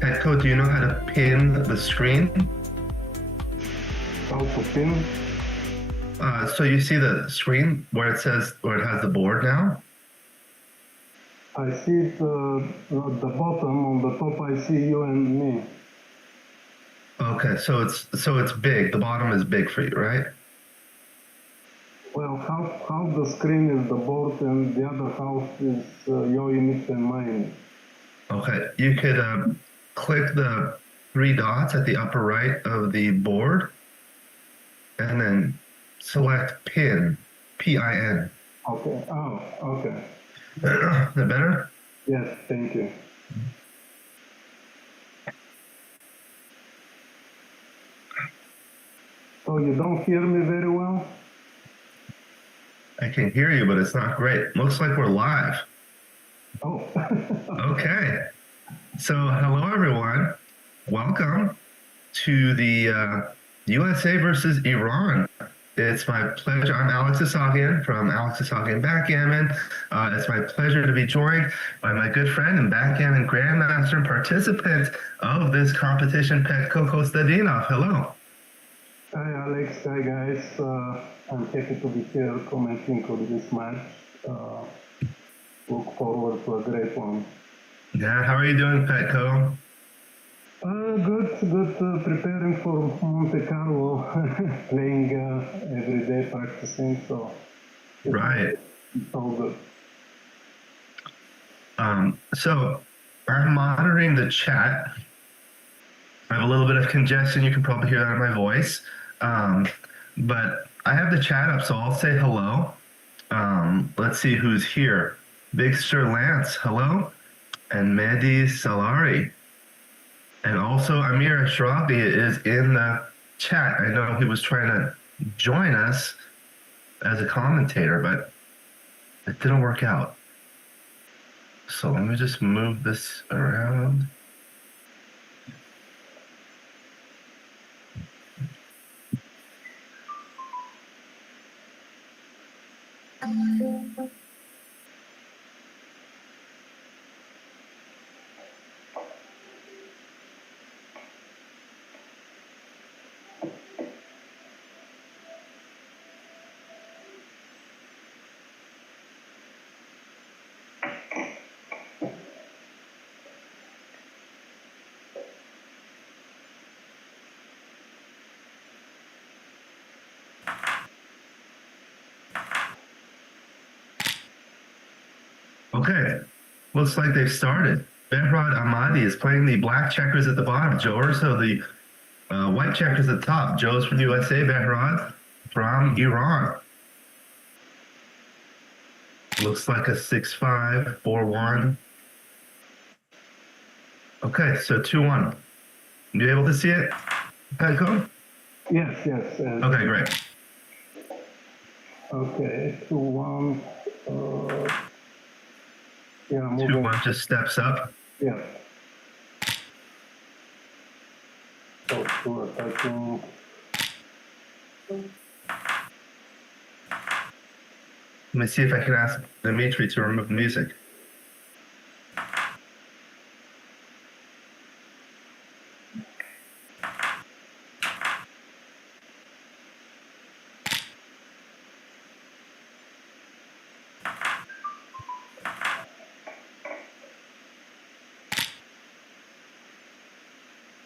Petko, do you know how to pin the screen? How to pin? So you see the screen where it has the board now? I see it at the bottom. On the top, I see you and me. Okay, so it's big. The bottom is big for you, right? Well, half the screen is the board, and the other half is your image and my image. Okay, you could click the three dots at the upper right of the board, and then select pin, P-I-N. Okay. Oh, okay. Is that better? Yes, thank you. So you don't hear me very well? I can hear you, but it's not great. Looks like we're live. Oh. Okay. So hello, everyone. Welcome to the USA versus Iran. It's my pleasure. I'm Alex Eshaghian from Alex Eshaghian Backgammon. It's my pleasure to be joined by my good friend and backgammon grandmaster and participant of this competition, Petko Kostadinov. Hello. Hi, Alex. Hi, guys. I'm happy to be here commenting on this match. Look forward to a great one. Yeah, how are you doing, Petko? Good. Preparing for Monte Carlo, playing every day, practicing. So Right. It's all good. So I'm monitoring the chat. I have a little bit of congestion. You can probably hear that in my voice. But I have the chat up, so I'll say hello. Let's see who's here. Big Sir Lance, hello. And Mehdi Salari. And also Amir Eshradi is in the chat. I know he was trying to join us as a commentator, but it didn't work out. So let me just move this around. Okay, looks like they've started. Behrad Ahmadi is playing the black checkers at the bottom. Joe Urso, the white checkers at the top. Joe's from the USA, Behrad from Iran. Looks like a 6-5, 4-1. Okay, so 2-1. You able to see it, Petko? Yes. Okay, great. Okay, 2-1. Yeah, moving. 2-1 just steps up. Yeah. So, two attacking. Let me see if I can ask Dimitri to remove the music.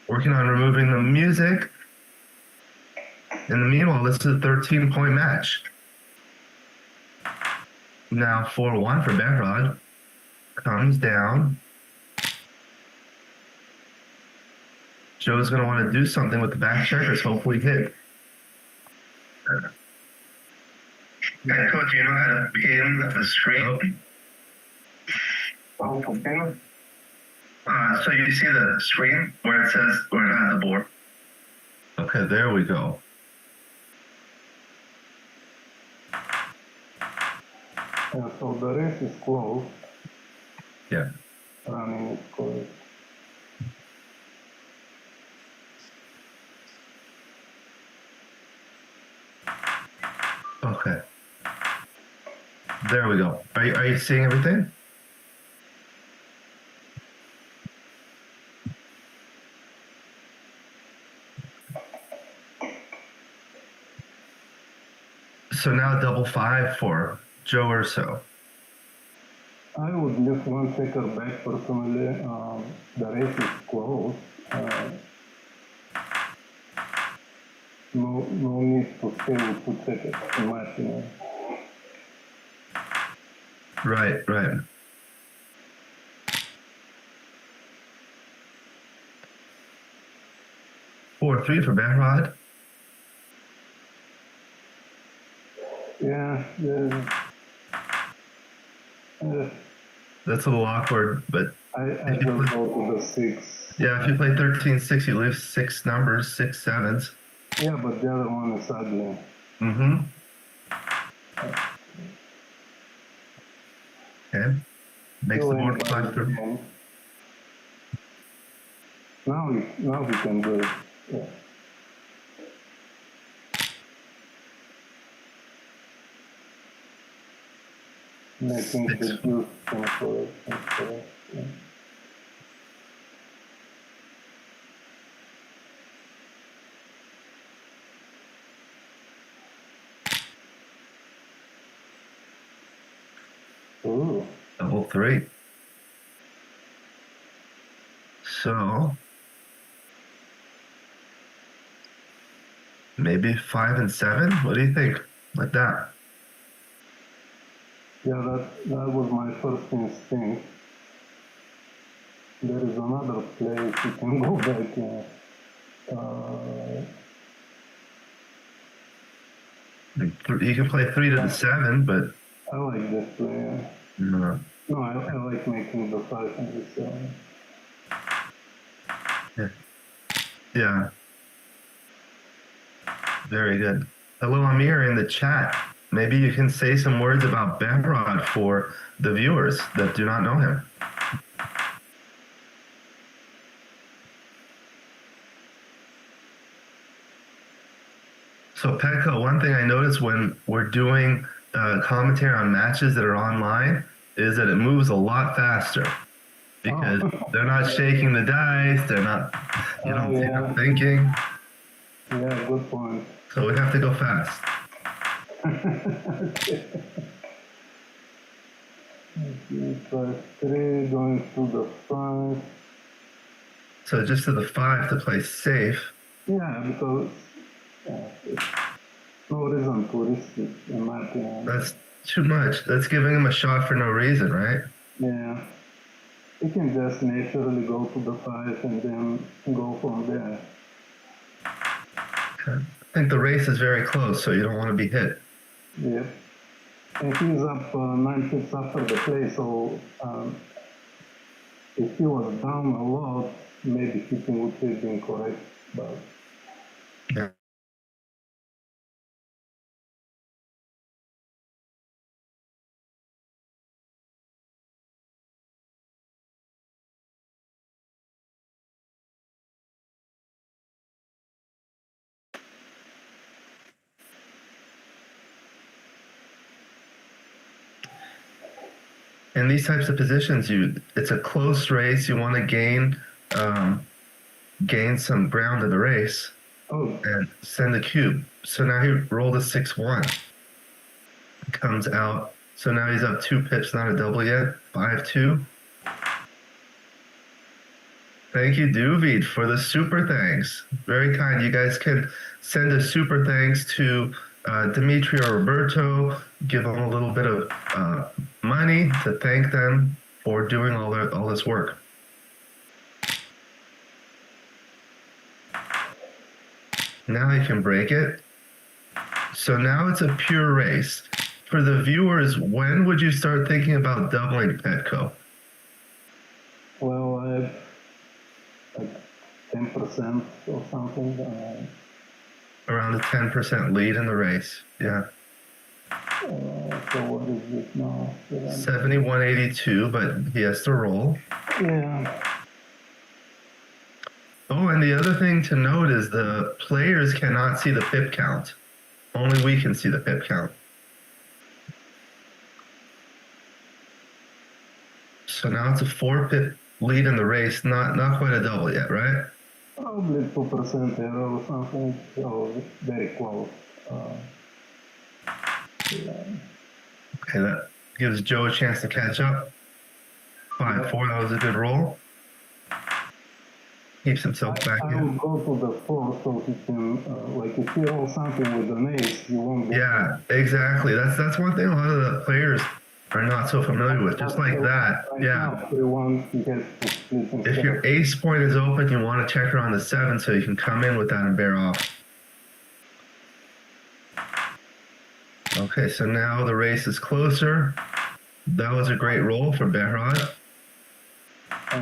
Working on removing the music. In the meanwhile, this is a 13-point match. Now 4-1 for Behrad. Comes down. Joe's going to want to do something with the back checkers, hopefully hit. Petko, do you know how to pin the screen? How to pin? So you see the screen where it has the board? Okay, there we go. Yeah, so the race is closed. Yeah. Running is closed. Okay. There we go. Are you seeing everything? So now double 5 for Joe Urso. I would lift one checker back personally. The race is close. No need to stay with 2 checkers, in my opinion. Right. 4-3 for Behrad. Yeah. That's a little awkward, but I will go to the 6. yeah, if you play 13-6, you leave 6 numbers, 6 sevens. Yeah, but the other one is ugly. Mm-hmm. Okay. Makes the board 5-3. Now we can do it. Yeah. Making the juice for it. Yeah. Ooh. Double 3. So maybe 5 and 7. What do you think? Like that? Yeah, that was my first instinct. There is another place you can go back in. You can play 3 to the 7, but I like this play. no. No, I like making the 5 and the 7. Yeah. Very good. Hello, Amir, in the chat. Maybe you can say some words about Behrad for the viewers that do not know him. So, Petko, one thing I noticed when we're doing commentary on matches that are online is that it moves a lot faster because they're not shaking the dice, they're not, you don't see them thinking. Yeah, good point. So we have to go fast. Okay. Plus 3 going to the 5. So just to the 5 to play safe. Yeah, because no reason to risk it, in my opinion. That's too much. That's giving him a shot for no reason, right? Yeah. You can just naturally go to the 5 and then go from there. Okay. I think the race is very close, so you don't want to be hit. Yep. And he's up 9 pips after the play, so if he was down a lot, maybe hitting would have been correct, but... Yeah. In these types of positions, it's a close race. You want to gain some ground in the race and send the cube. So now he rolled a 6-1. Comes out. So now he's up 2 pips, not a double yet. 5-2. Thank you, Duvid, for the super thanks. Very kind. You guys can send a super thanks to Dimitri or Roberto. Give them a little bit of money to thank them for doing all this work. Now you can break it. So now it's a pure race. For the viewers, when would you start thinking about doubling Petko? Well, I have like 10% or something. Around a 10% lead in the race, yeah. So what is it now? 71.82, but he has to roll. Yeah. Oh, and the other thing to note is the players cannot see the pip count. Only we can see the pip count. So now it's a 4-pip lead in the race, not quite a double yet, right? Probably 2% error or something, so very close. Okay, that gives Joe a chance to catch up. 5-4, that was a good roll. Keeps himself back I in. would go to the 4 so he can, like if you roll something with an ace, you won't get Yeah, exactly. That's one thing a lot of the players are not so familiar with. Just like that. Right Yeah. now, 3-1, he has to split If instead your of- ace point is open, you want to check her on the 7 so you can come in with that and bear off. Okay, so now the race is closer. That was a great roll for Behrad.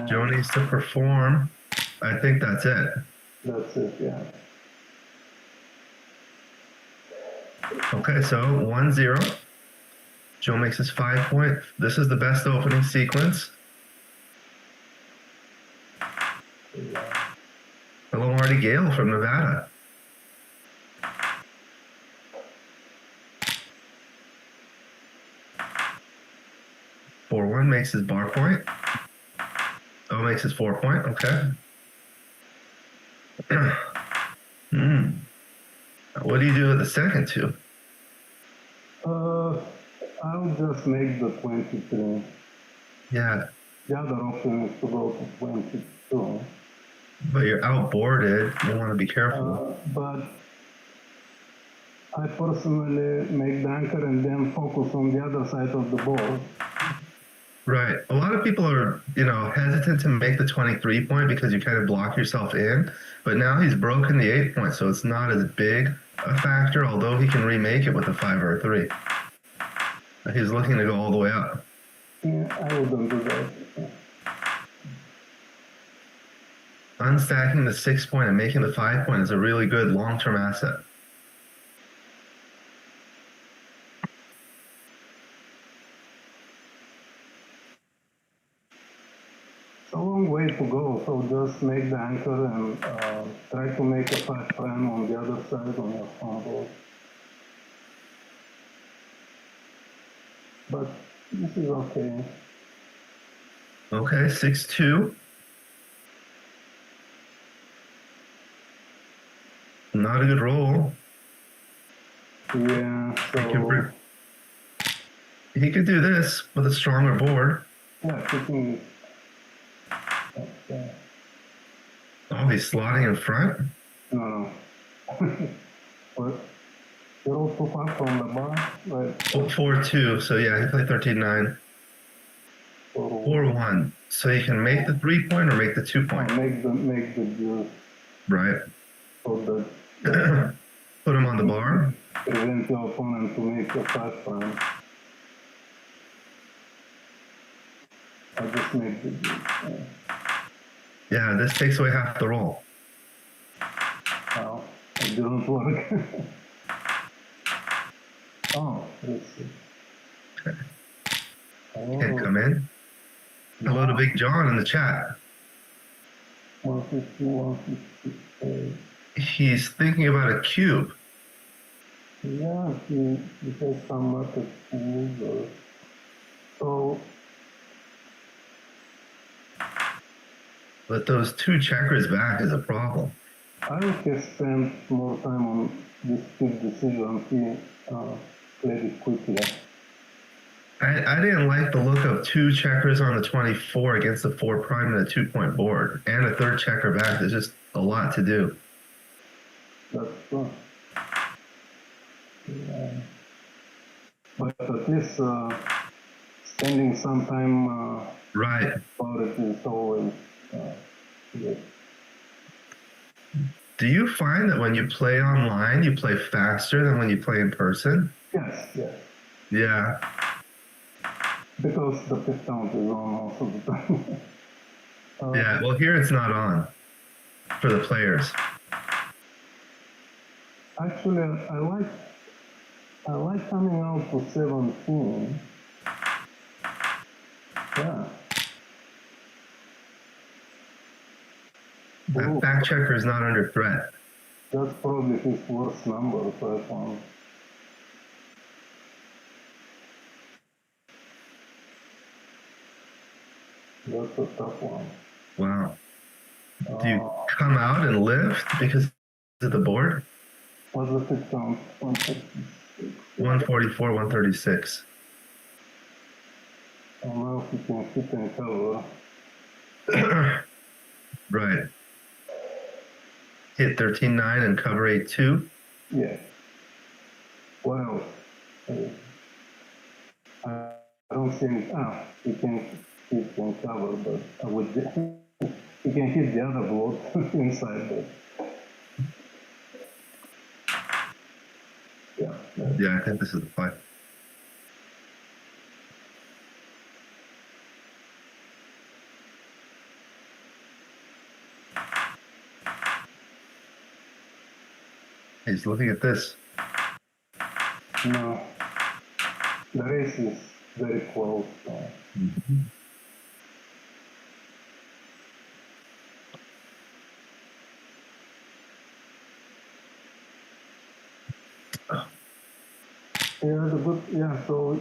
Joe needs to perform. I think that's it. That's it, yeah. Okay, so 1-0. Joe makes his 5 point. This is the best opening sequence. Hello, Marty Gale from Nevada. (4-1) makes his bar point. Oh, makes his 4 point. Okay. What do you do with the second 2? I'll just make the 23. Yeah, The other option is to go to 22. but you're outboarded. You want to be careful. But I personally make the anchor and then focus on the other side of the board. Right. A lot of people are, hesitant to make the 23 point because you kind of block yourself in. But now he's broken the 8 point, so it's not as big a factor, although he can remake it with a 5 or a 3. He's looking to go all the way up. Yeah, I wouldn't do that. Unstacking the 6 point and making the 5 point is a really good long-term asset. It's a long way to go, so just make the anchor and try to make a 5 prime on the other side on your front board. But this is okay. Okay, 6-2. Not a good roll. Yeah, so He could do this with a stronger board. yeah, kicking is Oh, he's slotting in front? no. But you're all too far from the bar, right? Oh, 4-2. So yeah, he played 13-9. 4-1. So you can make the 3 point or make the 2 point. Make the juice Right. so that Put him on the bar. prevent your opponent to make a 5 prime. I just make the juice. Yeah, this takes away half the roll. Wow, it didn't work. Oh, let's see. Okay. Oh, Can't come in. Hello to Big John in the chat. 150, 158. He's thinking about a cube. Yeah, he has some market moves. So, But those 2 checkers back is a problem. I would have spent more time on this big decision. He played it quickly. I didn't like the look of 2 checkers on the 24 against the 4 prime and a 2 point board. And a 3rd checker back. There's just a lot to do. That's true. Yeah. But at least spending some time Right. for it is always good. Do you find that when you play online, you play faster than when you play in person? Yes, yes. Yeah. Because the pitch count is on most of the time. Yeah, well, here it's not on for the players. Actually, I like coming out to 17. Yeah. That back checker is not under threat. That's probably his worst number, so I found. That's a tough one. Wow. Do you come out and lift because of the board? What's the pitch count? 156. 144, 136. I don't know if you can hit and cover. Right. Hit 13.9 and cover 8.2. Yeah. What else? I don't think, you can hit and cover, but I would, you can hit the other block inside, but yeah. Yeah, I think this is the play. He's looking at this. No, the race is very close. Yeah, the good. Yeah, so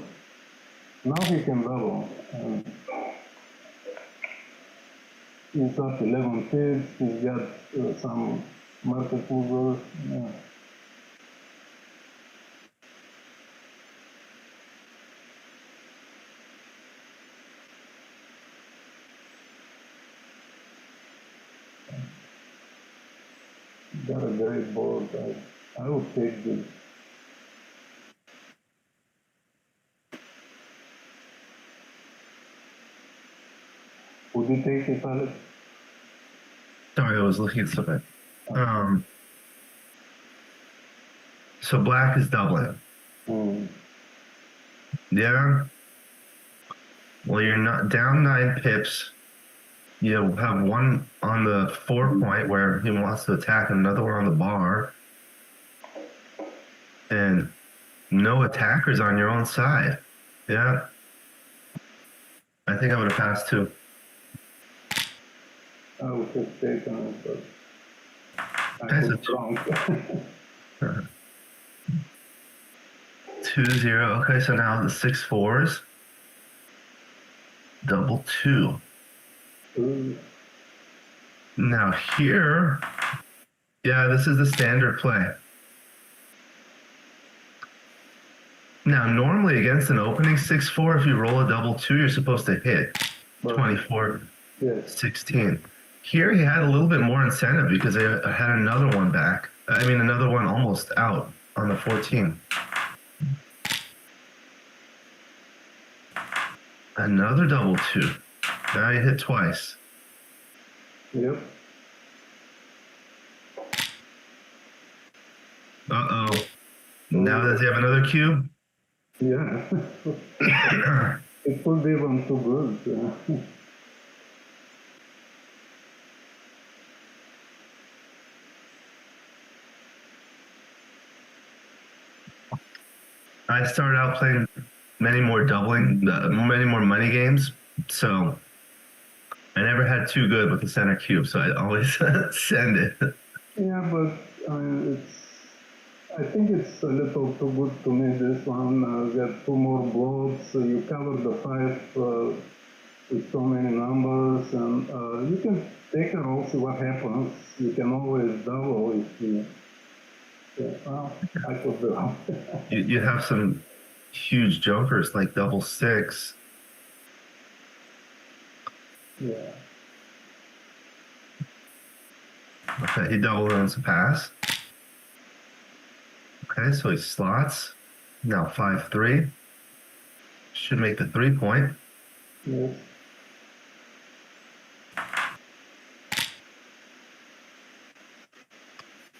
now he can double. He's got 11 kids. He's got some market movers. Yeah. Got a great board. I would take this. Would you take it, Alex? Sorry, I was looking at something. So black is doubling. Yeah. Well, you're not down 9 pips. You have one on the 4 point where he wants to attack, and another one on the bar. And no attackers on your own side. Yeah. I think I would have passed too. I would have taken it, but I That's was wrong. 2-0. Okay, so now the 6-4s. Double 2. Now here, yeah, this is the standard play. Now, normally against an opening 6-4, if you roll a double 2, you're supposed to hit 24, 16. Here, he had a little bit more incentive because they had another one back. I mean, another one almost out on the 14. Another double 2. Now you hit twice. Yep. Uh-oh. Now does he have another cube? Yeah. It could be even too good. I started out playing many more many more money games, so I never had too good with the center cube, so I always send it. Yeah, but I think it's a little too good to me, this one. Got 2 more blocks, so you cover the 5 with so many numbers, and you can take a roll, see what happens. You can always double if you... Yeah, well, I could do it. You have some huge jokers like double 6. Yeah. Okay, he double runs a pass. Okay, so he slots. Now 5-3. Should make the 3 point. Yes.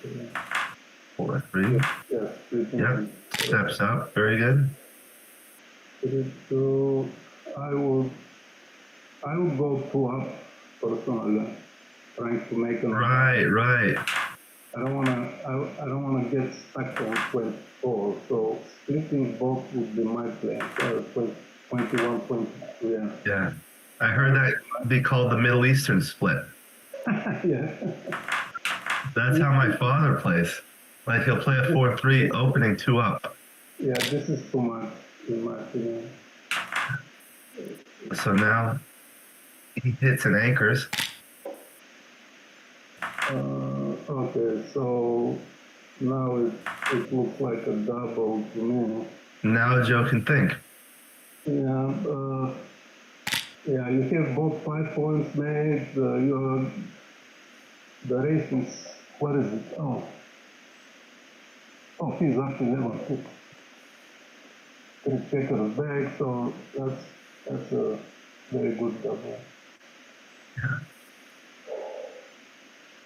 Yeah. 4-3. Yes. Yep. Steps up. Very good. So I would go 2 up personally, trying to make an... Right. I don't wanna get stuck on 24, so splitting both would be my plan. 21, 22, Yeah. I heard that be called the Middle Eastern split. Yeah. That's how my father plays. Like he'll play a 4-3 opening 2 up. Yeah, this is too much in my opinion. So now he hits and anchors. Okay, so now it looks like a double to me. Now Joe can think. Yeah, yeah, you have both 5 points made. The race is, what is it? Oh, he's up to 11. 3 checkers back, so that's a very good double.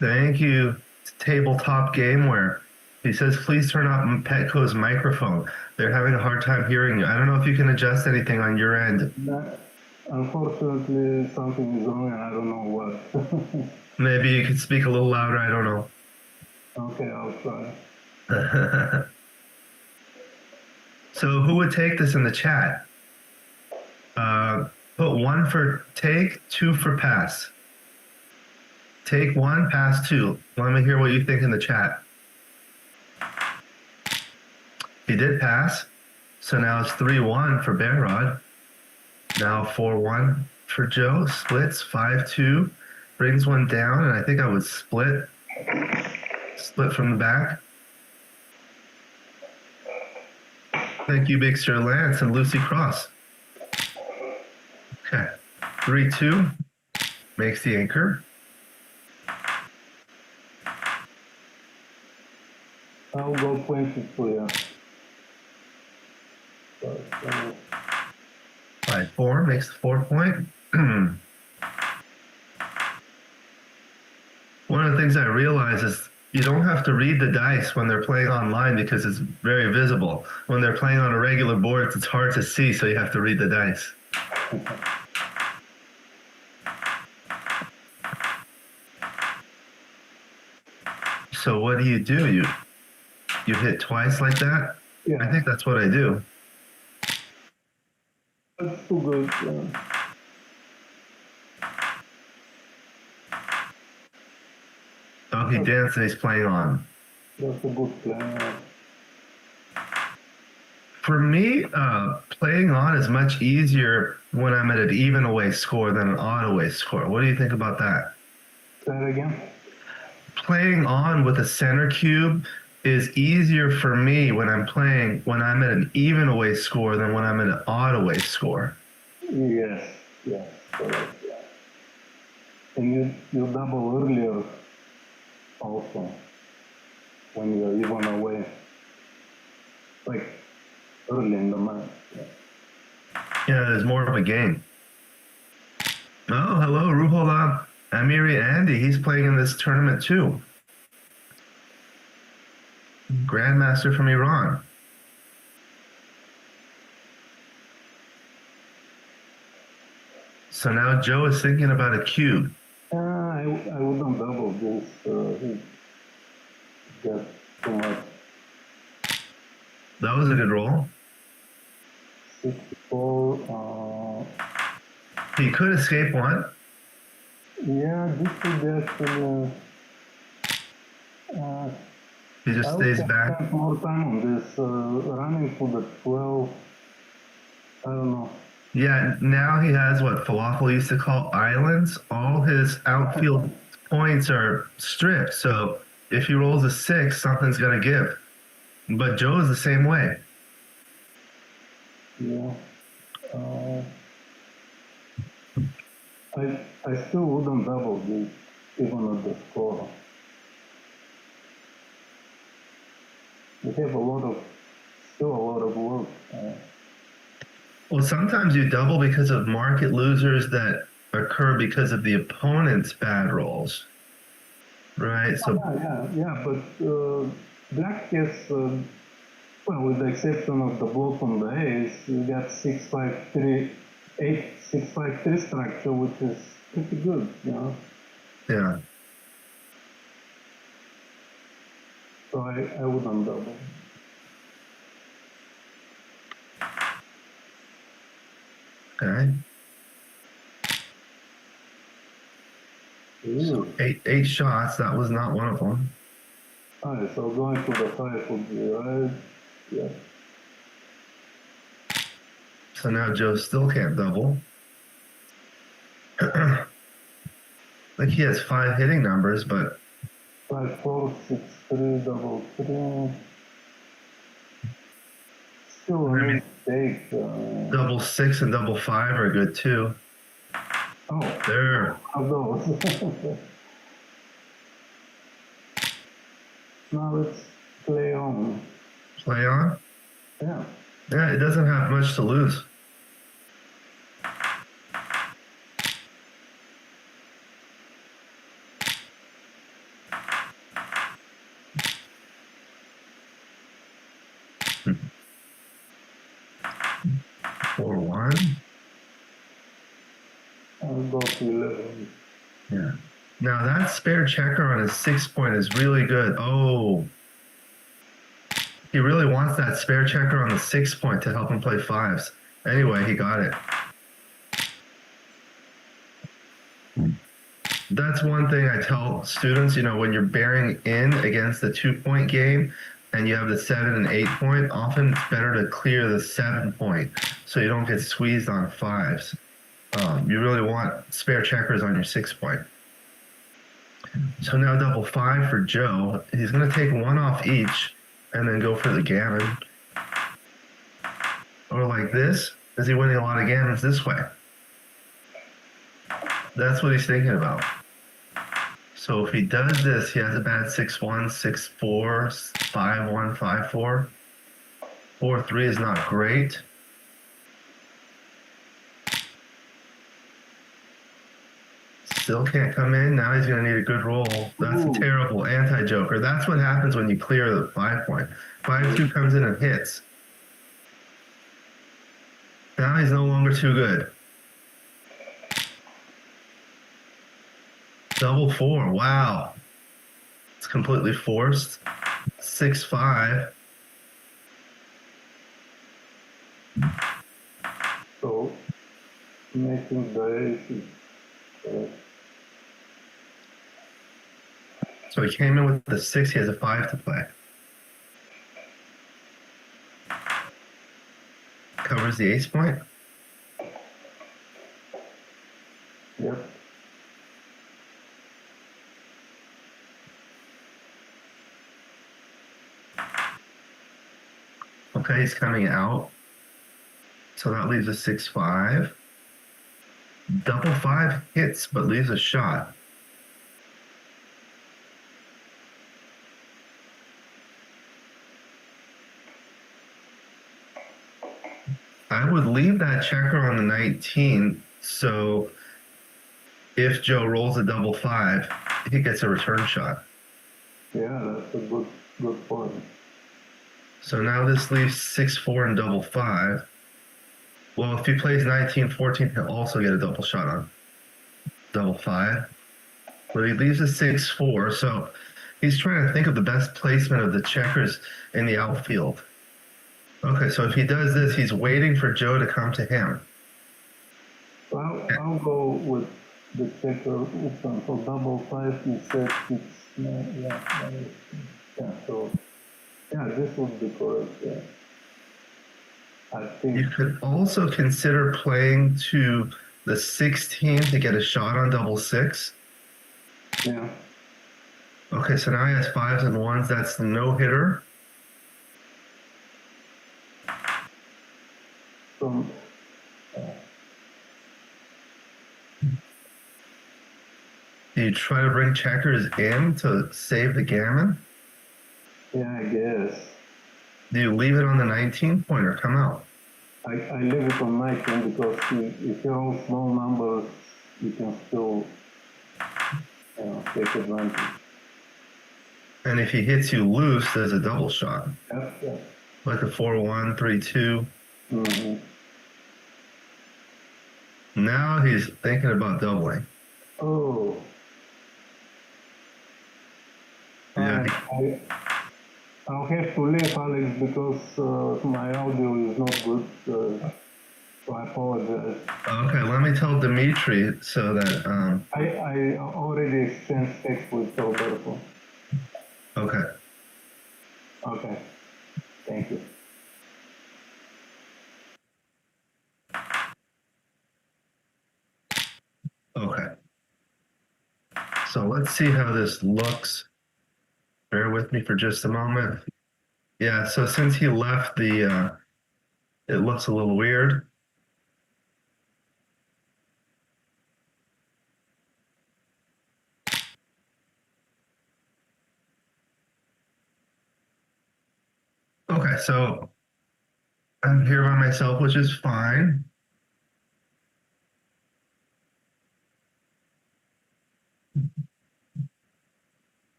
Thank you, Tabletop Gameware. He says, please turn off Petko's microphone. They're having a hard time hearing you. I don't know if you can adjust anything on your end. Unfortunately, something is wrong and I don't know what. Maybe you could speak a little louder. I don't know. Okay, I'll try. So who would take this in the chat? Put 1 for take, 2 for pass. Take 1, pass 2. Let me hear what you think in the chat. He did pass. So now it's 3-1 for Behrad. Now 4-1 for Joe. Splits 5-2. Brings one down, and I think I would split from the back. Thank you, Big Sir Lance and Lucy Cross. Okay, 3-2 makes the anchor. I'll go 22, yeah. 5-4 makes the 4 point. One of the things I realize is you don't have to read the dice when they're playing online because it's very visible. When they're playing on a regular board, it's hard to see, so you have to read the dice. So what do? You hit twice like that? Yeah. I think that's what I do. That's too good, yeah. Oh, he danced and he's playing on. That's a good plan. For me, playing on is much easier when I'm at an even away score than an odd away score. What do you think about that? Say that again? Playing on with a center cube is easier for me when I'm at an even away score than when I'm at an odd away score. Yes, correct, yeah. And you double earlier also when you're even away, like early in the match. Yeah, there's more of a game. Oh, hello, Ruhola. Amir Andi, he's playing in this tournament too. Grandmaster from Iran. So now Joe is thinking about a cube. I wouldn't double this. He got too much. That was a good roll. 64. He could escape one. Yeah, this would actually. He just stays back. Spend more time on this. Running for the 12. I don't know. Yeah, now he has what Falafel used to call islands. All his outfield points are stripped. So if he rolls a 6, something's going to give. But Joe's the same way. Yeah. I still wouldn't double this, even at the score. We have still a lot of work. Well, sometimes you double because of market losers that occur because of the opponent's bad rolls, right? So Yeah, but Black has, well, with the exception of the blow from the ace, you got 6-5-3, 8-6-5-3 structure, which is pretty good, you know? Yeah. So I wouldn't double. Okay. So eight shots. That was not one of them. Alright, so going to the 5 would be right. Yeah. So now Joe still can't double. Like he has 5 hitting numbers, but 5-4, 6-3, double 3. Still a mistake. Double 6 and double 5 are good too. Oh, There. of those. Now let's play on. Play on? Yeah. Yeah, it doesn't have much to lose. Four one. I'll go to 11. Yeah. Now that spare checker on his 6 point is really good. Oh. He really wants that spare checker on the 6 point to help him play fives. Anyway, he got it. That's one thing I tell students, when you're bearing in against the 2 point game and you have the 7 and 8 point, often it's better to clear the 7 point so you don't get squeezed on fives. You really want spare checkers on your 6 point. So now double 5 for Joe. He's going to take one off each and then go for the gammon. Or like this. Is he winning a lot of gammons this way? That's what he's thinking about. So if he does this, he has a bad 6-1, 6-4, 5-1, 5-4. 4-3 is not great. Still can't come in. Now he's going to need a good roll. That's a terrible anti-joker. That's what happens when you clear the 5 point. 5-2 comes in and hits. Now he's no longer too good. Double 4. Wow. It's completely forced. 6-5. So making the ace. So he came in with the 6. He has a 5 to play. Covers the ace point. Yep. Okay, he's coming out. So that leaves a 6-5. Double 5 hits, but leaves a shot. I would leave that checker on the 19, so if Joe rolls a double 5, he gets a return shot. Yeah, that's a good point. So now this leaves 6-4 and double 5. Well, if he plays 19-14, he'll also get a double shot on double 5. But he leaves a 6-4, so he's trying to think of the best placement of the checkers in the outfield. Okay, so if he does this, he's waiting for Joe to come to him. Well, I'll go with the checker. So double 5, you said so this would be correct. Yeah. I think You could also consider playing to the 16 to get a shot on double 6. Yeah. Okay, so now he has 5s and 1s. That's the no-hitter. From Do you try to bring checkers in to save the gammon? yeah, I guess. Do you leave it on the 19 point or come out? I leave it on 19 because if you roll small numbers, you can still take advantage. And if he hits you loose, there's a double shot. Yeah. Like a 4-1, 3-2. Mm-hmm. Now he's thinking about doubling. Oh. Yeah. I'll have to leave, Alex, because my audio is not good. So I apologize. Okay, let me tell Dimitri so that. I already exchanged text with Roberto. Okay. Okay. Thank you. Okay. So let's see how this looks. Bear with me for just a moment. Yeah, so since he left the, it looks a little weird. Okay, so I'm here by myself, which is fine.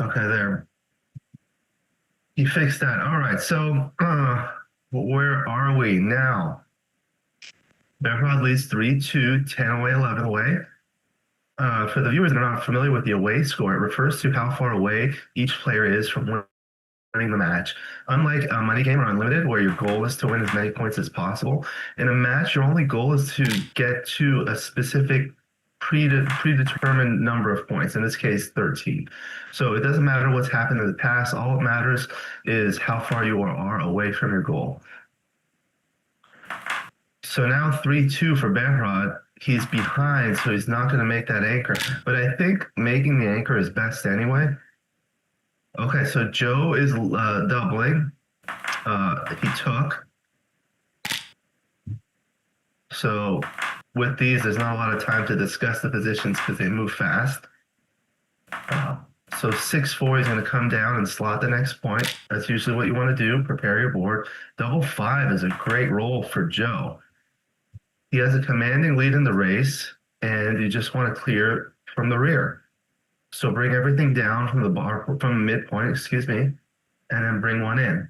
Okay, there. He fixed that. All right, so where are we now? Behrad leads 3-2, 10 away, 11 away. For the viewers that are not familiar with the away score, it refers to how far away each player is from winning the match. Unlike a money game or unlimited, where your goal is to win as many points as possible, in a match, your only goal is to get to a specific predetermined number of points, in this case 13. So it doesn't matter what's happened in the past. All that matters is how far you are away from your goal. So now 3-2 for Behrad. He's behind, so he's not going to make that anchor. But I think making the anchor is best anyway. Okay, so Joe is doubling. He took. So with these, there's not a lot of time to discuss the positions because they move fast. So 6-4 is going to come down and slot the next point. That's usually what you want to do. Prepare your board. Double 5 is a great roll for Joe. He has a commanding lead in the race, and you just want to clear from the rear. So bring everything down from the bar, from the midpoint, excuse me, and then bring one in.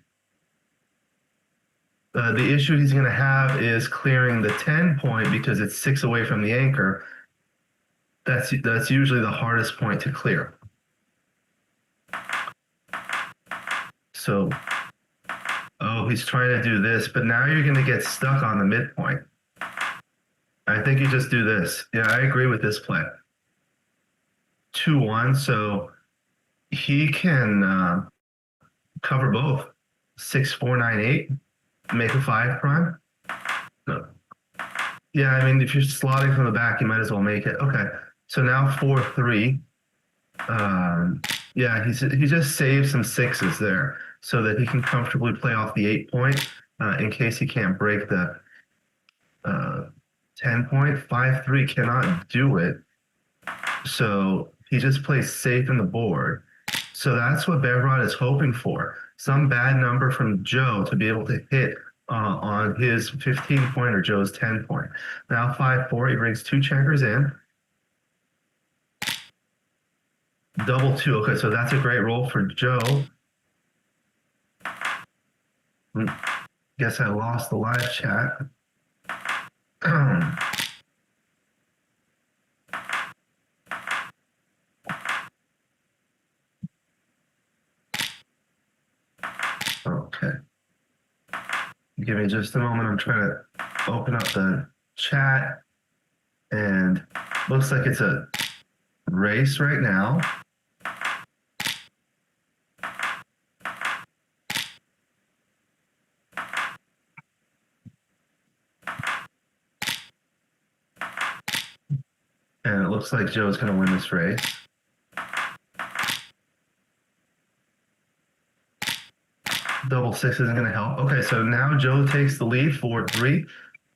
The issue he's going to have is clearing the 10 point because it's 6 away from the anchor. That's usually the hardest point to clear. So, oh, he's trying to do this, but now you're going to get stuck on the midpoint. I think you just do this. Yeah, I agree with this play. 2-1, so he can cover both. 6-4, 9-8, make a 5 prime. No. Yeah, I mean, if you're slotting from the back, you might as well make it. Okay, so now 4-3. Yeah, he just saved some 6s there so that he can comfortably play off the 8 point in case he can't break the 10 point. 5-3 cannot do it. So he just plays safe in the board. So that's what Behrad is hoping for. Some bad number from Joe to be able to hit on his 15 point or Joe's 10 point. Now 5-4, he brings 2 checkers in. Double 2. Okay, so that's a great roll for Joe. Guess I lost the live chat. Okay. Give me just a moment. I'm trying to open up the chat, and looks like it's a race right now. And it looks like Joe's going to win this race. Double 6 isn't going to help. Okay, so now Joe takes the lead, 4-3.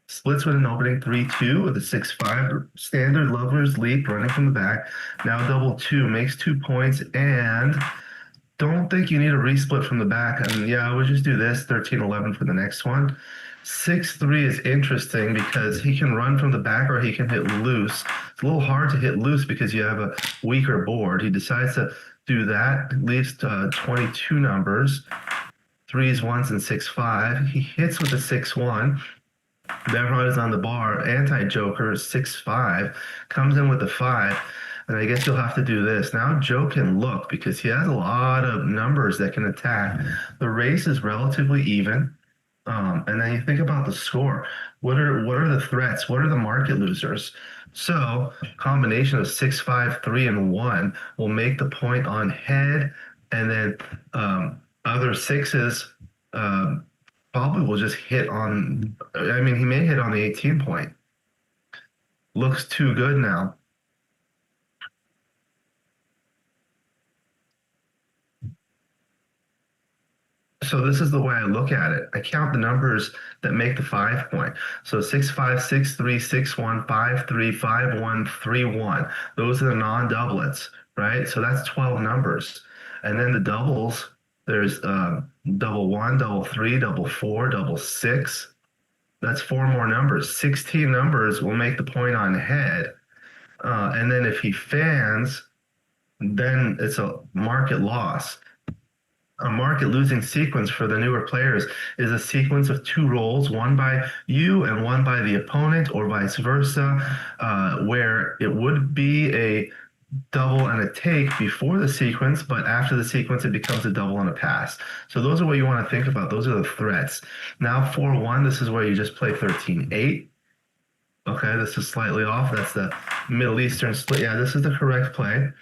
Splits with an opening 3-2 with a 6-5. Standard lover's leap running from the back. Now double 2 makes 2 points, and don't think you need a resplit from the back. I mean, yeah, I would just do this, 13-11 for the next one. 6-3 is interesting because he can run from the back or he can hit loose. It's a little hard to hit loose because you have a weaker board. He decides to do that, leaves 22 numbers, 3s, 1s, and 6-5. He hits with a 6-1. Behrad is on the bar, anti-joker, 6-5, comes in with the 5. And I guess you'll have to do this. Now Joe can look because he has a lot of numbers that can attack. The race is relatively even. And then you think about the score. What are the threats? What are the market losers? So combination of 6, 5, 3, and 1 will make the point on head, and then other 6s probably will just hit on. I mean, he may hit on the 18 point. Looks too good now. So this is the way I look at it. I count the numbers that make the 5 point. So 6 5 6 3 6 1 5 3 5 1 3 1. Those are the non-doublets, right? So that's 12 numbers. And then the doubles, there's double 1, double 3, double 4, double 6. That's 4 more numbers. 16 numbers will make the point on head. And then if he fans, then it's a market loss. A market losing sequence for the newer players is a sequence of 2 rolls, one by you and one by the opponent, or vice versa, where it would be a double and a take before the sequence, but after the sequence, it becomes a double and a pass. So those are what you want to think about. Those are the threats. Now 4-1, this is where you just play 13-8. Okay, this is slightly off. That's the Middle Eastern split. Yeah, this is the correct play.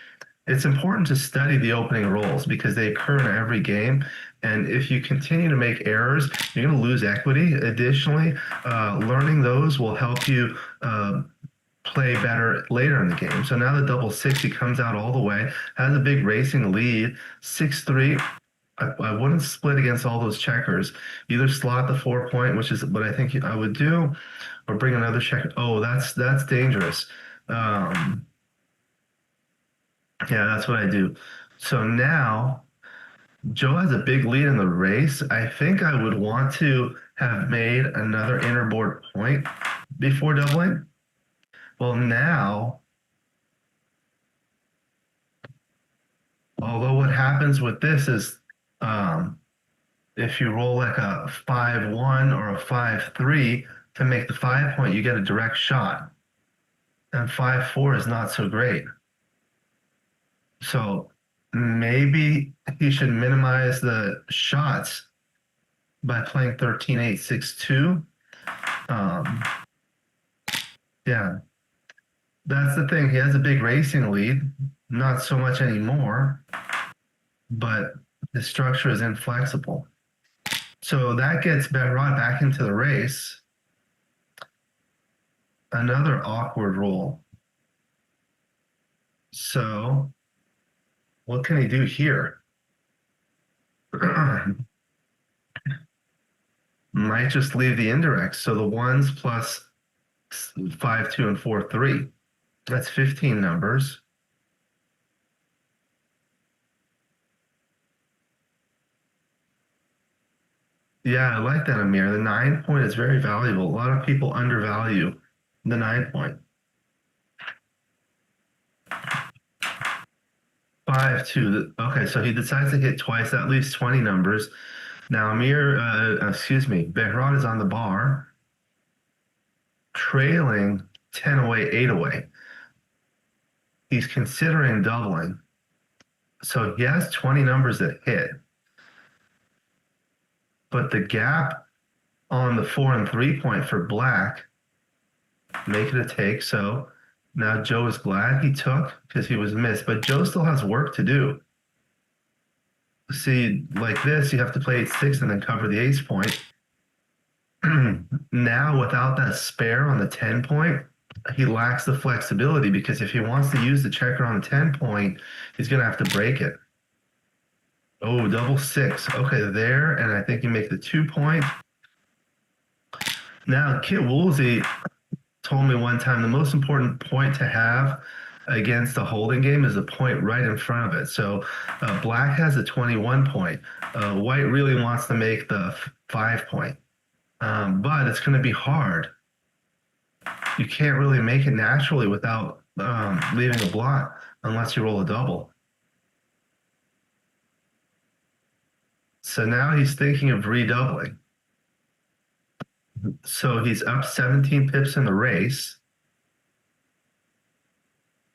It's important to study the opening rolls because they occur in every game. And if you continue to make errors, you're going to lose equity. Additionally, learning those will help you play better later in the game. So now the double 6, he comes out all the way, has a big racing lead, 6-3. I wouldn't split against all those checkers. Either slot the 4 point, which is what I think I would do, or bring another checker. Oh, that's dangerous. Yeah, that's what I do. So now Joe has a big lead in the race. I think I would want to have made another inner-board point before doubling. Well, now, although what happens with this is if you roll like a 5-1 or a 5-3 to make the 5 point, you get a direct shot. And 5-4 is not so great. So maybe he should minimize the shots by playing 13-8, 6-2. Yeah, that's the thing. He has a big racing lead, not so much anymore, but the structure is inflexible. So that gets Behrad back into the race. Another awkward roll. So what can he do here? Might just leave the indirect. So the 1s plus 5-2 and 4-3. That's 15 numbers. Yeah, I like that, Amir. The 9 point is very valuable. A lot of people undervalue the 9 point. 5-2. Okay, so he decides to hit twice. That leaves 20 numbers. Now Behrad is on the bar, trailing 10 away, 8 away. He's considering doubling. So he has 20 numbers that hit. But the gap on the 4 and 3 point for black, make it a take. So now Joe is glad he took because he was missed, but Joe still has work to do. See, like this, you have to play 8-6 and then cover the ace point. Now, without that spare on the 10 point, he lacks the flexibility because if he wants to use the checker on the 10 point, he's going to have to break it. Oh, double 6. Okay, there, and I think you make the 2 point. Now, Kit Woolsey told me one time the most important point to have against a holding game is a point right in front of it. So black has a 21 point. White really wants to make the 5 point, but it's going to be hard. You can't really make it naturally without leaving a blot unless you roll a double. So now he's thinking of redoubling. So he's up 17 pips in the race.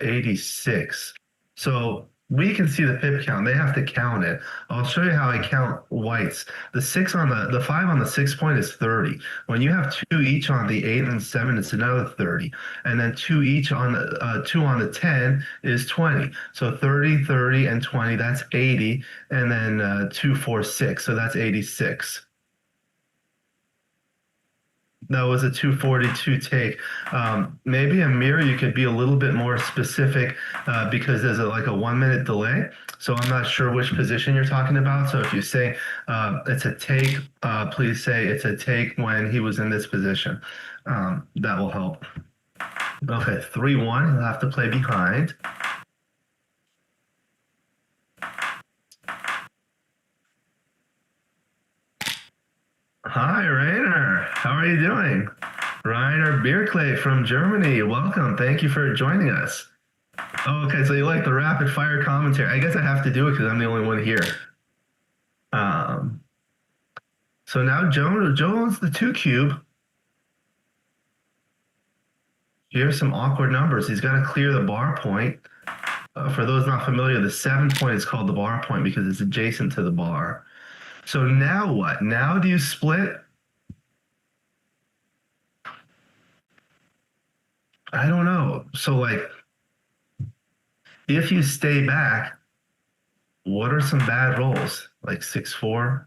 86. So we can see the pip count. They have to count it. I'll show you how I count whites. The 5 on the 6 point is 30. When you have 2 each on the 8 and 7, it's another 30. And then 2 each on the 2 on the 10 is 20. So 30, 30, and 20, that's 80. And then 2, 4, 6, so that's 86. That was a 242 take. Maybe Amir, you could be a little bit more specific because there's like a 1 minute delay. So I'm not sure which position you're talking about. So if you say it's a take, please say it's a take when he was in this position. That will help. Okay, 3-1. He'll have to play behind. Hi, Rainer. How are you doing? Rainer Bierkley from Germany. Welcome. Thank you for joining us. Oh, okay, so you like the rapid fire commentary. I guess I have to do it because I'm the only one here. So now Joe owns the 2 cube. Here's some awkward numbers. He's got to clear the bar point. For those not familiar, the 7 point is called the bar point because it's adjacent to the bar. So now what? Now do you split? I don't know. So like, if you stay back, what are some bad rolls? Like 6-4?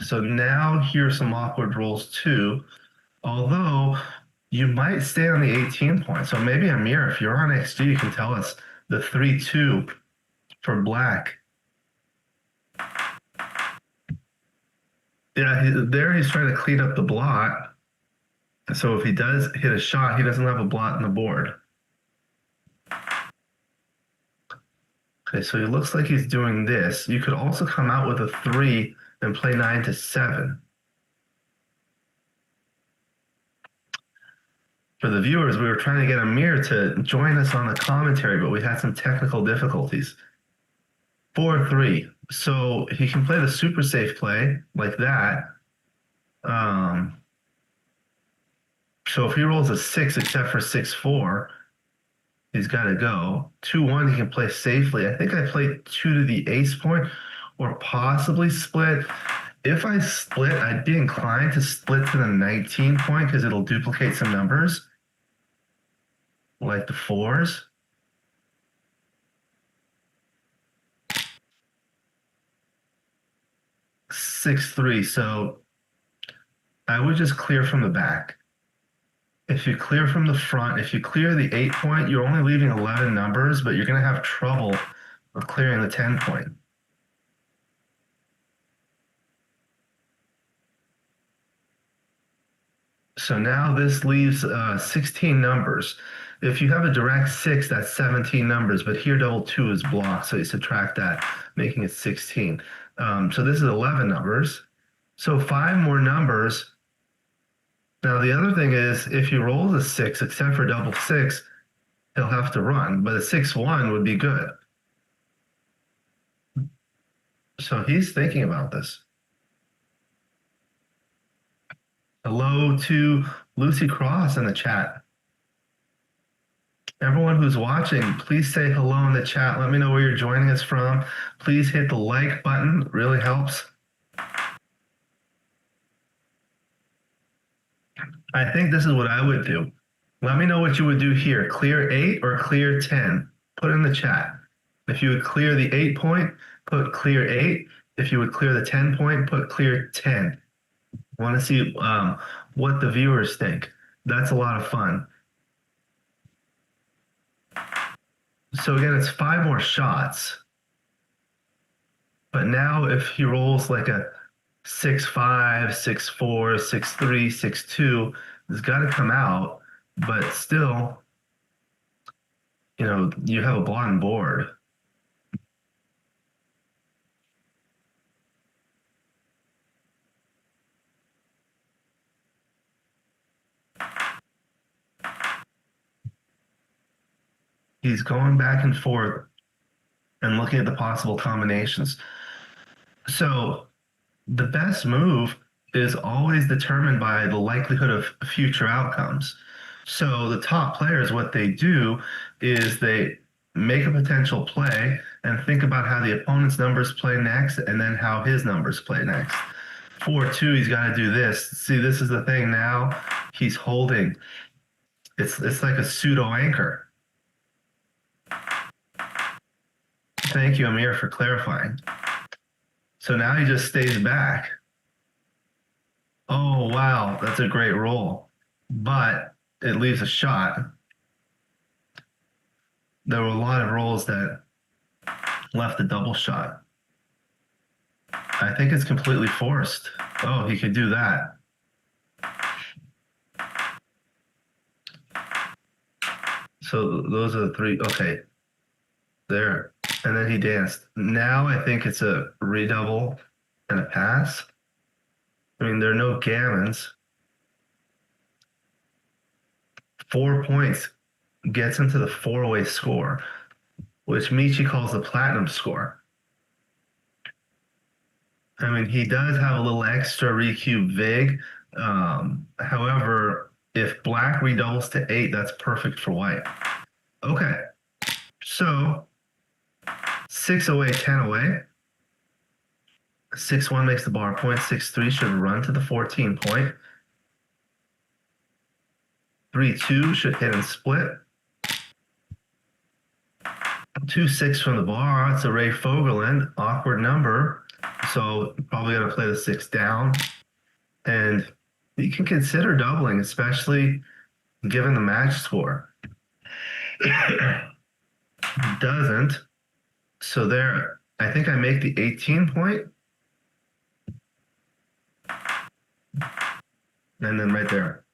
So now here's some awkward rolls too. Although you might stay on the 18 point. So maybe Amir, if you're on XG, you can tell us the 3-2 for black. Yeah, there he's trying to clean up the blot. So if he does hit a shot, he doesn't have a blot on the board. Okay, so he looks like he's doing this. You could also come out with a 3 and play 9-7. For the viewers, we were trying to get Amir to join us on the commentary, but we had some technical difficulties. 4-3. So he can play the super safe play like that. So if he rolls a 6 except for 6-4, he's got to go. 2-1, he can play safely. I think I played 2 to the ace point or possibly split. If I split, I'd be inclined to split to the 19 point because it'll duplicate some numbers, like the 4s. Six three. So I would just clear from the back. If you clear from the front, if you clear the 8 point, you're only leaving 11 numbers, but you're going to have trouble with clearing the 10 point. So now this leaves 16 numbers. If you have a direct 6, that's 17 numbers, but here double 2 is blocked, so you subtract that, making it 16. So this is 11 numbers. So 5 more numbers. Now the other thing is, if he rolls a 6, except for double 6, he'll have to run, but a 6-1 would be good. So he's thinking about this. Hello to Lucy Cross in the chat. Everyone who's watching, please say hello in the chat. Let me know where you're joining us from. Please hit the like button. It really helps. I think this is what I would do. Let me know what you would do here. Clear 8 or clear 10. Put in the chat. If you would clear the 8 point, put clear 8. If you would clear the 10 point, put clear 10. I want to see what the viewers think. That's a lot of fun. So again, it's 5 more shots. But now if he rolls like a 6-5, 6-4, 6-3, 6-2, it's got to come out. But still, you know, you have a blonde board. He's going back and forth and looking at the possible combinations. So the best move is always determined by the likelihood of future outcomes. So the top players, what they do is they make a potential play and think about how the opponent's numbers play next and then how his numbers play next. 4-2, he's got to do this. See, this is the thing now. He's holding. It's like a pseudo anchor. Thank you, Amir, for clarifying. So now he just stays back. Oh, wow. That's a great roll. But it leaves a shot. There were a lot of rolls that left a double shot. I think it's completely forced. Oh, he could do that. So those are the three. Okay. There. And then he danced. Now I think it's a redouble and a pass. I mean, there are no gammons. 4 points gets him to the four-way score, which Michi calls the platinum score. I mean, he does have a little extra recube vig. However, if black redoubles to 8, that's perfect for white. Okay. So 6 away, 10 away. 6-1 makes the bar point. 6-3 should run to the 14 point. 3-2 should hit and split. 2-6 from the bar. It's a Ray Fogelin. Awkward number. So probably going to play the 6 down. And you can consider doubling, especially given the match score. Doesn't. So there, I think I make the 18 point. And then right there.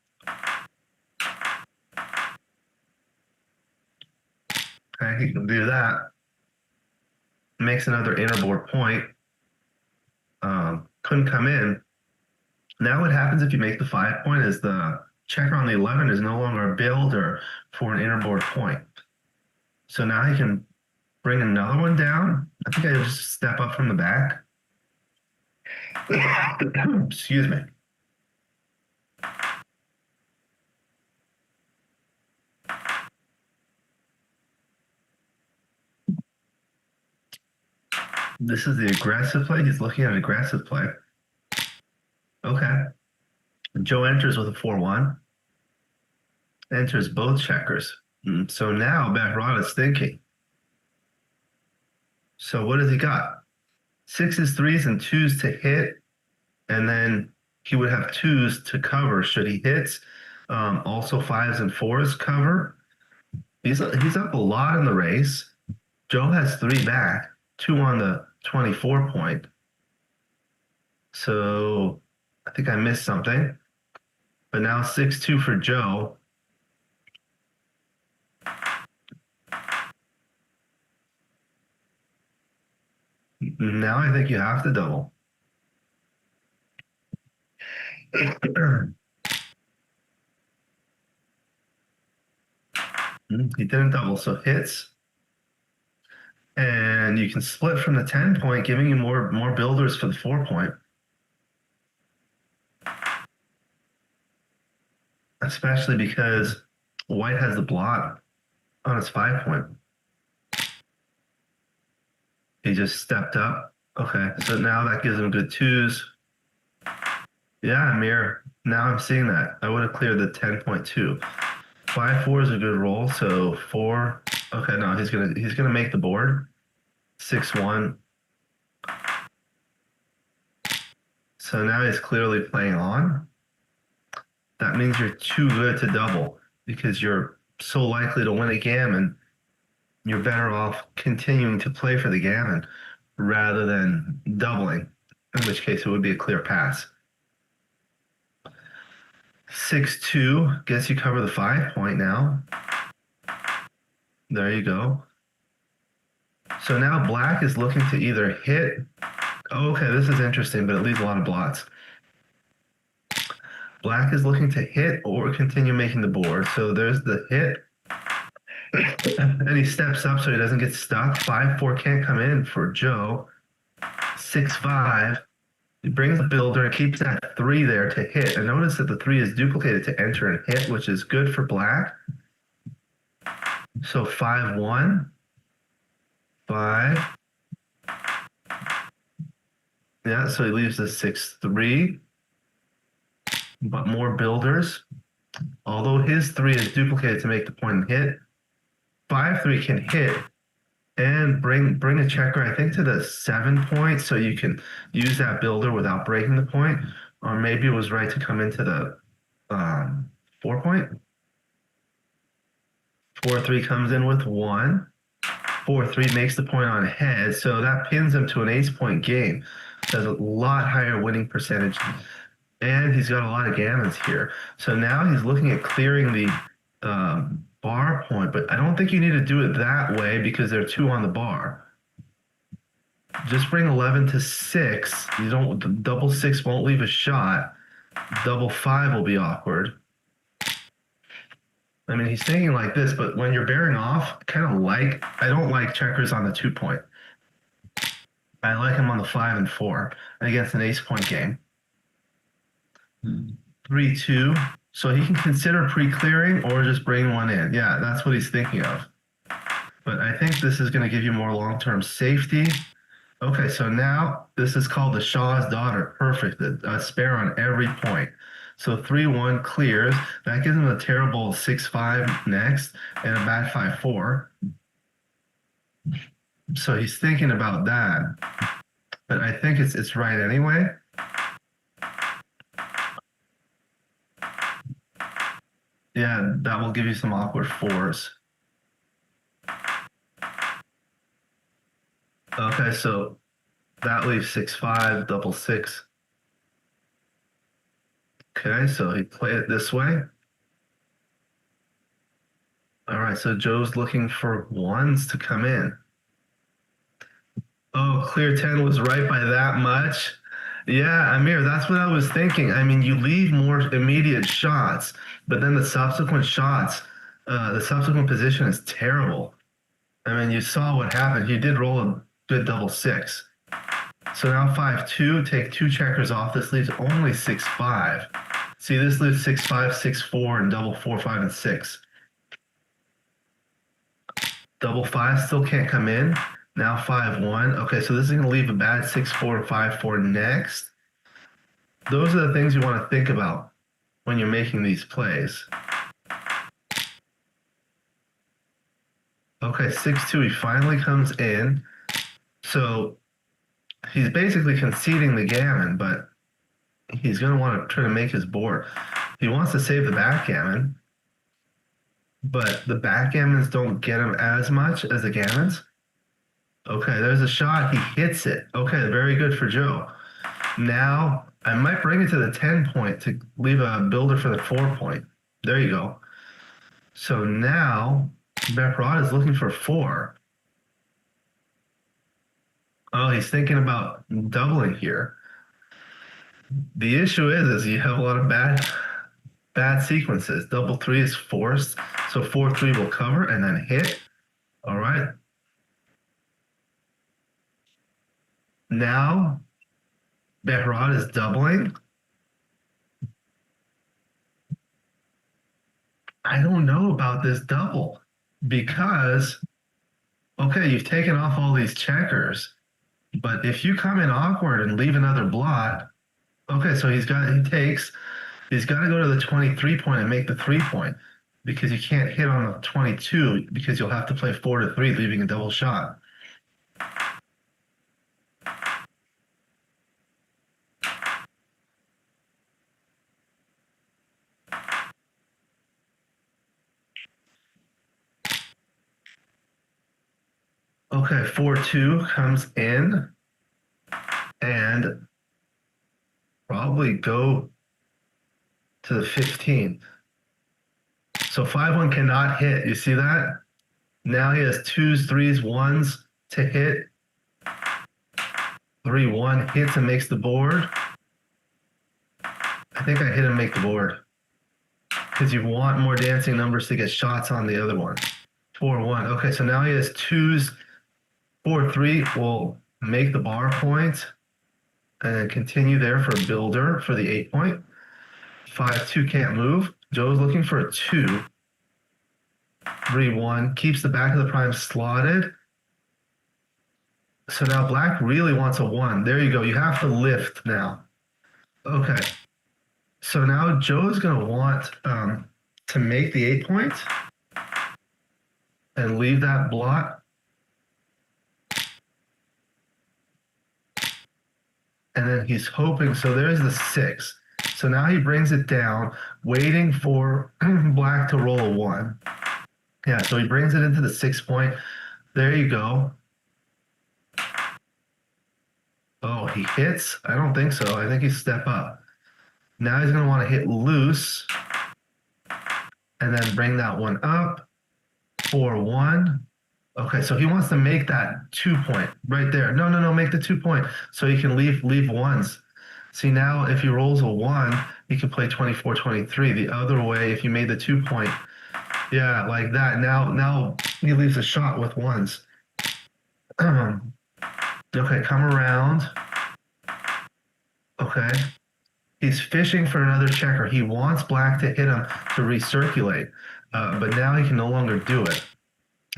Okay, he can do that. Makes another innerboard point. Couldn't come in. Now what happens if you make the 5 point is the checker on the 11 is no longer a builder for an innerboard point. So now he can bring another one down. I think I just step up from the back. Excuse me. This is the aggressive play. He's looking at an aggressive play. Okay. Joe enters with a 4-1. Enters both checkers. So now Behrad is thinking. So what has he got? 6s, 3s, and 2s to hit. And then he would have 2s to cover should he hits. Also 5s and 4s cover. He's up a lot in the race. Joe has 3 back. 2 on the 24 point. So I think I missed something. But now 6-2 for Joe. Now I think you have to double. He didn't double, so hits. And you can split from the 10 point, giving you more builders for the 4 point. Especially because white has the blot on his 5 point. He just stepped up. Okay, so now that gives him good 2s. Yeah, Amir. Now I'm seeing that. I would have cleared the 10.2. 5-4 is a good roll, so 4. Okay, no, he's gonna make the board. 6-1. So now he's clearly playing on. That means you're too good to double because you're so likely to win a gammon. You're better off continuing to play for the gammon rather than doubling, in which case it would be a clear pass. 6-2 gets you cover the 5 point now. There you go. So now black is looking to either hit. Okay, this is interesting, but it leaves a lot of blots. Black is looking to hit or continue making the board. So there's the hit. And he steps up so he doesn't get stuck. 5-4 can't come in for Joe. 6-5. He brings the builder and keeps that 3 there to hit. And notice that the 3 is duplicated to enter and hit, which is good for black. So 5-1. 5. Yeah, so he leaves the 6-3. But more builders. Although his 3 is duplicated to make the point and hit. 5-3 can hit and bring a checker, I think, to the 7 point, so you can use that builder without breaking the point. Or maybe it was right to come into the 4 point. 4-3 comes in with 1. 4-3 makes the point on head, so that pins him to an ace point game. Has a lot higher winning percentage, and he's got a lot of gammons here. So now he's looking at clearing the bar point, but I don't think you need to do it that way because there are 2 on the bar. Just bring 11 to 6. You don't, double 6 won't leave a shot. Double 5 will be awkward. I mean, he's thinking like this, but when you're bearing off, I don't like checkers on the 2 point. I like him on the 5 and 4 against an ace point game. 3-2. So he can consider pre-clearing or just bring 1 in. Yeah, that's what he's thinking of. But I think this is going to give you more long-term safety. Okay, so now this is called the Shah's daughter. Perfect. A spare on every point. So 3-1 clears. That gives him a terrible 6-5 next and a bad 5-4. So he's thinking about that. But I think it's right anyway. Yeah, that will give you some awkward 4s. Okay, so that leaves 6-5, double 6. Okay, so he played it this way. All right, so Joe's looking for 1s to come in. Oh, clear 10 was right by that much. Yeah, Amir, that's what I was thinking. I mean, you leave more immediate shots, but then the subsequent shots, the subsequent position is terrible. I mean, you saw what happened. He did roll a good double 6. So now 5-2, take 2 checkers off. This leaves only 6-5. See, this leaves 6-5, 6-4, and double 4, 5, and 6. Double 5 still can't come in. Now 5-1. Okay, so this is going to leave a bad 6-4 and 5-4 next. Those are the things you want to think about when you're making these plays. Okay, 6-2, he finally comes in. So he's basically conceding the gammon, but he's going to want to try to make his board. He wants to save the backgammon, but the backgammons don't get him as much as the gammons. Okay, there's a shot. He hits it. Okay, very good for Joe. Now, I might bring it to the 10 point to leave a builder for the 4 point. There you go. So now, Behrad is looking for 4. Oh, he's thinking about doubling here. The issue is you have a lot of bad sequences. Double 3 is forced, so 4-3 will cover and then hit. All right. Now, Behrad is doubling. I don't know about this double because, okay, you've taken off all these checkers, but if you come in awkward and leave another blot, okay, so he's got to go to the 23 point and make the 3 point because you can't hit on the 22 because you'll have to play 4-3, leaving a double shot. Okay, 4-2 comes in and probably go to the 15. So 5-1 cannot hit. You see that? Now he has 2s, 3s, 1s to hit. 3-1 hits and makes the board. I think I hit and make the board because you want more dancing numbers to get shots on the other one. 4-1. Okay, so now he has 2s. 4-3 will make the bar point and then continue there for a builder for the 8 point. 5-2 can't move. Joe's looking for a 2. 3-1 keeps the back of the prime slotted. So now black really wants a 1. There you go. You have to lift now. Okay. So now Joe's going to want to make the 8 point and leave that blot. and then he's hoping. So there's the 6. So now he brings it down, waiting for black to roll a 1. Yeah, so he brings it into the 6 point. There you go. Oh, he hits? I don't think so. I think he's step up. Now he's going to want to hit loose and then bring that one up for 1. Okay, so he wants to make that 2 point right there. No, make the 2 point so he can leave ones. See, now if he rolls a 1, he can play 24-23. The other way, if you made the 2 point, yeah, like that. Now he leaves a shot with ones. Okay, come around. Okay. He's fishing for another checker. He wants black to hit him to recirculate, but now he can no longer do it.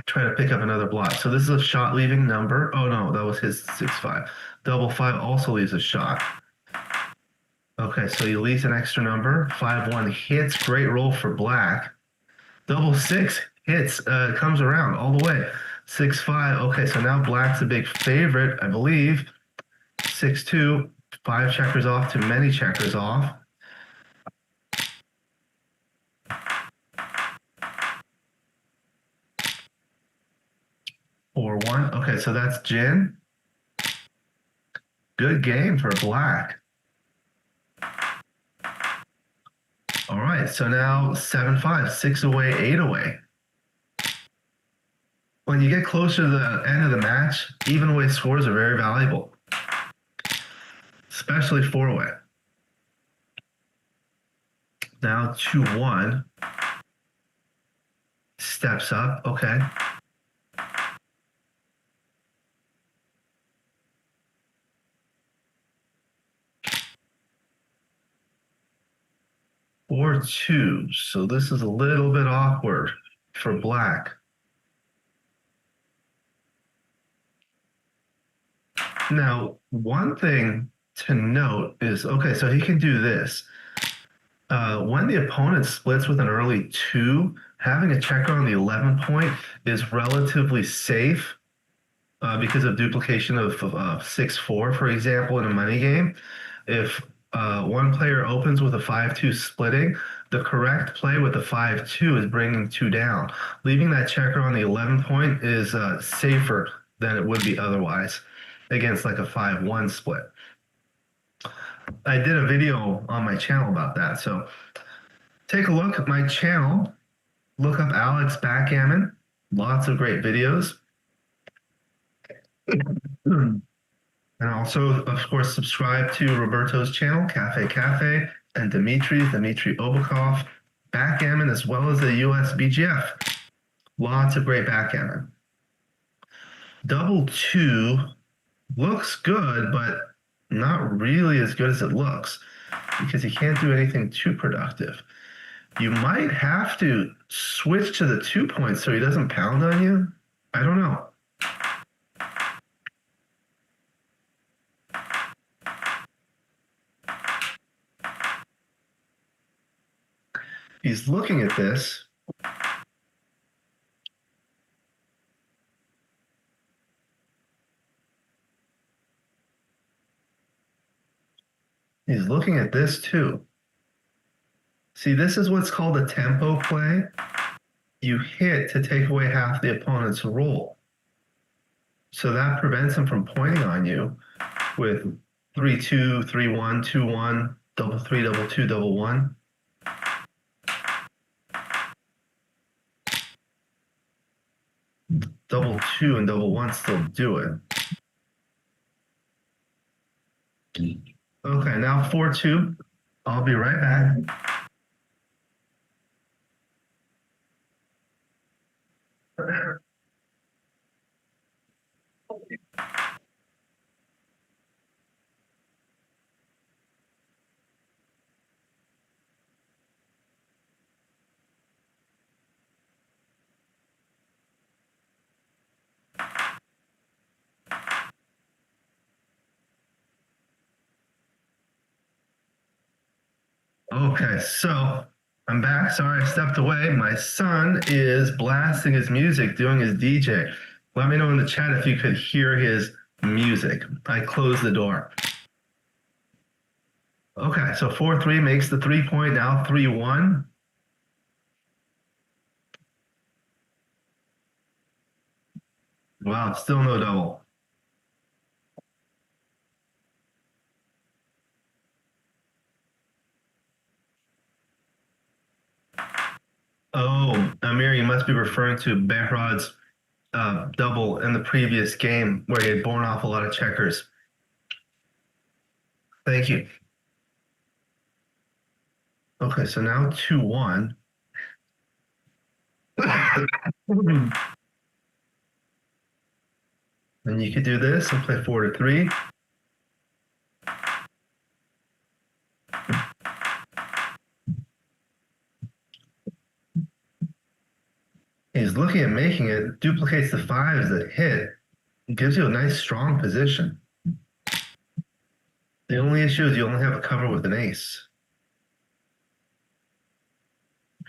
Try to pick up another block. So this is a shot leaving number. Oh no, that was his 6-5. Double 5 also leaves a shot. Okay, so he leaves an extra number. 5-1 hits. Great roll for black. Double 6 hits. Comes around all the way. 6-5. Okay, so now black's a big favorite, I believe. 6-2. 5 checkers off to many checkers off. Or 1. Okay, so that's gin. Good game for black. All right, so now 7-5, 6 away, 8 away. When you get closer to the end of the match, even away scores are very valuable, especially 4 away. Now 2-1. Steps up, okay. Or 2, so this is a little bit awkward for black. Now, one thing to note is, okay, so he can do this. When the opponent splits with an early 2, having a checker on the 11 point is relatively safe because of duplication of 6-4, for example, in a money game. If one player opens with a 5-2 splitting, the correct play with the 5-2 is bringing 2 down. Leaving that checker on the 11 point is safer than it would be otherwise against like a 5-1 split. I did a video on my channel about that, so take a look at my channel. Look up Alex Backgammon. Lots of great videos. And also, of course, subscribe to Roberto's channel, Cafe, and Dmitry Obukhov, Backgammon, as well as the US BGF. Lots of great backgammon. Double 2 looks good, but not really as good as it looks because you can't do anything too productive. You might have to switch to the 2 points so he doesn't pound on you. I don't know. He's looking at this. He's looking at this too. See, this is what's called a tempo play. You hit to take away half the opponent's roll. So that prevents him from pointing on you with 3-2, 3-1, 2-1, double 3, double 2, double 1. Double 2 and double 1 still do it. Okay, now 4-2. I'll be right back. Okay, so I'm back. Sorry I stepped away. My son is blasting his music, doing his DJ. Let me know in the chat if you could hear his music. I closed the door. Okay, so 4-3 makes the 3-point, now 3-1. Wow, still no double. Oh, Amir, you must be referring to Behrad's double in the previous game where he had borne off a lot of checkers. Thank you. Okay, so now 2-1. And you could do this and play 4-3. He's looking at making it, duplicates the fives that hit, gives you a nice strong position. The only issue is you only have a cover with an ace.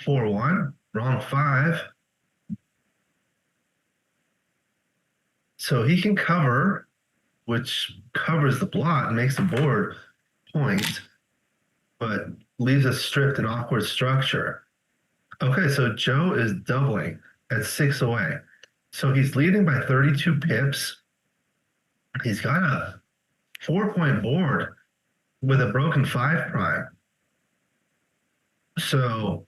4-1, wrong 5. So he can cover, which covers the blot and makes the board point, but leaves us stripped and awkward structure. Okay, so Joe is doubling at 6 away. So he's leading by 32 pips. He's got a 4-point board with a broken 5 prime. So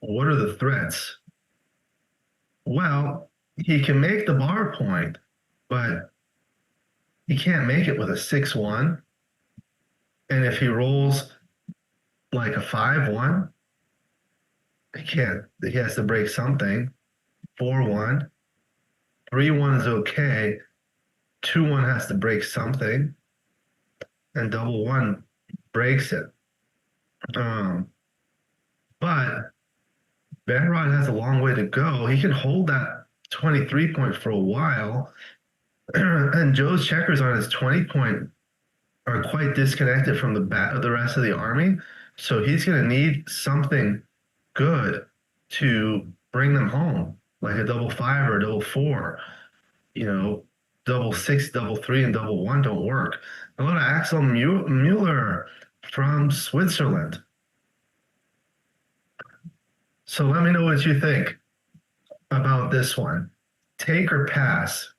what are the threats? Well, he can make the bar point, but he can't make it with a 6-1. And if he rolls like a 5-1, he can't. He has to break something. 4-1. 3-1 is okay. 2-1 has to break something. And double 1 breaks it. But Behrad has a long way to go. He can hold that 23 point for a while. And Joe's checkers on his 20 point are quite disconnected from the rest of the army. So he's going to need something good to bring them home, like a double 5 or a double 4. You know, double 6, double 3, and double 1 don't work. A lot of Axel Mueller from Switzerland. So let me know what you think about this one. Take or pass?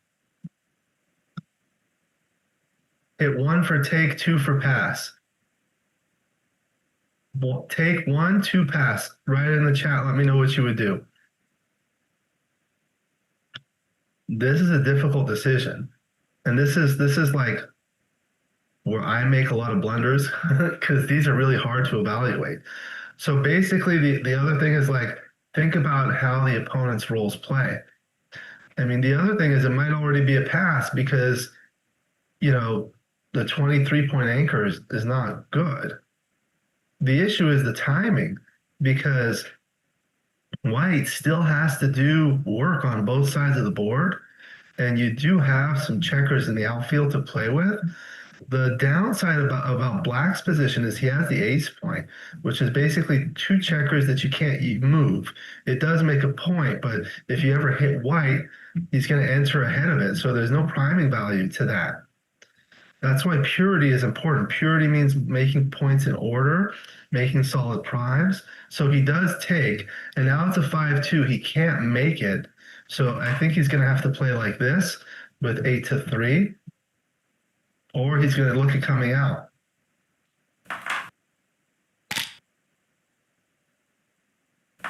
Hit 1 for take, 2 for pass. Take 1, 2 pass. Write it in the chat. Let me know what you would do. This is a difficult decision. And this is like where I make a lot of blunders because these are really hard to evaluate. So basically the other thing is like, think about how the opponent's roles play. I mean, the other thing is it might already be a pass because, you know, the 23-point anchor is not good. The issue is the timing because White still has to do work on both sides of the board, and you do have some checkers in the outfield to play with. The downside about Black's position is he has the ace point, which is basically 2 checkers that you can't move. It does make a point, but if you ever hit White, he's going to enter ahead of it. So there's no priming value to that. That's why purity is important. Purity means making points in order, making solid primes. So he does take, and now it's a 5-2. He can't make it. So I think he's going to have to play like this with 8-3, or he's going to look at coming out.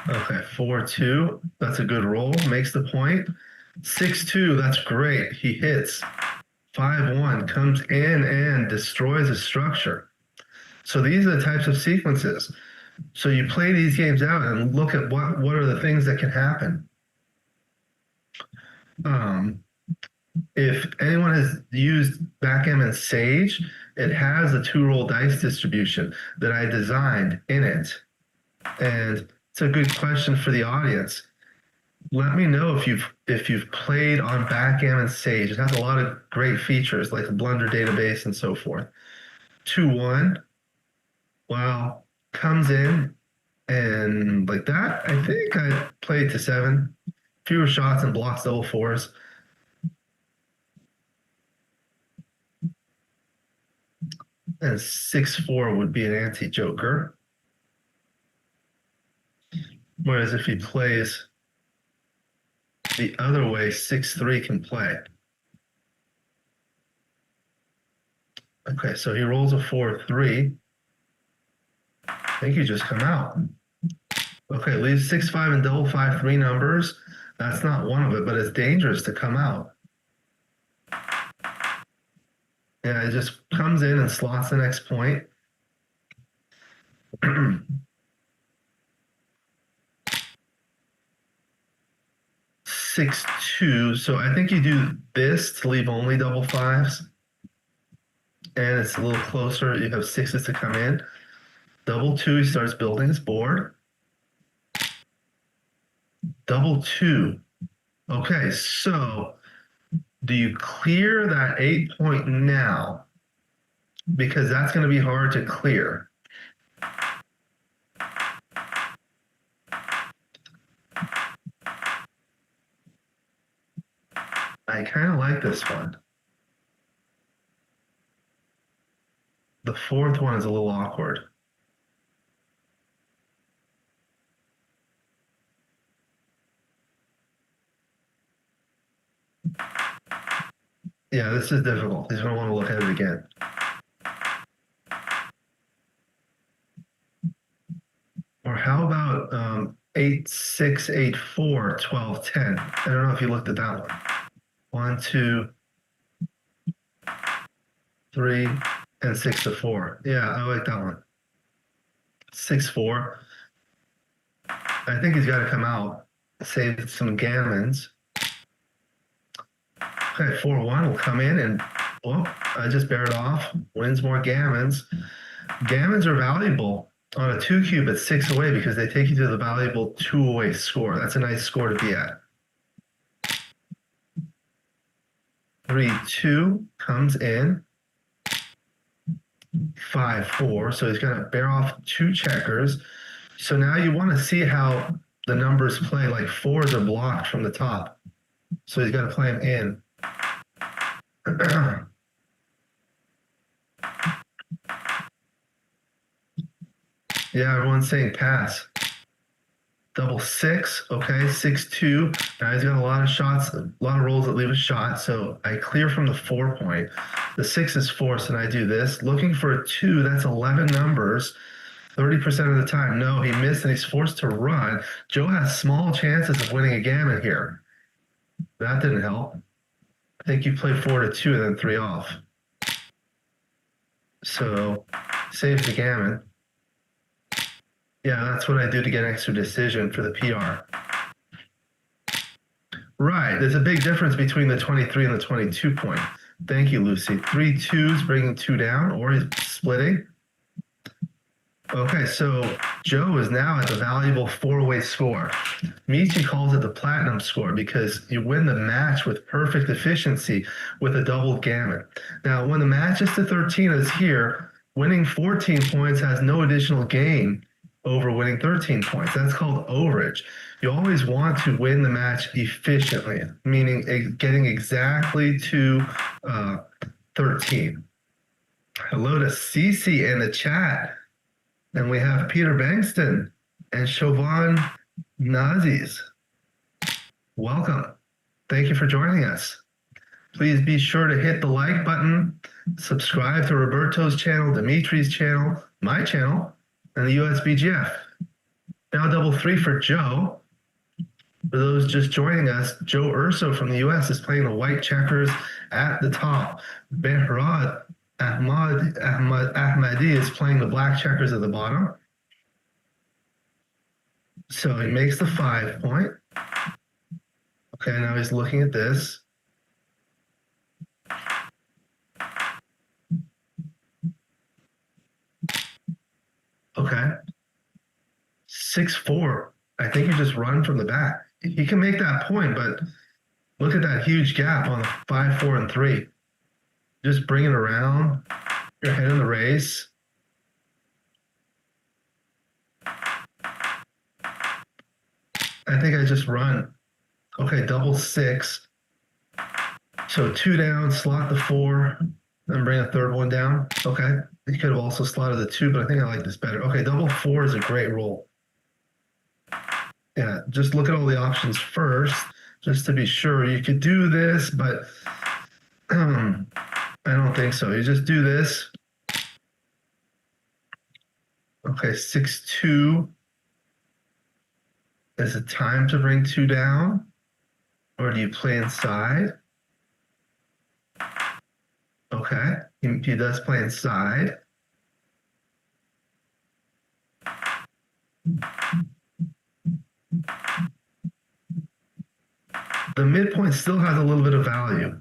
Okay, 4-2. That's a good roll. Makes the point. 6-2. That's great. He hits. 5-1 comes in and destroys a structure. So these are the types of sequences. So you play these games out and look at what are the things that can happen. If anyone has used Backgammon Sage, it has a 2-roll dice distribution that I designed in it. And it's a good question for the audience. Let me know if you've played on Backgammon Sage. It has a lot of great features like the blunder database and so forth. 2-1, well, comes in and like that. I think I played to 7. Fewer shots and blocks double 4s. And 6-4 would be an anti-joker. Whereas if he plays the other way, 6-3 can play. Okay, so he rolls a 4-3. I think you just come out. Okay, leaves 6-5 and double 5-3 numbers. That's not one of it, but it's dangerous to come out. Yeah, it just comes in and slots the next point. 6-2. So I think you do this to leave only double fives. And it's a little closer. You have sixes to come in. Double 2, he starts building his board. Double 2. Okay, so do you clear that 8 point now? Because that's going to be hard to clear. I kind of like this one. The fourth one is a little awkward. Yeah, this is difficult. He's going to want to look at it again. Or how about 8-6, 8-4, 12-10? I don't know if you looked at that one. 1, 2, 3, and 6-4. Yeah, I like that one. 6-4. I think he's got to come out, save some gammons. Okay, 4-1 will come in and, well, I just bared off, wins more gammons. Gammons are valuable on a 2 cube at 6 away because they take you to the valuable 2 away score. That's a nice score to be at. 3-2 comes in. 5-4, so he's going to bear off 2 checkers. So now you want to see how the numbers play, like 4s are blocked from the top. So he's got to play them in. Yeah, everyone's saying pass. Double 6, okay, 6-2. Now he's got a lot of shots, a lot of rolls that leave a shot, so I clear from the 4 point. The 6 is forced, and I do this. Looking for a 2, that's 11 numbers. 30% of the time, no, he missed, and he's forced to run. Joe has small chances of winning a gammon here. That didn't help. I think you play 4-2 and then 3 off. So, saves the gammon. Yeah, that's what I do to get extra decision for the PR. Right, there's a big difference between the 23 and the 22 point. Thank you, Lucy. 3 2s bringing 2 down, or he's splitting. Okay, so Joe is now at the valuable 4-way score. Michi calls it the platinum score because you win the match with perfect efficiency with a double gammon. Now, when the match is to 13 as here, winning 14 points has no additional gain over winning 13 points. That's called overage. You always want to win the match efficiently, meaning getting exactly to 13. Hello to Cece in the chat. And we have Peter Bankston and Chauvin Nazis. Welcome. Thank you for joining us. Please be sure to hit the like button, subscribe to Roberto's channel, Dimitri's channel, my channel, and the USBGF. Now double 3 for Joe. For those just joining us, Joe Urso from the US is playing the white checkers at the top. Behrad Ahmadi is playing the black checkers at the bottom. So he makes the 5 point. Okay, now he's looking at this. Okay. 6-4. I think you just run from the back. He can make that point, but look at that huge gap on the 5, 4, and 3. Just bring it around. You're ahead in the race. I think I just run. Okay, double 6. So 2 down, slot the 4. Then bring a third one down. Okay. You could have also slotted the 2, but I think I like this better. Okay, double 4 is a great roll. Yeah, just look at all the options first, just to be sure. You could do this, but I don't think so. You just do this. Okay, 6-2. Is it time to bring 2 down? Or do you play inside? Okay, he does play inside. The midpoint still has a little bit of value.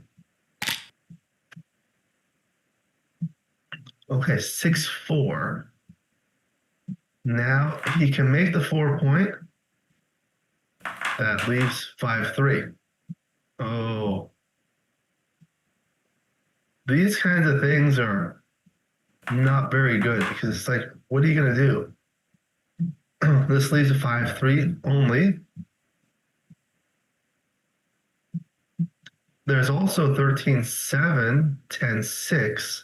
Okay, 6-4. Now he can make the 4 point. That leaves 5-3. Oh. These kinds of things are not very good because it's like, what are you going to do? This leaves a 5-3 only. There's also 13-7, 10-6.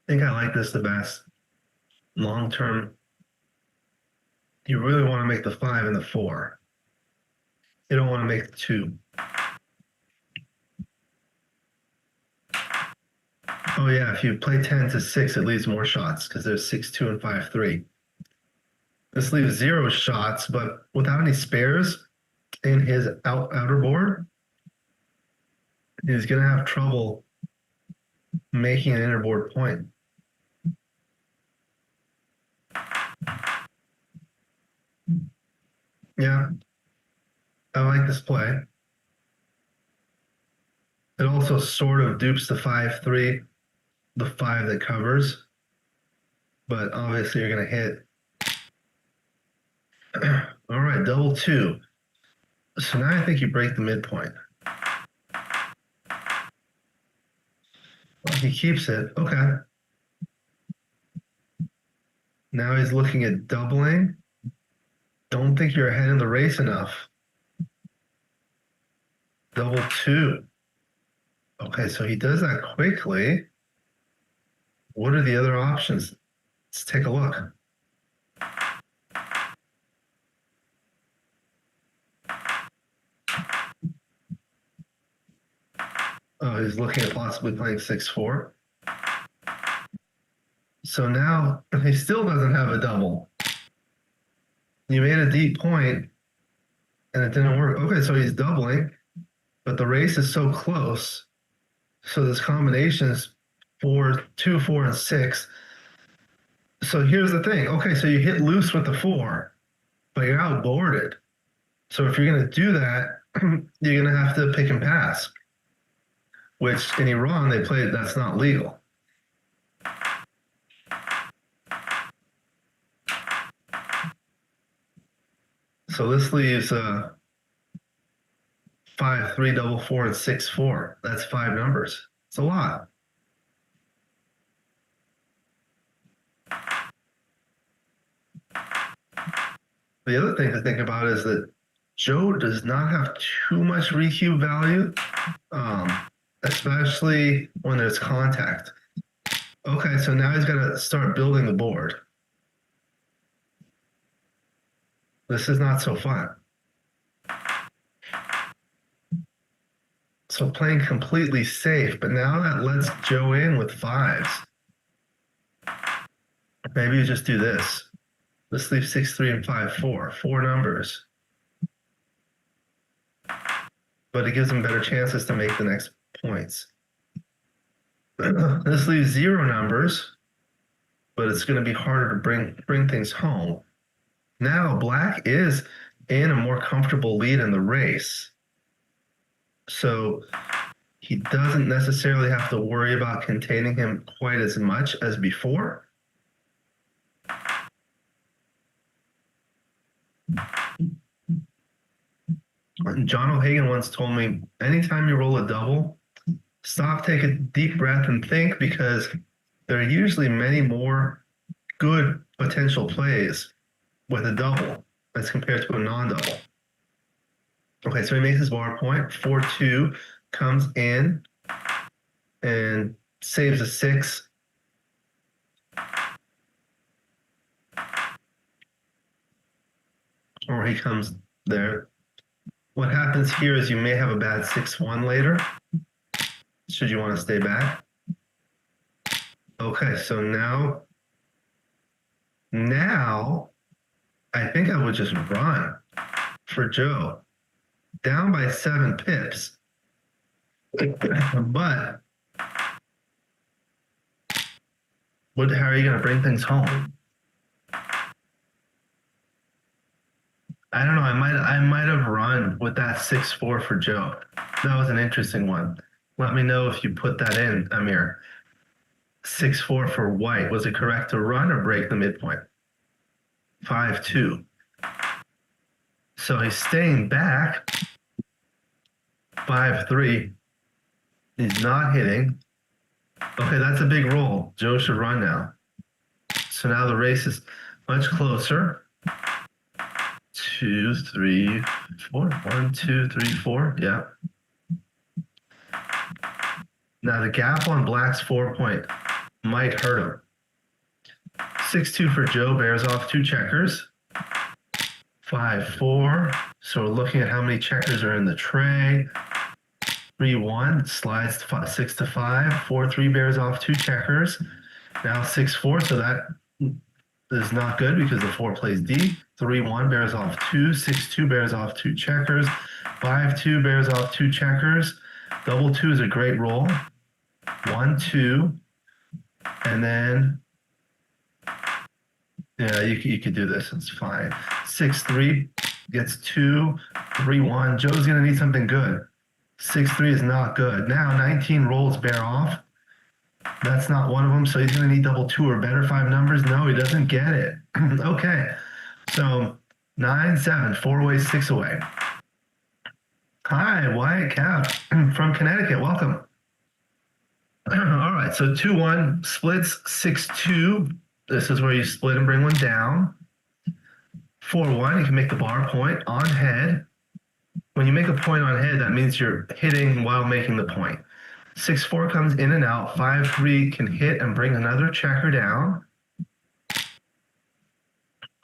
I think I like this the best. Long term, you really want to make the 5 and the 4. You don't want to make the 2. Oh yeah, if you play 10-6, it leaves more shots because there's 6-2 and 5-3. This leaves 0 shots, but without any spares in his outer board, he's going to have trouble making an inner board point. Yeah, I like this play. It also sort of dupes the 5-3, the 5 that covers, but obviously you're going to hit. All right, double 2. So now I think you break the midpoint. Well, he keeps it. Okay. Now he's looking at doubling. Don't think you're ahead in the race enough. Double 2. Okay, so he does that quickly. What are the other options? Let's take a look. Oh, he's looking at possibly playing 6-4. So now he still doesn't have a double. You made a deep point and it didn't work. Okay, so he's doubling, but the race is so close. So this combination is 4, 2, 4, and 6. So here's the thing. Okay, so you hit loose with the 4, but you're outboarded. So if you're going to do that, you're going to have to pick and pass, which in Iran, they play that's not legal. So this leaves 5, 3, double 4, and 6, 4. That's 5 numbers. It's a lot. The other thing to think about is that Joe does not have too much recube value, especially when there's contact. Okay, so now he's got to start building the board. This is not so fun. So playing completely safe, but now that lets Joe in with 5s. Maybe you just do this. This leaves 6, 3, and 5, 4. 4 numbers. But it gives him better chances to make the next points. This leaves 0 numbers, but it's going to be harder to bring things home. Now Black is in a more comfortable lead in the race. So he doesn't necessarily have to worry about containing him quite as much as before. John O'Hagan once told me, anytime you roll a double, stop, take a deep breath, and think, because there are usually many more good potential plays with a double as compared to a non-double. Okay, so he makes his bar point. 4-2 comes in and saves a 6. Or he comes there. What happens here is you may have a bad 6-1 later, should you want to stay back. Okay, so now I think I would just run for Joe. Down by 7 pips. But how are you going to bring things home? I don't know. I might have run with that 6-4 for Joe. That was an interesting one. Let me know if you put that in, Amir. 6-4 for white. Was it correct to run or break the midpoint? 5-2. So he's staying back. 5-3. He's not hitting. Okay, that's a big roll. Joe should run now. So now the race is much closer. 2, 3, 4. 1, 2, 3, 4. Yeah. Now the gap on Black's 4-point might hurt him. 6-2 for Joe bears off 2 checkers. 5-4. So we're looking at how many checkers are in the tray. 3-1 slides to 6-5. 4-3 bears off 2 checkers. Now 6-4. So that is not good because the 4 plays D. 3-1 bears off 2. 6-2 bears off 2 checkers. 5-2 bears off 2 checkers. Double 2 is a great roll. 1-2. And then, yeah, you could do this. It's fine. 6-3 gets 2. 3-1. Joe's going to need something good. 6-3 is not good. Now 19 rolls bear off. That's not one of them, so he's going to need double 2 or better 5 numbers. No, he doesn't get it. Okay, so 9-7, 4 away, 6 away. Hi, Wyatt Cap from Connecticut. Welcome. All right, so 2-1 splits, 6-2. This is where you split and bring one down. 4-1, you can make the bar point on head. When you make a point on head, that means you're hitting while making the point. 6-4 comes in and out. 5-3 can hit and bring another checker down.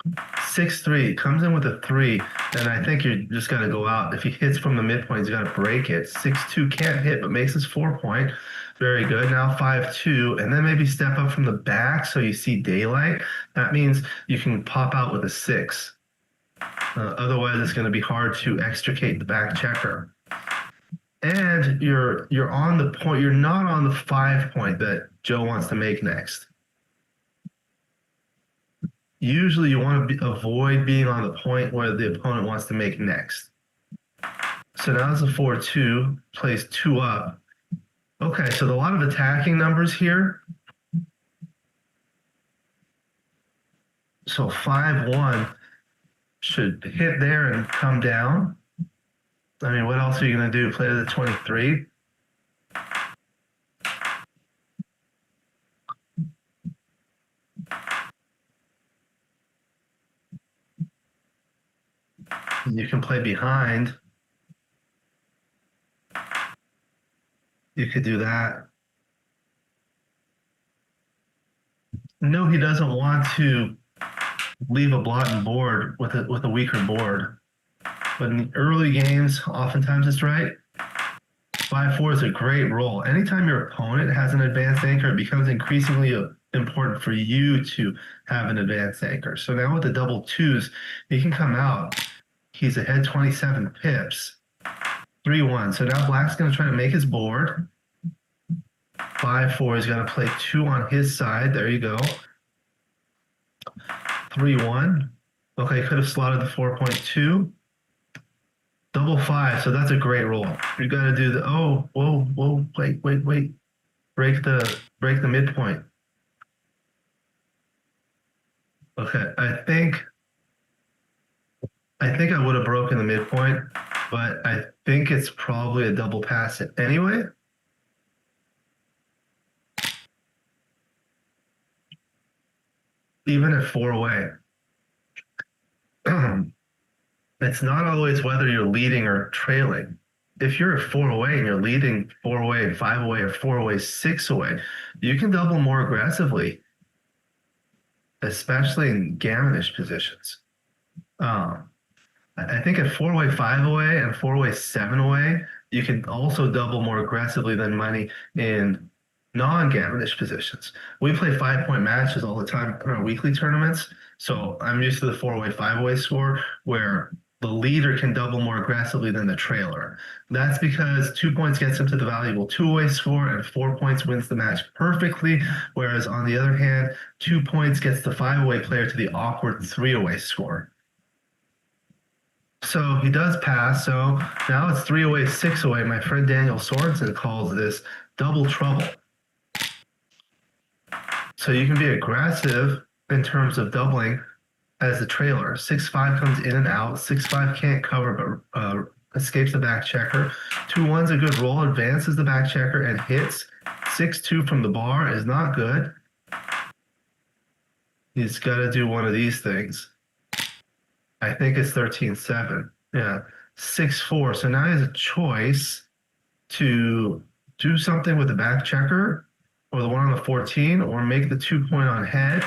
6-3 comes in with a 3, and I think you just got to go out. If he hits from the midpoint, he's got to break it. 6-2 can't hit, but makes his 4-point. Very good. Now 5-2, and then maybe step up from the back so you see daylight. That means you can pop out with a 6. Otherwise, it's going to be hard to extricate the back checker. And you're on the point. You're not on the 5-point that Joe wants to make next. Usually, you want to avoid being on the point where the opponent wants to make next. So now it's a 4-2, plays 2 up. Okay, so a lot of attacking numbers here. So 5-1 should hit there and come down. I mean, what else are you going to do? Play to the 23? You can play behind. You could do that. No, he doesn't want to leave a blotting board with a weaker board. But in the early games, oftentimes it's right. 5-4 is a great roll. Anytime your opponent has an advanced anchor, it becomes increasingly important for you to have an advanced anchor. So now with the double 2s, he can come out. He's ahead 27 pips. 3-1. So now Black's going to try to make his board. 5-4 is going to play 2 on his side. There you go. 3-1. Okay, could have slotted the 4.2. Double 5. So that's a great roll. You got to do the whoa, wait. Break the midpoint. Okay, I think I would have broken the midpoint. but I think it's probably a double pass anyway. Even at 4 away. It's not always whether you're leading or trailing. If you're at 4 away and you're leading 4 away, 5 away, or 4 away, 6 away, you can double more aggressively, especially in gammonish positions. I think at 4 away, 5 away, and 4 away, 7 away, you can also double more aggressively than money in non-gammonish positions. We play 5-point matches all the time in our weekly tournaments, so I'm used to the 4 away, 5 away score where the leader can double more aggressively than the trailer. That's because 2 points gets him to the valuable 2-away score and 4 points wins the match perfectly, whereas on the other hand, 2 points gets the 5-away player to the awkward 3-away score. So he does pass. So now it's 3 away, 6 away. My friend Daniel Sorensen calls this double trouble. So you can be aggressive in terms of doubling as the trailer. 6-5 comes in and out. 6-5 can't cover but escapes the back checker. 2-1's a good roll, advances the back checker and hits. 6-2 from the bar is not good. He's got to do one of these things. I think it's 13-7. Yeah, 6-4. So now he has a choice to do something with the back checker or the one on the 14 or make the 2-point on head.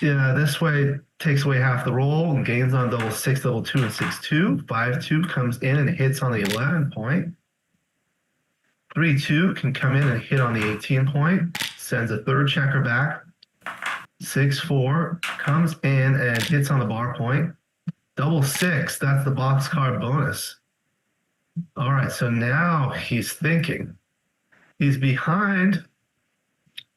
Yeah, this way takes away half the roll and gains on double 6, double 2, and 6-2. 5-2 comes in and hits on the 11 point. 3-2 can come in and hit on the 18 point. Sends a third checker back. 6-4 comes in and hits on the bar point. Double 6, that's the boxcar bonus. All right, so now he's thinking. He's behind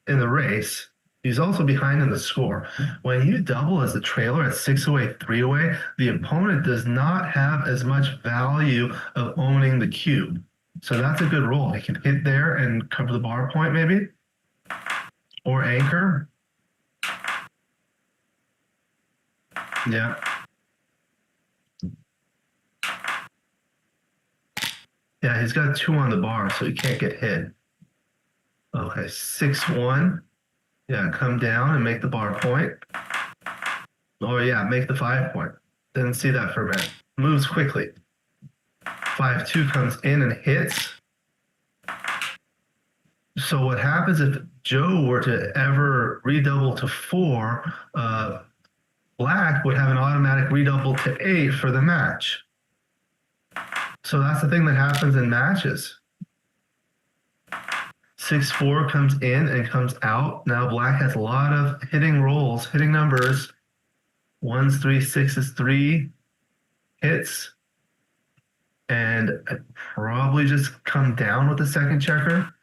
in the race. He's also behind in the score. When you double as the trailer at 6 away, 3 away, the opponent does not have as much value of owning the cube. So that's a good roll. He can hit there and cover the bar point maybe, or anchor. Yeah. Yeah, he's got 2 on the bar, so he can't get hit. Okay, 6-1. Yeah, come down and make the bar point. Oh, yeah, make the 5 point. Didn't see that for a minute. Moves quickly. 5-2 comes in and hits. So what happens if Joe were to ever redouble to 4, Black would have an automatic redouble to 8 for the match. So that's the thing that happens in matches. 6-4 comes in and comes out. Now Black has a lot of hitting rolls, hitting numbers. 1s, 3, 6s, 3 hits. And I'd probably just come down with the second checker.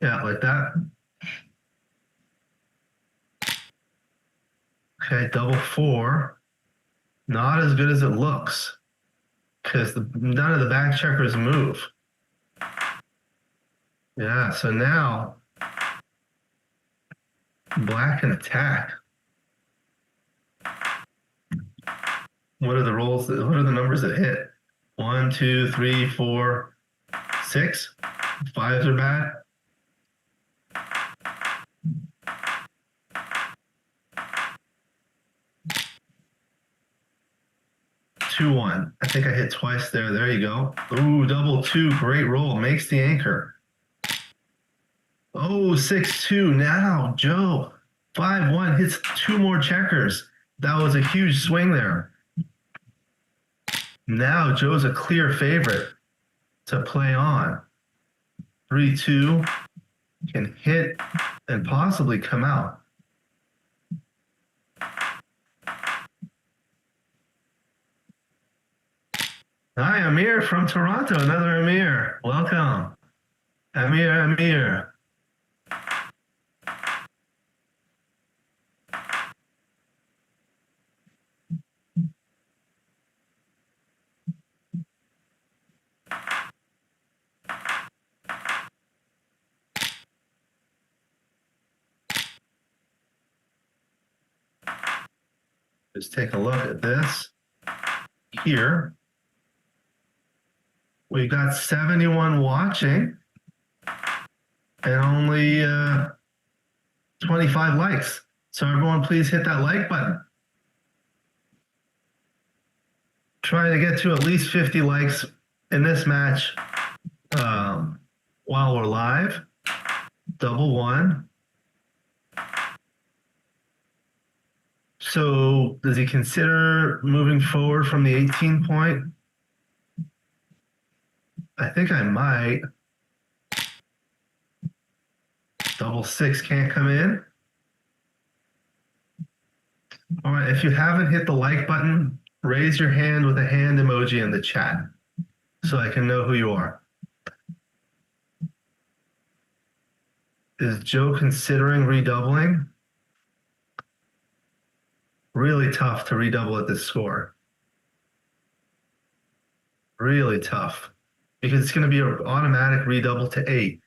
Yeah, like that. Okay, double 4. Not as good as it looks because none of the back checkers move. Yeah, so now Black can attack. What are the rolls? What are the numbers that hit? 1, 2, 3, 4, 6. 5s are bad. Two, 1. I think I hit twice there. There you go. Ooh, double 2. Great roll. Makes the anchor. Oh, 6-2. Now Joe 5-1 hits 2 more checkers. That was a huge swing there. Now Joe's a clear favorite to play on. 3-2 can hit and possibly come out. Hi, Amir from Toronto. Another Amir. Welcome. Amir. Just take a look at this here. We've got 71 watching and only 25 likes. So everyone, please hit that like button. Trying to get to at least 50 likes in this match while we're live. Double one. So does he consider moving forward from the 18 point? I think I might. Double six can't come in. All right, if you haven't hit the like button, raise your hand with a hand emoji in the chat so I can know who you are. Is Joe considering redoubling? Really tough to redouble at this score. Really tough because it's going to be an automatic redouble to 8.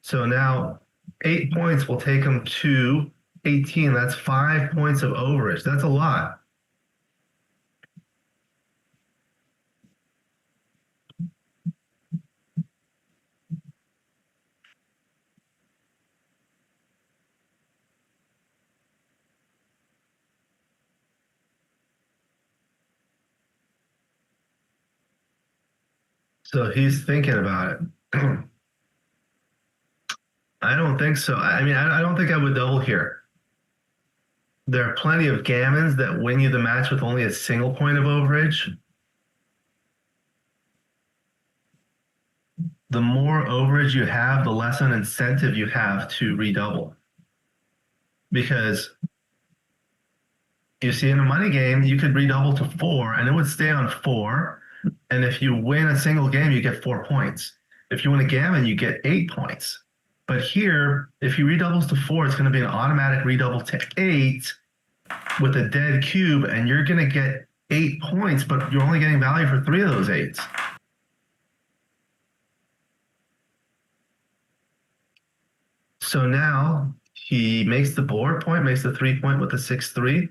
So now 8 points will take him to 18. That's 5 points of overage. That's a lot. So he's thinking about it. I don't think so. I mean, I don't think I would double here. There are plenty of gammons that win you the match with only a single point of overage. The more overage you have, the less an incentive you have to redouble. Because you see, in a money game, you could redouble to 4 and it would stay on 4. And if you win a single game, you get 4 points. If you win a gammon, you get 8 points. But here, if he redoubles to 4, it's going to be an automatic redouble to 8 with a dead cube, and you're going to get 8 points, but you're only getting value for 3 of those 8s. So now he makes the board point, makes the 3 point with the 6-3.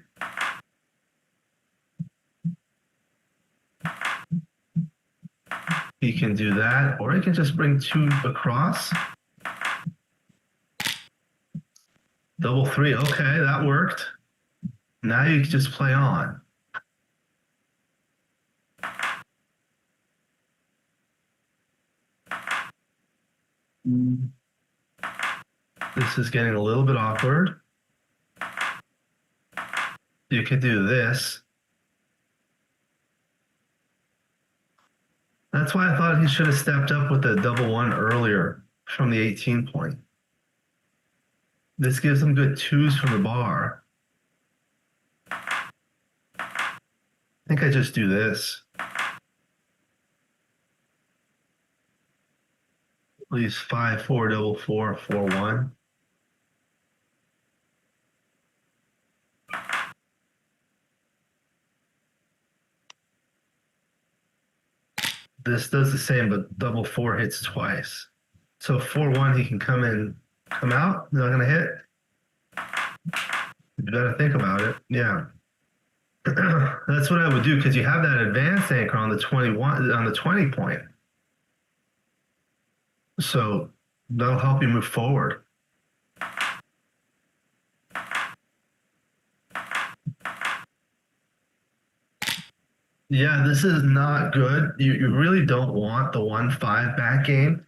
He can do that, or he can just bring 2 across. Double 3, okay, that worked. Now you can just play on. This is getting a little bit awkward. You could do this. That's why I thought he should have stepped up with the double 1 earlier from the 18 point. This gives him good 2s from the bar. I think I just do this. Leaves 5-4, double 4, 4-1. This does the same, but double 4 hits twice. So 4-1, he can come in, come out. Not gonna hit. You gotta think about it. Yeah. That's what I would do, because you have that advanced anchor on the 21 on the 20 point. So that'll help you move forward. Yeah, this is not good. You really don't want the 1-5 back game.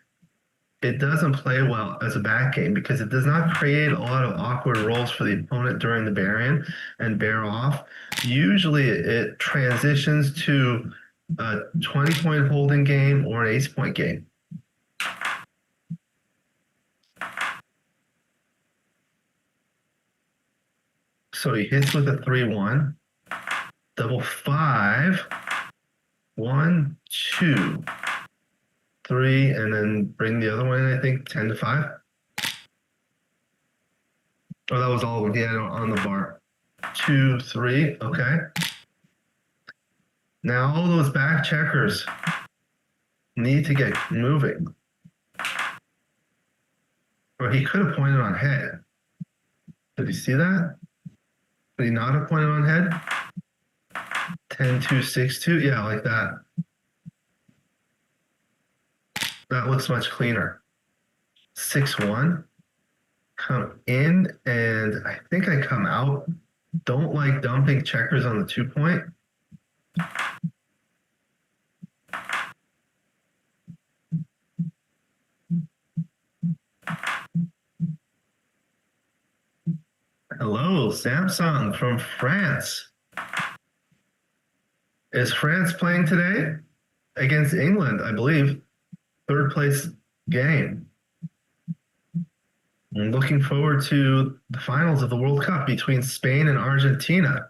It doesn't play well as a back game because it does not create a lot of awkward rolls for the opponent during the bear-in and bear-off. Usually it transitions to a 20-point holding game or an ace-point game. So he hits with a 3-1, double 5, 1, 2, 3, and then bring the other one in, I think 10-5. Oh, that was all of them. He had it on the bar. 2, 3, okay. Now all those back checkers need to get moving. Or he could have pointed on head. Did you see that? Did he not have pointed on head? 10-2, 6-2, yeah, like that. That looks much cleaner. 6-1. Come in, and I think I come out. Don't like dumping checkers on the 2-point. Hello, Samsung from France. Is France playing today? Against England, I believe. Third place game. I'm looking forward to the finals of the World Cup between Spain and Argentina.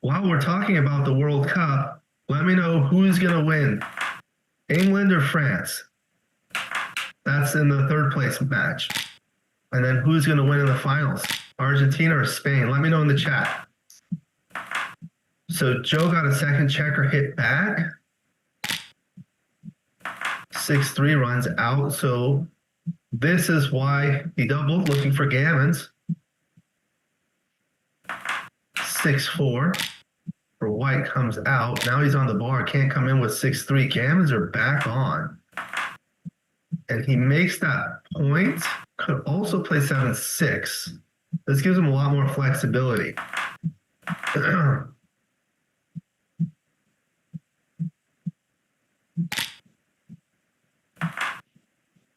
While we're talking about the World Cup, let me know who's going to win, England or France. That's in the third place match. And then who's going to win in the finals, Argentina or Spain? Let me know in the chat. So Joe got a second checker hit back. 6-3 runs out. So this is why he doubled, looking for gammons. 6-4 for white comes out. Now he's on the bar. Can't come in with 6-3. Gammons are back on. And he makes that point. Could also play 7-6. This gives him a lot more flexibility.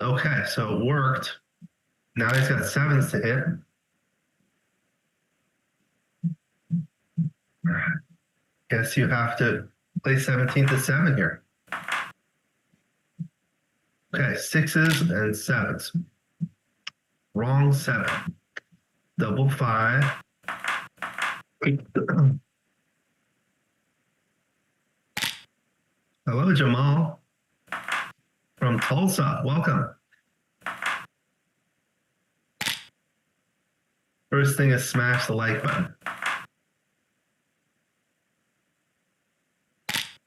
Okay, so it worked. Now he's got 7s to hit. Guess you have to play 17-7 here. Okay, 6s and 7s. Wrong 7. Double 5. Hello, Jamal from Tulsa. Welcome. First thing is smash the like button.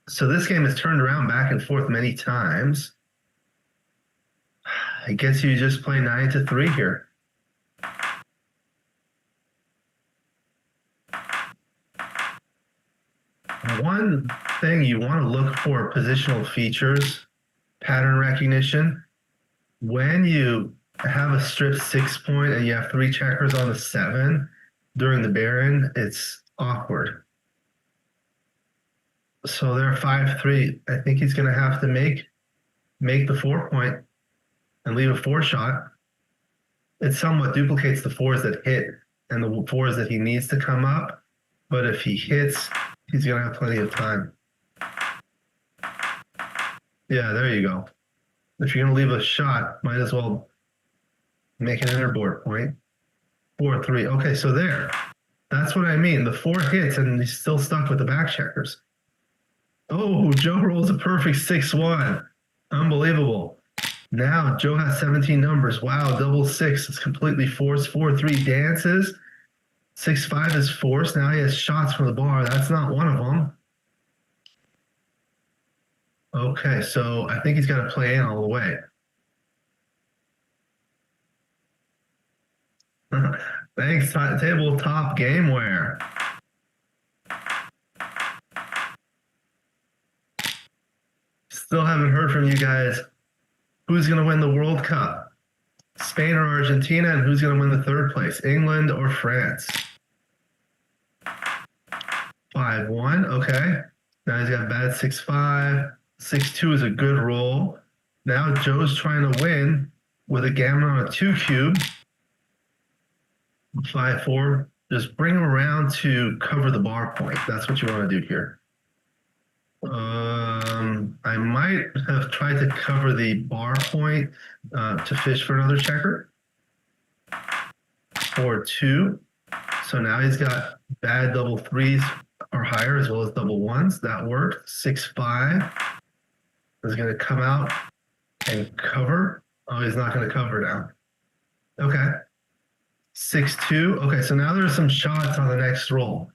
So this game has turned around back and forth many times. I guess you just play 9-3 here. One thing you want to look for positional features, pattern recognition. When you have a strip 6-point and you have 3 checkers on the 7 during the Baron, it's awkward. So they're 5-3. I think he's going to have to make the 4-point and leave a 4 shot. It somewhat duplicates the 4s that hit and the 4s that he needs to come up. But if he hits, he's going to have plenty of time. Yeah, there you go. If you're going to leave a shot, might as well make an innerboard point. 4-3. Okay, so there. That's what I mean. The 4 hits and he's still stuck with the back checkers. Oh, Joe rolls a perfect 6-1. Unbelievable. Now Joe has 17 numbers. Wow, double 6. It's completely forced. 4-3 dances. 6-5 is forced. Now he has shots from the bar. That's not one of them. Okay, so I think he's got to play in all the way. Thanks, Tabletop Gameware. Still haven't heard from you guys. Who's going to win the World Cup? Spain or Argentina? And who's going to win the third place? England or France? 5-1. Okay. Now he's got bad 6-5. 6-2 is a good roll. Now Joe's trying to win with a gammon on a 2 cube. 5-4. Just bring him around to cover the bar point. That's what you want to do here. I might have tried to cover the bar point to fish for another checker. 4-2. So now he's got bad double 3s or higher as well as double 1s. That worked. 6-5 is going to come out and cover. Oh, he's not going to cover now. Okay. 6-2. Okay, so now there's some shots on the next roll.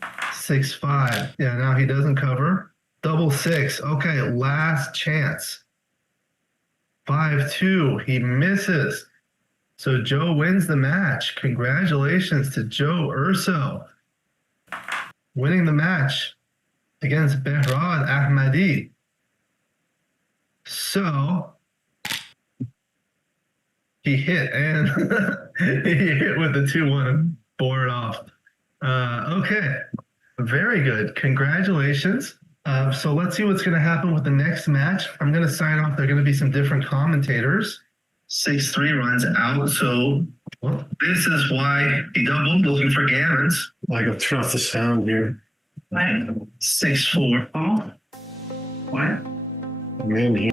6-5. Yeah, now he doesn't cover. Double 6. Okay, last chance. 5-2. He misses. So Joe wins the match. Congratulations to Joe Urso. Winning the match. against Behrad Ahmadi. So he hit and he hit with the 2-1 and bore it off. Okay, very good. Congratulations. So let's see what's going to happen with the next match. I'm going to sign off. There are going to be some different commentators. 6-3 runs out. So this is why he doubled looking for gammons. Like I'll turn off the sound here. 6-4. Oh, what? I'm in here.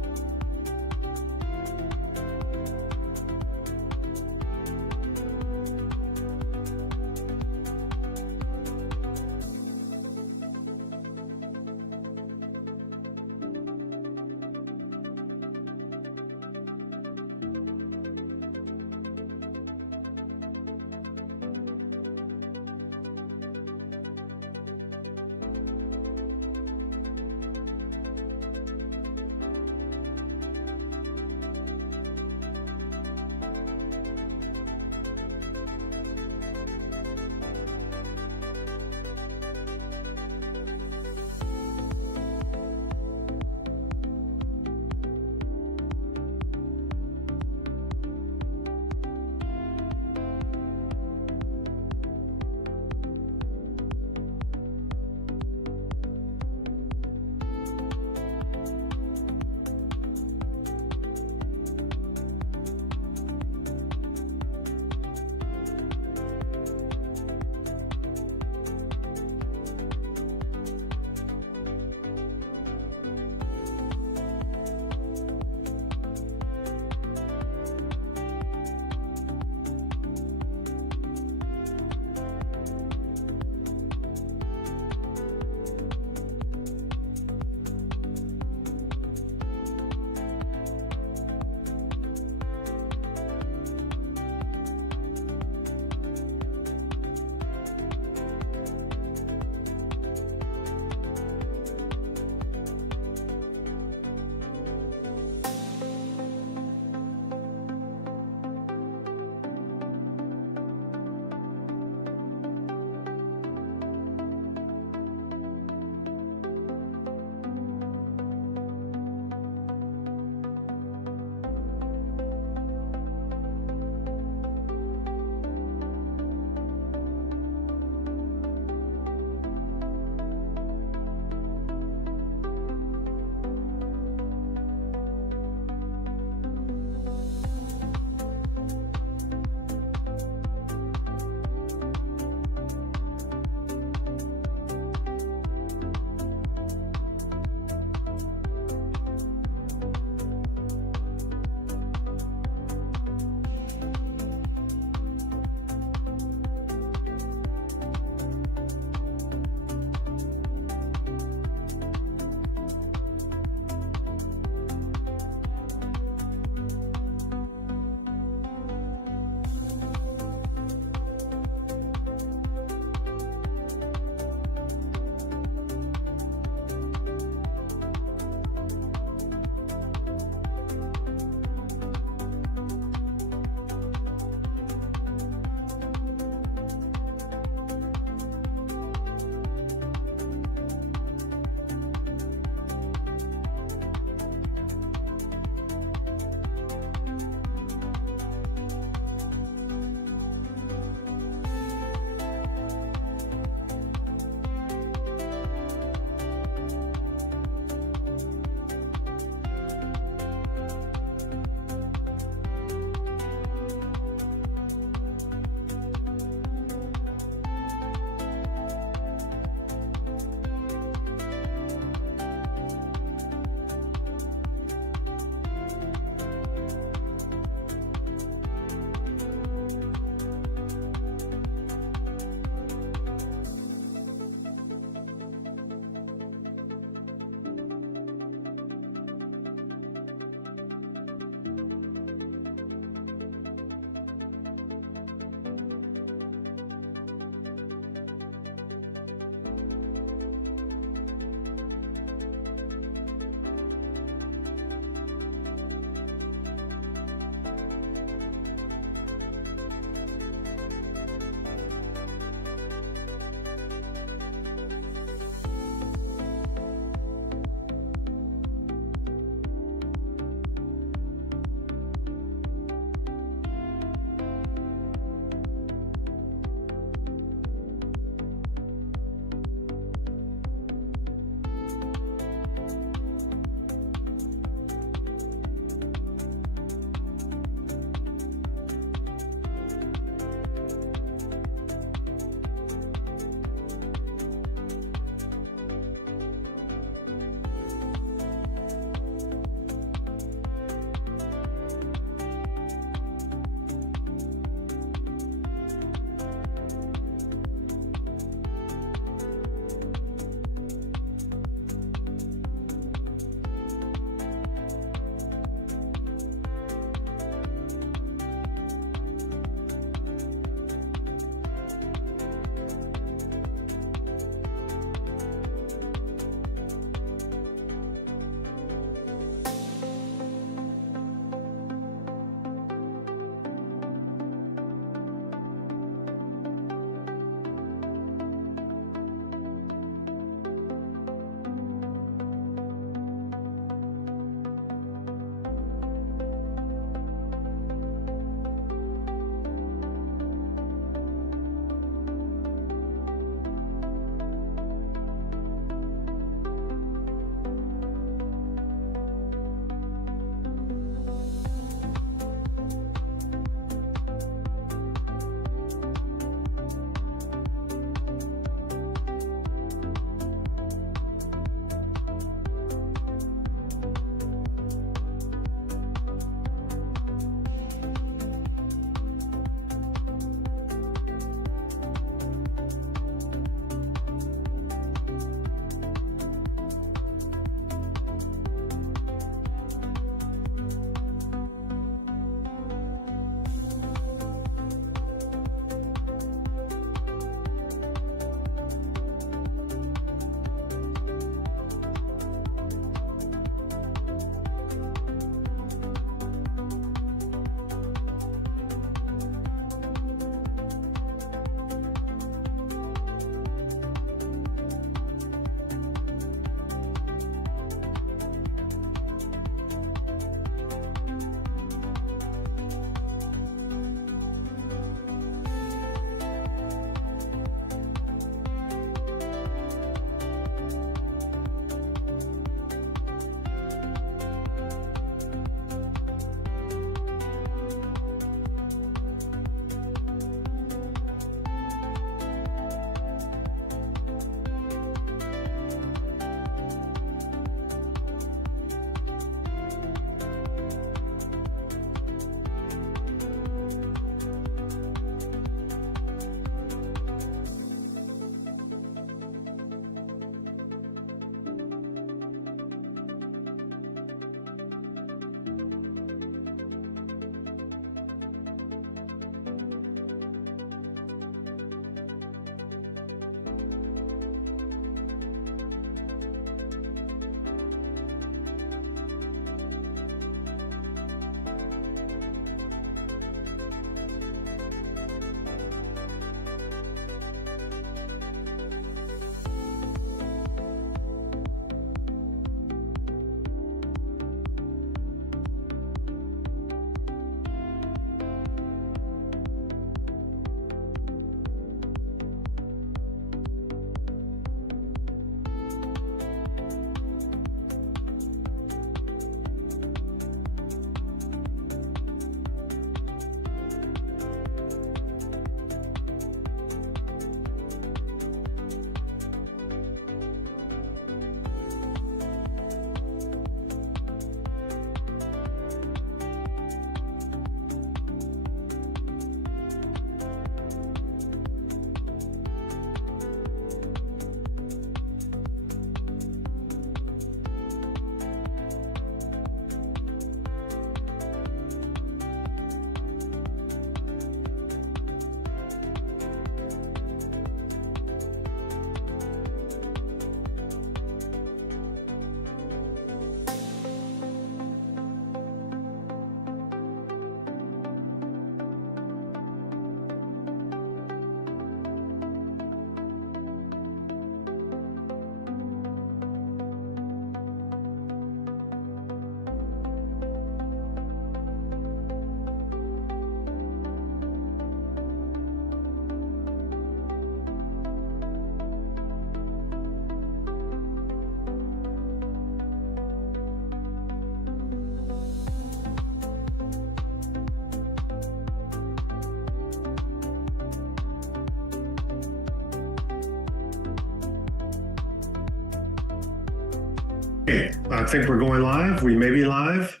Okay, I think we're going live. We may be live.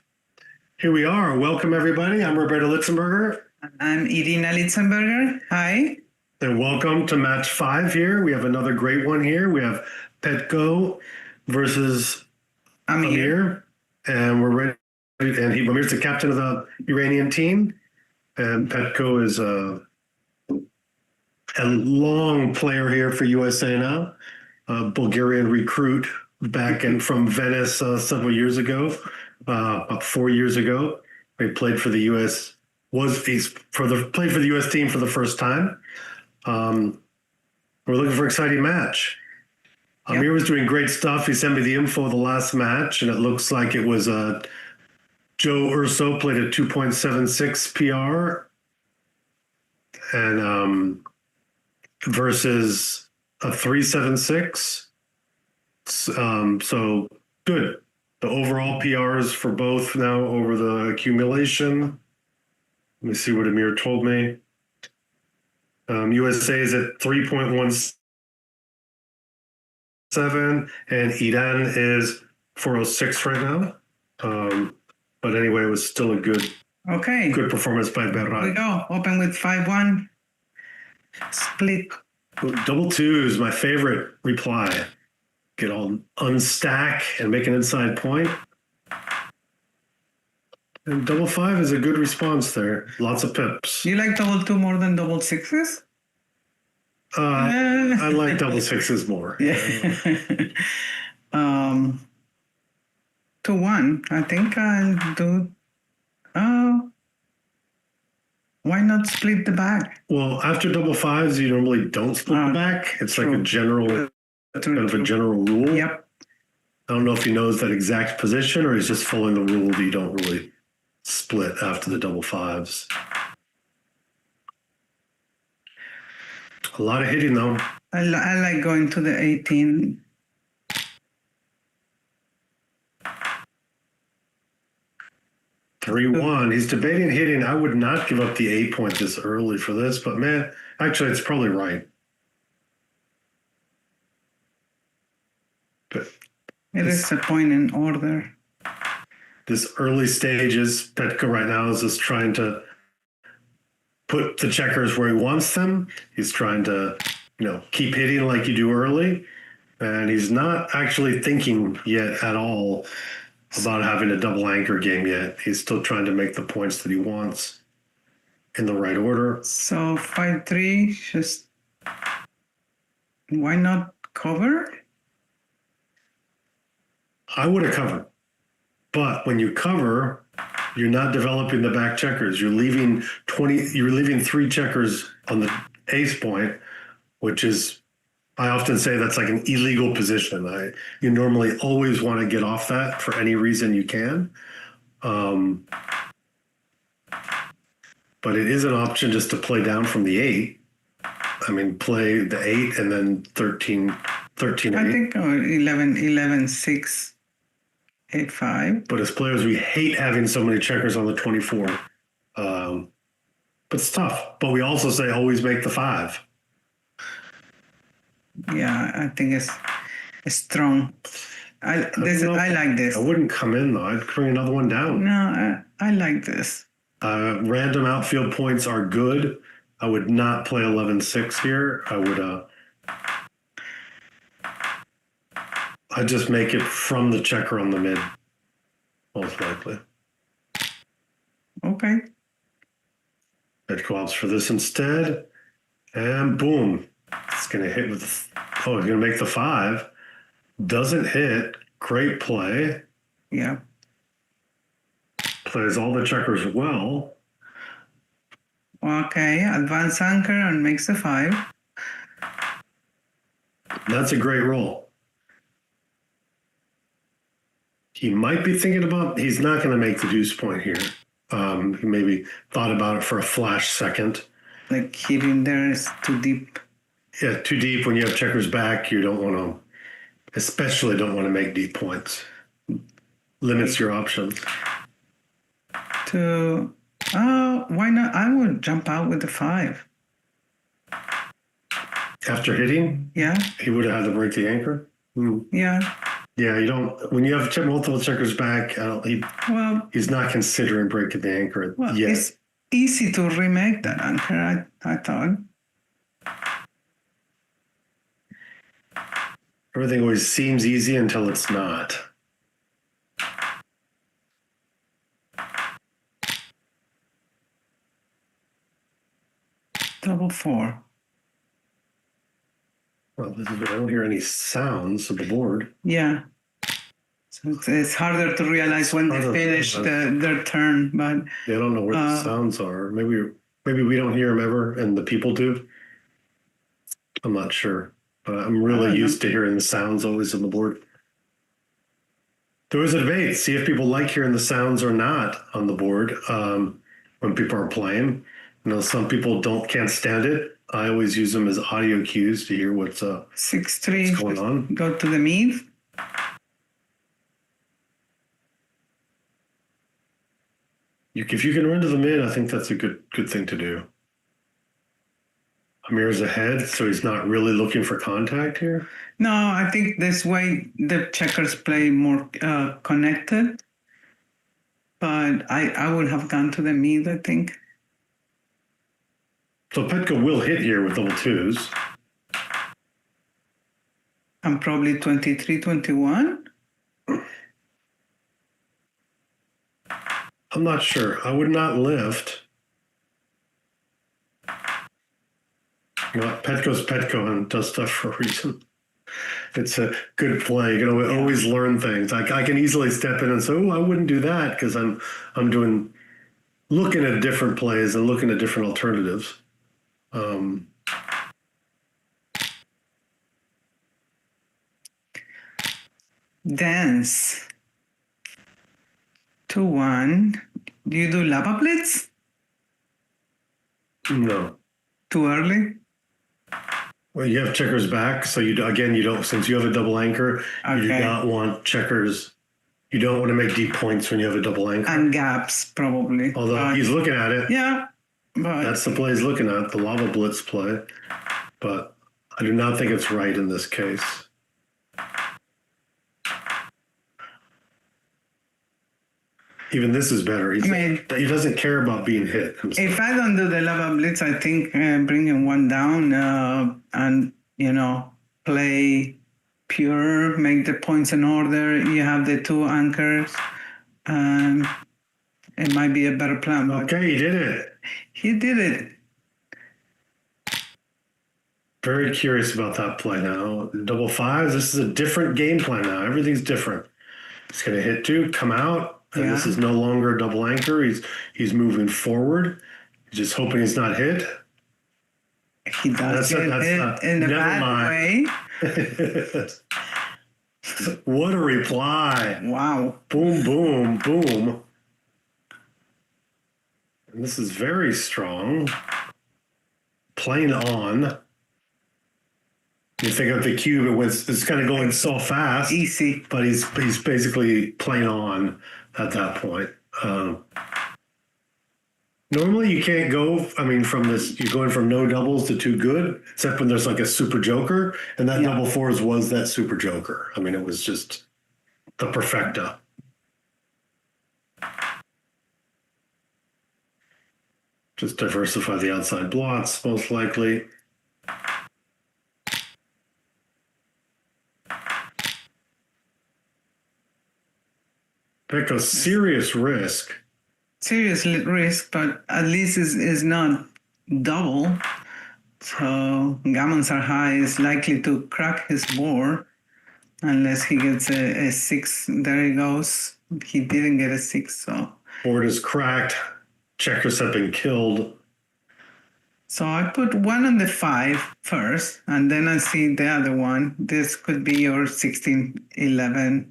Here we are. Welcome, everybody. I'm Roberto Litzenberger. I'm Irina Litzenberger. Hi. And welcome to match 5 here. We have another great one here. We have Petko versus Amir. And we're ready. And Amir's the captain of the Iranian team. And Petko is a long player here for USA now. A Bulgarian recruit back in from Venice several years ago, about 4 years ago. He played for the U.S. Played for the U.S. team for the first time. We're looking for an exciting match. Yep. Amir was doing great stuff. He sent me the info of the last match, and it looks like it was Joe Urso played a 2.76 PR, and versus a 3.76. So good. The overall PRs for both now over the accumulation. Let me see what Amir told me. USA is at 3.17, and Iran is 4.06 right now. But anyway, it was still a good performance by Behrad. Here we go. Open with 5-1. Split. Double two is my favorite reply. Get all unstack and make an inside point. And double 5 is a good response there. Lots of pips. You like double 2 more than double 6s? I like double 6s more. Yeah. 2-1. I think I'll do. Why not split the bag? Well, after double 5s, you normally don't split the back. It's like a general, kind of a general rule. Yep. I don't know if he knows that exact position or he's just following the rule that you don't really split after the double 5s. A lot of hitting though. I like going to the 18. (3-1). He's debating hitting. I would not give up the 8 point this early for this, but man, actually, it's probably right. But It is a point in order. this early stages, Petko right now is just trying to put the checkers where he wants them. He's trying to, keep hitting like you do early, and he's not actually thinking yet at all about having a double anchor game yet. He's still trying to make the points that he wants in the right order. So 5-3, just why not cover? I would have covered, but when you cover, you're not developing the back checkers. You're leaving 3 checkers on the ace point, which is, I often say that's like an illegal position. You normally always want to get off that for any reason you can. But it is an option just to play down from the 8. I mean, play the 8 and then 13, 8. I think 11, 6, 8, 5. But as players, we hate having so many checkers on the 24. But it's tough. But we also say always make the 5. Yeah, I think it's strong. I like this. I wouldn't come in though. I'd bring another one down. No, I like this. Random outfield points are good. I would not play 11-6 here. I'd just make it from the checker on the mid, most likely. Okay. Petko opts for this instead, and boom. It's going to hit with, he's going to make the 5. Doesn't hit. Great play. Yeah. Plays all the checkers well. Okay, advance anchor and makes the 5. That's a great roll. He might be thinking about, he's not going to make the deuce point here. He maybe thought about it for a flash second. Like hitting there is too deep. Yeah, too deep when you have checkers back. You don't want to, especially don't want to make deep points. Limits your options. Why not? I would jump out with the 5. After hitting? Yeah. He would have had to break the anchor? Yeah. Yeah, you don't. When you have multiple checkers back, Well, he's not considering breaking the anchor well, yet. it's easy to remake that anchor. I thought. Everything always seems easy until it's not. Double 4. Well, I don't hear any sounds of the board. Yeah. So it's harder to realize when they finish their turn, but They don't know where the sounds are. Maybe we don't hear them ever, and the people do. I'm not sure, but I'm really used to hearing the sounds always on the board. There was a debate, see if people like hearing the sounds or not on the board when people are playing. You know, some people can't stand it. I always use them as audio cues to hear what's 6-3 going on. Go to the mid. If you can run to the mid, I think that's a good thing to do. Amir's ahead, so he's not really looking for contact here. No, I think this way the checkers play more connected. But I would have gone to the mid, I think. So Petko will hit here with double 2s. And probably 23-21. I'm not sure. I would not lift. You know what? Petko's Petko and does stuff for a reason. It's a good play. You know, always learn things. I can easily step in and say, "Oh, I wouldn't do that," because I'm looking at different plays and looking at different alternatives. Dance. 2-1. Do you do lava blitz? No. Too early? Well, you have checkers back, so you don't. Since you have a double anchor, you do Okay. not want checkers. You don't want to make deep points when you have a double anchor. And gaps, probably. Although he's looking at it. Yeah, but That's the play he's looking at, the lava blitz play. But I do not think it's right in this case. Even this is better. He doesn't care about being hit. if I don't do the lava blitz, I think bringing one down and, play pure, make the points in order. You have the 2 anchors. It might be a better plan. Okay, he did it. He did it. Very curious about that play now. Double 5s, this is a different game plan now. Everything's different. He's going to hit 2, come out. And this is no longer a double anchor. He's moving forward. He's just hoping he's not hit. He does get hit in a bad way. What a reply. Wow. Boom, boom, boom. And this is very strong. Playing on. You think of the cube, it's kind of going so fast. Easy. But he's basically playing on at that point. Normally you can't go, from this, you're going from no doubles to 2 good, except when there's like a super joker, and that double 4s was that super joker. It was just the perfecta. Just diversify the outside blots, most likely. Pick a serious risk. Serious risk, but at least is not double. So gammons are high, is likely to crack his board unless he gets a 6. There he goes. He didn't get a 6, so. Board is cracked. Checkers have been killed. So I put 1 on the 5 first, and then I see the other one. This could be your 16-11.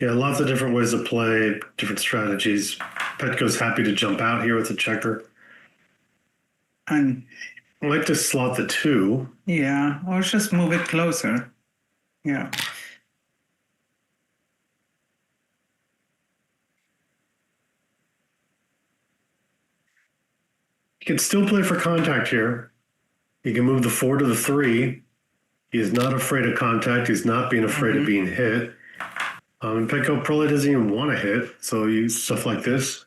Yeah, lots of different ways to play, different strategies. Petko's happy to jump out here with a checker. And I like to slot the 2. yeah, or just move it closer. Yeah. You can still play for contact here. You can move the 4 to the 3. He is not afraid of contact. He's not being afraid of being hit. And Petko probably doesn't even want to hit, so you use stuff like this.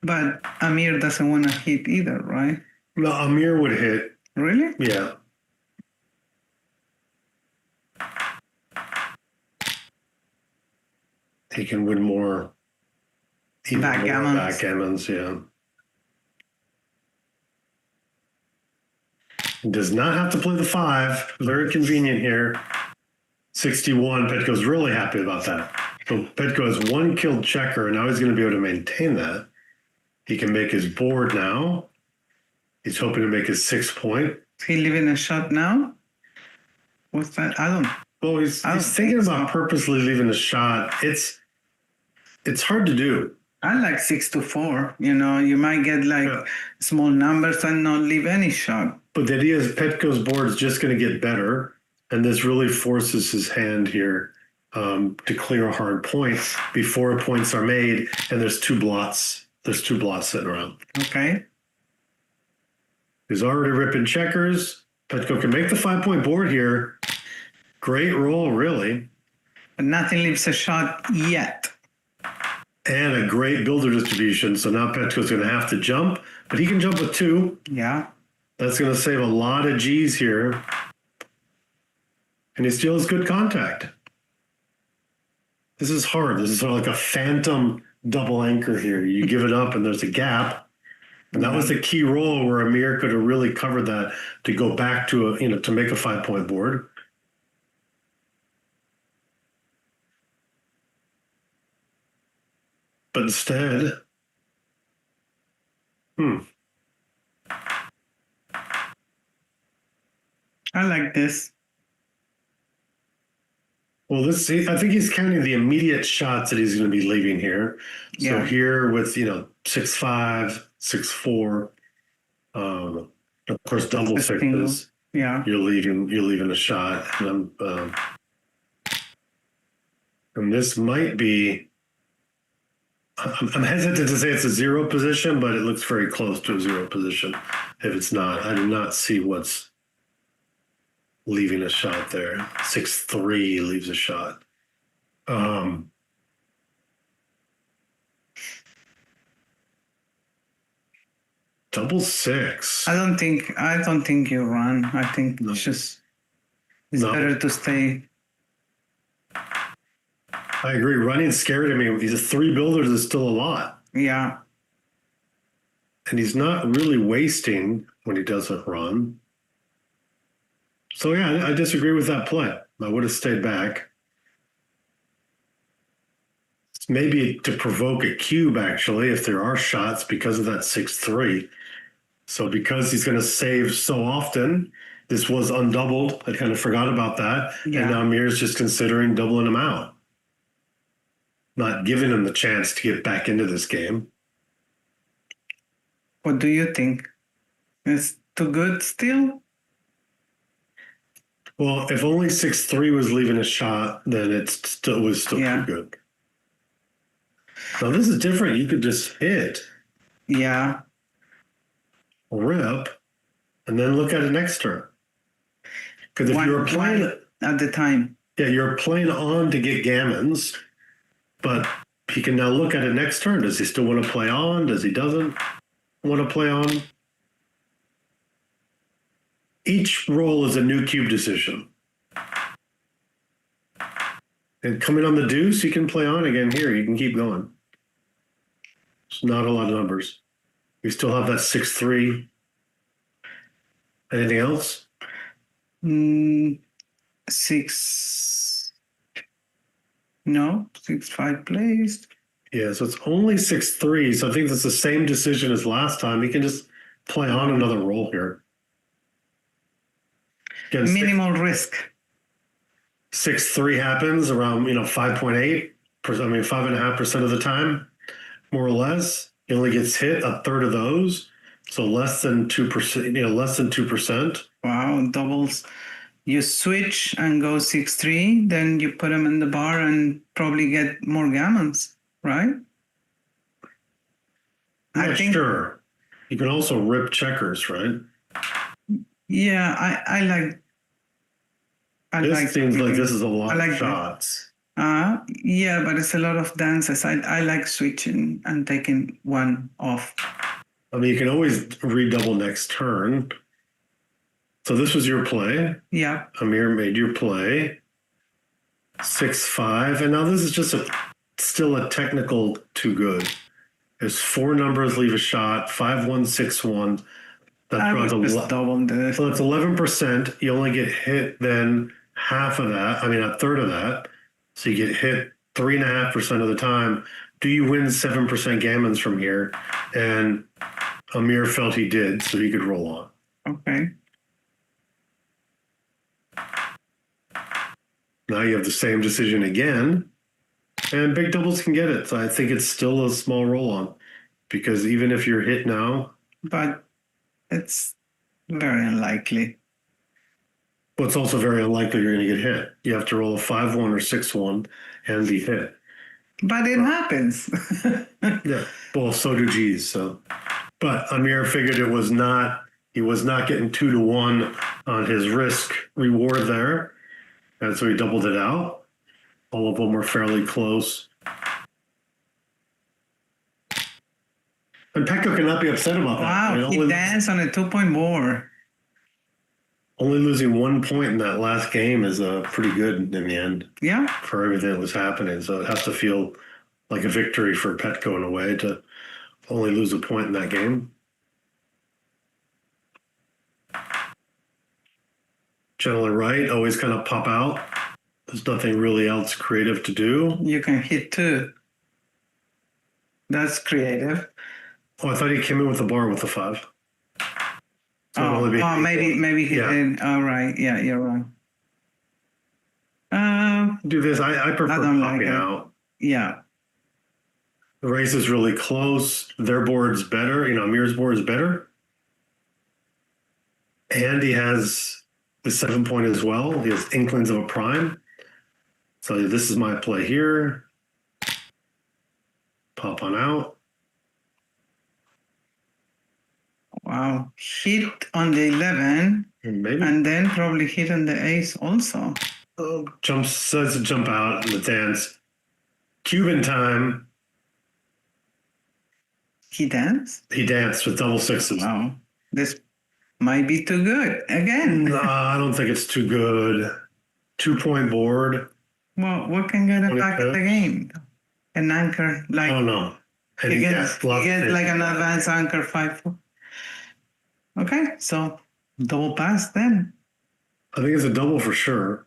But Amir doesn't want to hit either, right? No, Amir would hit. Really? Yeah. He can win more. Backgammons, yeah. He does not have to play the 5. Very convenient here. 61. Petko's really happy about that. So Petko has 1 killed checker, and now he's going to be able to maintain that. He can make his board now. He's hoping to make his 6 point. Is he leaving a shot now? What's that? Well, he's thinking about purposely leaving a shot. It's hard to do. I like 6-4. You know, you might get small numbers and not leave any shot. But the idea is Petko's board is just going to get better, and this really forces his hand here to clear a hard point before points are made, and there's 2 blots. There's 2 blots sitting around. Okay. He's already ripping checkers. Petko can make the 5-point board here. Great roll, really. But nothing leaves a shot yet. And a great builder distribution. So now Petko's going to have to jump, but he can jump with 2. Yeah. That's going to save a lot of G's here. And he still has good contact. This is hard. This is sort of like a phantom double anchor here. You give it up and there's a gap. And that was the key roll where Amir could have really covered that to go back to to make a 5-point board. But instead, I like this. Well, I think he's counting the immediate shots that he's going to be leaving here. So here with 6-5, 6-4, of course double 6s. Yeah, you're leaving a shot, and this might be. I'm hesitant to say it's a 0 position, but it looks very close to a 0 position. If it's not, I do not see what's leaving a shot there. 6-3 leaves a shot. Double 6. I don't think you run. I think it's better to stay. I agree. Running's scary to me. These 3 builders is still a lot. Yeah. And he's not really wasting when he doesn't run. So yeah, I disagree with that play. I would have stayed back. It's maybe to provoke a cube, actually, if there are shots because of that 6-3. So because he's going to save so often, this was undoubled. I kind of forgot about that. Yeah. And now Amir's just considering doubling him out. Not giving him the chance to get back into this game. What do you think? Is too good still? Well, if only 6-3 was leaving a shot, then it was still too good. Now this is different. You could just hit. Yeah. Rip, and then look at it next turn. Because if you're playing at the time. Yeah, you're playing on to get gammons, but he can now look at it next turn. Does he still want to play on? Does he doesn't want to play on? Each roll is a new cube decision. And coming on the deuce, you can play on again here. You can keep going. It's not a lot of numbers. We still have that 6-3. Anything else? 6. No, 6-5 placed. Yeah, so it's only 6-3. So I think that's the same decision as last time. He can just play on another roll here. Again, minimal risk. 6-3 happens around 5.8%. 5.5% of the time, more or less. He only gets hit a third of those, so less than 2%. Less than 2%. Wow, doubles. You switch and go 6-3, then you put them in the bar and probably get more gammons, right? Yeah, sure. You can also rip checkers, right? Yeah, I like. I This like seems like this is a lot I like of shots. yeah, but it's a lot of dances. I like switching and taking one off. I mean, you can always redouble next turn. So this was your play. Yeah. Amir made your play. 6-5. And now this is just still a technical too good. There's 4 numbers, leave a shot, 5-1, 6-1. I That's would just double this. so that's 11%. You only get hit then half of that. I mean, a third of that. So you get hit 3.5% of the time. Do you win 7% gammons from here? And Amir felt he did, so he could roll on. Okay. Now you have the same decision again, and big doubles can get it. So I think it's still a small roll on, because even if you're hit now, But it's very unlikely. well, it's also very unlikely you're going to get hit. You have to roll a 5-1 or 6-1 and be hit. But it happens. Yeah. Well, so do G's. So, but Amir figured he was not getting 2-1 on his risk reward there. And so he doubled it out. All of them were fairly close. And Petko cannot be upset about that. Wow, I mean, he danced on a 2-point board. only losing 1 point in that last game is pretty good in the end Yeah. for everything that was happening. So it has to feel like a victory for Petko in a way to only lose a point in that game. Generally right, always kind of pop out. There's nothing really else creative to do. You can hit 2. That's creative. Oh, I thought he came in with the bar with the 5. So it'd only be- Maybe he Yeah. did. All right. Yeah, you're right. Do this. I prefer don't like popping it. out. Yeah. The race is really close. Their board's better. Amir's board is better. And he has the 7 point as well. He has inklings of a prime. So this is my play here. Pop on out. Wow. Hit on the 11 And maybe and then probably hit on the ace also. says to jump out in the dance. Cuban time. He danced? He danced with double 6s. Wow. This might be too good again. No, I don't think it's too good. 2 point board. Well, what can get it back in the game? An anchor, I like don't know. And you he get, gets you get like an advanced anchor 5-4. Okay, so double pass then. I think it's a double for sure.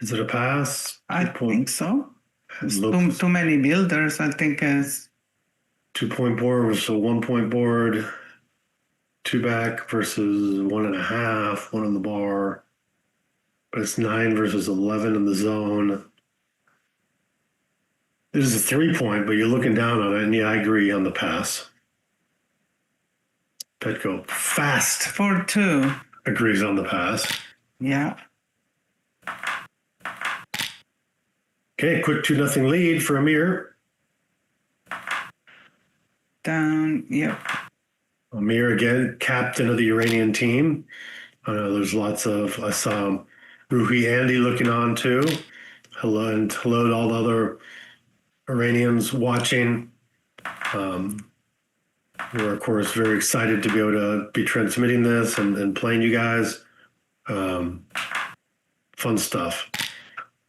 Is it a pass? I 2 point. think so. It's Looks- too many builders. I think it's 2 point board versus a 1 point board. 2 back versus 1.5, 1 on the bar. But it's 9 versus 11 in the zone. This is a 3 point, but you're looking down on it, and yeah, I agree on the pass. Petko fast 4-2. agrees on the pass. Yeah. Okay, quick 2-0 lead for Amir. Down. Yep. Amir again, captain of the Iranian team. I know there's lots of, I saw Roohi Andi looking on too. Hello, and hello to all the other Iranians watching. We're, of course, very excited to be able to be transmitting this and playing you guys. Fun stuff.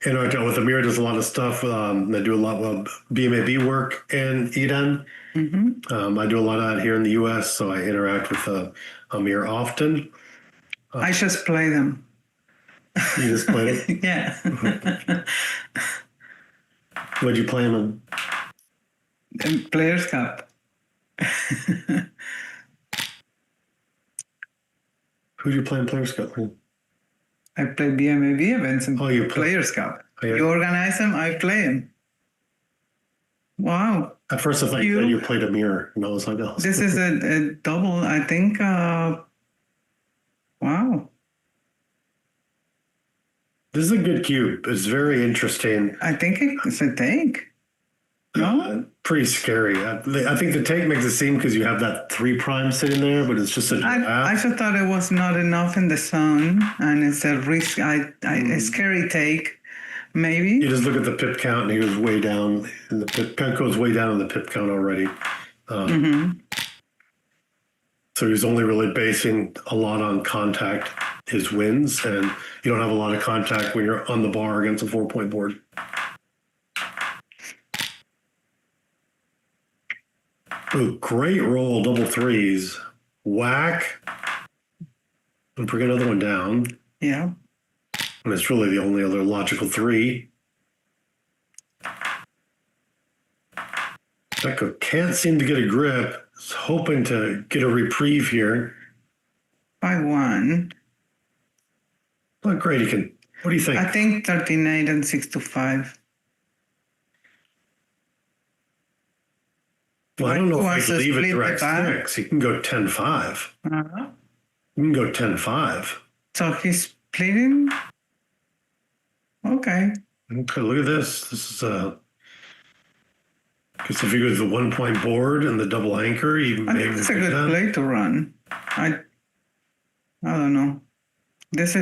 And with Amir, does a lot of stuff. I do a lot of BMAB work in Iran. Mm-hmm. I do a lot of that here in the U.S., so I interact with Amir often. I just play them. You just played it? Yeah. What'd you play him in? And Players Cup. Who do you play in Players Cup? I play BMAB events and Oh, you play- Players Cup. Oh, yeah. You organize them, I play them. Wow. At first, I thought you played Amir, and I was like, oh. This is a double, I think. Wow. This is a good cube. It's very interesting. I think it's a take. Pretty scary. I think the take makes it seem because you have that 3 prime sitting there, but it's just a I just thought it was not enough in the zone, and it's a risk. A scary take, maybe. You just look at the pip count, and he was way down. And the Petko's way down in the pip count already. So he's only really basing a lot on contact, his wins, and you don't have a lot of contact when you're on the bar against a 4-point board. Ooh, great roll, double threes. Whack. And bring another one down. Yeah. And it's really the only other logical 3. Petko can't seem to get a grip. He's hoping to get a reprieve here. 5-1. Well, great. He can. What do you think? I think 39 and 6-5. Well, I don't know if Wants he to can leave it split direct the back. 6. He can go 10-5. He can go 10-5. So he's splitting? Okay. Okay, look at this. This is because if he goes the 1-point board and the double anchor, even I think it's a good play to run. I don't know. This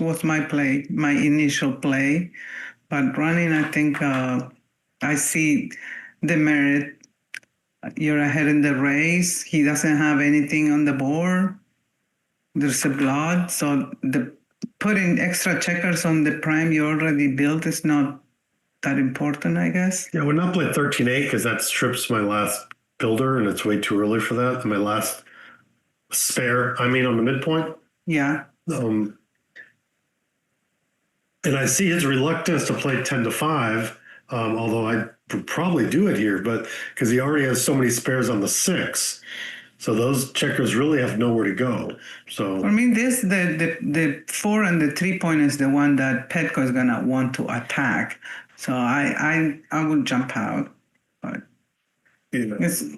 was my play, my initial play. But running, I think I see the merit. You're ahead in the race. He doesn't have anything on the board. There's a blood. So putting extra checkers on the prime you already built is not that important, I guess. Yeah, I would not play 13-8 because that strips my last builder and it's way too early for that. And my last spare, on the midpoint. Yeah. And I see his reluctance to play 10-5, although I would probably do it here, but because he already has so many spares on the 6. So those checkers really have nowhere to go. So For me, the 4 and the 3-point is the one that Petko is gonna want to attack. So I would jump out, but he's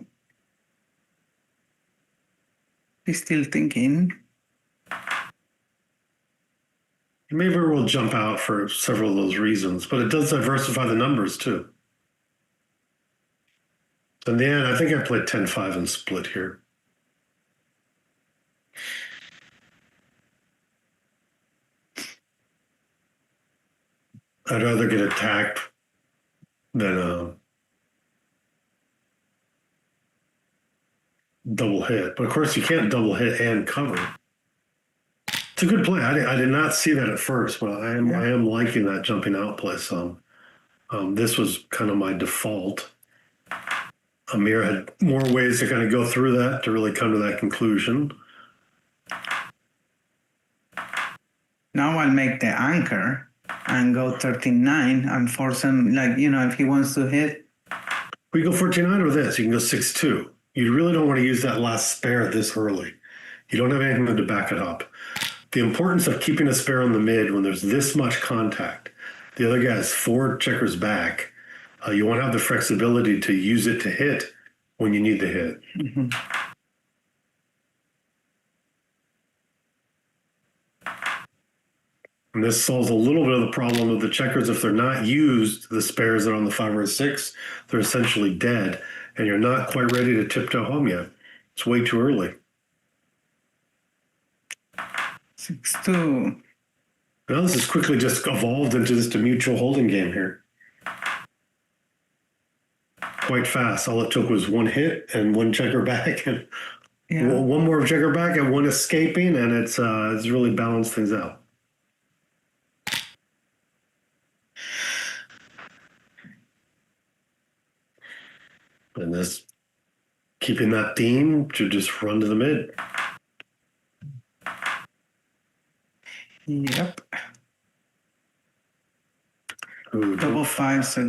still thinking. maybe we'll jump out for several of those reasons, but it does diversify the numbers too. In the end, I think I played 10-5 and split here. I'd rather get attacked than double hit. But of course, you can't double hit and cover. It's a good play. I did not see that at first, but I am liking that jumping out play some. This was kind of my default. Amir had more ways to kind of go through that to really come to that conclusion. Now I'll make the anchor and go 13-9 and force him, if he wants to hit. We go 14-9 or this. You can go 6-2. You really don't want to use that last spare this early. You don't have anything to back it up. The importance of keeping a spare on the mid when there's this much contact. The other guy has 4 checkers back. You want to have the flexibility to use it to hit when you need the hit. Mm-hmm. And this solves a little bit of the problem of the checkers. If they're not used, the spares that are on the 5 or 6, they're essentially dead. And you're not quite ready to tiptoe home yet. It's way too early. 6-2. Now this has quickly just evolved into just a mutual holding game here. Quite fast. All it took was 1 hit and 1 checker back, and one more checker back and 1 escaping, and it's really balanced things out. And this, keeping that theme to just run to the mid. Yep. Ooh, Double 5's a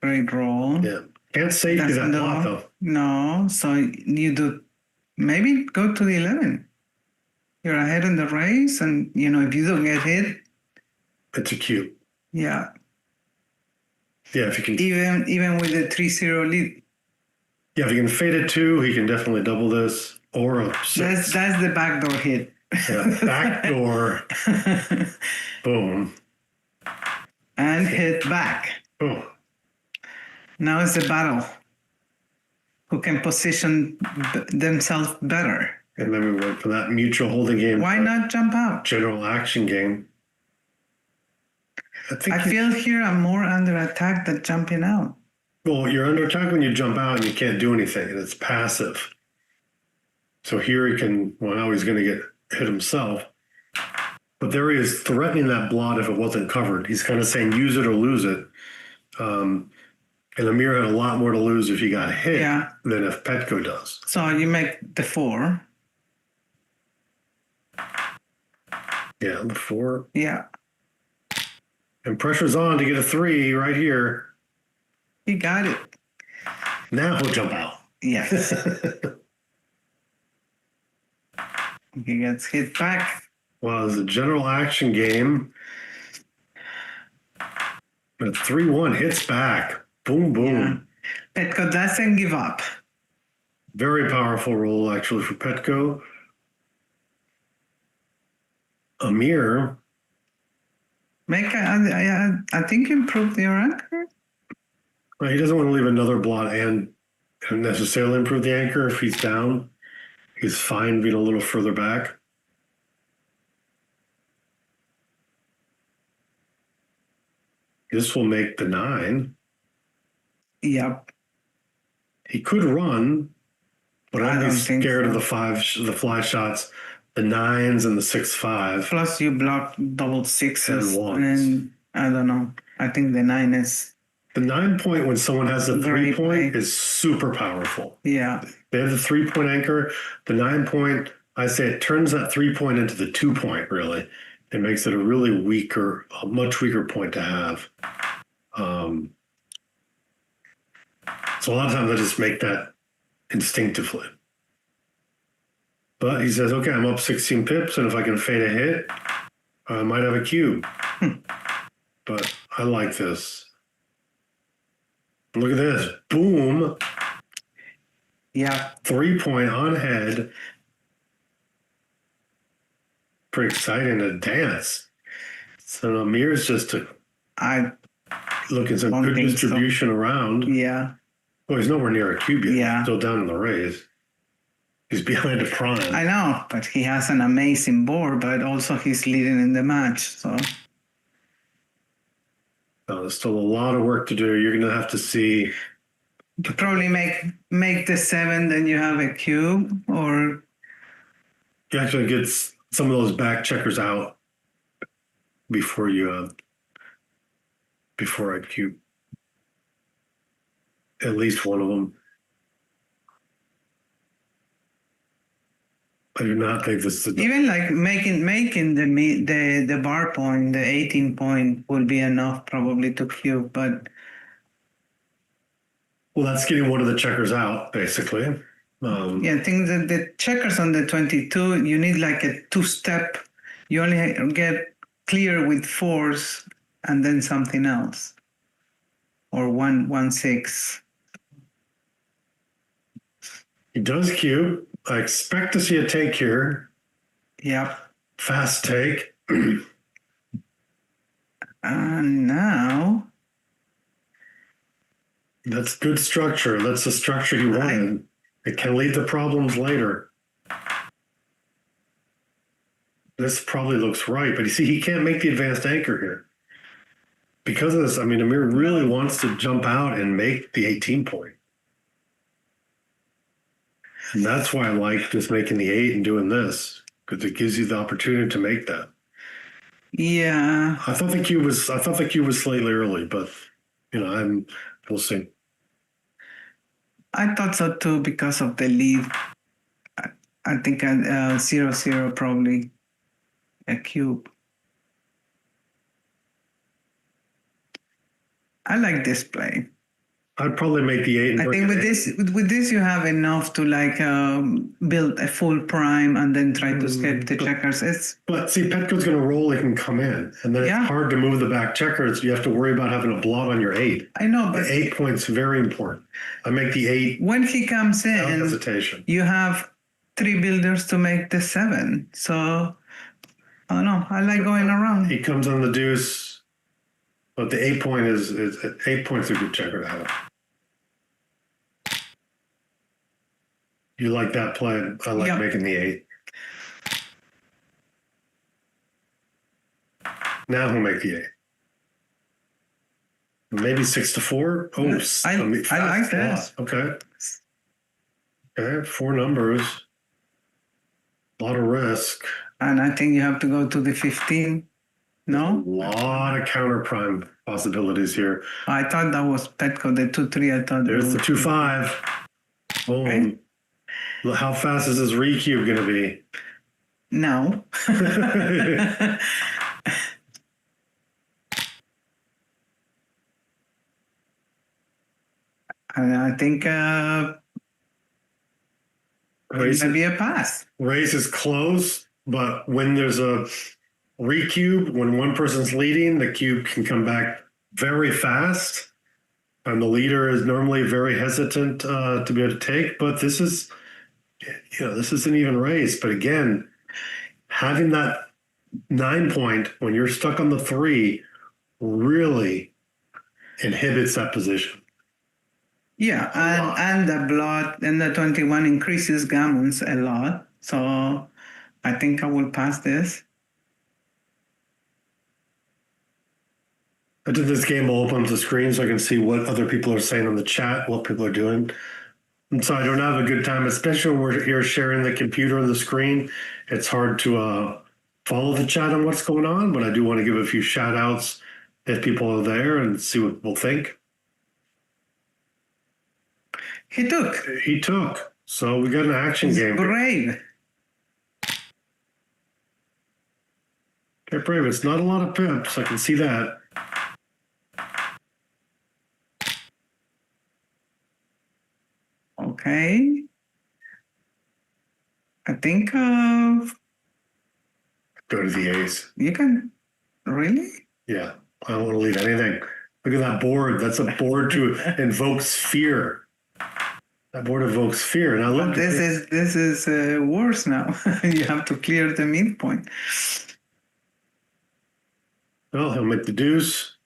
great roll. yeah. Can't save you that lot, though. No, so you do, maybe go to the 11. You're ahead in the race, and, if you don't get hit. It's a cube. Yeah. Yeah, if you can. Even with the 3-0 lead. Yeah, if you can fade it 2, he can definitely double this, or a 6. That's the backdoor hit. Yeah, backdoor. Boom. And hit back. Boom. Now is the battle. Who can position themselves better? And then we went for that mutual holding game. Why not jump out? General action game. I feel here I'm more under attack than jumping out. Well, you're under attack when you jump out and you can't do anything, and it's passive. So here he can, well, now he's going to get hit himself. But there he is threatening that blot if it wasn't covered. He's kind of saying use it or lose it. And Amir had a lot more to lose if he got hit than if Petko does. So you make the 4. Yeah, the 4. Yeah. And pressure's on to get a 3 right here. He got it. Now he'll jump out. Yes. He gets hit back. Well, it's a general action game. But 3-1 hits back. Boom, boom. Yeah. Petko doesn't give up. Very powerful roll, actually, for Petko. Amir. I think improve your anchor. Well, he doesn't want to leave another blot and necessarily improve the anchor if he's down. He's fine being a little further back. This will make the 9. Yep. He could run, but I'd be scared of the fly shots, the 9s and the 6-5. Plus you block double 6s and 1s. And I don't know. I think the 9 is the 9 point when someone has a 3 point is super powerful. Yeah. They have the 3 point anchor. The 9 point, I say it turns that 3 point into the 2 point, really. It makes it a much weaker point to have. So a lot of times I just make that instinctively. But he says, okay, I'm up 16 pips, and if I can fade a hit, I might have a cube. But I like this. Look at this. Boom. Yeah. 3 point on head. Pretty exciting to dance. So Amir's just looking some good distribution around. Yeah. Well, he's nowhere near a cube yet. Yeah. He's still down in the raise. He's behind a prime. I know, but he has an amazing board, but also he's leading in the match. So there's still a lot of work to do. You're going to have to see. You probably make the 7, then you have a cube, or You actually get some of those back checkers out before I cube at least one of them. I do not think this is even like making the bar point, the 18 point will be enough probably to cube, but well, that's getting one of the checkers out basically. I think that the checkers on the 22, you need like a 2-step. You only get clear with 4s and then something else, or 1-6. He does cube. I expect to see a take here. Yep. Fast take. And now that's good structure. That's the structure he wanted. It can lead to problems later. This probably looks right, but you see, he can't make the advanced anchor here. Because of this, I mean, Amir really wants to jump out and make the 18 point. And that's why I like just making the 8 and doing this, because it gives you the opportunity to make that. Yeah. I thought the cube was slightly early, but we'll see. I thought so too because of the lead. I think 0-0 probably a cube. I like this play. I'd probably make the 8. And I think with this you have enough to build a full prime and then try to escape the checkers. But see, Petko's going to roll. He can come in, and then it's hard to move the back checkers. You have to worry about having a blot on your 8. I know, but the 8 point's very important. I make the 8 when he comes in. Hesitation. You have 3 builders to make the 7. So I don't know. I like going around. He comes on the deuce, but the 8 point is 8 points a good checker to have. You like that play? I like Yep. making the 8. Now who'll make the 8? Maybe 6-4. Oh, I like that. Okay. Okay, 4 numbers. A lot of risk. And I think you have to go to the 15. No? A lot of counter prime possibilities here. I thought that was Petko, the 2-3. I thought There's the 2-5. Boom. Okay. Look, how fast is this recube going to be? No. And I think Race, maybe a pass. race is close, but when there's a recube, when one person's leading, the cube can come back very fast. And the leader is normally very hesitant to be able to take, but this is an even race. But again, having that 9 point when you're stuck on the 3 really inhibits that position. Yeah, and the blood and the 21 increases gammons a lot. So I think I will pass this. I did this game. I'll open up the screen so I can see what other people are saying on the chat, what people are doing. And so I don't have a good time, especially when we're here sharing the computer and the screen. It's hard to follow the chat on what's going on, but I do want to give a few shout outs if people are there and see what people think. He took. He took. So we got an action He's game. brave. Okay, brave. It's not a lot of pips. I can see that. Okay. I think Go to the ace. you can. Really? Yeah. I don't want to leave anything. Look at that board. That's a board to invoke fear. That board evokes fear. Now look. This is worse now. You have to clear the midpoint. Well, he'll make the deuce.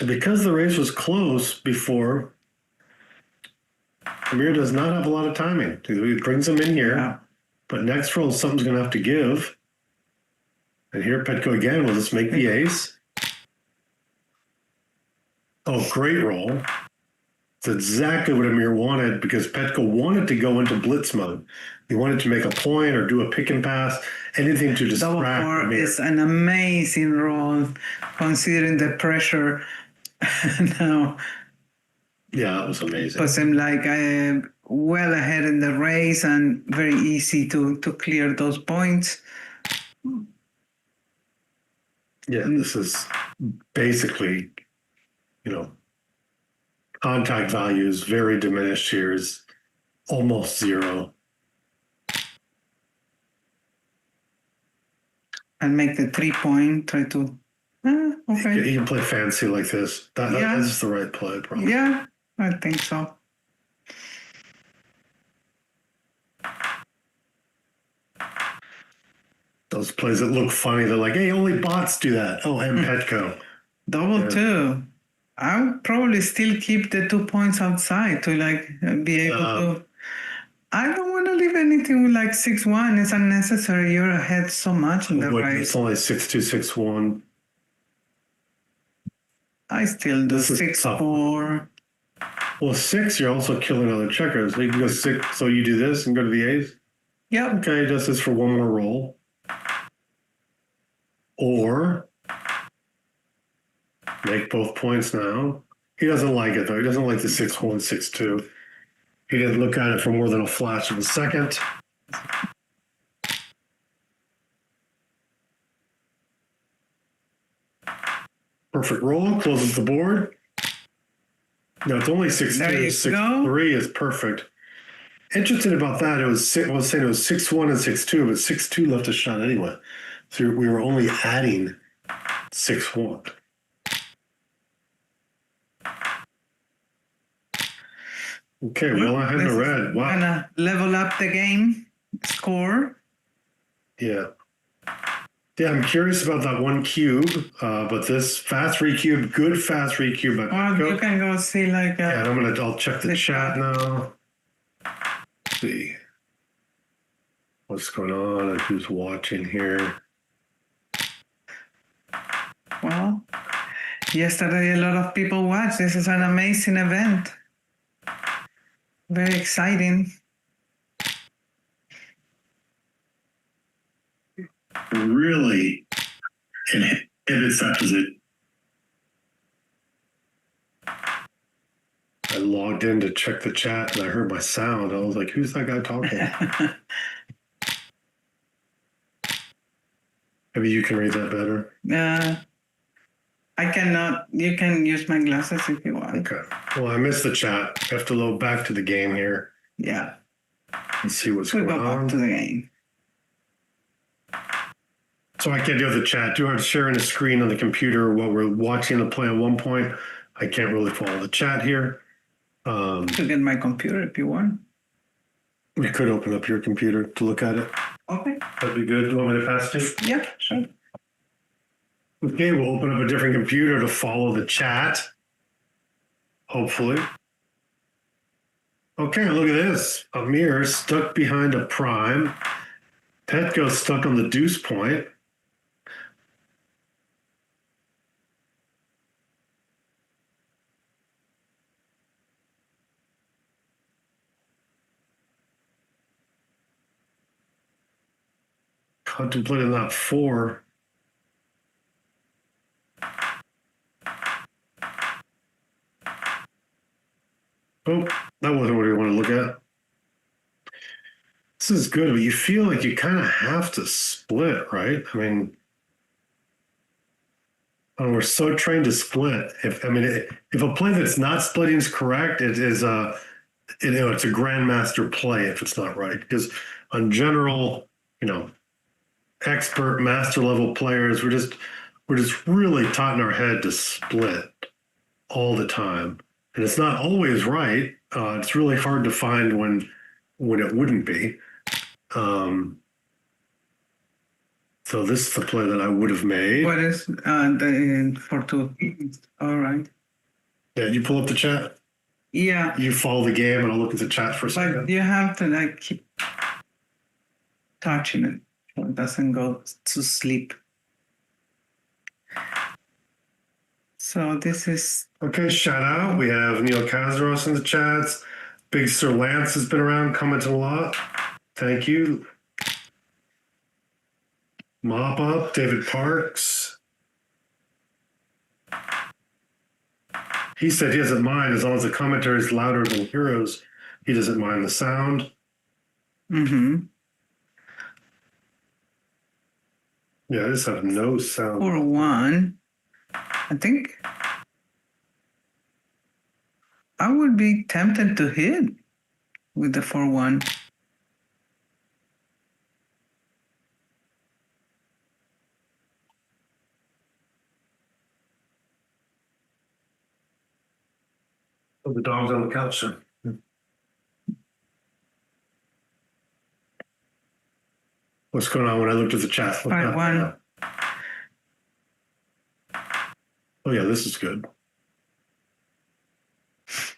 And because the race was close before, Amir does not have a lot of timing. He brings him in here, Yeah. but next roll something's going to have to give. And here Petko again will just make the ace. Oh, great roll. It's exactly what Amir wanted because Petko wanted to go into blitz mode. He wanted to make a point or do a pick and pass, anything to distract Double 4 Amir. is an amazing roll considering the pressure now. Yeah, it was amazing. Puts him like well ahead in the race and very easy to clear those points. Yeah, this is basically, contact value is very diminished here, is almost 0. And make the 3 point, try to, okay. You can play fancy like this. That's the right play, probably. Yeah, I think so. Those plays that look funny, they're like, hey, only bots do that. Oh, and Petko. Double 2. I would probably still keep the 2 points outside to be able to. I don't want to leave anything with 6-1. It's unnecessary. You're ahead so much in the race. It's only 6-2, 6-1. I still do 6-4. Well, 6, you're also killing other checkers. So you can go 6, so you do this and go to the ace. Yep. Okay, just this for one more roll. Or make both points now. He doesn't like it, though. He doesn't like the 6-1, 6-2. He didn't look at it for more than a flash of a second. Perfect roll, closes the board. No, it's only 6-2. 6-3 is perfect. Interesting about that, I was saying it was 6-1 and 6-2, but 6-2 left a shot anyway. So we were only adding 6-1. Okay, well ahead in the red. Wow. Gonna level up the game score. Yeah. Yeah, I'm curious about that one cube, but this fast recube, good fast recube. Well, you can go see like. Yeah, I'll check the chat now. Let's see what's going on and who's watching here. Well, yesterday a lot of people watched. This is an amazing event. Very exciting. Really inhibits that position. I logged in to check the chat and I heard my sound. I was like, who's that guy talking? Maybe you can read that better. I cannot. You can use my glasses if you want. Okay. Well, I missed the chat. I have to load back to the game here. Yeah. And see what's We'll going go on. back to the game. So I can't do the chat. Do I sharing a screen on the computer while we're watching the play at one point? I can't really follow the chat here. To get my computer if you want. We could open up your computer to look at it. Okay. That'd be good. Do you want me to pass it? Yeah, sure. Okay, we'll open up a different computer to follow the chat. Hopefully. Okay, look at this. Amir stuck behind a prime. Petko stuck on the deuce point. Contemplating that 4. Oh, that wasn't what we want to look at. This is good, but you feel like you kind of have to split, right? I mean, we're so trained to split. If a play that's not splitting is correct, it is it's a grandmaster play if it's not right. Because on general, expert master level players, we're just really taught in our head to split all the time, and it's not always right. It's really hard to find when it wouldn't be. So this is the play that I would have made. What is the for 2? All right. Yeah, you pull up the chat. Yeah. You follow the game, and I'll look at the chat for a second. But you have to keep touching it so it doesn't go to sleep. So this is Okay, shout out. We have Neil Kazaros in the chats. Big Sir Lance has been around, commenting a lot. Thank you. Mop Up, David Parks. He said he doesn't mind as long as the commentary is louder than Heroes. He doesn't mind the sound. Mm-hmm. Yeah, I just have no sound. 4-1. I think I would be tempted to hit with the 4-1. Oh, the dog's on the couch, sir. What's going on when I looked at the chat? 5-1. Oh, yeah, this is good.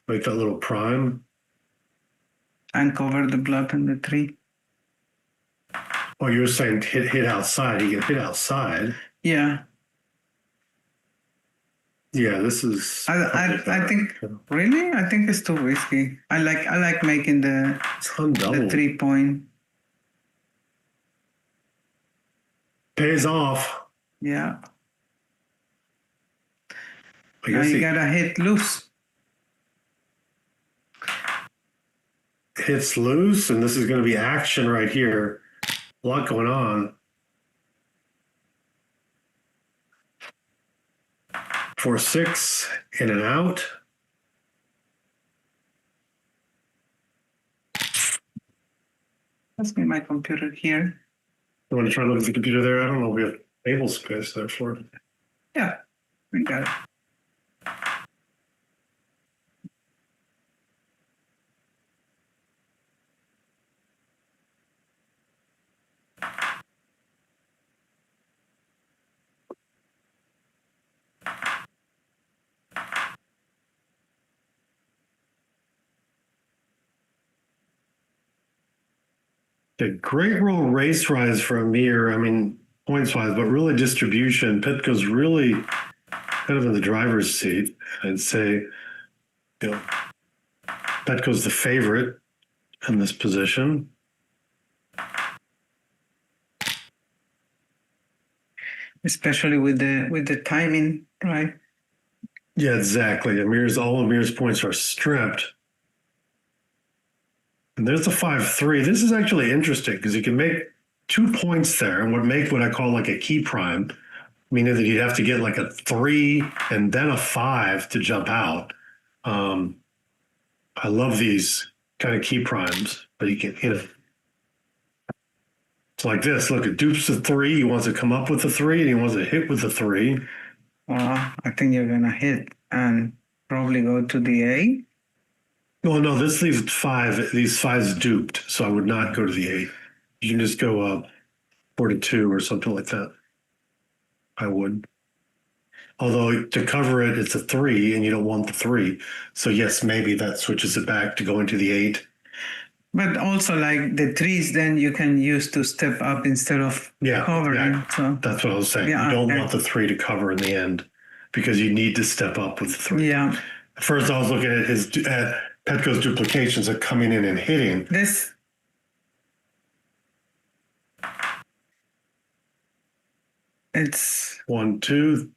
Make that little prime. And cover the block and the 3. Oh, you're saying hit outside. He can hit outside. Yeah. Yeah, this is. I think really I think it's too risky. I like making the 3-point. Pays off. Yeah. I Now guess you gotta hit loose. hits loose, and this is going to be action right here. A lot going on. 4-6, in and out. Let's get my computer here. You want to try to look at the computer there? I don't know if we have table space there for it. Yeah, we got it. A great roll race rise for Amir. I mean, points wise, but really distribution. Petko's really kind of in the driver's seat. I'd say, you know, Petko's the favorite in this position. Especially with the timing, right? Yeah, exactly. All of Amir's points are stripped. And there's the 5-3. This is actually interesting because you can make 2 points there and would make what I call like a key prime, meaning that you'd have to get like a 3 and then a 5 to jump out. I love these kind of key primes, but you can, it's like this. Look, it dupes the 3. He wants to come up with the 3 and he wants to hit with the 3. Well, I think you're going to hit and probably go to the 8. Well, no, this leaves 5. These 5's duped, so I would not go to the 8. You can just go 4-2 or something like that. I would. Although to cover it, it's a 3, and you don't want the 3. So yes, maybe that switches it back to going to the 8. But also, like the 3s, then you can use to step up instead of covering. Yeah. So that's what I was saying. Yeah, you don't want the 3 to cover in the end because you need to step up with the 3. yeah, First, I was looking at Petko's duplications of coming in and hitting. It's 1, 2.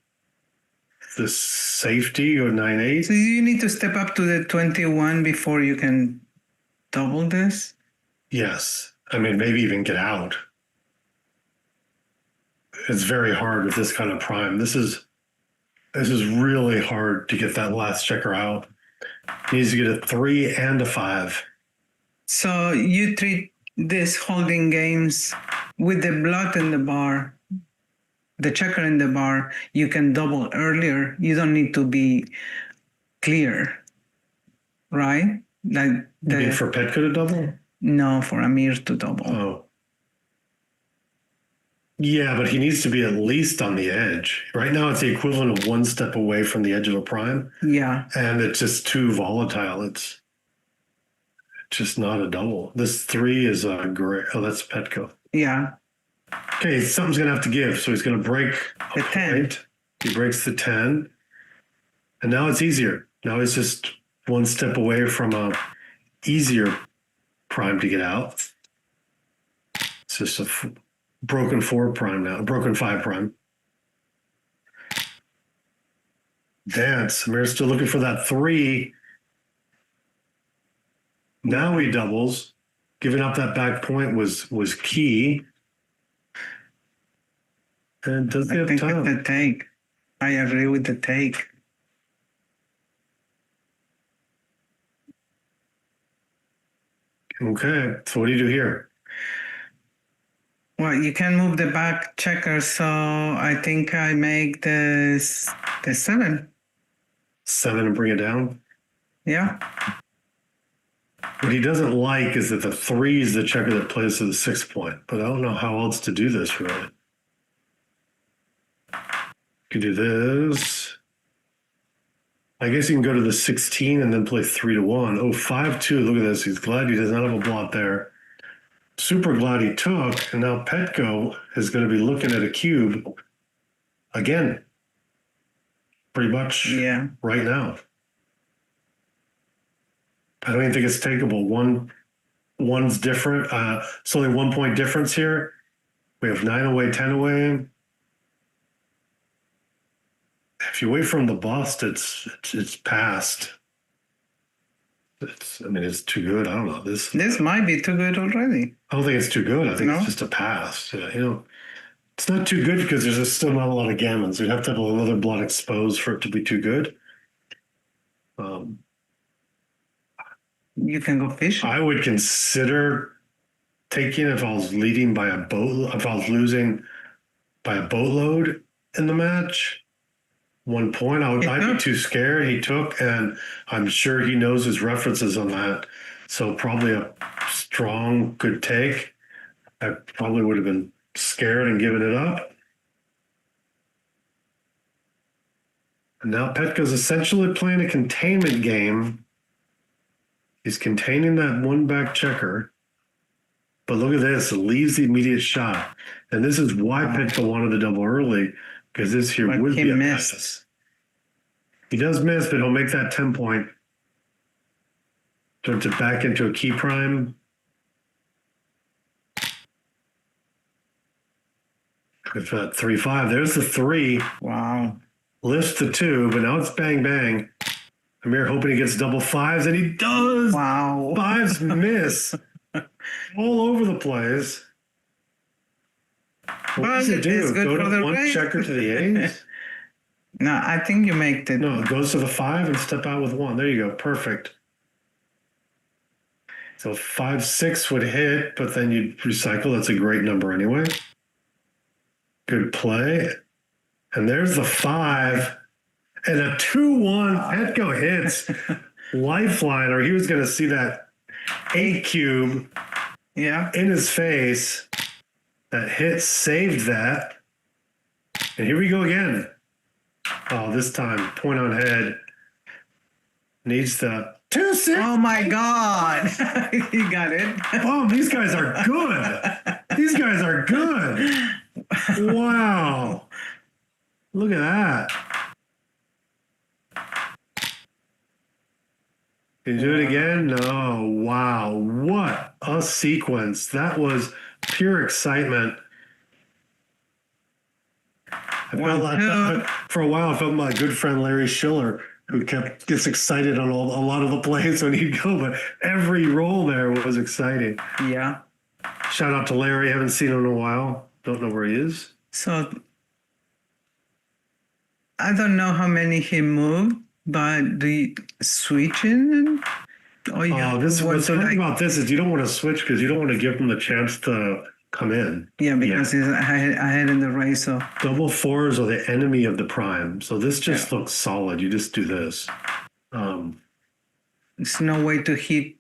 The safety or 9-8. so you need to step up to the 21 before you can double this. Yes. I mean, maybe even get out. It's very hard with this kind of prime. This is really hard to get that last checker out. He needs to get a 3 and a 5. So you treat this holding games with the blood in the bar, the checker in the bar, you can double earlier. You don't need to be clear, right? Like You mean for Petko to double? No, for Amir to double. Oh. Yeah, but he needs to be at least on the edge. Right now, it's the equivalent of 1 step away from the edge of a prime. Yeah. And it's just too volatile. It's just not a double. This 3 is a great. Oh, that's Petko. Yeah. Okay, something's going to have to give. So he's going to break The 10. point. He breaks the 10. And now it's easier. Now it's just 1 step away from a easier prime to get out. It's just a broken 4 prime now, a broken 5 prime. Dance. Amir's still looking for that 3. Now he doubles. Giving up that back point was key. And does he I have think time? it's the take. I agree with the take. Okay, so what do you do here? Well, you can move the back checker, so I think I make the 7. 7 and bring it down? Yeah. What he doesn't like is that the 3 is the checker that plays to the 6 point, but I don't know how else to do this really. You could do this. I guess you can go to the 16 and then play 3-1. Oh, 5-2. Look at this. He's glad he does not have a blot there. Super glad he took. And now Petko is going to be looking at a cube again. Pretty much right now. I don't even think it's takeable. One's different. It's only 1 point difference here. We have 9 away, 10 away. If you wait for him to bust, it's past. It's too good. I don't know. This might be too good already. I don't think it's too good. I think it's just a pass. Yeah, it's not too good because there's still not a lot of gammons. You'd have to have another blood exposed for it to be too good. You can go fishing. I would consider taking if I was leading by a boat. If I was losing by a boatload in the match. 1 point, I'd be too scared. He took, and I'm sure he knows his references on that. So probably a strong, good take. I probably would have been scared and given it up. And now Petko's essentially playing a containment game. He's containing that 1 back checker. But look at this. It leaves the immediate shot. And this is why Petko wanted the double early, because this here But would he be a missed. pass. He does miss, but he'll make that 10-point. Turns it back into a key prime. With 3-5. There's the 3. Wow. Lifts the 2, but now it's bang bang. Amir hoping he gets double 5s, and he does. Wow. 5s miss all over the place. What does it do? It's good Go for to the one race. checker to the ace? No, I think you make it. No, it goes to the 5 and step out with 1. There you go. Perfect. So 5-6 would hit, but then you'd recycle. That's a great number anyway. Good play. And there's the 5. And a 2-1. Petko hits. Lifeline, or he was going to see that 8 cube Yeah. in his face. That hit saved that. And here we go again. Oh, this time, point on head. Needs the 2-6. Oh my God. He got it. Oh, these guys are good. These guys are good. Wow. Look at that. Can you do it again? No. Wow. What a sequence. That was pure excitement. I felt like, for a while, I felt my good friend Larry Schiller, who gets excited on a lot of the plays when he'd go, but every roll there was exciting. Yeah. Shout out to Larry. Haven't seen him in a while. Don't know where he is. So I don't know how many he moved, but do you switch in? Or you have This to want what's to, funny about this is you don't want to switch because you don't want to give them the chance to come in. Yeah, because he's ahead in the race. So Double 4s are the enemy of the prime. So this just looks solid. You just do this. there's no way to hit.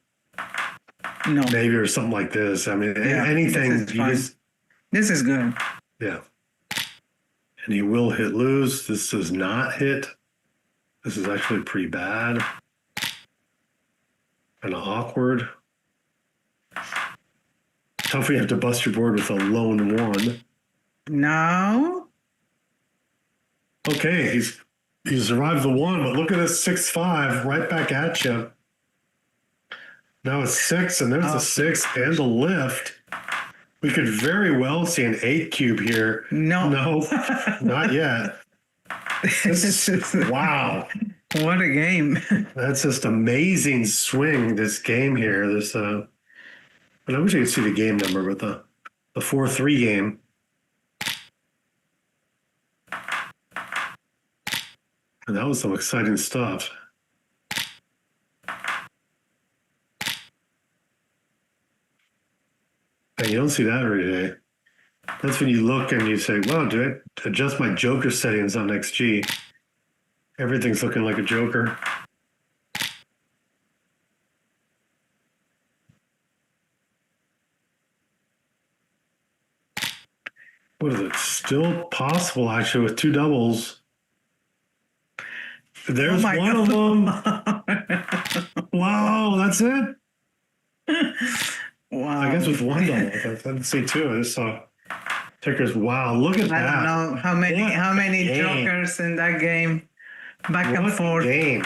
No, Maybe or something like this. I mean, anything. This is fine. This is good. Yeah. And he will hit lose. This does not hit. This is actually pretty bad. Kind of awkward. Tough when you have to bust your board with a lone 1. Now, Okay, he survived the 1, but look at this 6-5 right back at you. Now it's 6, and there's a 6 and a lift. We could very well see an 8 cube here. no. No, not yet. Wow. What a game. That's just amazing swing, this game here. But I wish I could see the game number with the 4-3 game. And that was some exciting stuff. And you don't see that every day. That's when you look and you say, wow, do I adjust my Joker settings on XG? Everything's looking like a Joker. What is it? Still possible, actually, with 2 doubles. There's one of them. Wow, that's it? Wow. I guess with 1 double. I didn't see 2. I just saw tickers. Wow, look at I that. don't know how many game. jokers in that game. Back and What forth. game.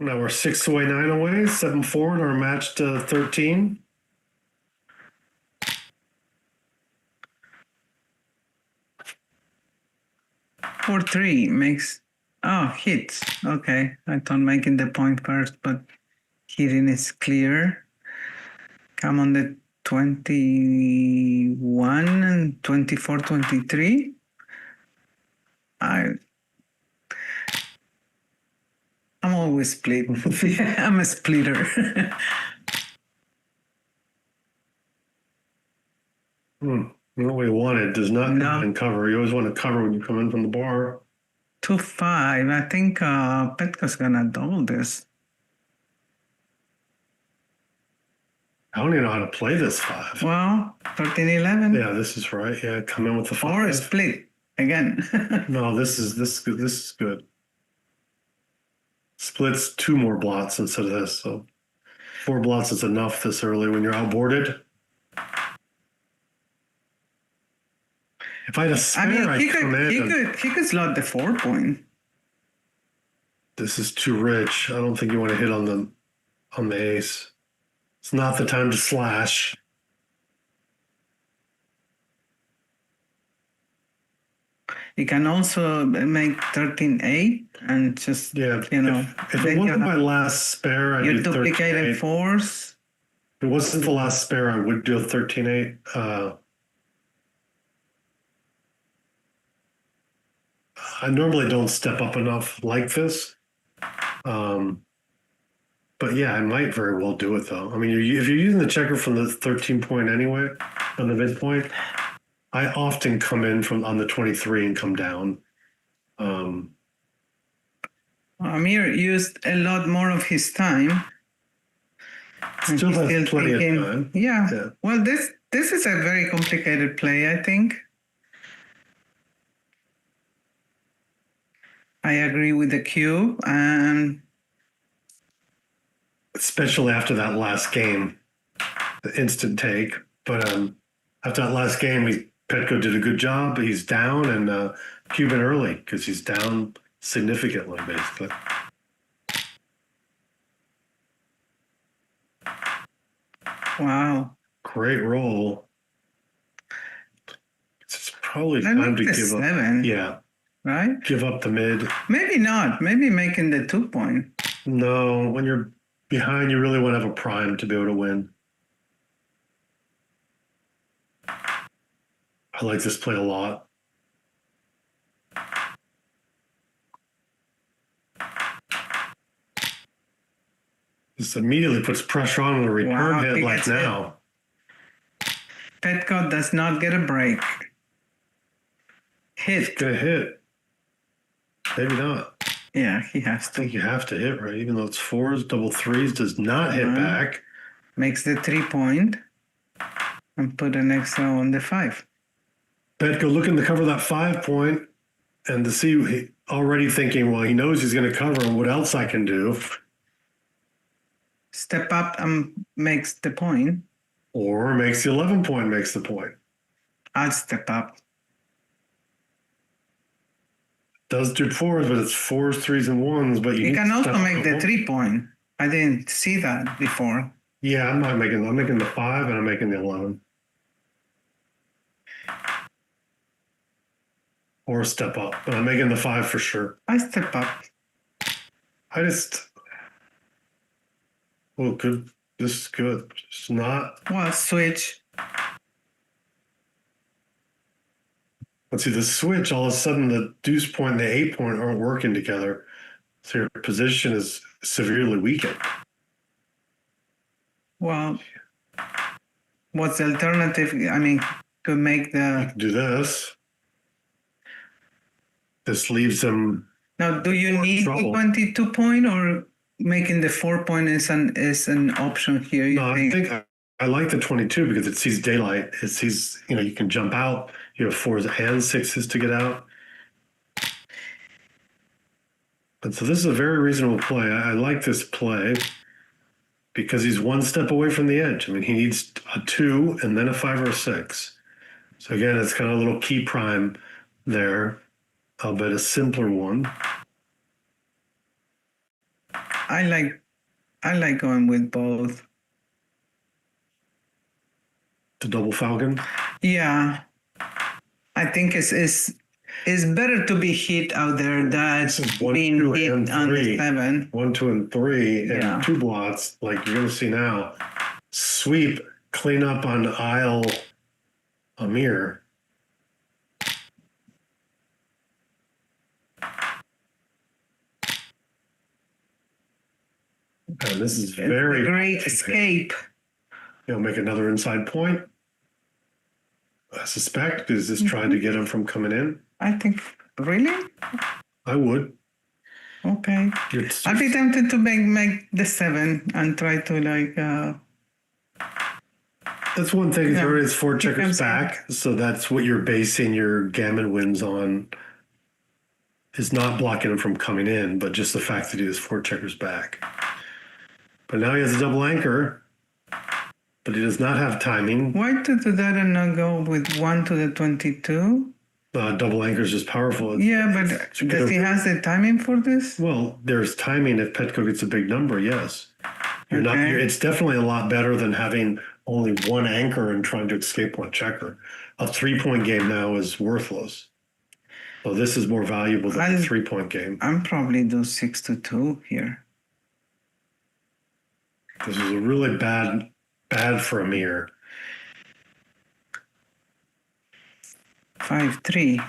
Now we're 6 away, 9 away, 7-4 in our match to 13. Four three makes hits. Okay, I thought making the point first, but hitting is clear. Come on the 21 and 24, 23. I'm always split. I'm a splitter. What we wanted does not come in cover. You always want to cover when you come in from the bar. 2-5. I think Petko's gonna double this. I don't even know how to play this 5. Well, 13-11. Yeah, this is right. Yeah, come in with the 5. Or a split again. No, this is good. This is good. Splits 2 more blots instead of this. So 4 blots is enough this early when you're outboarded. If I had a spare, I'd come in. He could slot the 4-point. This is too rich. I don't think you want to hit on the ace. It's not the time to slash. You can also make 13-8 and just, If it wasn't my last spare, I'd do 13-8. You're duplicating 4s. If it wasn't the last spare, I would do a 13-8. I normally don't step up enough like this. But yeah, I might very well do it though. I mean, if you're using the checker from the 13-point anyway, on the midpoint, I often come in on the 23 and come down. Amir used a lot more of his time. Still has plenty of time. Yeah. Well, this is a very complicated play, I think. I agree with the cube, and especially after that last game, the instant take. But after that last game, Petko did a good job. He's down and Cuban early because he's down significantly, basically. Wow. Great roll. It's probably time to give 7. up. Yeah. Right? Give up the mid. Maybe not. Maybe making the 2-point. No, when you're behind, you really want to have a prime to be able to win. I like this play a lot. This immediately puts pressure on the return hit like now. Petko does not get a break. Hit. It's gonna hit. Maybe not. Yeah, he has I to. think you have to hit, right? Even though it's 4s, double 3s does not hit back. Makes the 3-point and put an extra on the 5. Petko looking to cover that 5-point and to see already thinking, well, he knows he's going to cover and what else I can do. Step up and makes the point. Or makes the 11-point, makes the point. I'll step up. Does do 4s, but it's 4s, 3s, and 1s. But you can also make the 3-point. I didn't see that before. Yeah, I'm making the 5 and I'm making the 11. Or step up, but I'm making the 5 for sure. I step up. Good. This is good. It's not. Well, switch. Let's see, the switch, all of a sudden the deuce point and the 8-point aren't working together. So your position is severely weakened. Well, what's the alternative? I mean, to make the... Do this. This leaves him... Now, do you need the 22-point or making the 4-point is an option here? I think I like the 22 because it sees daylight. It sees, you can jump out. You have 4s and 6s to get out. And so this is a very reasonable play. I like this play because he's 1 step away from the edge. I mean, he needs a 2 and then a 5 or a 6. So again, it's kind of a little key prime there, but a simpler one. I like going with both. The double falcon? Yeah. I think it's better to be hit out there than being hit on the 7. 1, 2, and 3, and 2 blots, like you're going to see now. Sweep, clean up on aisle Amir. And this is very great escape. Make another inside point. I suspect is this trying to get him from coming in. I think really. I would. Okay. I'd be tempted to make the 7 and try to That's one thing. There is 4 checkers back, so that's what you're basing your gammon wins on. Is not blocking him from coming in, but just the fact that he has 4 checkers back. But now he has a double anchor, but he does not have timing. Why to do that and not go with 1 to the 22? Double anchor is just powerful. Yeah, but does he has the timing for this? Well, there's timing if Petko gets a big number, yes. You're not. Okay. It's definitely a lot better than having only one anchor and trying to escape one checker. A 3-point game now is worthless. So this is more valuable than a 3-point game. I'm probably do 6 to 2 here. This is a really bad for Amir. 5-3.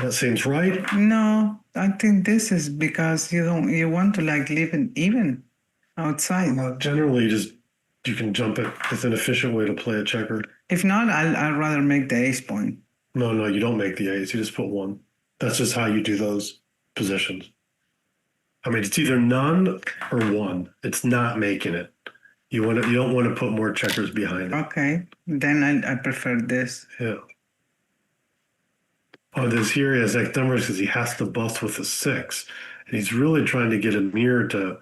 That seems right. No, I think this is because you want to like leave it even outside. Generally, you can jump it. It's an efficient way to play a checker. If not, I'd rather make the ace point. No, you don't make the ace. You just put 1. That's just how you do those positions. I mean, it's either none or 1. It's not making it. You don't want to put more checkers behind it. Okay, then I prefer this. Yeah. Oh, this here he has X numbers because he has to bust with a 6. And he's really trying to get Amir to,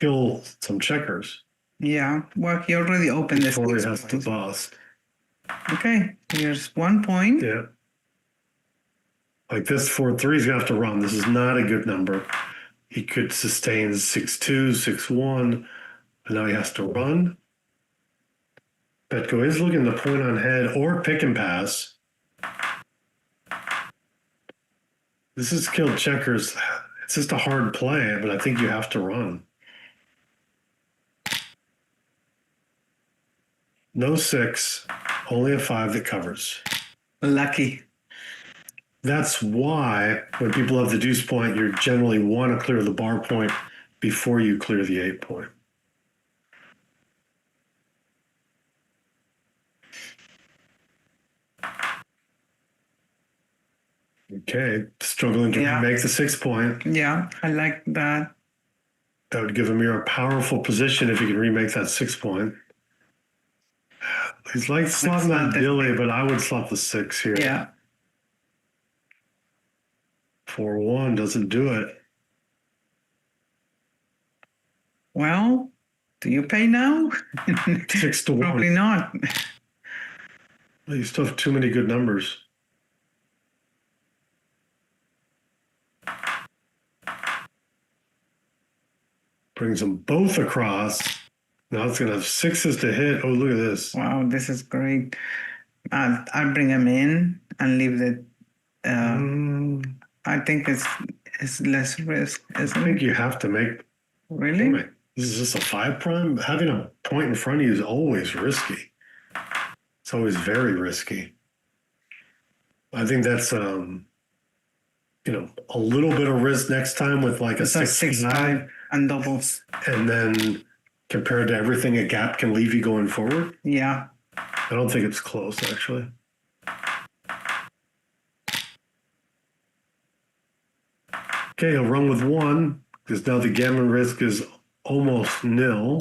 kill some checkers. Yeah, well, he already opened this. Before he has to bust. Okay, here's 1 point. Yeah. Like this 4-3, he's going to have to run. This is not a good number. He could sustain 6-2, 6-1, but now he has to run. Petko is looking to point on head or pick and pass. This is killed checkers. It's just a hard play, but I think you have to run. No 6, only a 5 that covers. Lucky. That's why when people have the deuce point, you generally want to clear the bar point before you clear the 8 point. Okay, struggling to make the 6 point. Yeah, I like that. That would give Amir a powerful position if he can remake that 6 point. He's like slotting that dilly, but I would slot the 6 here. Yeah. 4-1 doesn't do it. Well, do you pay now? 6-1. Probably not. You still have too many good numbers. Brings them both across. Now it's going to have 6s to hit. Oh, look at this. Wow, this is great. I'll bring him in and leave the. I think it's less risk. I think you have to make. Really? This is just a 5 prime. Having a point in front of you is always risky. It's always very risky. I think that's a little bit of risk next time with like a 6-5 and doubles. And then compared to everything a gap can leave you going forward. Yeah. I don't think it's close actually. Okay, he'll run with 1 because now the gammon risk is almost nil.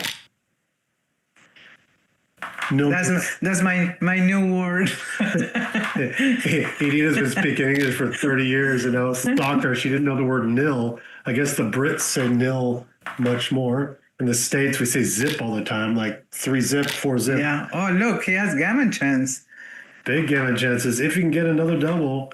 No, that's my new word. Irina's been speaking English for 30 years, and now it's a doctor. She didn't know the word nil. I guess the Brits say nil much more. In the States, we say zip all the time, like 3 zip, 4 zip. Yeah. Oh, look, he has gammon chance. Big gammon chances. If you can get another double,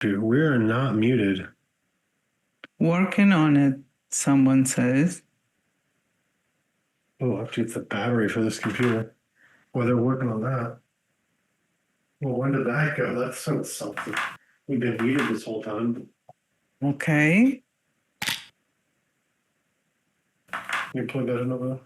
Dude, we're not muted. Working on it, someone says. Oh, I have to get the battery for this computer. Well, they're working on that. Well, when did that go? That's something. We've been muted this whole time. Okay. Can you plug that in over there?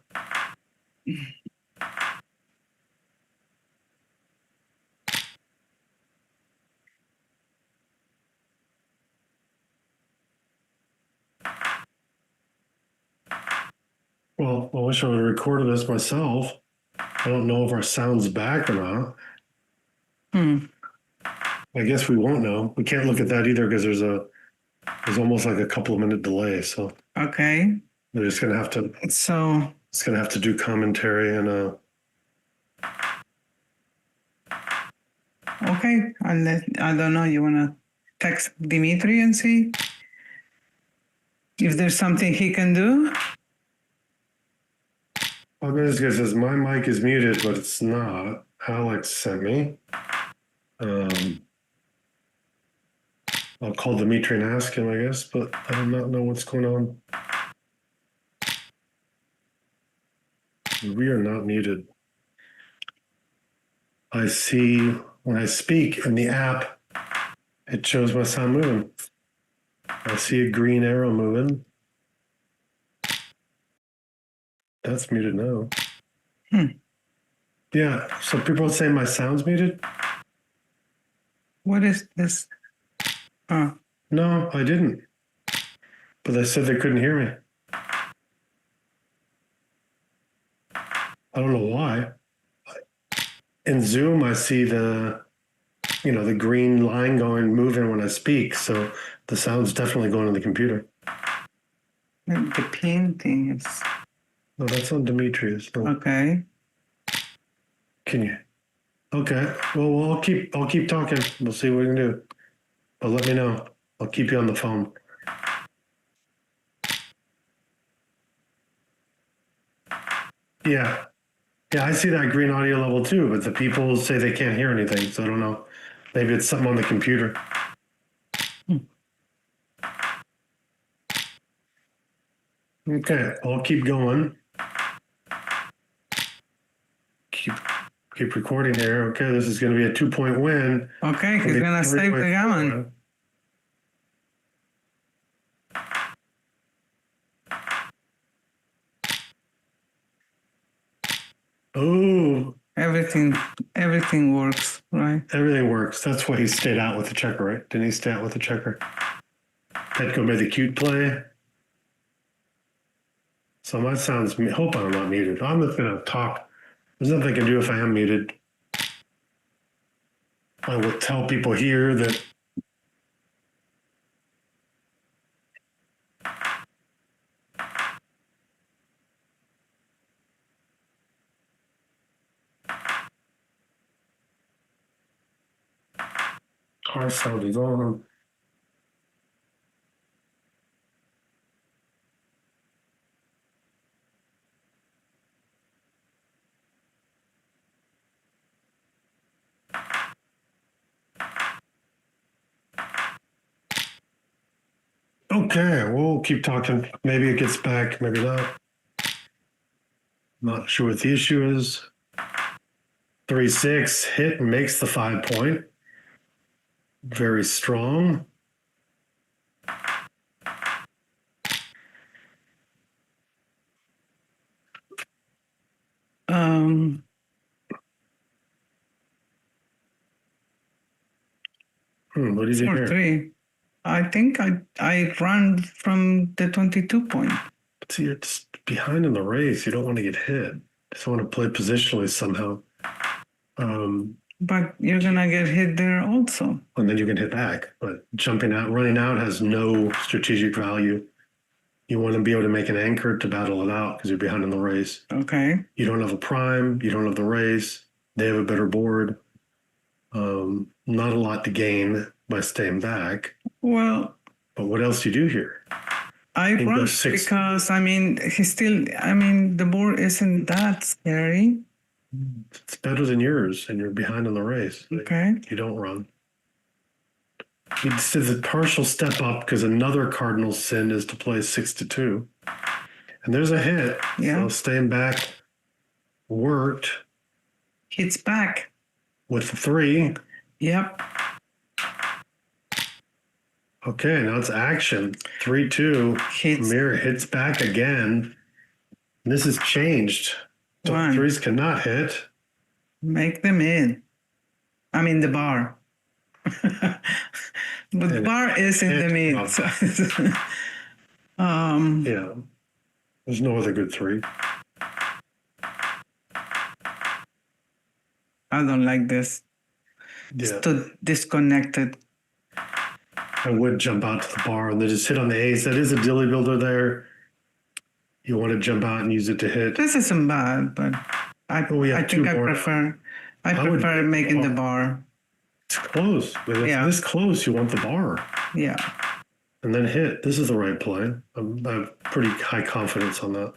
Well, I wish I would have recorded this myself. I don't know if our sound's back or not. I guess we won't know. We can't look at that either because there's almost like a couple of minute delay. So Okay. they're just gonna have to. So It's gonna have to do commentary and okay. I don't know. You wanna text Dimitri and see if there's something he can do? Well, this guy says my mic is muted, but it's not. Alex sent me. I'll call Dimitri and ask him, I guess, but I do not know what's going on. We are not muted. I see when I speak in the app, it shows my sound moving. I see a green arrow moving. That's muted now. Yeah, so people are saying my sound's muted? What is this? Oh, No, I didn't. But they said they couldn't hear me. I don't know why. In Zoom, I see the green line moving when I speak. So the sound's definitely going on the computer. the pin thing is No, that's on Demetrius. No. okay. Can you? Okay. Well, I'll keep talking. We'll see what we can do. But let me know. I'll keep you on the phone. Yeah. Yeah, I see that green audio level too, but the people say they can't hear anything, so I don't know. Maybe it's something on the computer. Okay, I'll keep going. Keep recording here. Okay, this is going to be a 2-point win. Okay, he's gonna save the gammon. Oh, Everything works, right? everything works. That's why he stayed out with the checker, right? Didn't he stay out with the checker? Petko made the cute play. So my sound's, hope I'm not muted. I'm just going to talk. There's nothing I can do if I am muted. I will tell people here that our sound is on. Okay, we'll keep talking. Maybe it gets back, maybe not. Not sure what the issue is. 3-6 hit and makes the 5-point. Very strong. What did you hear? 4-3. I think I ran from the 22 point. See, you're just behind in the race. You don't want to get hit. Just want to play positionally somehow. But you're gonna get hit there also. And then you can hit back. But jumping out, running out has no strategic value. You want to be able to make an anchor to battle it out because you're behind in the race. Okay. You don't have a prime. You don't have the race. They have a better board. Not a lot to gain by staying back. Well, but what else do you do here? I run because the board isn't that scary. It's better than yours, and you're behind in the race. Okay. You don't run. He did the partial step up because another cardinal sin is to play 6-2. And there's a hit. Yeah. So staying back worked Hits back. with the 3. Yep. Okay, now it's action. 3-2. Hits. Amir hits back again. And this has changed. So One. 3s cannot hit. Make them in. I mean the bar. But the And bar is in the mid. well. So Yeah. There's no other good 3. I don't like this. Yeah. It's too disconnected. I would jump out to the bar and then just hit on the ace. That is a dilly builder there. You want to jump out and use it to hit. This isn't bad, but we have I think two I more. prefer I would- making the bar. It's close. But if Yeah. this close, you want the bar. Yeah. And then hit. This is the right play. I have pretty high confidence on that.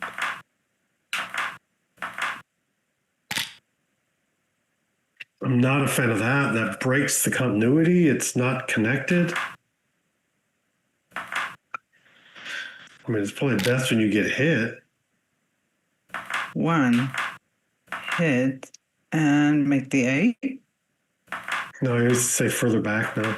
I'm not a fan of that. That breaks the continuity. It's not connected. I mean, it's probably best when you get hit. 1 hit and make the 8. No, you say further back now.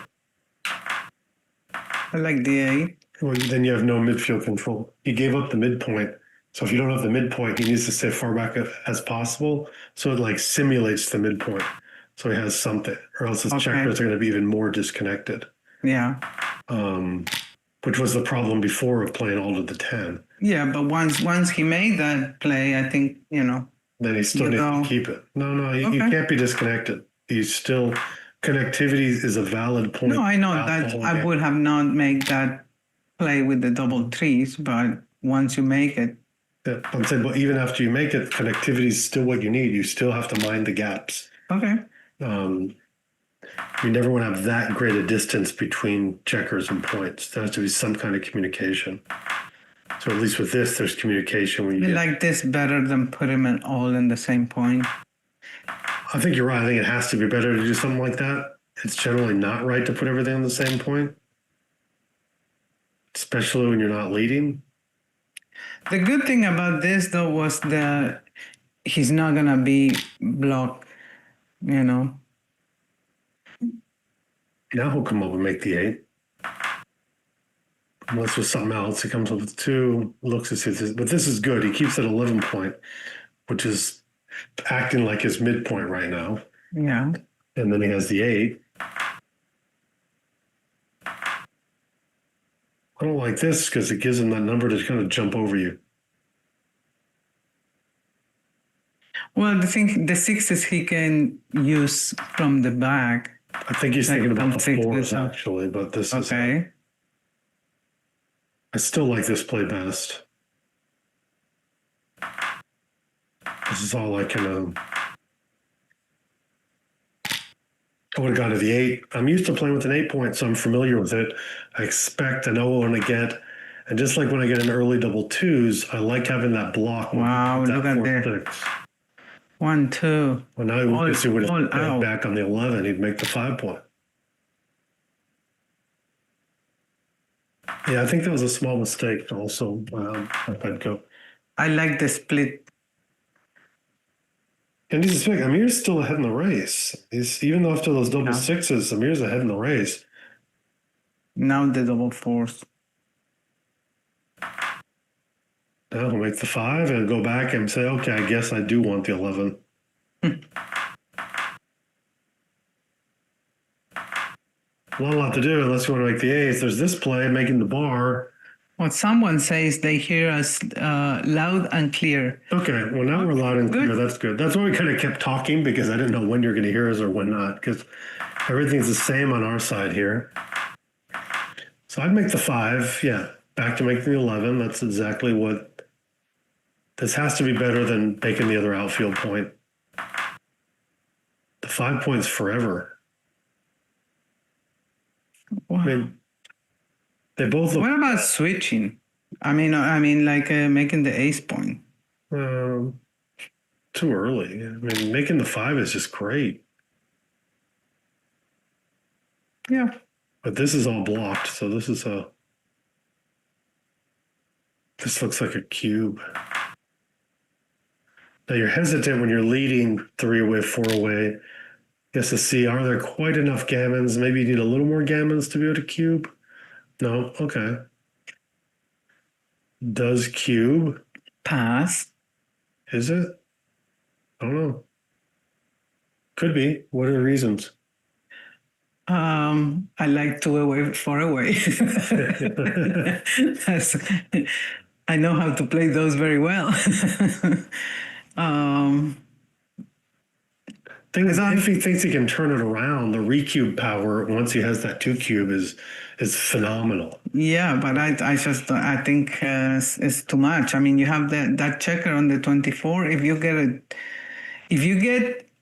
I like the 8. Well, then you have no midfield control. He gave up the midpoint. So if you don't have the midpoint, he needs to stay far back as possible. So it like simulates the midpoint. So he has something, or else his checkers are going to be even more disconnected. Yeah. Which was the problem before of playing all to the 10. Yeah, but once he made that play, I think, Then he still needs to keep it. No, you can't be disconnected. He's still, connectivity is a valid point. No, I know that I would have not made that play with the double 3s, but once you make it. Yeah, I'm saying, but even after you make it, connectivity is still what you need. You still have to mind the gaps. Okay. You never want to have that great a distance between checkers and points. There has to be some kind of communication. So at least with this, there's communication. When you like this better than put them all in the same point. I think you're right. I think it has to be better to do something like that. It's generally not right to put everything on the same point, especially when you're not leading. The good thing about this, though, was that he's not going to be blocked, Now he'll come up and make the 8. Unless there's something else. He comes up with 2, looks to see this. But this is good. He keeps that 11 point, which is acting like his midpoint right now. Yeah. And then he has the 8. I don't like this because it gives him that number to kind of jump over you. Well, the 6s he can use from the back. I think he's thinking about the 4s, actually, but this is... Okay. I still like this play best. This is all I can... I would have gone to the 8. I'm used to playing with an 8 point, so I'm familiar with it. I know what I'm going to get. And just like when I get an early double 2s, I like having that block. Wow, look at there. 6. 1, 2. Well, now he would have played back on the 11. He'd make the 5 point. Yeah, I think that was a small mistake also by Petko. I like the split. And he's Amir's still ahead in the race. Even though after those double 6s, Amir's ahead in the race. Now the double 4s. Now he'll make the 5 and go back and say, okay, I guess I do want the 11. Not a lot to do unless you want to make the 8s. There's this play, making the bar. What someone says, they hear us loud and clear. Okay, well, now we're loud and clear. That's good. That's why we kind of kept talking, because I didn't know when you're going to hear us or when not, because everything's the same on our side here. So I'd make the 5. Yeah, back to making the 11. That's exactly what... This has to be better than making the other outfield point. The 5 points forever. Wow. I mean, they both look... What about switching? I mean, like making the ace point. Too early. I mean, making the 5 is just great. Yeah. But this is all blocked, so this looks like a cube. Now you're hesitant when you're leading 3 away, 4 away. Guess to see, are there quite enough gammons? Maybe you need a little more gammons to be able to cube. No, okay. Does cube? Pass. Is it? I don't know. Could be. What are the reasons? I like 2 away, 4 away. I know how to play those very well. If he thinks he can turn it around, the recube power once he has that 2 cube is phenomenal. Yeah, but I think it's too much. I mean, you have that checker on the 24. If you get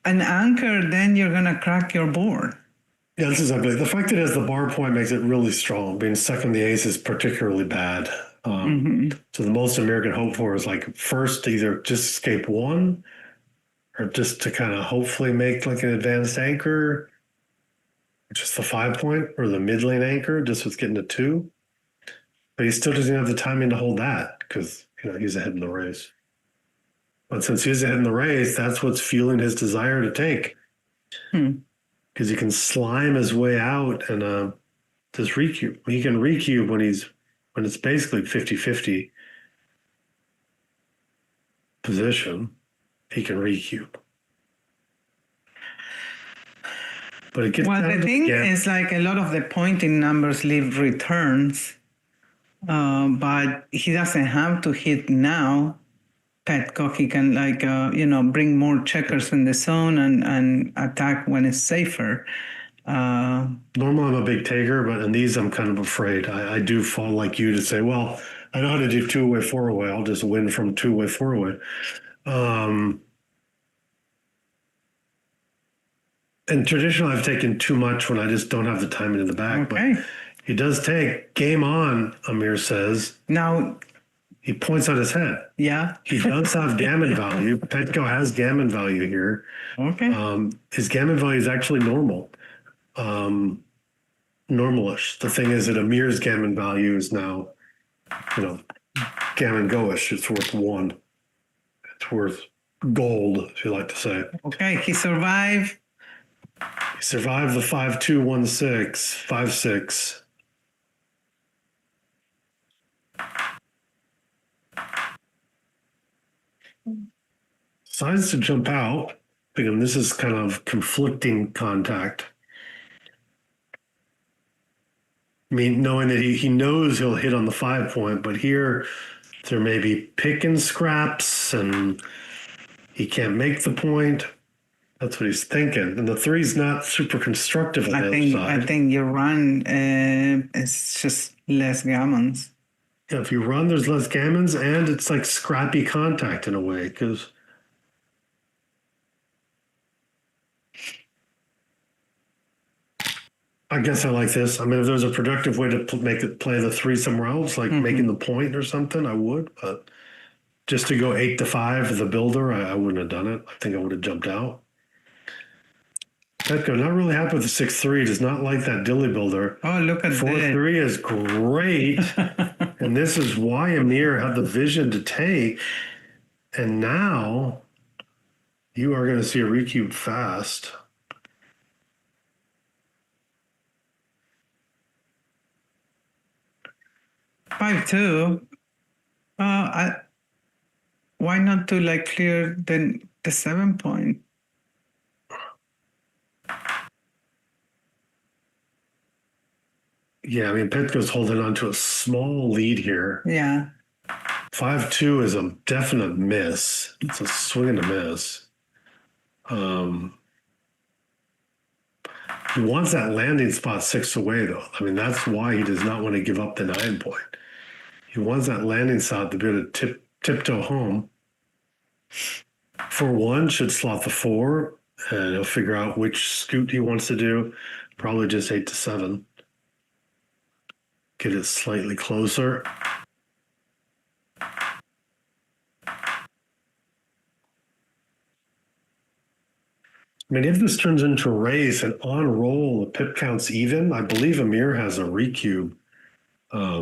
an anchor, then you're gonna crack your board. Yeah, this is ugly. The fact that it has the bar point makes it really strong. Being second the ace is particularly bad. So the most Amir can hope for is like first to either just escape 1 or just to kind of hopefully make like an advanced anchor, just the 5 point or the mid lane anchor, just with getting to 2. But he still doesn't have the timing to hold that because he's ahead in the race. But since he's ahead in the race, that's what's fueling his desire to take. Because he can slime his way out and just recube. He can recube when it's basically 50-50 position. He can recube. But it gets the thing is, like, a lot of the pointing numbers leave returns, but he doesn't have to hit now. Petko, he can bring more checkers in the zone and attack when it's safer. Normally I'm a big taker, but in these I'm kind of afraid. I do fall like you to say, well, I know how to do 2 away, 4 away. I'll just win from 2 away, 4 away. And traditionally I've taken too much when I just don't have the timing in the back. Okay. But he does take game on, Amir says. Now, he points out his head. Yeah. He does have gammon value. Petko has gammon value here. Okay. His gammon value is actually normal. Normalish. The thing is that Amir's gammon value is now, gammon go-ish. It's worth 1. It's worth gold, if you like to say. Okay, he survived. He survived the 5-2-1-6, 5-6. Decides to jump out. Again, this is kind of conflicting contact. I mean, knowing that he knows he'll hit on the 5 point, but here there may be picking scraps and he can't make the point. That's what he's thinking. And the 3's not super constructive on the other side. I think your run is just less gammons. Yeah, if you run, there's less gammons, and it's like scrappy contact in a way, because I guess I like this. I mean, if there's a productive way to make it play the 3 somewhere else, like making the point or something, I would. But just to go 8-5 as a builder, I wouldn't have done it. I think I would have jumped out. Petko, not really happy with the 6-3. Does not like that dilly builder. Oh, look at 4-3 is great. And this is why Amir had the vision to take. And now you are going to see a recube fast. Five two. Why not to clear the 7 point? Yeah, I mean, Petko's holding on to a small lead here. Yeah. 5-2 is a definite miss. It's a swing and a miss. He wants that landing spot 6 away, though. I mean, that's why he does not want to give up the 9 point. He wants that landing spot to be able to tiptoe home. 4-1 should slot the 4, and he'll figure out which scoot he wants to do. Probably just 8-7. Get it slightly closer. I mean, if this turns into a race and on roll, the pip count's even, I believe Amir has a recube. I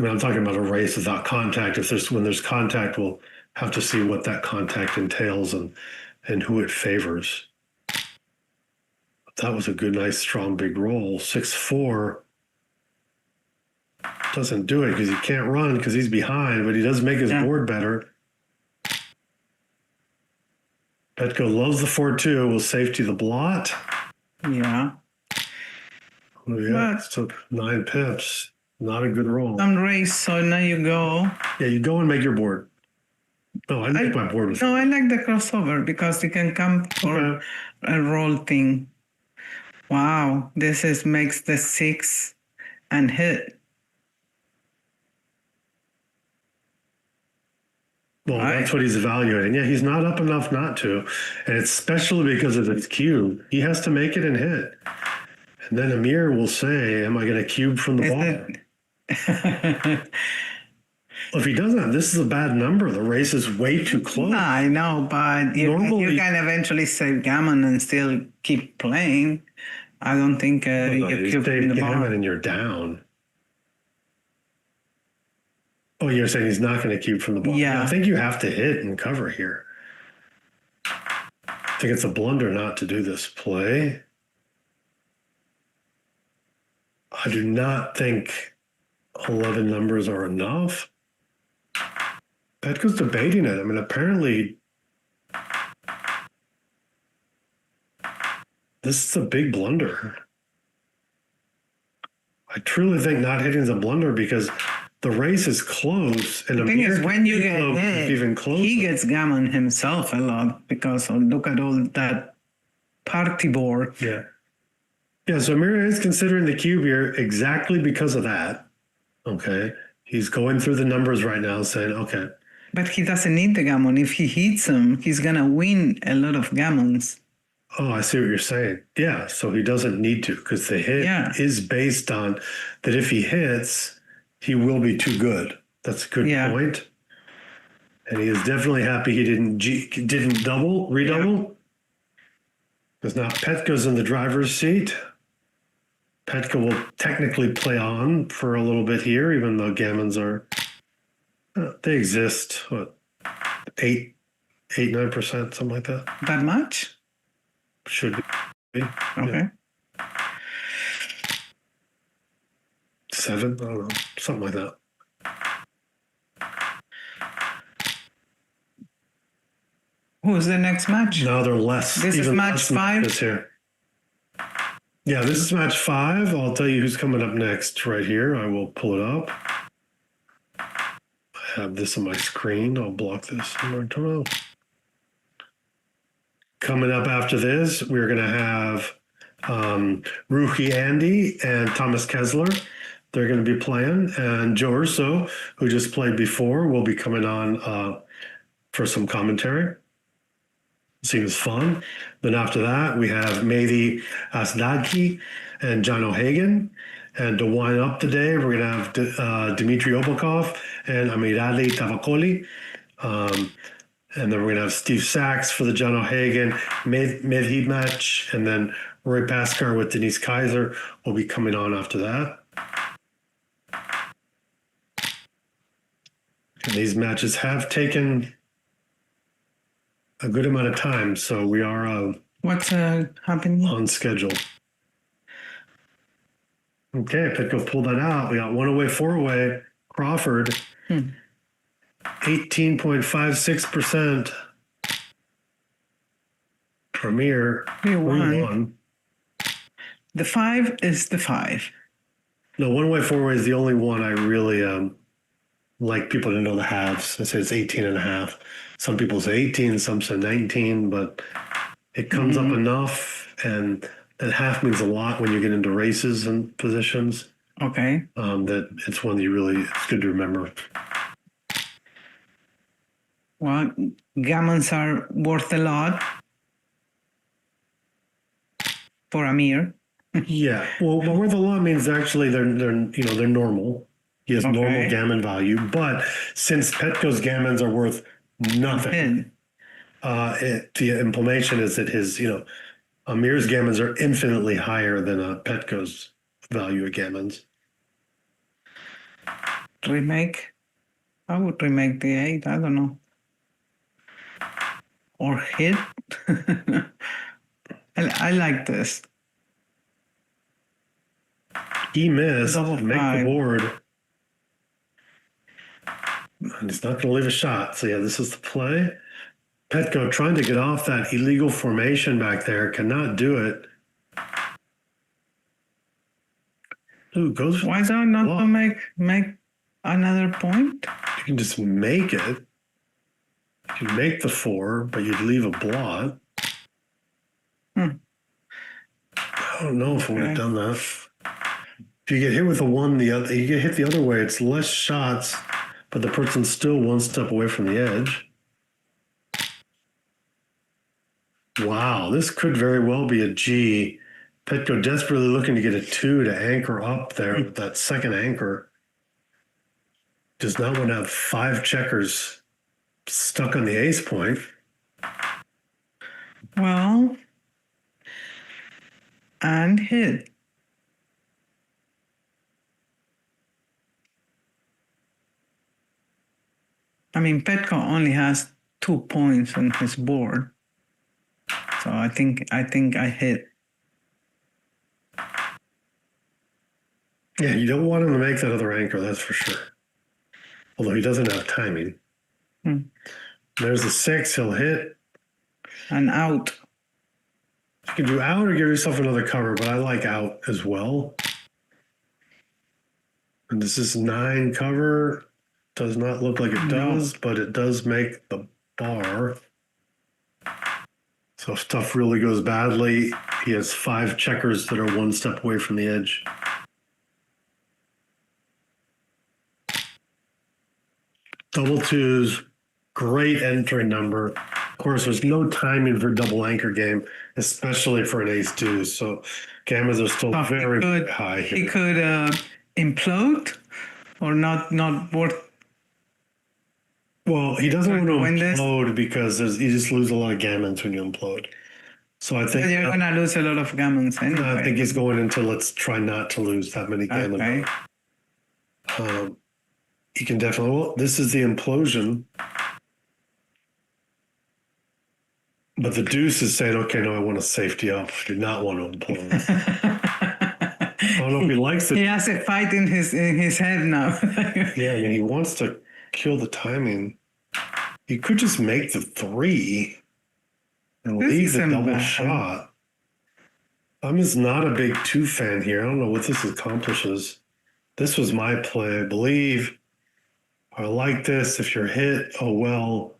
mean, I'm talking about a race without contact. When there's contact, we'll have to see what that contact entails and who it favors. But that was a good, nice, strong, big roll. 6-4 doesn't do it because he can't run because he's behind, but he does make his board better. Petko loves the 4-2. Will safety the blot. Yeah. Oh, yeah, it took 9 pips. Not a good roll. Some race, so now you go. Yeah, you go and make your board. No, I make my board with. No, I like the crossover because you can come for a roll thing. Wow, this makes the 6 and hit. Well, that's what he's evaluating. Yeah, he's not up enough not to. And it's especially because of his cube. He has to make it and hit. And then Amir will say, am I going to cube from the bottom? Well, if he doesn't, this is a bad number. The race is way too close. I know, but you can eventually save gammon and still keep playing. I don't think you cube from the bottom. And you're down. Oh, you're saying he's not going to cube from the bottom? Yeah. I think you have to hit and cover here. I think it's a blunder not to do this play. I do not think 11 numbers are enough. Petko's debating it. I mean, apparently, this is a big blunder. I truly think not hitting is a blunder because the race is close. And the thing is, when you get hit, even closer. He gets gammon himself a lot because look at all that party board. Yeah. Yeah, so Amir is considering the cube here exactly because of that. Okay. He's going through the numbers right now saying, okay. But he doesn't need the gammon. If he hits him, he's going to win a lot of gammons. Oh, I see what you're saying. Yeah, so he doesn't need to because the hit is based on that if he hits, he will be too good. That's a good point. And he is definitely happy he didn't redouble. Because now Petko's in the driver's seat. Petko will technically play on for a little bit here, even though gammons are, they exist, 8-9%, something like that. That much? Should be. Okay. Yeah. 7, I don't know, something like that. Who's the next match? No, they're less. This is match 5? This here. Yeah, this is match 5. I'll tell you who's coming up next right here. I will pull it up. I have this on my screen. I'll block this. Coming up after this, we're going to have Roohi, Andi, and Thomas Keisler. They're going to be playing. And Joe Urso, who just played before, will be coming on for some commentary. Seems fun. Then after that, we have Mehdi, Asdaghi, and Eshaghian. And to wind up the day, we're going to have Dmitry Obukhov and Amirali Tavakoli. And then we're going to have Steve Sachs for the Eshaghian Mehdi match. And then Rory Pascar with Denise Kaiser will be coming on after that. And these matches have taken a good amount of time, so we are what's happening on schedule. Okay, Petko pulled that out. We got 1 away, 4 away. Crawford, 18.56%. Premier, 3-1. The 5 is the 5. No, 1 away, 4 away is the only one I really like people to know the halves. I say it's 18.5. Some people say 18, some say 19, but it comes up enough, and that half means a lot when you get into races and positions. Okay. That it's one that it's good to remember. Well, gammons are worth a lot for Amir. Yeah. Well, worth a lot means actually they're normal. He has normal gammon value, but since Petko's gammons are worth Nothing. The implication is that his, Amir's gammons are infinitely higher than Petko's value of gammons. Remake. I would remake the 8. I don't know. Or hit. I like this. He missed. Double Make the 5. board. And he's not going to leave a shot. So, yeah, this is the play. Petko trying to get off that illegal formation back there. Cannot do it. Ooh, goes. Why is that not to make another point? You can just make it. You can make the 4, but you'd leave a blot. I don't know if I would have done that. If you get hit with a 1, you get hit the other way, it's less shots, but the person's still one step away from the edge. Wow, this could very well be a G. Petko desperately looking to get a 2 to anchor up there with that second anchor. Does not want to have 5 checkers stuck on the ace point. Well, and hit. I mean, Petko only has 2 points on his board, so I think I hit. Yeah, you don't want him to make that other anchor, that's for sure. Although he doesn't have timing. There's the 6, he'll hit. And out. You can do out or give yourself another cover, but I like out as well. And this is 9 cover. Does not look like it does, but it does make the bar. So if stuff really goes badly, he has 5 checkers that are one step away from the edge. Double 2s, great entry number. Of course, there's no timing for double anchor game, especially for an ace-2. So gammons are still very high here. He could implode or not worth. Well, he doesn't want to implode because you just lose a lot of gammons when you implode. So I think you're gonna lose a lot of gammons anyway. I think he's going into let's try not to lose that many gammons. Okay. He can definitely. Well, this is the implosion, but the deuce is saying, "Okay, no, I want to safety up. I do not want to implode." I don't know if he likes it. He has a fight in his head now. Yeah, I mean, he wants to kill the timing. He could just make the 3 and leave the double shot. I'm just not a big 2 fan here. I don't know what this accomplishes. This was my play, I believe. I like this. If you're hit, oh well.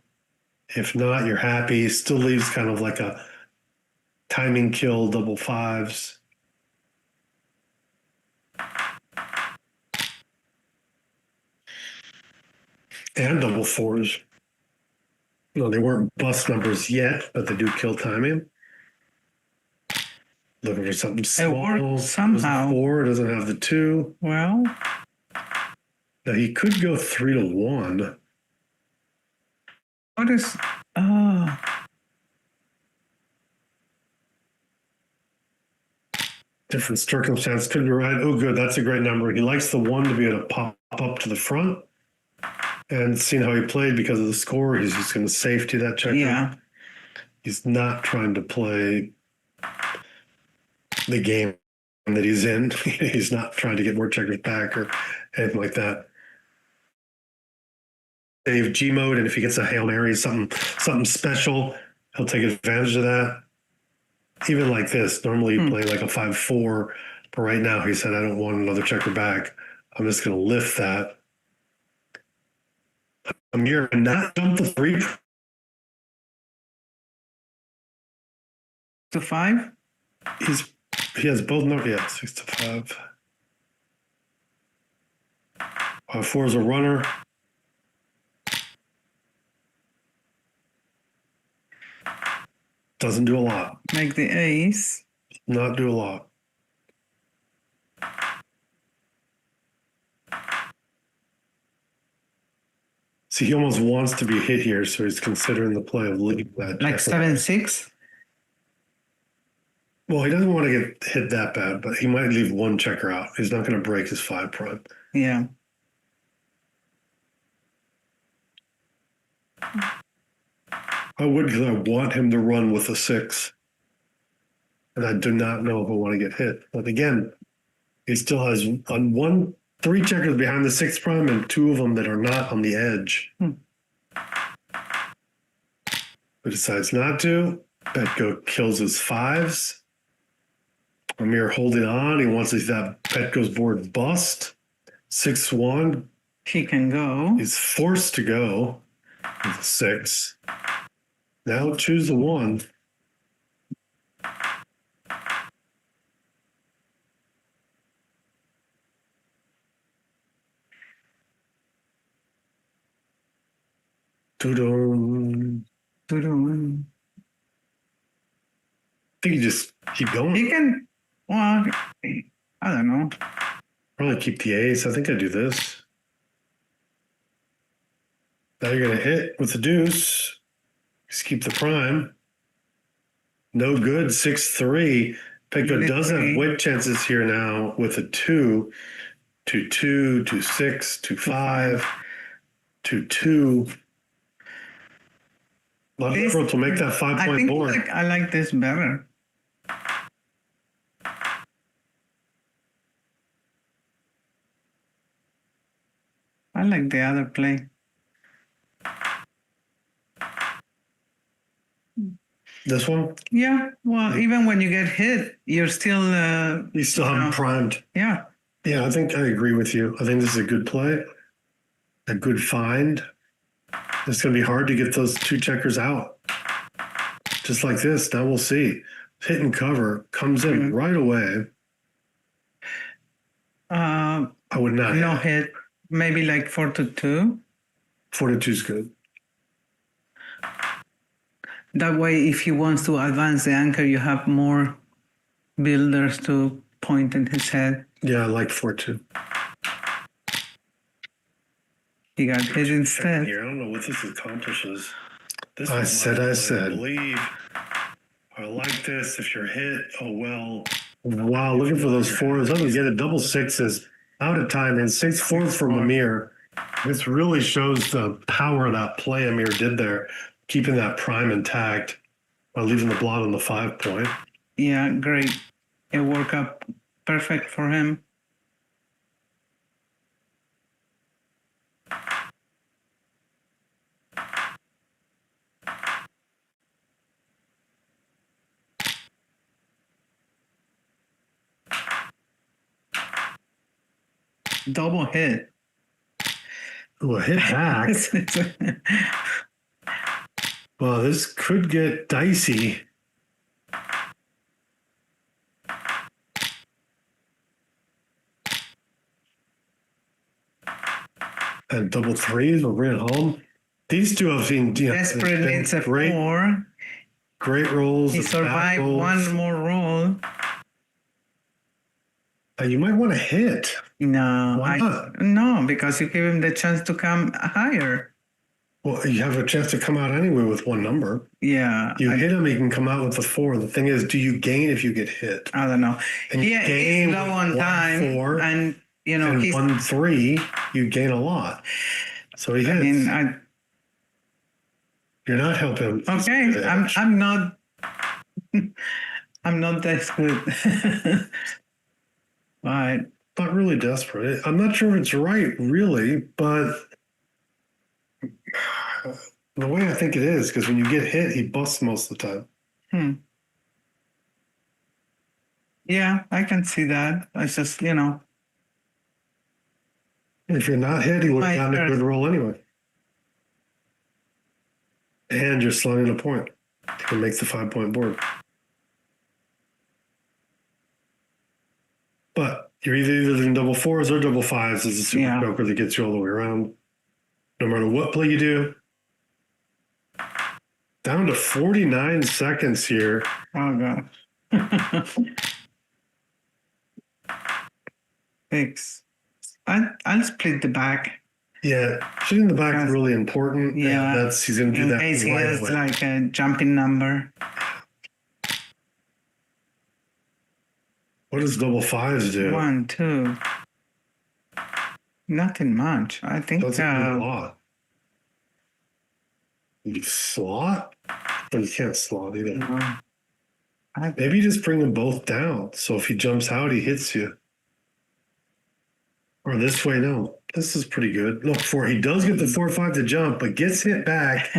If not, you're happy. Still leaves kind of like a timing kill, double 5s. And double 4s. No, they weren't bust numbers yet, but they do kill timing. Looking for something small. Somehow. 4 doesn't have the 2. Well, now he could go 3 to 1. what is? Different circumstance could be right. Oh, good. That's a great number. He likes the 1 to be able to pop up to the front. And seeing how he played because of the score, he's just going to safety that checker. Yeah. He's not trying to play the game that he's in. He's not trying to get more checkers back or anything like that. Save G mode, and if he gets a Hail Mary, something special, he'll take advantage of that. Even like this, normally you play like a 5-4, but right now he said, I don't want another checker back. I'm just going to lift that. Amir not jump the 3 to 5. He has both numbers. Yeah, 6 to 5. 4 is a runner. Doesn't do a lot. Make the ace. Not do a lot. See, he almost wants to be hit here, so he's considering the play of leaving that. Like checker. 7-6? Well, he doesn't want to get hit that bad, but he might leave one checker out. He's not going to break his 5 prime. Yeah. I would, because I want him to run with a 6. And I do not know if I want to get hit. But again, he still has on 3 checkers behind the 6 prime and 2 of them that are not on the edge. But decides not to. Petko kills his 5s. Amir holding on. He wants to see that Petko's board bust. 6-1. He can go. He's forced to go with a 6. Now choose the 1. Doo-doo. Doo-doo. I think you just keep going. He can, well, I don't know. Probably keep the ace. I think I do this. Now you're going to hit with the deuce. Just keep the prime. No good. 6-3. Petko does have whip chances here now with a 2. 2-2, 2-6, 2-5, 2-2. Roberto to make that 5-point board. I like this better. I like the other play. This one? Yeah, well, even when you get hit, you're still... You still haven't primed. Yeah. Yeah, I think I agree with you. I think this is a good play. A good find. It's going to be hard to get those 2 checkers out. Just like this. Now we'll see. Hit and cover comes in right away. I would not. No hit. Maybe like 4-2. 4-2 is good. That way, if he wants to advance the anchor, you have more builders to point in his head. Yeah, I like 4-2. He got hit instead. Here, I don't know what this accomplishes. This I said. I believe. I like this. If you're hit, oh well. Wow, looking for those 4s. I'm going to get a double 6s out of time and 6 4s from Amir. This really shows the power of that play Amir did there, keeping that prime intact while leaving the blot on the 5-point. Yeah, great. It worked out perfect for him. Double hit. Ooh, a hit back. Well, this could get dicey. And double 3s will bring it home. These 2 have seen desperate needs a 4. Great rolls. He survived one more roll. You might want to hit. No, Why not? No, because you give him the chance to come higher. Well, you have a chance to come out anyway with 1 number. Yeah. You hit him, he can come out with the 4. The thing is, do you gain if you get hit? I don't know. And Yeah, he's low on time. 4, and, you know, and he's... 1-3, you gain a lot. So he hits. I mean, You're not helping him. Okay, I'm not... I'm not desperate. But not really desperate. I'm not sure if it's right, really, but the way I think it is, because when you get hit, he busts most of the time. Yeah, I can see that. It's just, you know. If you're not hit, he would have gotten a good roll anyway. And you're slotting a point. It makes the 5-point board. But you're either using double 4s or double 5s as a super joker that gets you all the way around. No matter what play you do. Down to 49 seconds here. Oh, God. Thanks. I'll split the back. Yeah, shooting the back is really important. Yeah, and he's going to do in that case he right has away. like a jumping number. What does double fives do? 1, 2. Nothing much. I think. That's a lot. You slot? But you can't slot either. No. Maybe just bring them both down. So if he jumps out, he hits you. Or this way, no. This is pretty good. Look, he does get the 4-5 to jump, but gets hit back.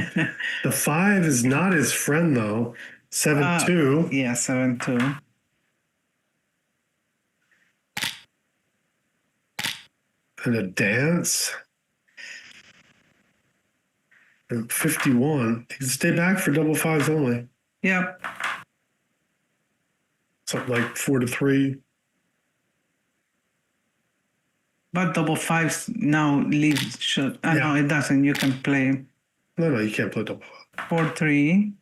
The 5 is not his friend, though. 7-2. Yeah, 7-2. And a dance. And 51. He can stay back for double fives only. Yep. Something like 4-3. But double fives now leaves shut. No, it doesn't. You can play No, you can't play double 5. 4-3.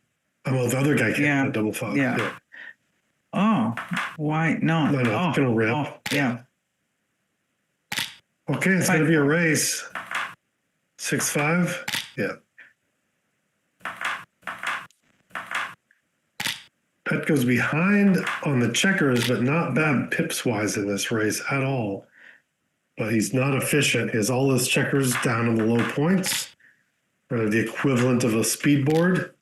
Oh, well, the other guy can't play double 5. Yeah. Oh, why? No. No, it's going to rip. Oh, yeah. Okay, it's going to be a race. 6-5. Yeah. Petko's behind on the checkers, but not bad pips-wise in this race at all. But he's not efficient. He has all his checkers down in the low points. Or the equivalent of a speed board.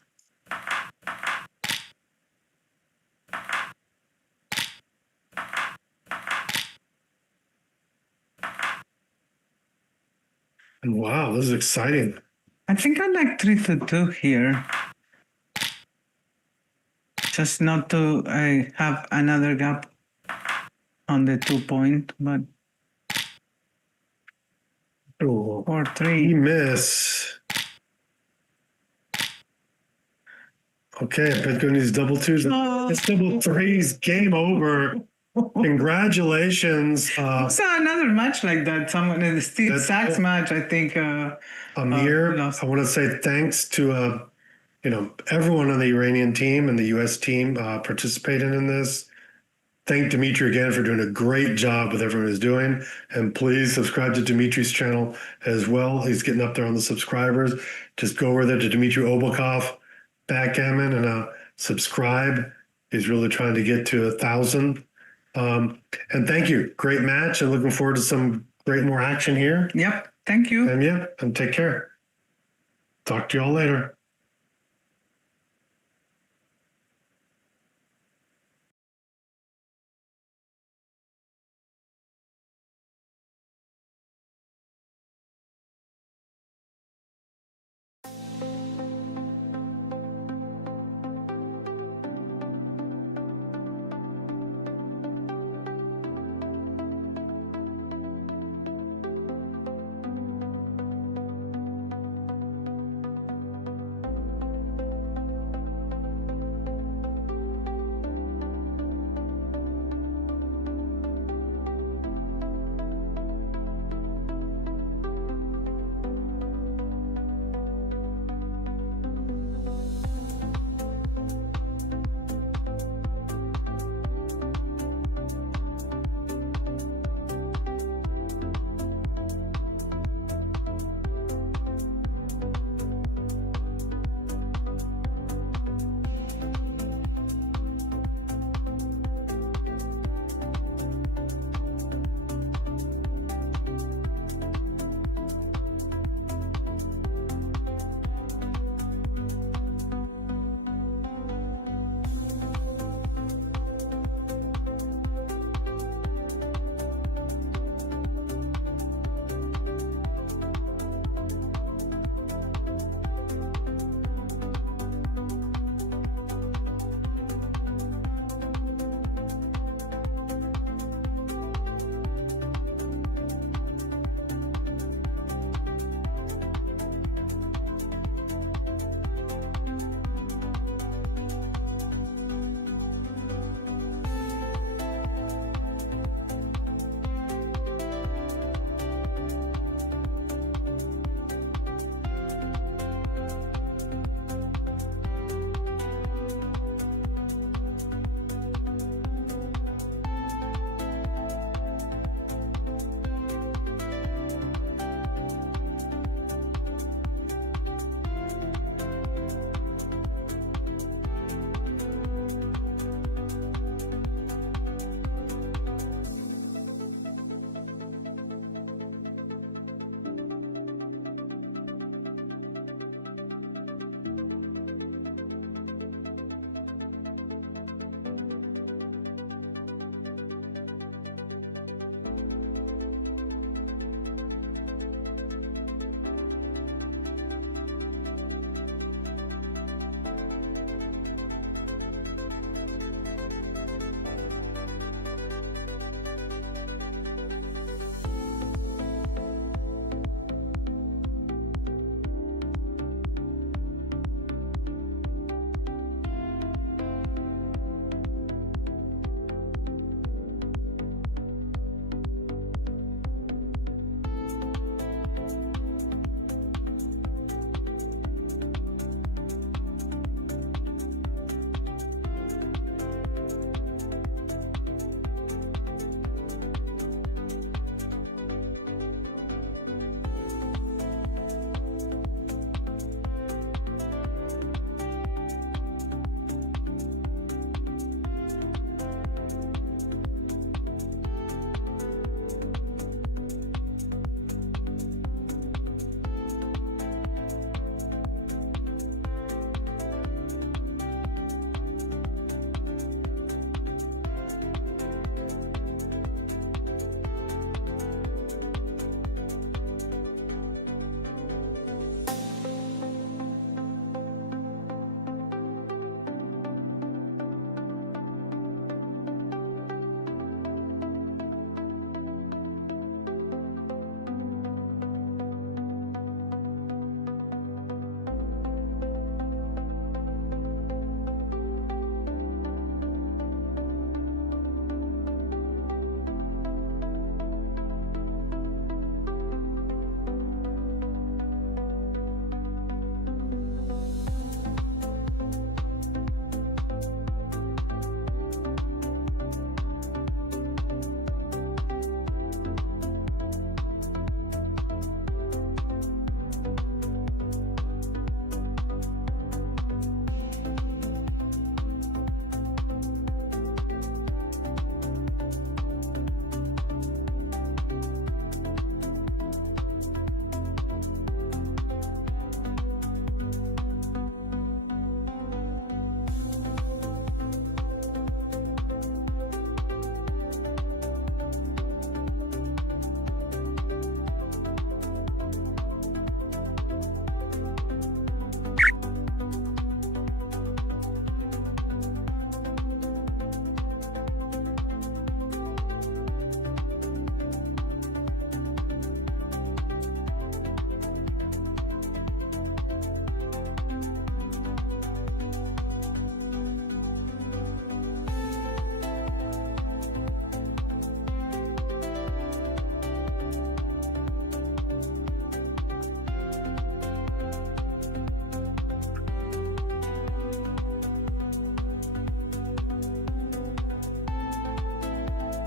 And wow, this is exciting. I think I like 3-2 here. Just not to have another gap on the 2 point, but Oh, 4-3. he miss. Okay, Petko needs double twos. It's double threes. Game over. Congratulations. I saw another match like that. Someone in the Steve Sachs match, I think. Amir, I want to say thanks to everyone on the Iranian team and the U.S. team participating in this. Thank Dimitri again for doing a great job with everyone who's doing. And please subscribe to Dimitri's channel as well. He's getting up there on the subscribers. Just go over there to Dmitry Obukhov, Backgammon, and subscribe. He's really trying to get to 1,000. And thank you. Great match. And looking forward to some great more action here. Yep. Thank you. And take care. Talk to you all later.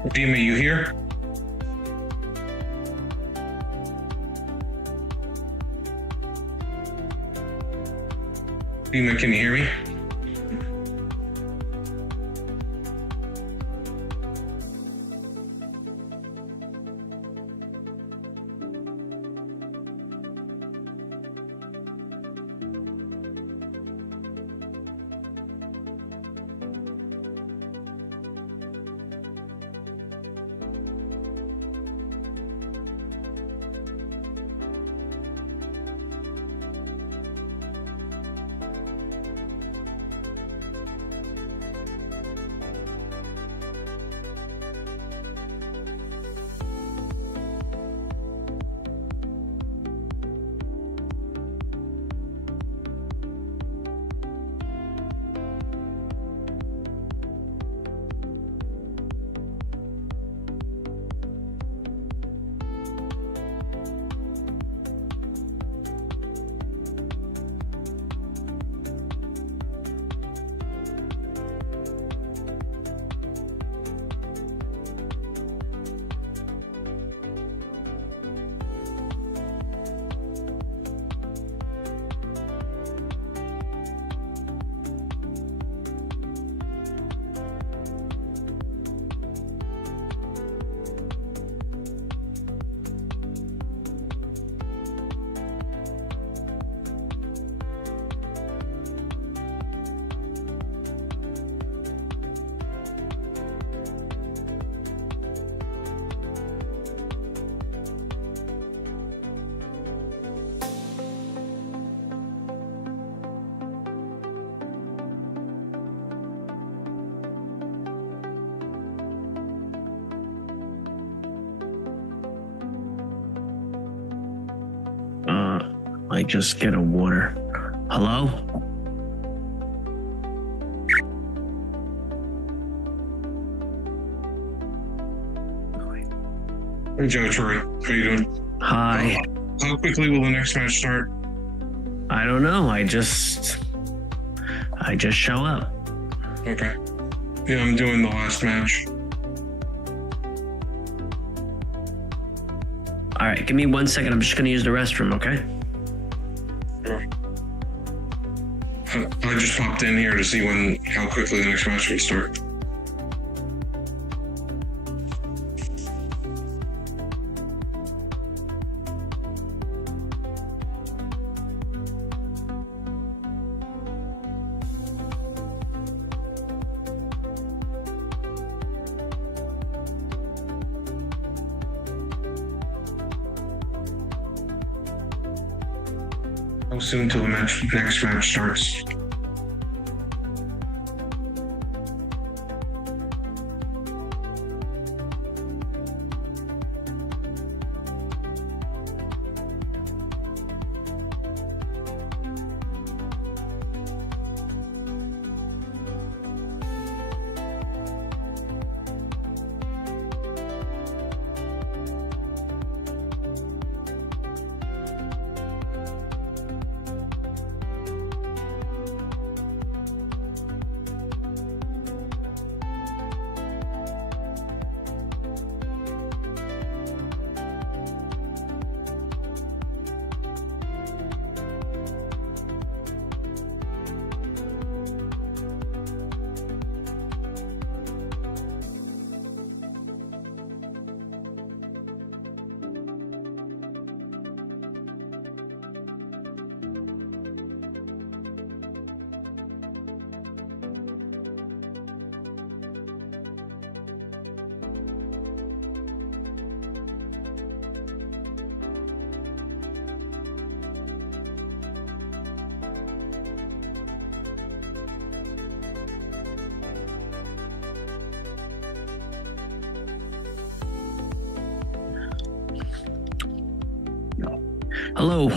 Dima, you here? Dima, can you hear me? I just get a water. Hello? Hey, Joe, Rory. How you doing? Hi. How quickly will the next match start? I don't know. I just show up. Okay. Yeah, I'm doing the last match. All right, give me 1 second. I'm just gonna use the restroom, okay? Sure. I just popped in here to see how quickly the next match will start. How soon till the next match starts? Hello.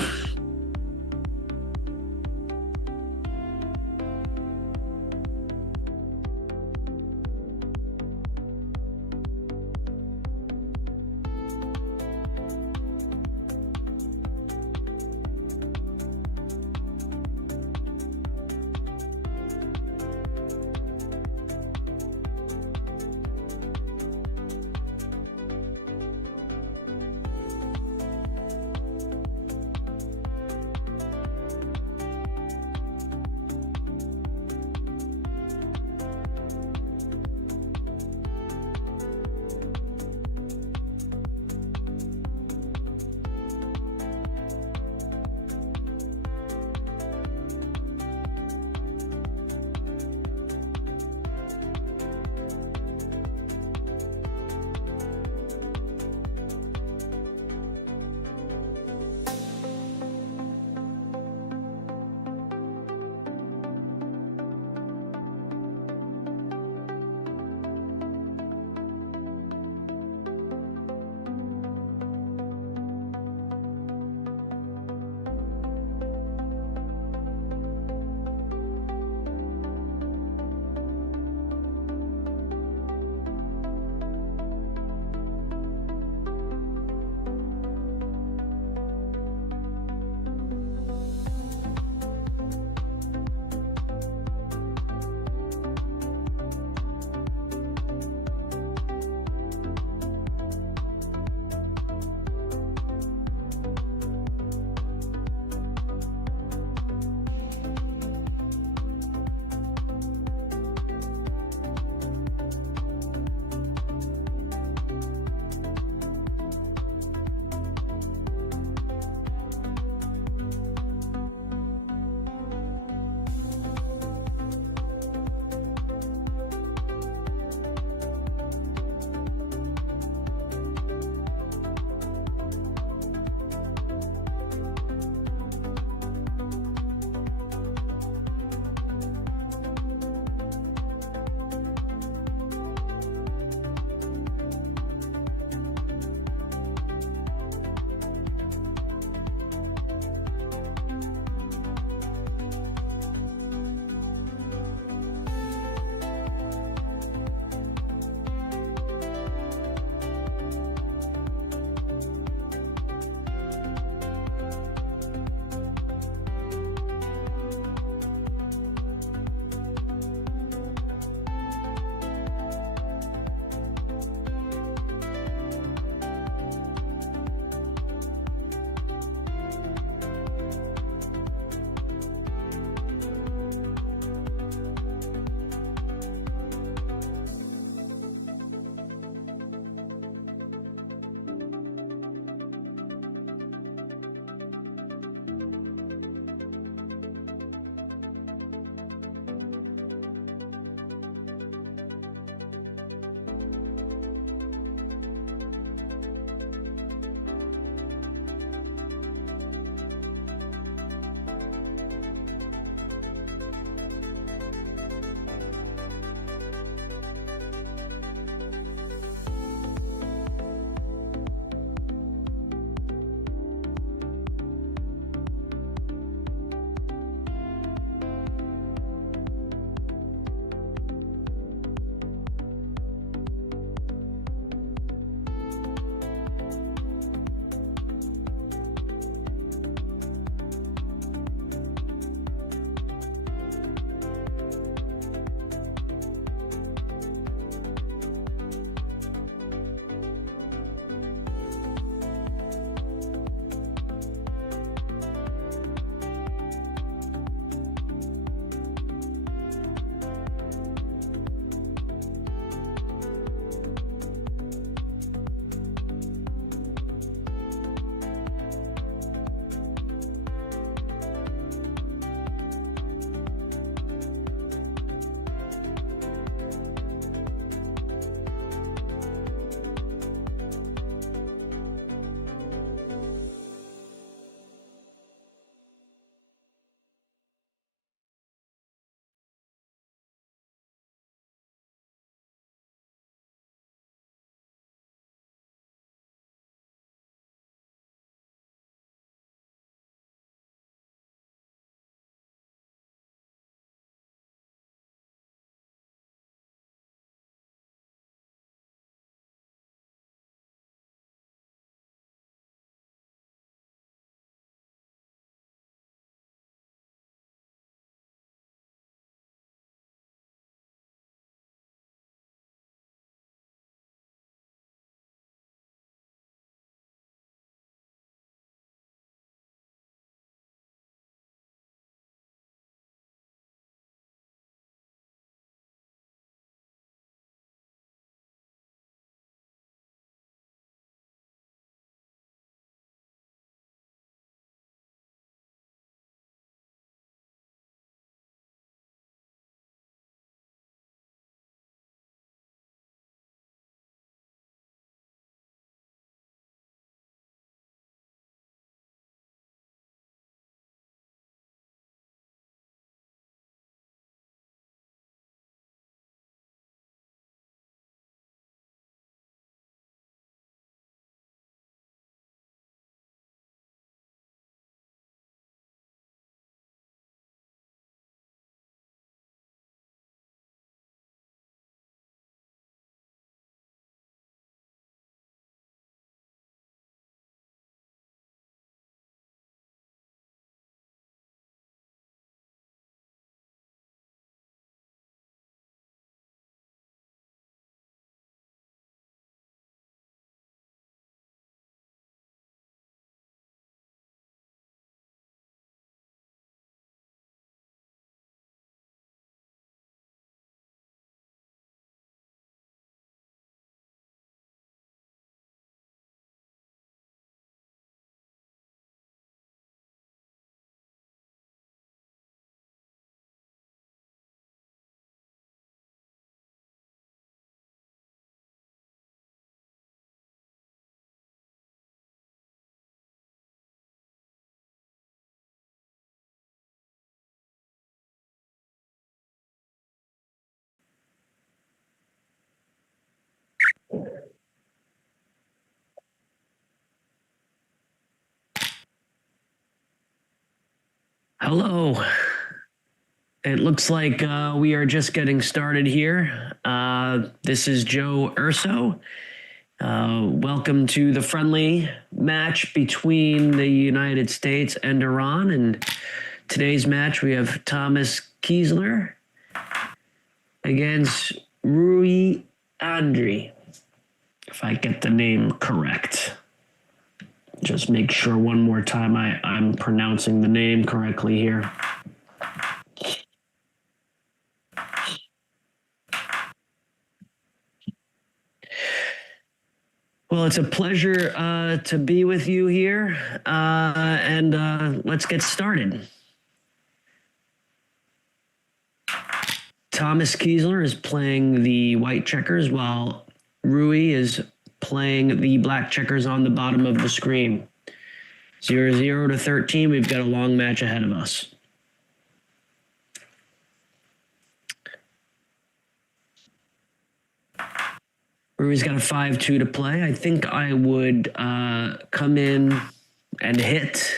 Hello. It looks like we are just getting started here. This is Joe Urso. Welcome to the friendly match between the United States and Iran. And today's match, we have Thomas Keisler against Roohi Andi, if I get the name correct. Just make sure one more time I'm pronouncing the name correctly here. Well, it's a pleasure to be with you here, and let's get started. Thomas Keisler is playing the white checkers while Roohi is playing the black checkers on the bottom of the screen. 0-0 to 13, we've got a long match ahead of us. Roohi's got a 5-2 to play. I think I would come in and hit.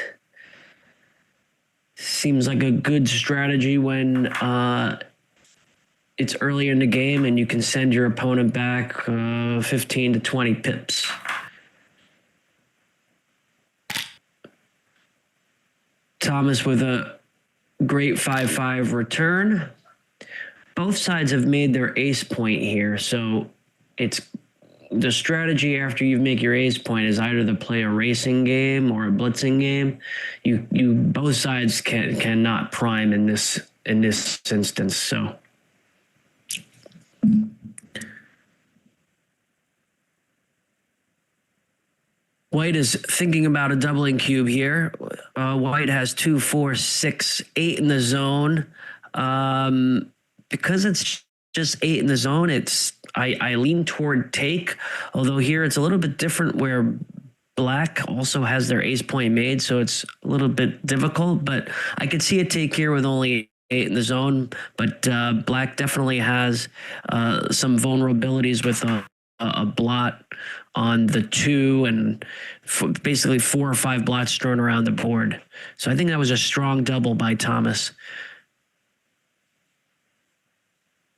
Seems like a good strategy when it's earlier in the game and you can send your opponent back 15 to 20 pips. Thomas with a great 5-5 return. Both sides have made their ace point here, so it's the strategy after you make your ace point is either to play a racing game or a blitzing game. You both sides cannot prime in this instance. So White is thinking about a doubling cube here. White has 2, 4, 6, 8 in the zone. Because it's just 8 in the zone, I lean toward take, although here it's a little bit different where black also has their ace point made, so it's a little bit difficult, but I could see a take here with only 8 in the zone, but black definitely has some vulnerabilities with a blot on the 2 and basically 4 or 5 blots strewn around the board. So I think that was a strong double by Thomas.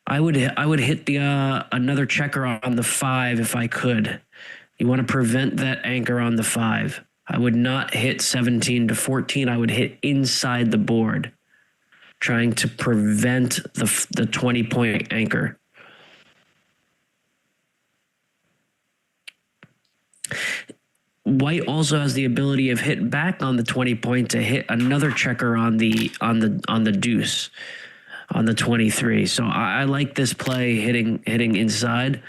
I would hit the another checker on the 5 if I could. You want to prevent that anchor on the 5. I would not hit 17 to 14. I would hit inside the board, trying to prevent the 20-point anchor. White also has the ability of hitting back on the 20-point to hit another checker on the deuce. On the 23. So I like this play hitting inside.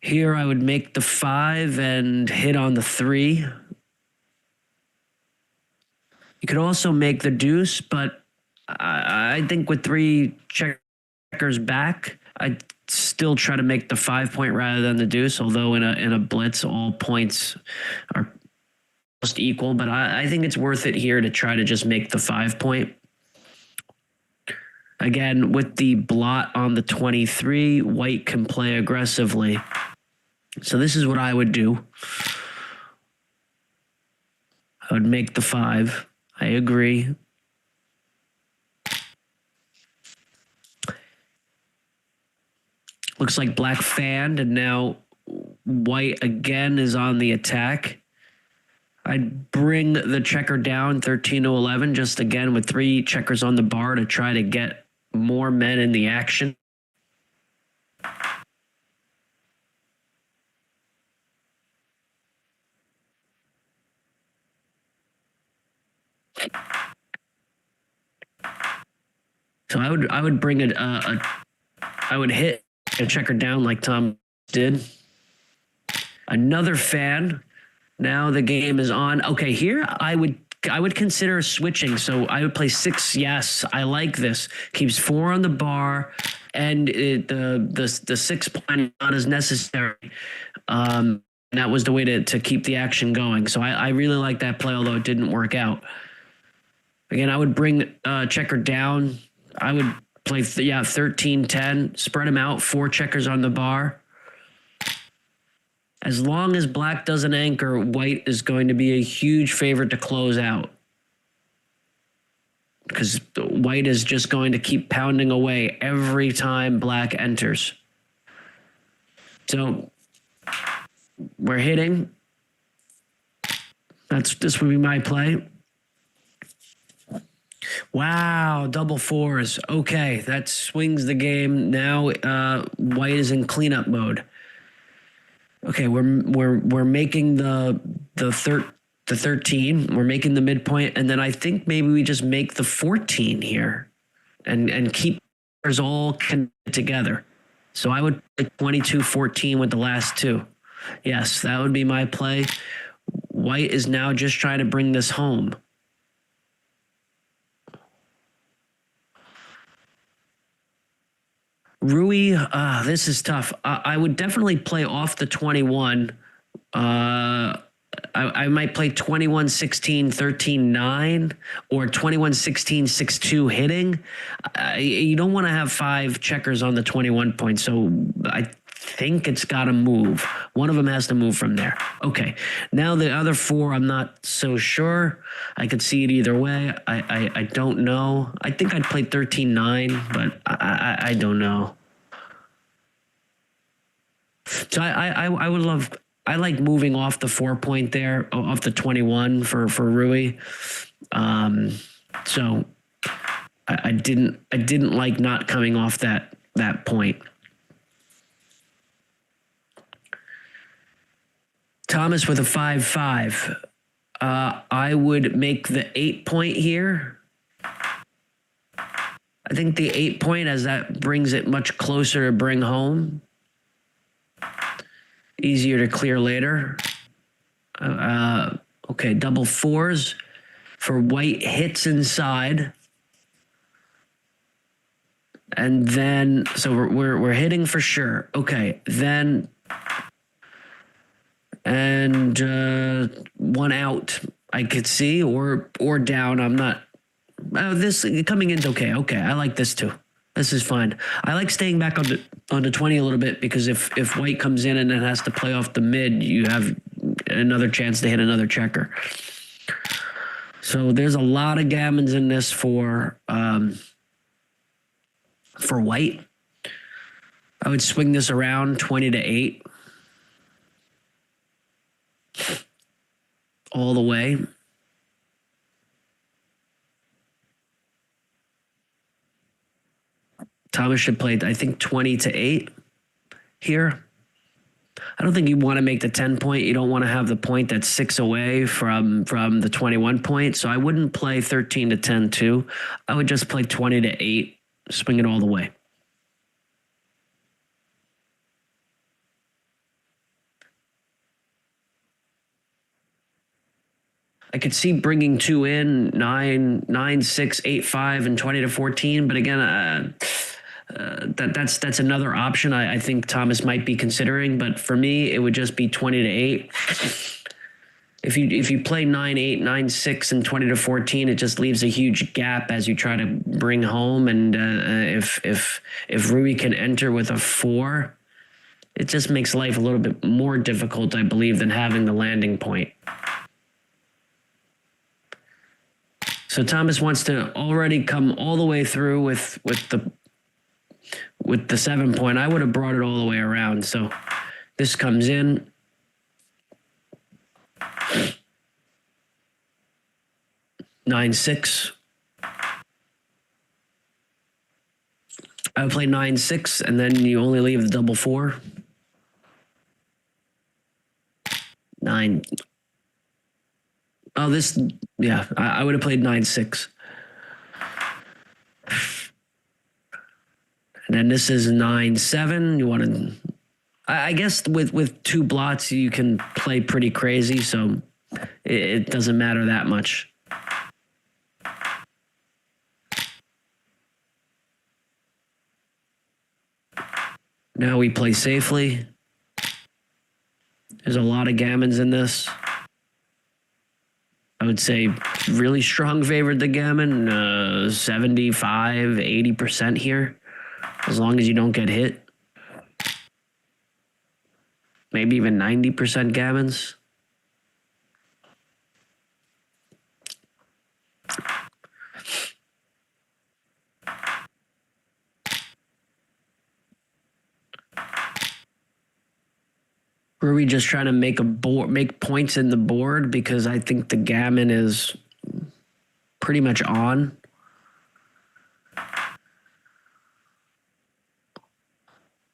Here I would make the 5 and hit on the 3. You could also make the deuce, but I think with 3 checkers back, I'd still try to make the 5-point rather than the deuce, although in a blitz, all points are almost equal. But I think it's worth it here to try to just make the 5-point. Again, with the blot on the 23, white can play aggressively. So this is what I would do. I would make the 5. I agree. Looks like black fanned, and now white again is on the attack. I'd bring the checker down 13 to 11, just again with 3 checkers on the bar to try to get more men in the action. So I would bring it. I would hit a checker down like Tom did. Another fan. Now the game is on. Okay, here I would consider switching. So I would play 6. Yes, I like this. Keeps 4 on the bar, and the 6 point not as necessary. And that was the way to keep the action going. So I really like that play, although it didn't work out. Again, I would bring checker down. I would play 13-10, spread them out, 4 checkers on the bar. As long as black doesn't anchor, white is going to be a huge favorite to close out. because white is just going to keep pounding away every time black enters. So we're hitting. This would be my play. Wow, double fours. Okay, that swings the game. Now white is in cleanup mode. Okay, we're making the 13. We're making the midpoint, and then I think maybe we just make the 14 here, and keep ours all connected together. So I would play 22-14 with the last two. Yes, that would be my play. White is now just trying to bring this home. Roohi, this is tough. I would definitely play off the 21. I might play 21-16, 13-9, or 21-16, 6-2 hitting. You don't want to have 5 checkers on the 21 point, so I think it's got to move. One of them has to move from there. Okay, now the other 4, I'm not so sure. I could see it either way. I don't know. I think I'd play 13-9, but I don't know. So I would love. I like moving off the 4 point there, off the 21 for Roohi. So I didn't like not coming off that point. Thomas with a 5-5. I would make the 8 point here. I think the 8 point, as that brings it much closer to bring home. Easier to clear later. Okay, double fours for white hits inside. And then, so we're hitting for sure. Okay, then, and 1 out I could see, or down. I'm not. This coming in's okay. Okay, I like this too. This is fine. I like staying back on the 20 a little bit, because if white comes in and it has to play off the mid, you have another chance to hit another checker. So there's a lot of gammons in this for white. I would swing this around 20-8 all the way. Thomas should play, I think, 20-8 here. I don't think you want to make the 10 point. You don't want to have the point that's 6 away from the 21 point. So I wouldn't play 13-10 too. I would just play 20-8, swing it all the way. I could see bringing 2 in, 9, 6, 8, 5, and 20-14. But again, that's another option I think Thomas might be considering. But for me, it would just be 20-8. If you play 9-8, 9-6, and 20-14, it just leaves a huge gap as you try to bring home. And if Roohi can enter with a 4, it just makes life a little bit more difficult, I believe, than having the landing point. So Thomas wants to already come all the way through with the 7 point. I would have brought it all the way around. So this comes in. Nine, 6. I would play 9, 6, and then you only leave the double 4. 9. Oh, this, yeah, I would have played 9, 6. And then this is 9, 7. You want to, I guess with 2 blots, you can play pretty crazy, so it doesn't matter that much. Now we play safely. There's a lot of gammons in this. I would say really strong favored the gammon, 75, 80% here, as long as you don't get hit. Maybe even 90% gammons. Roohi just trying to make points in the board because I think the gammon is pretty much on.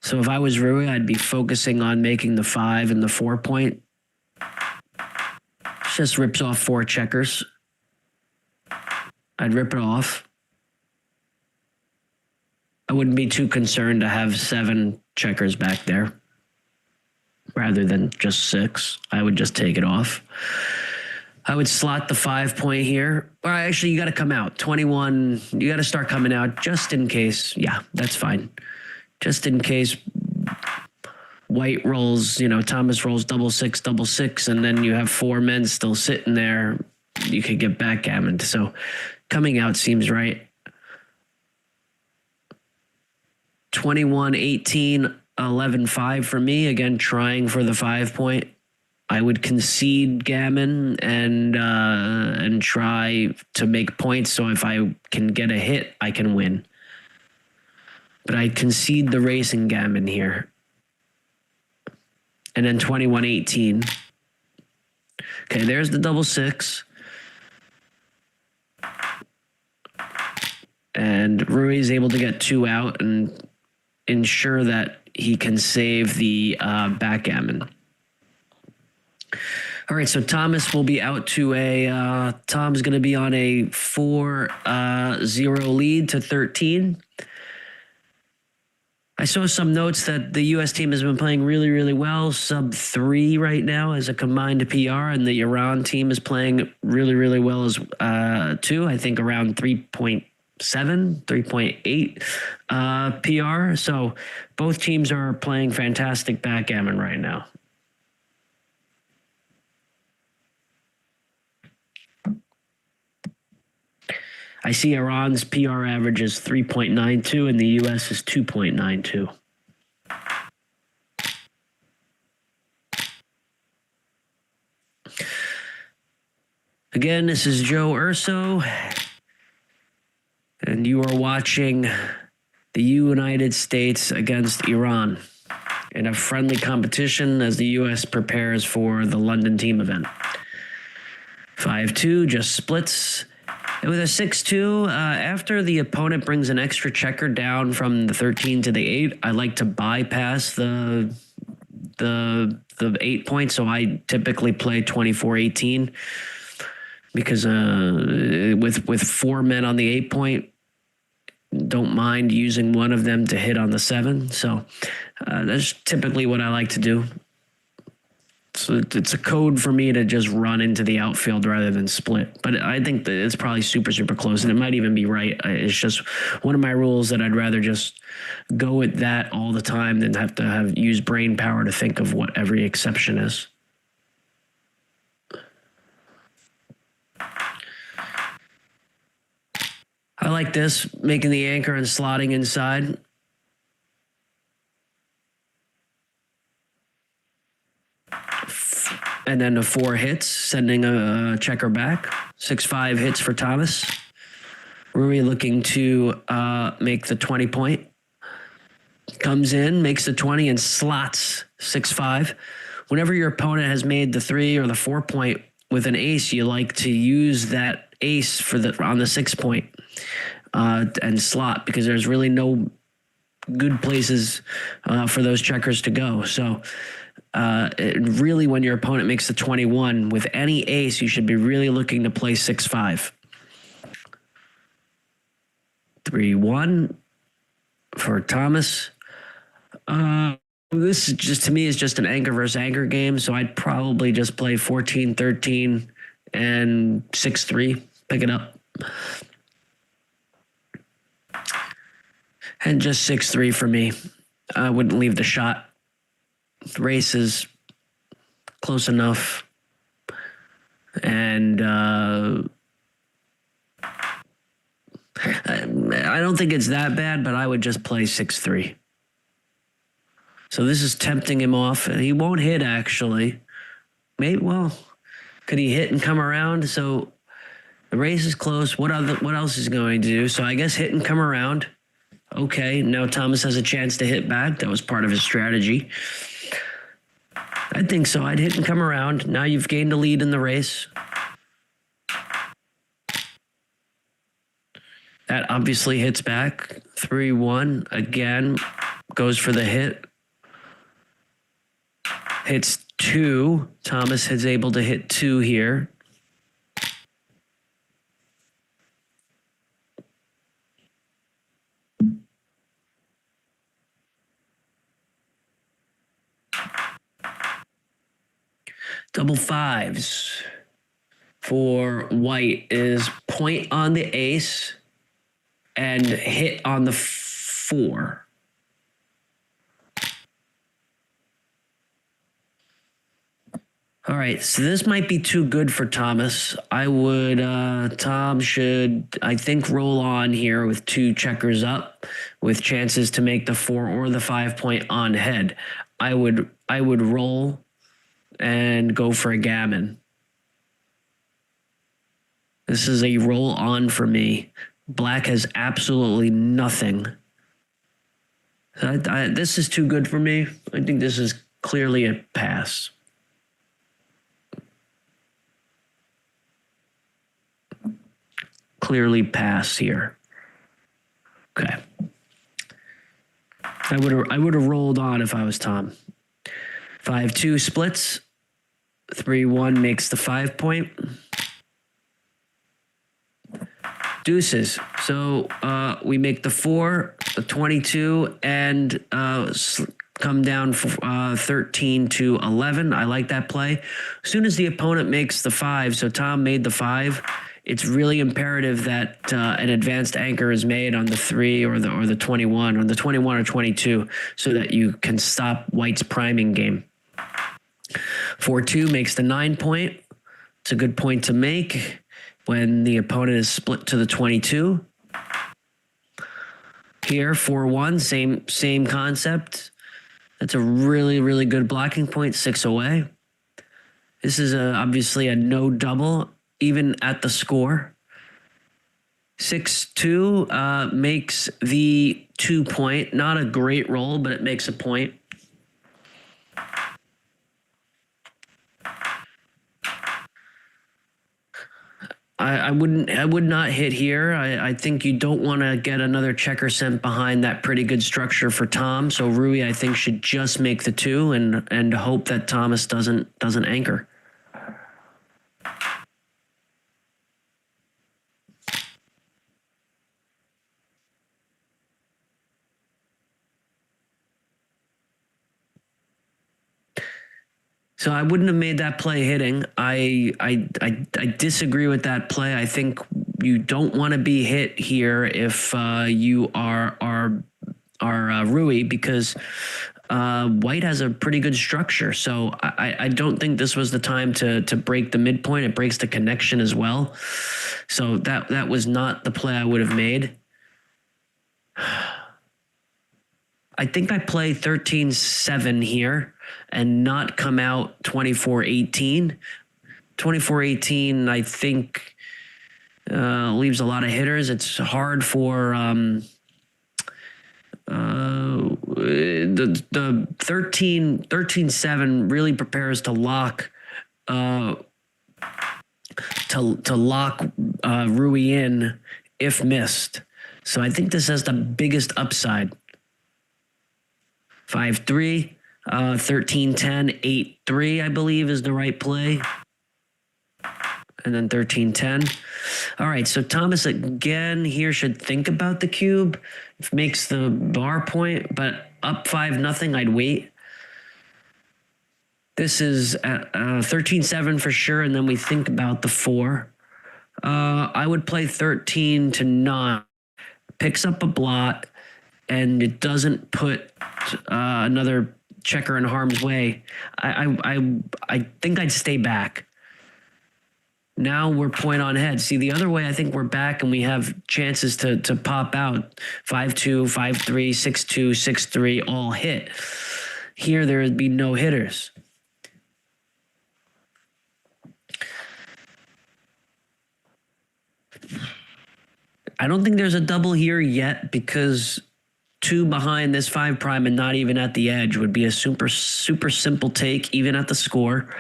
So if I was Roohi, I'd be focusing on making the 5 and the 4 point. Just rips off 4 checkers. I'd rip it off. I wouldn't be too concerned to have 7 checkers back there rather than just 6. I would just take it off. I would slot the 5 point here. Or actually, you got to come out. 21, you got to start coming out just in case. Yeah, that's fine. Just in case White rolls, Thomas rolls double six, and then you have 4 men still sitting there. You could get backgammoned. So coming out seems right. 21, 18, 11, 5 for me. Again, trying for the 5 point. I would concede gammon and try to make points. So if I can get a hit, I can win. But I concede the racing gammon here. And then 21, 18. Okay, there's the double 6. And Roohi is able to get 2 out and ensure that he can save the backgammon. All right, so Thomas will be out to Tom's going to be on a 4-0 lead to 13. I saw some notes that the U.S. team has been playing really, really well, sub 3 right now as a combined PR, and the Iran team is playing really, really well as too. I think around 3.7, 3.8 PR. So both teams are playing fantastic backgammon right now. I see Iran's PR average is 3.92 and the U.S. is 2.92. Again, this is Joe Urso, and you are watching the United States against Iran in a friendly competition as the U.S. prepares for the London team event. 5-2 just splits. With a 6-2, after the opponent brings an extra checker down from the 13 to the 8, I like to bypass the 8 points. So I typically play 24-18 because with 4 men on the 8 point, don't mind using one of them to hit on the 7. So that's typically what I like to do. So it's a code for me to just run into the outfield rather than split. But I think that it's probably super, super close, and it might even be right. It's just one of my rules that I'd rather just go with that all the time than have to use brain power to think of what every exception is. I like this, making the anchor and slotting inside. And then the 4 hits, sending a checker back. 6-5 hits for Thomas. Roohi looking to make the 20 point. Comes in, makes the 20, and slots 6-5. Whenever your opponent has made the 3 or the 4 point with an ace, you like to use that ace on the 6 point and slot, because there's really no good places for those checkers to go. So really, when your opponent makes the 21 with any ace, you should be really looking to play 6-5. 3-1 for Thomas. This is just, to me, is just an anchor versus anchor game, so I'd probably just play 14-13 and 6-3. Pick it up. And just 6-3 for me. I wouldn't leave the shot. The race is close enough. And I don't think it's that bad, but I would just play 6-3. So this is tempting him off. He won't hit, actually. Maybe, well, could he hit and come around? So the race is close. What else is he going to do? So I guess hit and come around. Okay, now Thomas has a chance to hit back. That was part of his strategy. I think so. I'd hit and come around. Now you've gained a lead in the race. That obviously hits back. 3-1. Again, goes for the hit. Hits 2. Thomas is able to hit 2 here. Double fives for white is point on the ace and hit on the 4. All right, so this might be too good for Thomas. Tom should, I think, roll on here with 2 checkers up with chances to make the 4 or the 5 point on head. I would roll and go for a gammon. This is a roll on for me. Black has absolutely nothing. This is too good for me. I think this is clearly a pass. Clearly pass here. Okay. I would have rolled on if I was Tom. 5-2 splits. 3-1 makes the 5 point. Deuces. So we make the 4, the 22, and come down 13 to 11. I like that play. As soon as the opponent makes the 5, so Tom made the 5, it's really imperative that an advanced anchor is made on the 3 or the 21 or the 21 or 22 so that you can stop white's priming game. 4-2 makes the 9 point. It's a good point to make when the opponent is split to the 22. Here, 4-1, same concept. That's a really, really good blocking point, 6 away. This is obviously a no double, even at the score. 6-2 makes the 2 point. Not a great roll, but it makes a point. I would not hit here. I think you don't want to get another checker sent behind that pretty good structure for Tom. So Roohi, I think, should just make the 2 and hope that Thomas doesn't anchor. So I wouldn't have made that play hitting. I disagree with that play. I think you don't want to be hit here if you are Roohi, because white has a pretty good structure. So I don't think this was the time to break the midpoint. It breaks the connection as well. So that was not the play I would have made. I think I play 13-7 here and not come out 24-18. 24-18, I think, leaves a lot of hitters. It's hard for the 13-7 really prepares to lock Roohi in if missed. So I think this has the biggest upside. 5-3, 13-10, 8-3, I believe is the right play. And then 13-10. All right, so Thomas again here should think about the cube. If makes the bar point, but up 5-0, I'd wait. This is 13-7 for sure, and then we think about the 4. I would play 13-9. Picks up a blot, and it doesn't put another checker in harm's way. I think I'd stay back. Now we're point on head. See, the other way, I think we're back and we have chances to pop out. 5-2, 5-3, 6-2, 6-3, all hit. Here, there would be no hitters. I don't think there's a double here yet because two behind this 5 prime and not even at the edge would be a super simple take, even at the score.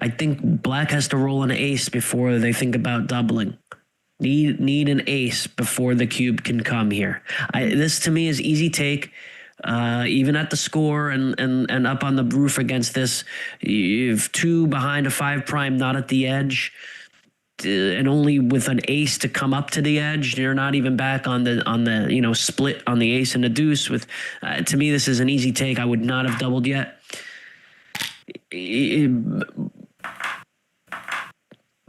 I think black has to roll an ace before they think about doubling. Need an ace before the cube can come here. This to me is easy take. Even at the score and up on the roof against this, you have 2 behind a 5 prime, not at the edge, and only with an ace to come up to the edge. You're not even back on the split on the ace and the deuce. With to me, this is an easy take. I would not have doubled yet.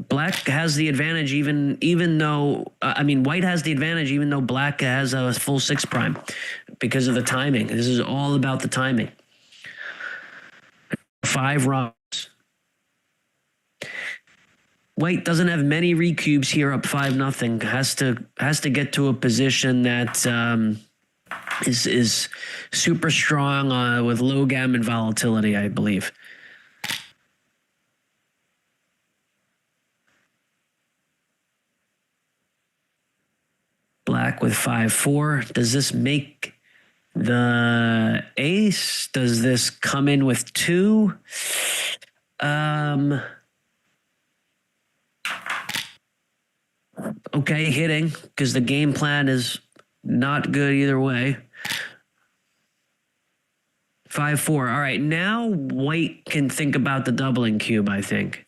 Black has the advantage, even though white has the advantage, even though black has a full 6 prime because of the timing. This is all about the timing. 5 rocks. White doesn't have many recubes here up 5-0. Has to get to a position that is super strong with low gammon volatility, I believe. Black with 5-4. Does this make the ace? Does this come in with 2? Okay, hitting, because the game plan is not good either way. 5-4. All right, now white can think about the doubling cube, I think.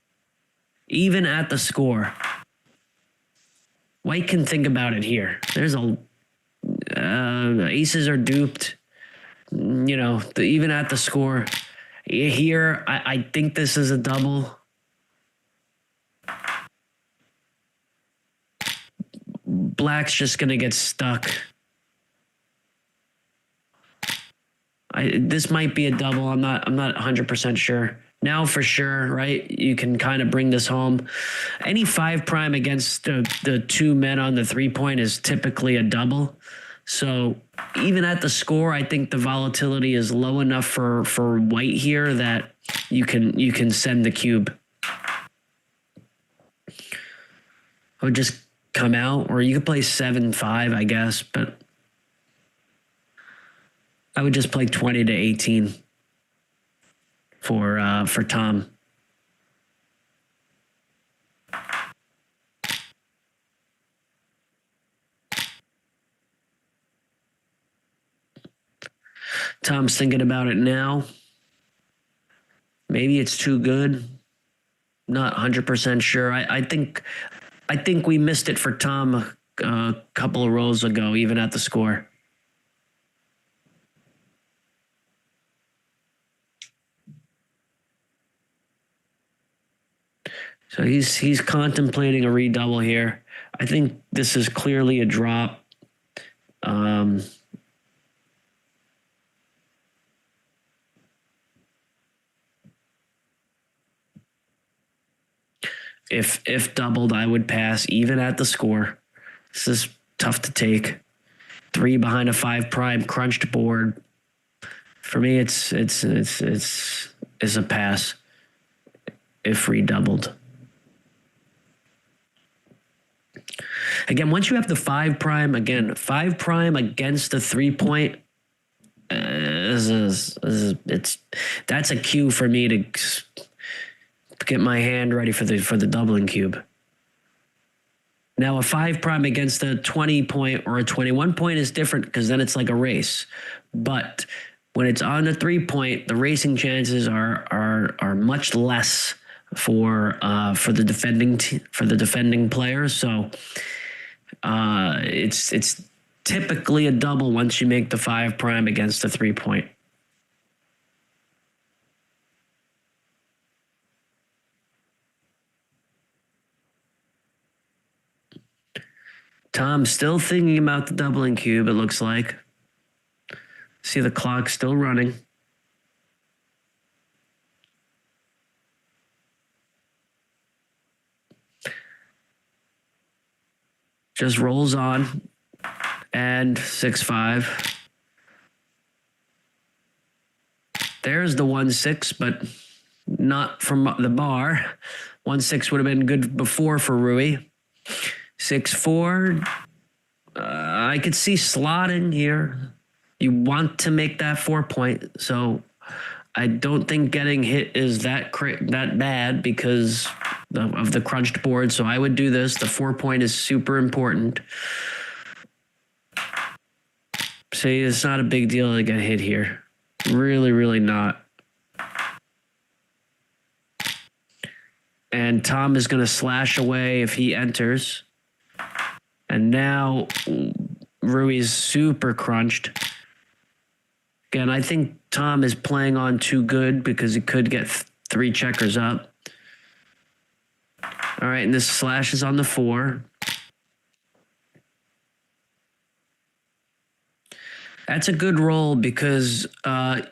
Even at the score. White can think about it here. There's aces are duped. Even at the score. Here, I think this is a double. Black's just gonna get stuck. This might be a double. I'm not 100% sure. Now for sure, right? You can kind of bring this home. Any 5 prime against the 2 men on the 3-point is typically a double. So even at the score, I think the volatility is low enough for white here that you can send the cube. I would just come out, or you could play 7-5, I guess, but I would just play 20 to 18 for Tom. Tom's thinking about it now. Maybe it's too good. Not 100% sure. I think we missed it for Tom a couple of rows ago, even at the score. So he's contemplating a redouble here. I think this is clearly a drop. If doubled, I would pass even at the score. This is tough to take. 3 behind a 5 prime crunched board. For me, it's a pass if redoubled. Again, once you have the 5 prime, again, 5 prime against the 3-point, that's a cue for me to get my hand ready for the doubling cube. Now, a 5 prime against a 20-point or a 21-point is different because then it's like a race. But when it's on the 3-point, the racing chances are much less for the defending player. So it's typically a double once you make the 5 prime against the 3-point. Tom's still thinking about the doubling cube, it looks like. See the clock still running. Just rolls on. And 6-5. There's the 1-6, but not from the bar. 1-6 would have been good before for Roohi. 6-4. I could see slotting here. You want to make that 4 point. So I don't think getting hit is that bad because of the crunched board. So I would do this. The 4 point is super important. See, it's not a big deal to get hit here. Really, really not. And Tom is going to slash away if he enters. And now Roohi's super crunched. Again, I think Tom is playing on too good because he could get 3 checkers up. All right, and this slash is on the 4. That's a good roll because Roohi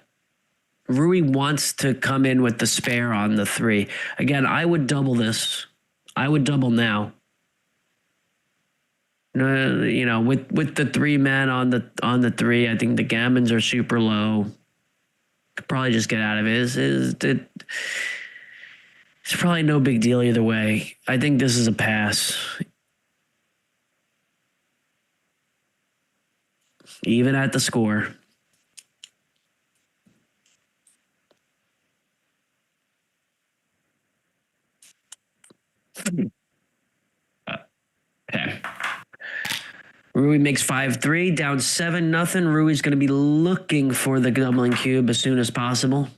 wants to come in with the spare on the 3. Again, I would double this. I would double now. You know, with the 3 men on the 3, I think the gammons are super low. Could probably just get out of it. It's probably no big deal either way. I think this is a pass. Even at the score. Okay. Roohi makes 5-3, down 7-0. Rui's going to be looking for the doubling cube as soon as possible.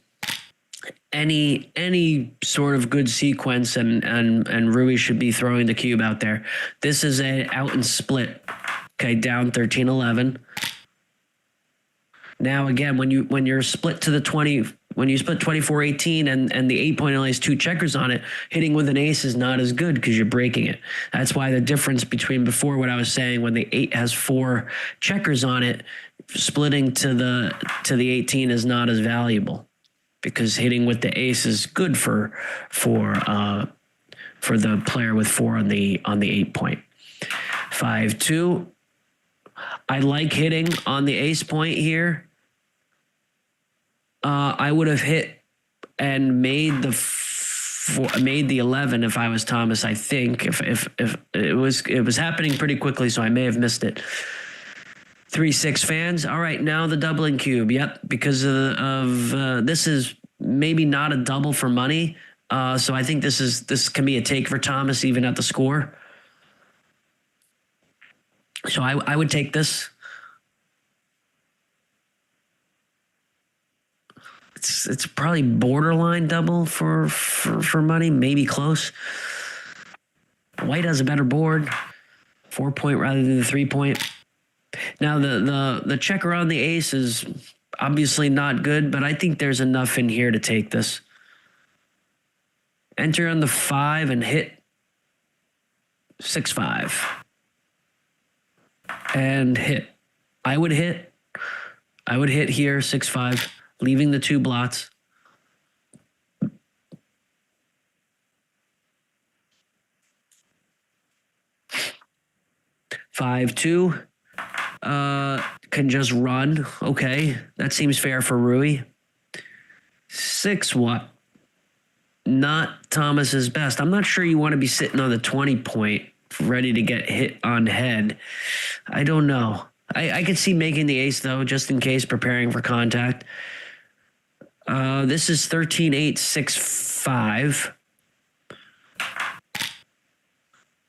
Any sort of good sequence and Roohi should be throwing the cube out there. This is a out and split. Okay, down 13-11. Now again, when you're split to the 20, when you split 24-18 and the 8 point only has 2 checkers on it, hitting with an ace is not as good because you're breaking it. That's why the difference between before what I was saying when the 8 has 4 checkers on it, splitting to the 18 is not as valuable because hitting with the ace is good for the player with 4 on the 8 point. 5-2. I like hitting on the ace point here. I would have hit and made the 11 if I was Thomas. I think if it was happening pretty quickly, so I may have missed it. 3-6 fans. All right, now the doubling cube. Yep, because of this is maybe not a double for money. So I think this can be a take for Thomas even at the score. So I would take this. It's probably borderline double for money, maybe close. White has a better board, 4 point rather than the 3 point. Now the checker on the ace is obviously not good, but I think there's enough in here to take this. Enter on the 5 and hit 6-5. And hit. I would hit here 6-5. Leaving the 2 blots. Five, 2. Can just run. Okay, that seems fair for Roohi. 6 what? Not Thomas's best. I'm not sure you want to be sitting on the 20 point ready to get hit on head. I don't know. I could see making the ace though, just in case, preparing for contact. This is 13-8, 6-5.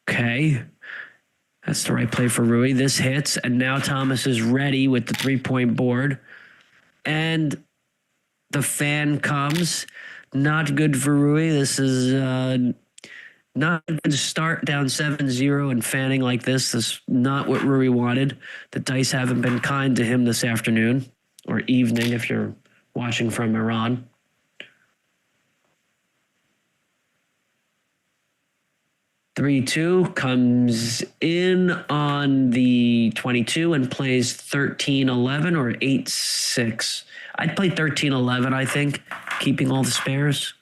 Okay. That's the right play for Roohi. This hits, and now Thomas is ready with the 3 point board. And the fan comes. Not good for Roohi. This is not a good start, down 7-0 and fanning like this. This is not what Roohi wanted. The dice haven't been kind to him this afternoon or evening if you're watching from Iran. (3-2) comes in on the 22 and plays 13-11 or 8-6. I'd play 13-11, I think, keeping all the spares.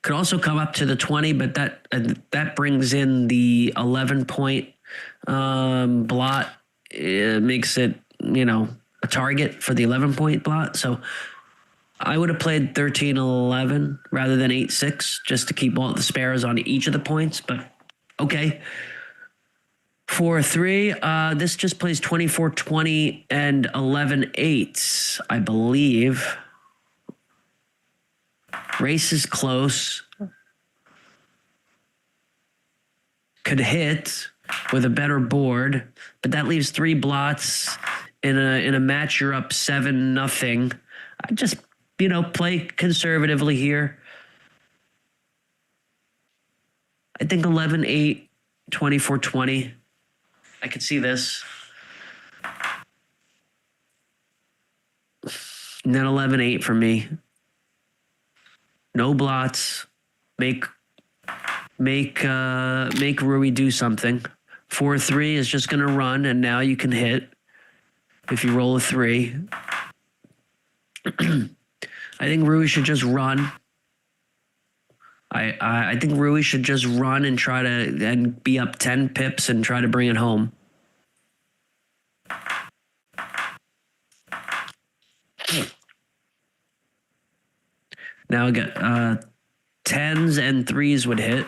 Could also come up to the 20, but that brings in the 11 point blot. It makes it, a target for the 11 point blot. So I would have played 13-11 rather than 8-6 just to keep all the spares on each of the points. But okay. 4-3. This just plays 24-20 and 11-8, I believe. Race is close. Could hit with a better board, but that leaves 3 blots in a match. You're up 7-0. I just, play conservatively here. I think 11-8, 24-20. I could see this. And then 11-8 for me. No blots. Make Roohi do something. 4-3 is just going to run, and now you can hit if you roll a 3. I think Roohi should just run. I think Roohi should just run and try to be up 10 pips and try to bring it home. Now I got 10s and 3s would hit.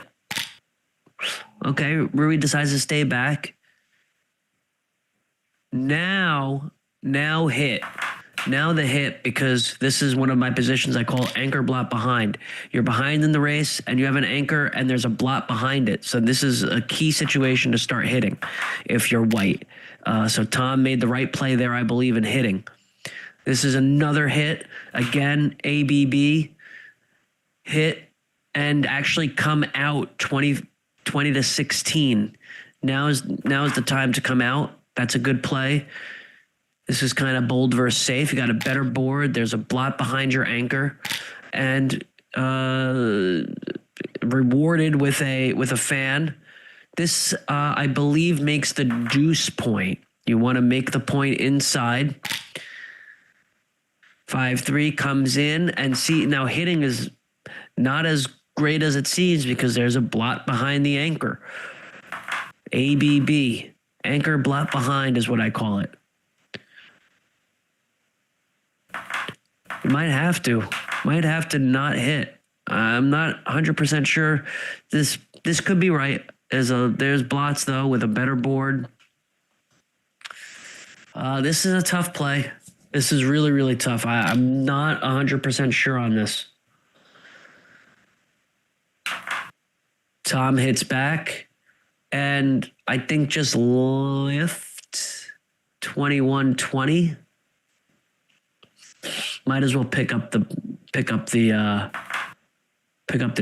Okay, Roohi decides to stay back. Now hit. Now the hit, because this is one of my positions I call anchor blot behind. You're behind in the race and you have an anchor and there's a blot behind it. So this is a key situation to start hitting if you're white. So Tom made the right play there, I believe, in hitting. This is another hit. Again, ABB hit and actually come out 20-16. Now is the time to come out. That's a good play. This is kind of bold versus safe. You got a better board. There's a blot behind your anchor, and rewarded with a fan. This I believe makes the deuce point. You want to make the point inside. 5-3 comes in, and see now hitting is not as great as it seems because there's a blot behind the anchor. ABB, anchor blot behind is what I call it. You might have to not hit. I'm not 100% sure. This could be right. There's blots though with a better board. This is a tough play. This is really, really tough. I'm not 100% sure on this. Tom hits back, and I think just lift 21-20. Might as well pick up the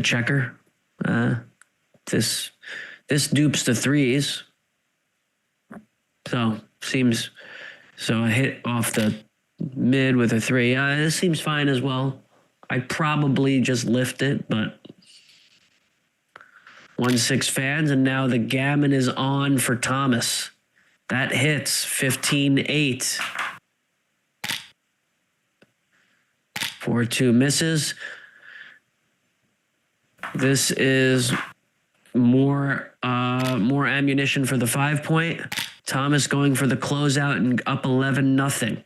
checker. This dupes the 3s. So I hit off the mid with a 3. This seems fine as well. I probably just lift it, but 1-6 fans, and now the gammon is on for Thomas. That hits 15-8. 4-2 misses. This is more ammunition for the 5-point. Thomas going for the closeout and up 11-0.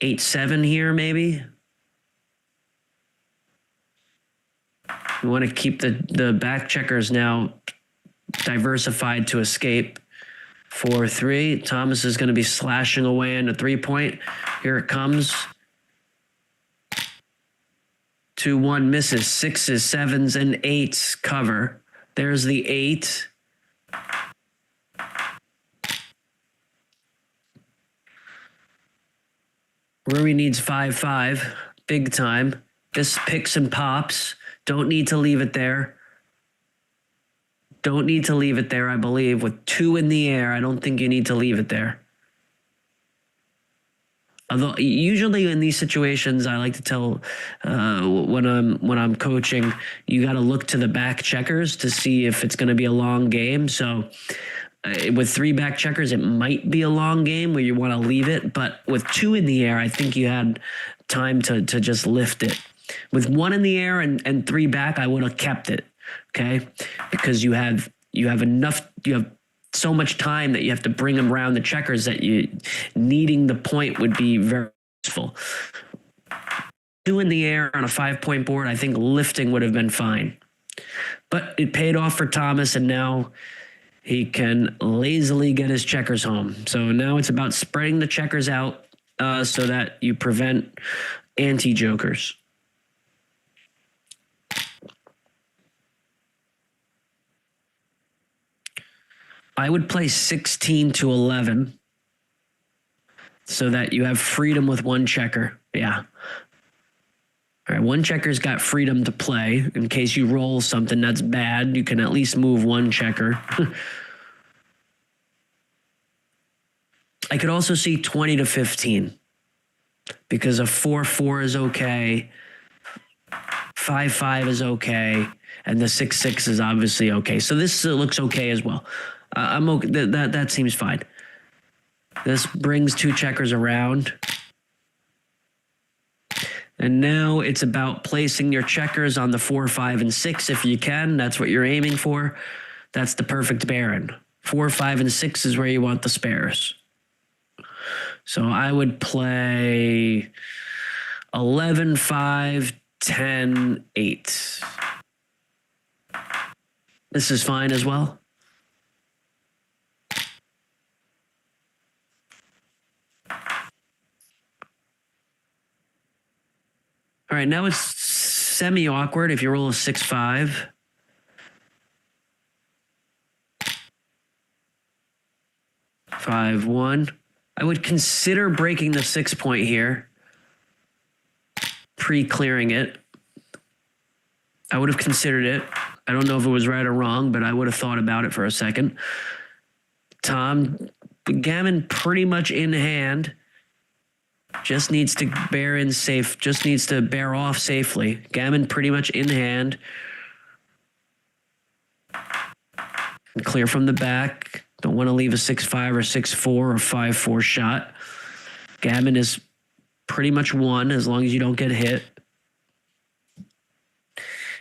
8-7 here, maybe. We want to keep the back checkers now diversified to escape. 4-3. Thomas is going to be slashing away in a 3-point. Here it comes. 2-1 misses. 6s, 7s, and 8s cover. There's the 8. Rory needs 5-5. Big time. This picks and pops. Don't need to leave it there. Don't need to leave it there, I believe. With 2 in the air, I don't think you need to leave it there. Although usually in these situations, I like to tell when I'm coaching, you got to look to the back checkers to see if it's going to be a long game. So with 3 back checkers, it might be a long game where you want to leave it. But with 2 in the air, I think you had time to just lift it. With 1 in the air and 3 back, I would have kept it. Okay, because you have so much time that you have to bring them around the checkers that needing the point would be very useful. 2 in the air on a 5-point board, I think lifting would have been fine. But it paid off for Thomas, and now he can lazily get his checkers home. So now it's about spreading the checkers out so that you prevent anti-jokers. I would play 16 to 11 so that you have freedom with one checker. Yeah. All right, one checker's got freedom to play. In case you roll something that's bad, you can at least move one checker. I could also see 20 to 15 because a 4-4 is okay, 5-5 is okay, and the 6-6 is obviously okay. So this looks okay as well. I'm okay. That seems fine. This brings two checkers around. And now it's about placing your checkers on the 4, 5, and 6 if you can. That's what you're aiming for. That's the perfect Baron. 4, 5, and 6 is where you want the spares. So I would play 11, 5, 10, 8. This is fine as well. All right, now it's semi-awkward if you roll a 6-5. Five, 1. I would consider breaking the 6 point here, pre-clearing it. I would have considered it. I don't know if it was right or wrong, but I would have thought about it for a second. Gammon pretty much in hand. Just needs to bear in safe. Just needs to bear off safely. Gammon pretty much in hand. Clear from the back. Don't want to leave a 6-5 or 6-4 or 5-4 shot. Gammon is pretty much won as long as you don't get hit.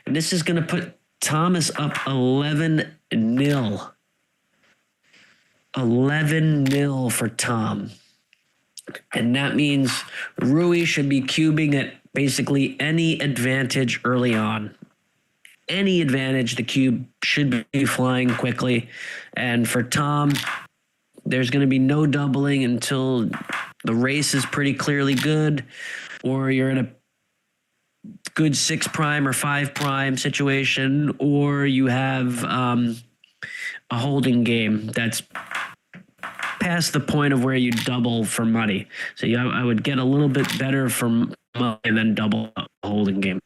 And this is going to put Thomas up 11-0. 11-0 for Tom. And that means Roohi should be cubing at basically any advantage early on. Any advantage, the cube should be flying quickly. And for Tom, there's going to be no doubling until the race is pretty clearly good, or you're in a good 6 prime or 5 prime situation, or you have a holding game that's past the point of where you double for money. So I would get a little bit better from money and then double up the holding game.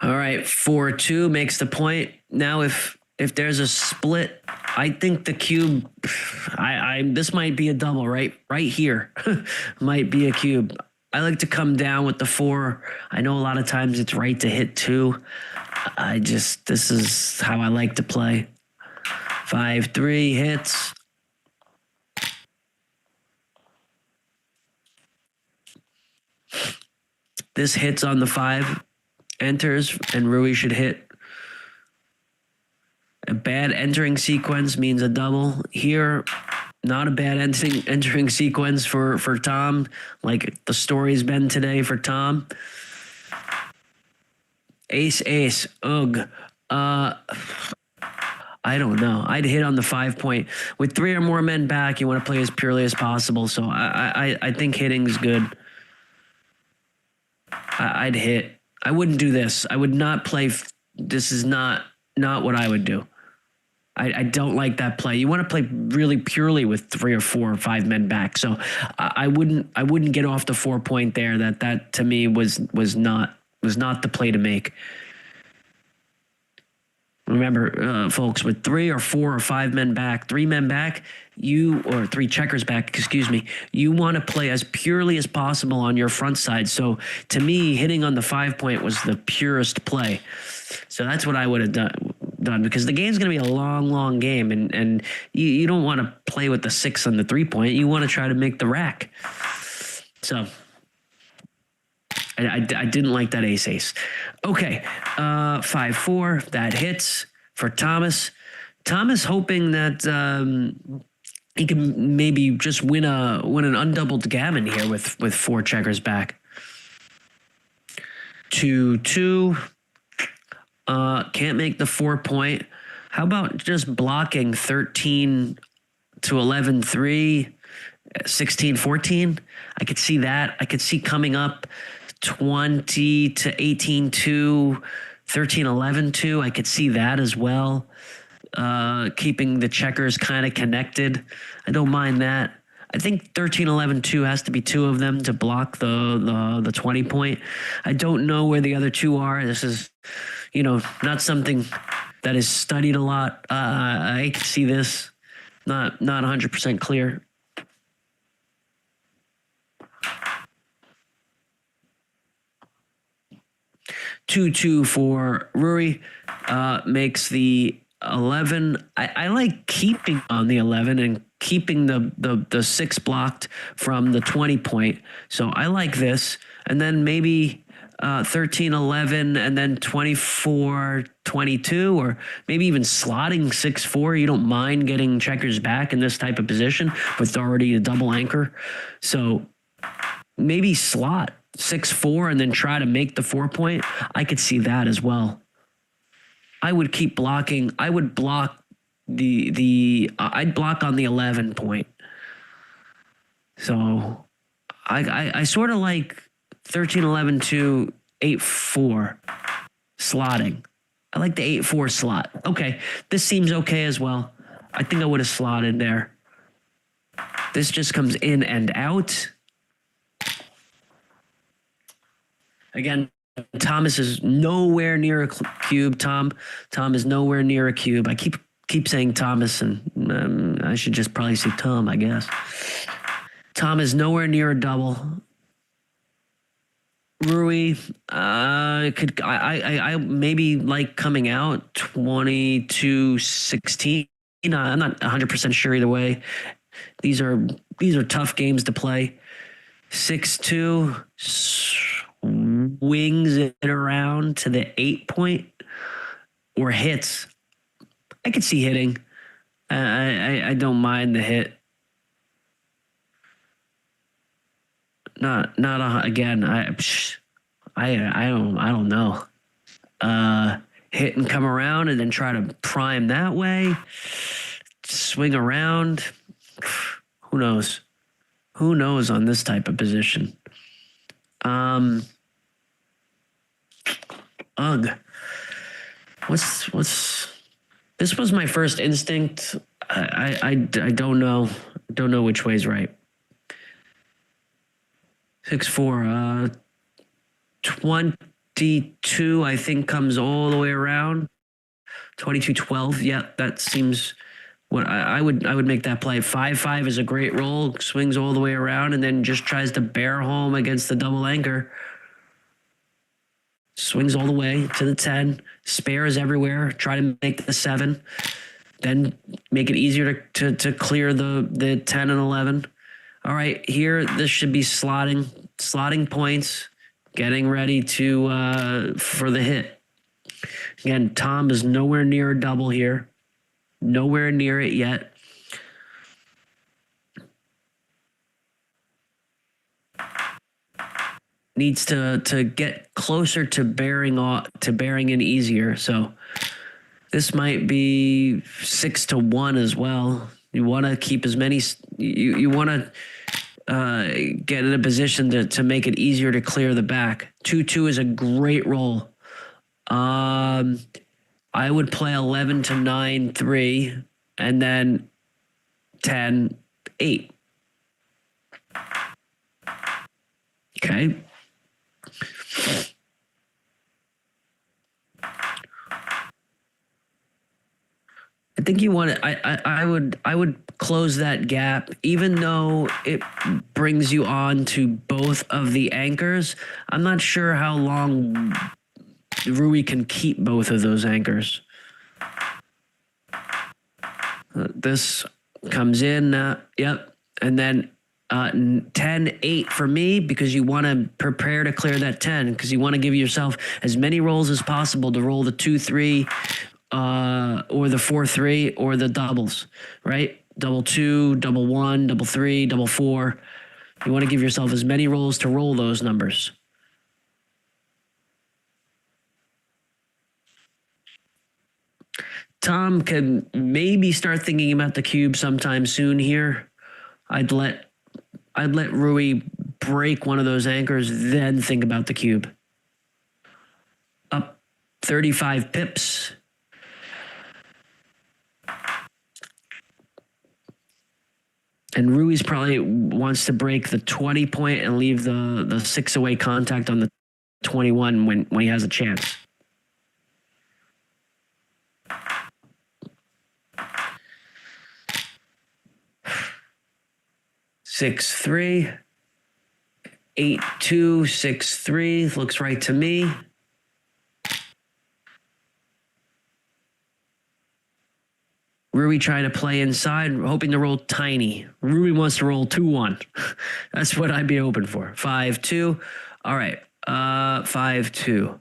All right, 4-2 makes the point. Now, if there's a split, I think the cube, this might be a double, right? Right here might be a cube. I like to come down with the 4. I know a lot of times it's right to hit 2. This is how I like to play. 5-3 hits. This hits on the 5, enters, and Roohi should hit. A bad entering sequence means a double. Here, not a bad entering sequence for Tom, like the story's been today for Tom. Ace, ugh. I don't know. I'd hit on the 5 point. With 3 or more men back, you want to play as purely as possible. So I think hitting is good. I'd hit. I wouldn't do this. I would not play. This is not what I would do. I don't like that play. You want to play really purely with 3 or 4 or 5 men back. So I wouldn't get off the 4 point there. That to me was not the play to make. Remember, folks, with 3 or 4 or 5 men back, 3 men back, or 3 checkers back, excuse me, you want to play as purely as possible on your front side. So to me, hitting on the 5 point was the purest play. So that's what I would have done because the game's going to be a long game, and you don't want to play with the 6 on the 3 point. You want to try to make the rack. So I didn't like that ace. Okay, 5-4, that hits for Thomas. Tom is hoping that he can maybe just win an undoubled gammon here with 4 checkers back. 2-2. Can't make the 4-point. How about just blocking 13 to 11-3, 16-14? I could see that. I could see coming up 20 to 18-2, 13-11-2. I could see that as well. Keeping the checkers kind of connected. I don't mind that. I think 13-11-2 has to be 2 of them to block the 20 point. I don't know where the other 2 are. This is, not something that is studied a lot. I can see this. Not 100% clear. Two for Rory. Makes the 11. I like keeping on the 11 and keeping the 6 blocked from the 20 point. So I like this. And then maybe 13-11 and then 24-22, or maybe even slotting 6-4. You don't mind getting checkers back in this type of position with already a double anchor. So maybe slot 6-4 and then try to make the 4-point. I could see that as well. I would keep blocking. I would block I'd block on the 11 point. So I sort of like 13-11-2, 8-4 slotting. I like the 8-4 slot. Okay, this seems okay as well. I think I would have slotted there. This just comes in and out. Again, Thomas is nowhere near a cube. Tom is nowhere near a cube. I keep saying Thomas, and I should just probably say Tom, I guess. Tom is nowhere near a double. Roohi, I maybe like coming out 22-16. I'm not 100% sure either way. These are tough games to play. 6-2 swings it around to the 8 point or hits. I could see hitting. I don't mind the hit. Again. I don't know. Hit and come around and then try to prime that way. Swing around. Who knows? Who knows on this type of position? Ugh. What's this was my first instinct. I don't know. Don't know which way's right. 6-4. 22, I think, comes all the way around. 22-12. Yeah, that seems what I would make that play. 5-5 is a great roll. Swings all the way around and then just tries to bear home against the double anchor. Swings all the way to the 10. Spares everywhere. Try to make the 7. Then make it easier to clear the 10 and 11. All right, here this should be slotting points, getting ready for the hit. Again, Tom is nowhere near a double here. Nowhere near it yet. Needs to get closer to bearing in easier. So this might be 6-1 as well. You want to keep as many. You want to get in a position to make it easier to clear the back. 2-2 is a great roll. I would play 11-9-3 and then 10-8. Okay. I think you want to. I would close that gap, even though it brings you on to both of the anchors. I'm not sure how long Roohi can keep both of those anchors. This comes in. Yep, and then 10-8 for me, because you want to prepare to clear that 10, because you want to give yourself as many rolls as possible to roll the 2-3 or the 4-3 or the doubles, right? Double 2, double 1, double 3, double 4. You want to give yourself as many rolls to roll those numbers. Tom can maybe start thinking about the cube sometime soon here. I'd let Roohi break one of those anchors, then think about the cube. Up 35 pips. And Rui's probably wants to break the 20 point and leave the 6 away contact on the 21 when he has a chance. Six, 3, 8, 2, 6, 3. Looks right to me. Roohi trying to play inside, hoping to roll tiny. Roohi wants to roll 2-1. That's what I'd be hoping for. 5-2. All right. 5-2.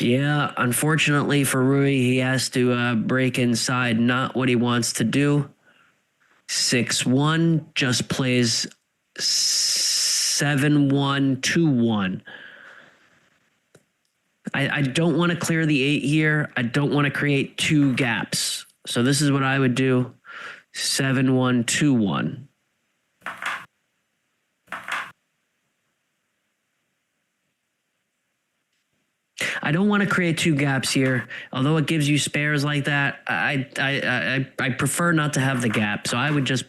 Yeah, unfortunately for Roohi, he has to break inside. Not what he wants to do. 6-1 just plays 7-1, 2-1. I don't want to clear the 8 here. I don't want to create 2 gaps. So this is what I would do. 7-1, 2-1. I don't want to create 2 gaps here. Although it gives you spares like that, I prefer not to have the gap. So I would just,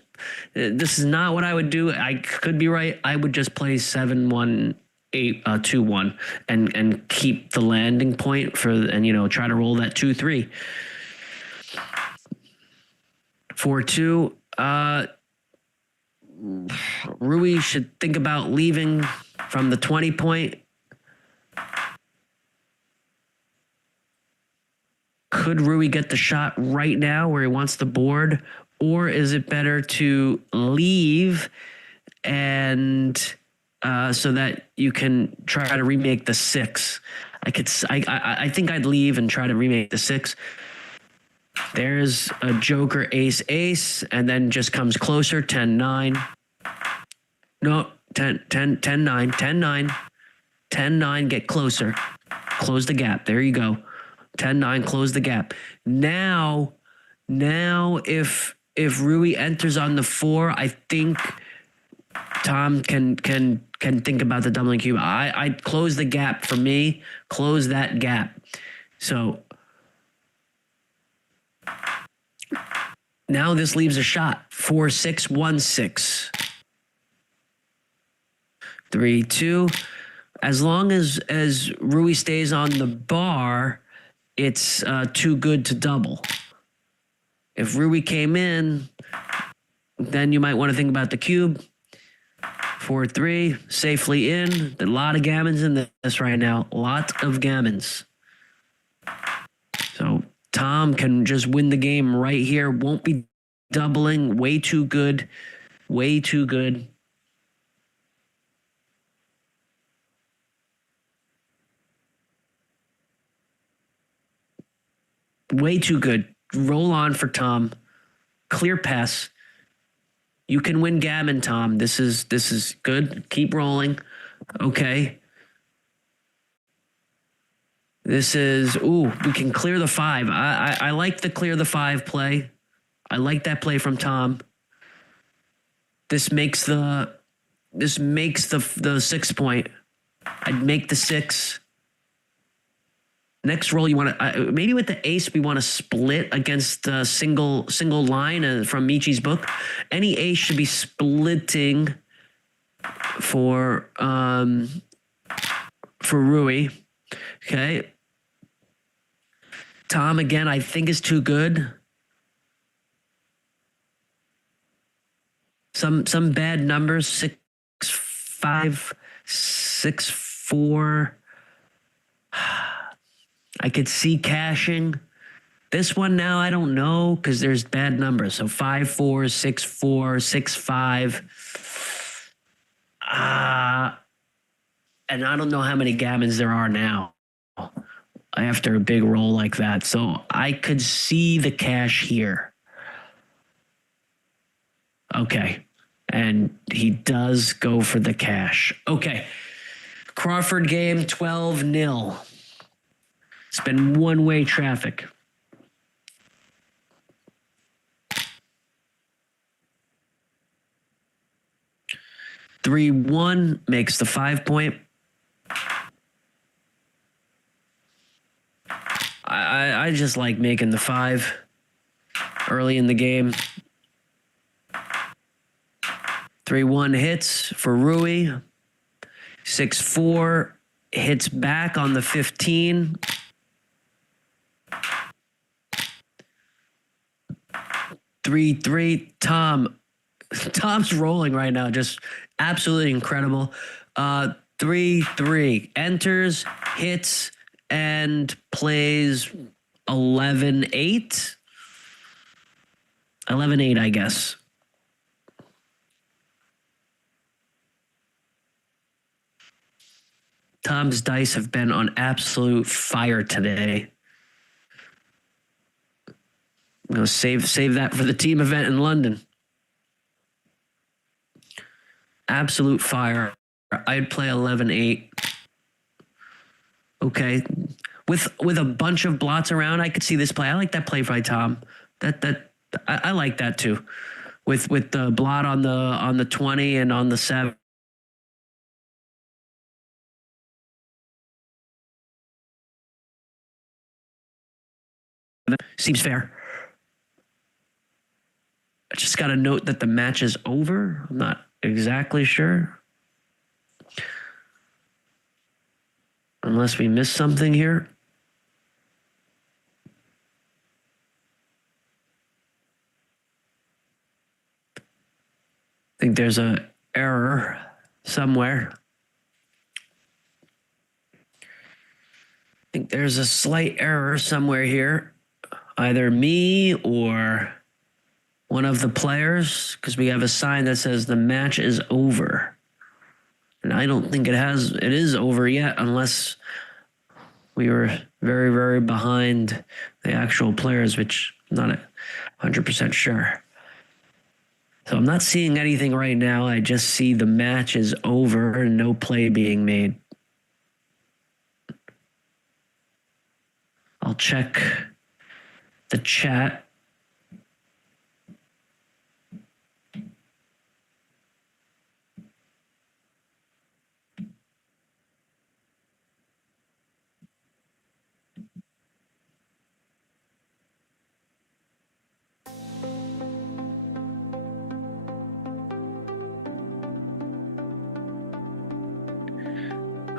this is not what I would do. I could be right. I would just play 7-1, 2-1 and keep the landing point for, and, you know, try to roll that 2-3. 4-2. Roohi should think about leaving from the 20 point. Could Roohi get the shot right now where he wants the board, or is it better to leave and so that you can try to remake the 6? I think I'd leave and try to remake the 6. There's a joker ace ace, and then just comes closer. 10-9. No, 10-9. 10-9. 10-9. Get closer. Close the gap. There you go. 10-9, close the gap. Now if Roohi enters on the 4, I think Tom can think about the doubling cube. I'd close the gap for me. Close that gap. So now this leaves a shot. 4-6, 1-6. 3-2. As long as Roohi stays on the bar, it's too good to double. If Roohi came in, then you might want to think about the cube. 4-3, safely in. A lot of gammons in this right now. Lot of gammons. So Tom can just win the game right here. Won't be doubling. Way too good. Way too good. Way too good. Roll on for Tom. Clear pass. You can win gammon, Tom. This is good. Keep rolling. Okay. This is, we can clear the 5. I like the clear the 5 play. I like that play from Tom. This makes the 6 point. I'd make the 6. Next roll, you want to maybe with the ace we want to split against the single line from Michi's book. Any ace should be splitting for Roohi. Okay. Tom again, I think is too good. Some bad numbers. 6-5, 6-4. I could see cashing. This one now, I don't know because there's bad numbers. So 5-4, 6-4, 6-5. And I don't know how many gammons there are now. after a big roll like that. So I could see the cash here. Okay. And he does go for the cash. Okay. Crawford game 12-0. It's been one-way traffic. (3-1) makes the 5-point. I just like making the 5 early in the game. 3-1 hits for Roohi. 6-4 hits back on the 15. 3-3. Tom's rolling right now, just absolutely incredible. 3-3 enters, hits, and plays 11-8. 11-8, I guess. Tom's dice have been on absolute fire today. I'm going to save that for the team event in London. Absolute fire. I'd play 11-8. Okay. With a bunch of blots around, I could see this play. I like that play by Tom. I like that too. With the blot on the 20 and on the 7. Seems fair. I just got to note that the match is over. I'm not exactly sure. Unless we missed something here. I think there's an error somewhere. I think there's a slight error somewhere here. Either me or one of the players, because we have a sign that says the match is over. And I don't think it is over yet, unless we were very, very behind the actual players, which I'm not 100% sure. So I'm not seeing anything right now. I just see the match is over and no play being made. I'll check the chat.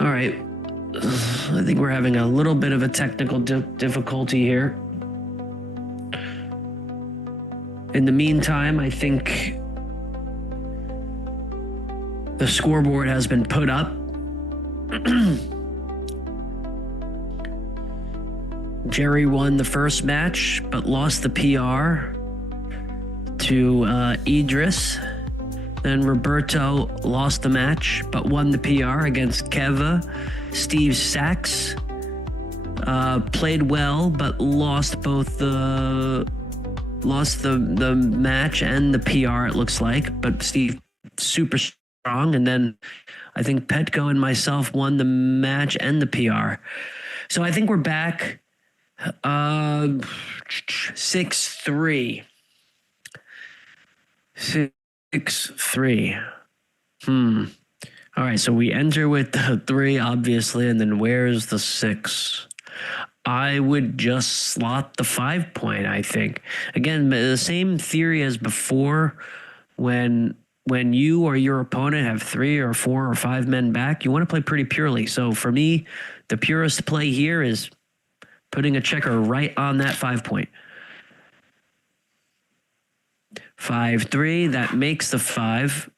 All right. I think we're having a little bit of a technical difficulty here. In the meantime, I think the scoreboard has been put up. Jerry won the first match, but lost the PR to Idris. Then Roberto lost the match, but won the PR against Keva. Steve Sachs played well, but lost both the match and the PR, it looks like. But Steve, super strong. And then I think Petko and myself won the match and the PR. So I think we're back 6-3. 6-3. All right, so we enter with the 3, obviously, and then where's the 6? I would just slot the 5-point, I think. Again, the same theory as before. When you or your opponent have 3 or 4 or 5 men back, you want to play pretty purely. So for me, the purest play here is putting a checker right on that 5-point. 5-3, that makes the 5.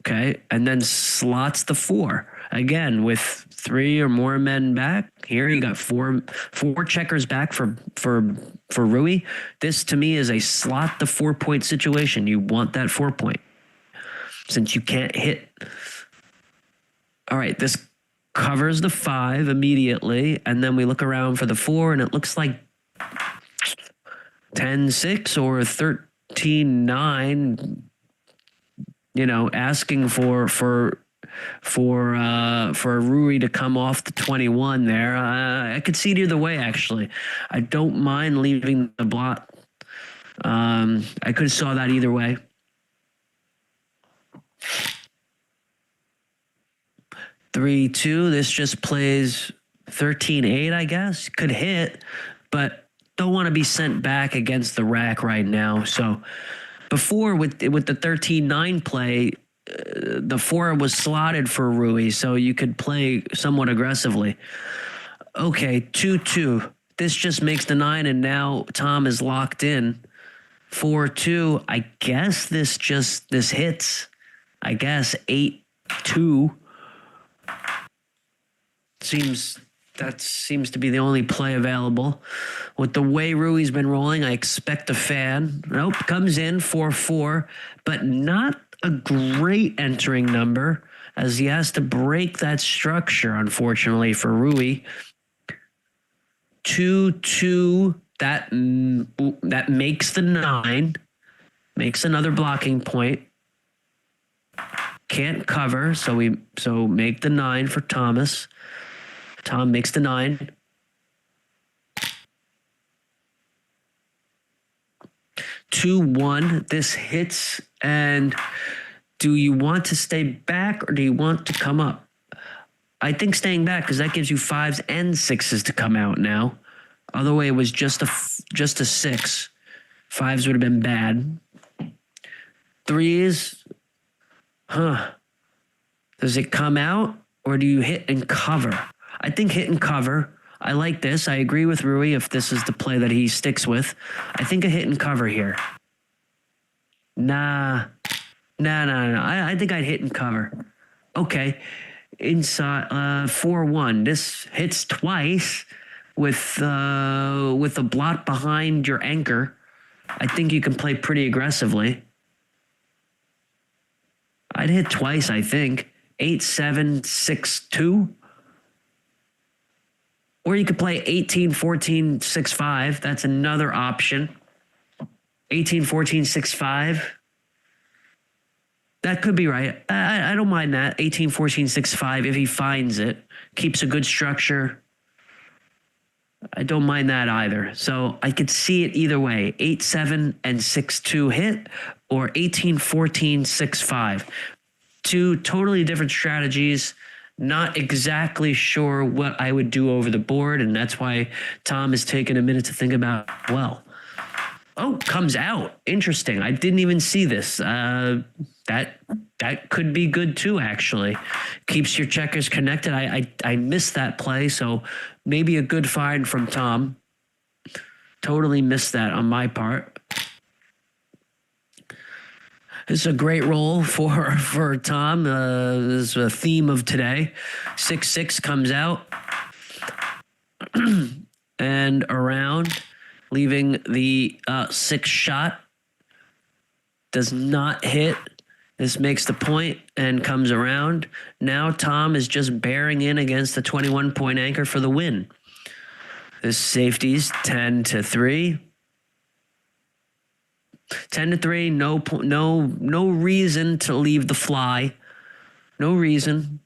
Okay, and then slots the 4. Again, with 3 or more men back, here you got four checkers back for Roohi. This to me is a slot the 4-point situation. You want that 4-point since you can't hit. All right, this covers the 5 immediately, and then we look around for the 4, and it looks like 10-6 or 13-9. You know, asking for Roohi to come off the 21 there. I could see it either way, actually. I don't mind leaving the blot. I could have saw that either way. (3-2). This just plays 13-8, I guess. Could hit, but don't want to be sent back against the rack right now. So before with the 13-9 play, the 4 was slotted for Roohi, so you could play somewhat aggressively. Okay, 2-2. This just makes the 9, and now Tom is locked in. 4-2. I guess this hits. I guess 8-2. That seems to be the only play available. With the way Roohi's been rolling, I expect a fan. Nope, comes in 4-4, but not a great entering number, as he has to break that structure, unfortunately, for Roohi. 2-2, that makes the 9, makes another blocking point. Can't cover, so make the 9 for Thomas. Tom makes the 9. (2-1). This hits, and do you want to stay back or do you want to come up? I think staying back, because that gives you 5s and 6s to come out now. Other way it was just a 6. 5s would have been bad. 3s, does it come out or do you hit and cover? I think hit and cover. I like this. I agree with Roohi if this is the play that he sticks with. I think a hit and cover here. Nah. I think I'd hit and cover. Okay. Inside 4-1. This hits twice with a blot behind your anchor. I think you can play pretty aggressively. I'd hit twice, I think. 8-7, 6-2. Or you could play 18-14, 6-5. That's another option. 18-14, 6-5. That could be right. I don't mind that. 18-14, 6-5 if he finds it. Keeps a good structure. I don't mind that either. So I could see it either way. 8-7 and 6-2 hit, or 18-14, 6-5. Two totally different strategies. Not exactly sure what I would do over the board, and that's why Tom is taking a minute to think about, well. Oh, comes out. Interesting. I didn't even see this. That could be good too, actually. Keeps your checkers connected. I missed that play, so maybe a good find from Tom. Totally missed that on my part. This is a great roll for Tom. This is a theme of today. 6-6 comes out and around, leaving the 6 shot. Does not hit. This makes the point and comes around. Now Tom is just bearing in against the 21-point anchor for the win. This safety's 10-3. 10-3, no reason to leave the fly. No reason.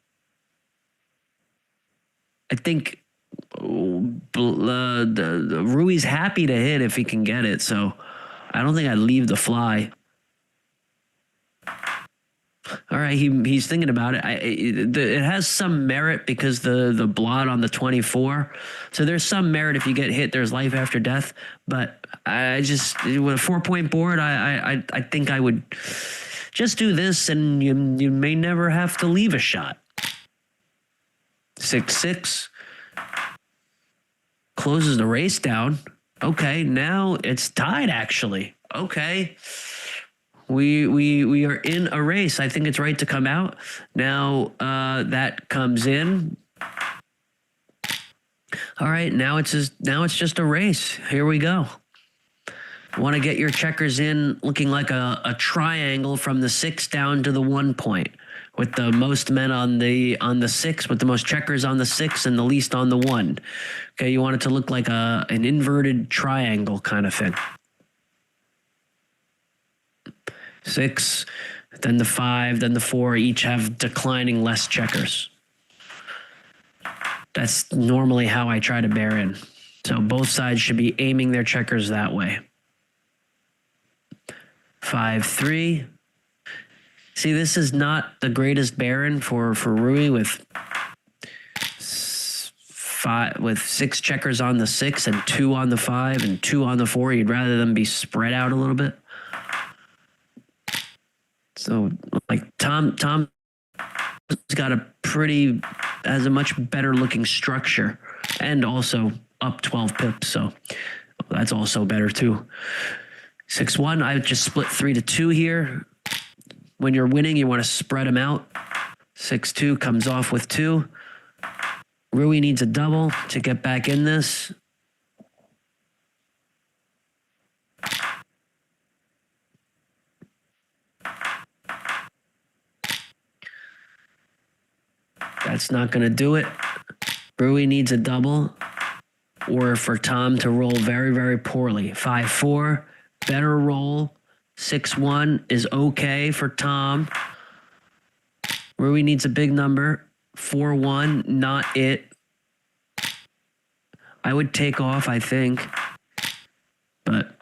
I think the Roohi's happy to hit if he can get it, so I don't think I'd leave the fly. All right, he's thinking about it. It has some merit because the blot on the 24. So there's some merit if you get hit. There's life after death. But I just, with a 4-point board, I think I would just do this, and you may never have to leave a shot. 6-6 closes the race down. Okay, now it's tied. Actually, okay. We are in a race. I think it's right to come out. Now that comes in. All right, now it's just a race. Here we go. Want to get your checkers in looking like a triangle from the 6 down to the 1 point. with the most men on the 6, with the most checkers on the 6 and the least on the 1. Okay, you want it to look like an inverted triangle kind of thing. 6, then the 5, then the 4, each have declining less checkers. That's normally how I try to bear in. So both sides should be aiming their checkers that way. 5, 3. See, this is not the greatest bear-in for Roohi with 6 checkers on the 6 and 2 on the 5 and 2 on the 4. You'd rather them be spread out a little bit. So, like Tom's got has a much better looking structure and also up 12 pips. So that's also better too. 6-1, I would just split 3-2 here. When you're winning, you want to spread them out. 6-2 comes off with 2. Roohi needs a double to get back in this. That's not going to do it. Roohi needs a double or for Tom to roll very, very poorly. 5-4, better roll. 6-1 is okay for Tom. Roohi needs a big number. 4-1, not it. I would take off, I think. But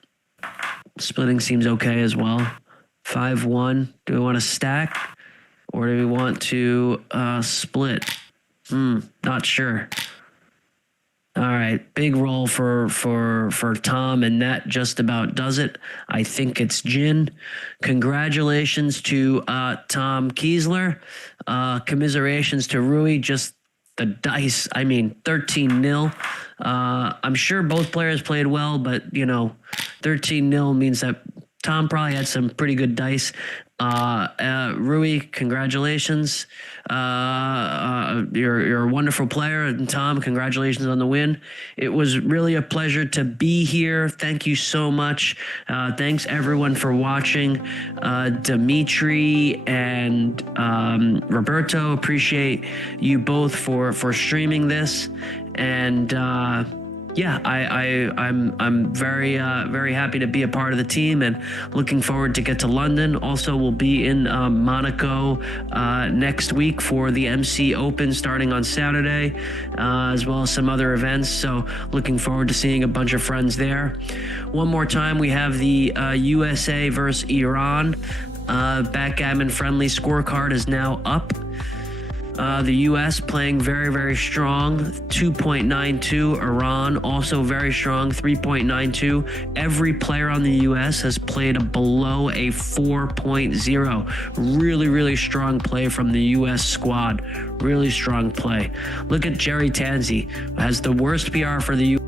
splitting seems okay as well. 5-1. Do we want to stack? Or do we want to split? Not sure. All right, big roll for Tom, and that just about does it. I think it's gin. Congratulations to Tom Keisler. Commiserations to Roohi. Just the dice. I mean, 13-0. I'm sure both players played well, but 13-0 means that Tom probably had some pretty good dice. Roohi, congratulations. You're a wonderful player. And Tom, congratulations on the win. It was really a pleasure to be here. Thank you so much. Thanks everyone for watching. Dimitri and Roberto, appreciate you both for streaming this. And yeah, I'm very happy to be a part of the team and looking forward to get to London. Also, we'll be in Monaco next week for the MC Open starting on Saturday, as well as some other events. So looking forward to seeing a bunch of friends there. One more time, we have the USA versus Iran backgammon friendly scorecard is now up. The U.S. playing very, very strong, 2.92. Iran also very strong, 3.92. Every player on the U.S. has played below a 4.0. Really, really strong play from the U.S. squad. Really strong play. Look at Jerry Tanzi, has the worst PR for the U.S.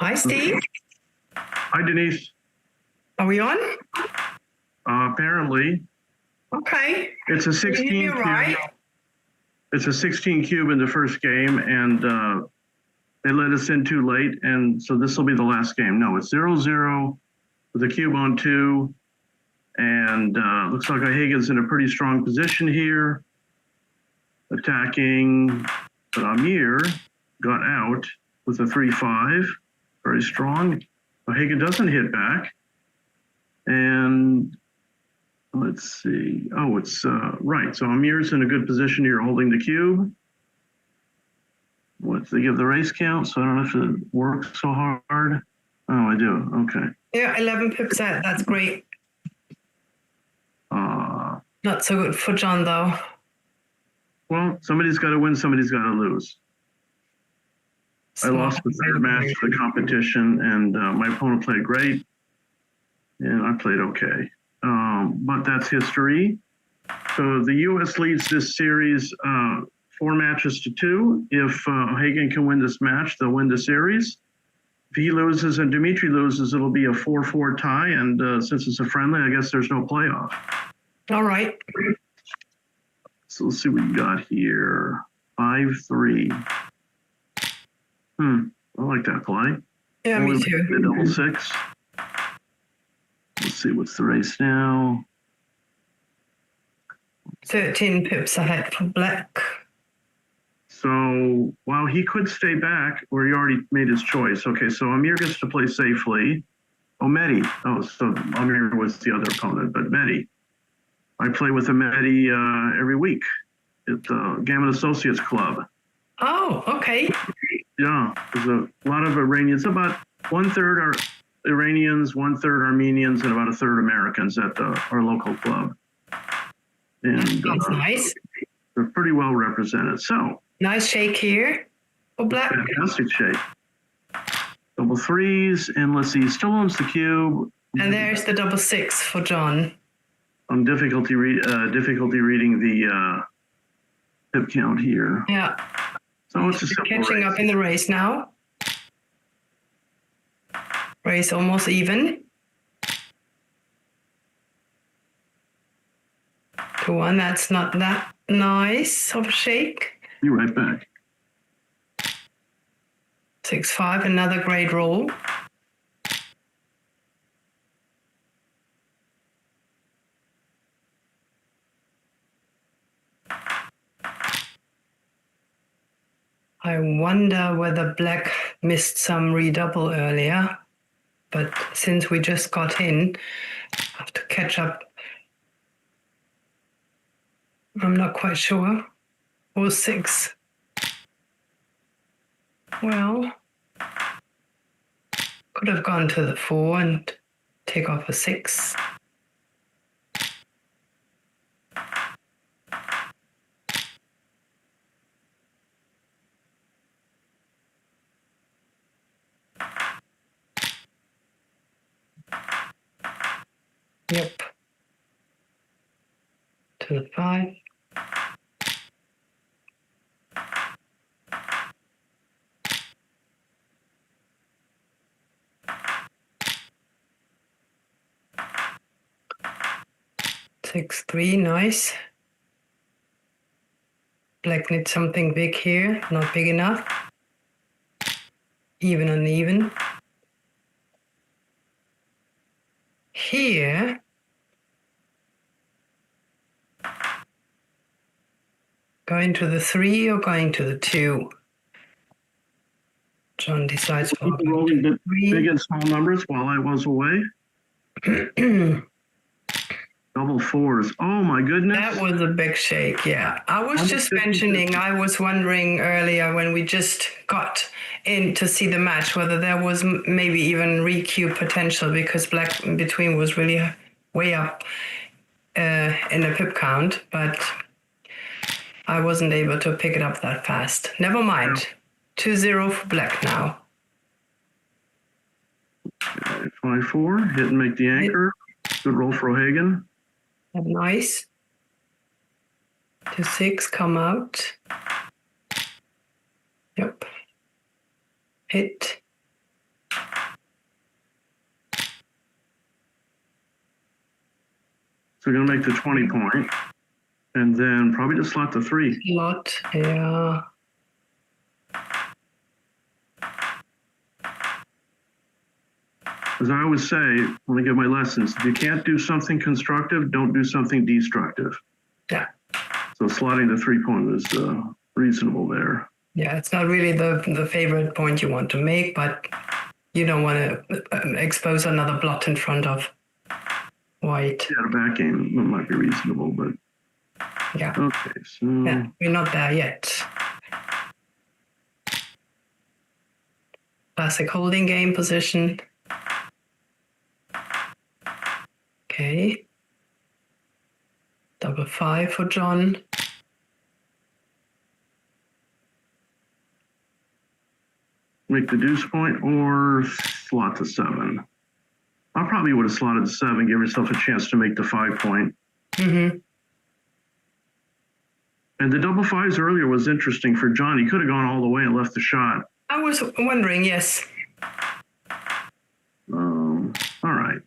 Hi, Steve. Hi, Denise. Are we on? Apparently, Okay. it's a Can you 16 hear me cube. all right? It's a 16 cube in the first game, and they let us in too late, and so this will be the last game. No, it's 0-0 with a cube on 2, and looks like Eshaghian's in a pretty strong position here, attacking, but Amir got out with a 3-5, very strong. Eshaghian doesn't hit back, and let's see. Oh, it's right. So Amir's in a good position here holding the cube. What, they give the race count? So I don't have to work so hard. Oh, I do. Okay. Yeah, 11 pips out. That's great. Not so good for John, though. Well, somebody's got to win, somebody's got to lose. I lost the third match of the competition, and my opponent played great, and I played okay. But that's history. So the U.S. leads this series 4 matches to 2. If Eshaghian can win this match, they'll win the series. If he loses and Dimitri loses, it'll be a 4-4 tie. And since it's a friendly, I guess there's no playoff. All right. So let's see what we got here. 5-3. I like that play. Yeah, me too. The double 6. Let's see what's the race now. 13 pips ahead for black. So, well, he could stay back, or he already made his choice. Okay, so Amir gets to play safely. Oh, Mehdi. Oh, so Amir was the other opponent, but Mehdi. I play with a Mehdi every week at the Gammon Associates Club. Oh, okay. Yeah, there's a lot of Iranians. About 1/3 are Iranians, 1/3 Armenians, and about 1/3 Americans at our local club. And That's nice. they're pretty well represented. So, Nice shake here for black. fantastic shape. Double 3s, and let's see, he still owns the cube. And there's the double 6 for John. I'm difficulty reading the pip count here. Yeah. So it's a simple Catching race. up in the race now. Race almost even. 2-1, that's not that nice of a shake. Be right back. 6-5, another great roll. I wonder whether black missed some redouble earlier, but since we just got in, I have to catch up. I'm not quite sure. Or 6. Well, could have gone to the 4 and take off a 6. Yep. To the 5. Six, 3, nice. Black needs something big here, not big enough. Even and even. Here, going to the 3 or going to the 2? John decides for Keep rolling the big and small numbers while I was away. Double 4s. Oh my goodness. That was a big shake, yeah. I was just mentioning, I was wondering earlier when we just got in to see the match, whether there was maybe even re-cue potential, because black in between was really way up in the pip count, but I wasn't able to pick it up that fast. Never mind. 2-0 for black now. 5-4. Hit and make the anchor. Good roll for Eshaghian. Nice. 2-6, come out. Yep. Hit. So we're going to make the 20 point. And then probably just slot the 3. Lot, yeah. As I always say when I give my lessons, if you can't do something constructive, don't do something destructive. Yeah. So slotting the 3 point was reasonable there. Yeah, it's not really the favorite point you want to make, but you don't want to expose another blot in front of white. Yeah, the back game might be reasonable, but Yeah. okay. So Yeah, we're not there yet. Classic holding game position. Okay. Double 5 for John. make the deuce point or slot to 7. I probably would have slotted the 7, give yourself a chance to make the 5 point. Mm-hmm. And the double 5s earlier was interesting for John. He could have gone all the way and left the shot. I was wondering, yes. All right.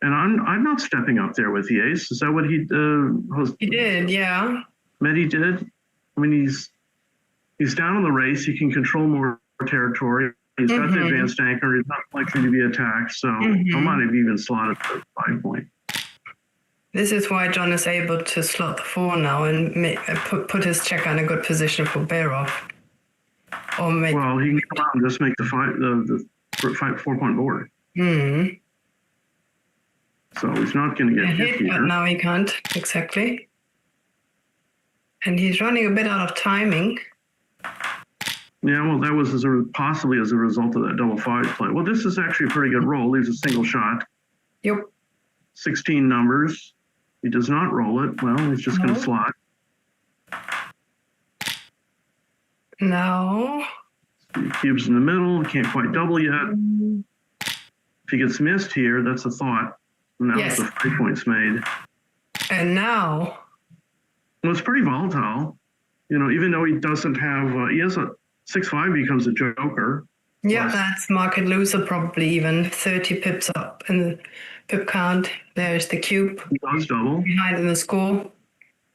And I'm not stepping up there with the ace. Is that what he He did, yeah. Mehdi did? I mean, he's down in the race. He can control more territory. He's got the advanced anchor. He's not likely to be attacked. So I might have even slotted the 5 point. This is why John is able to slot the 4 now and put his checker in a good position for Behrad. Or make. Well, he can come out and just make the 4 point board. Mm-hmm. So he's not going to get hit here. But now he can't, exactly. And he's running a bit out of timing. Yeah, well, that was possibly as a result of that double 5 play. Well, this is actually a pretty good roll. Leaves a single shot. Yep. 16 numbers. He does not roll it. Well, he's just going to slot. Now. The cube's in the middle. Can't quite double yet. If he gets missed here, that's a thought. And now Yes. the 5 points made. And now. Well, it's pretty volatile. You know, even though he doesn't have, he has a 6-5 becomes a joker. Yeah, Plus, that's market loser, probably even 30 pips up in the pip count. There's the cube he does double. behind in the score.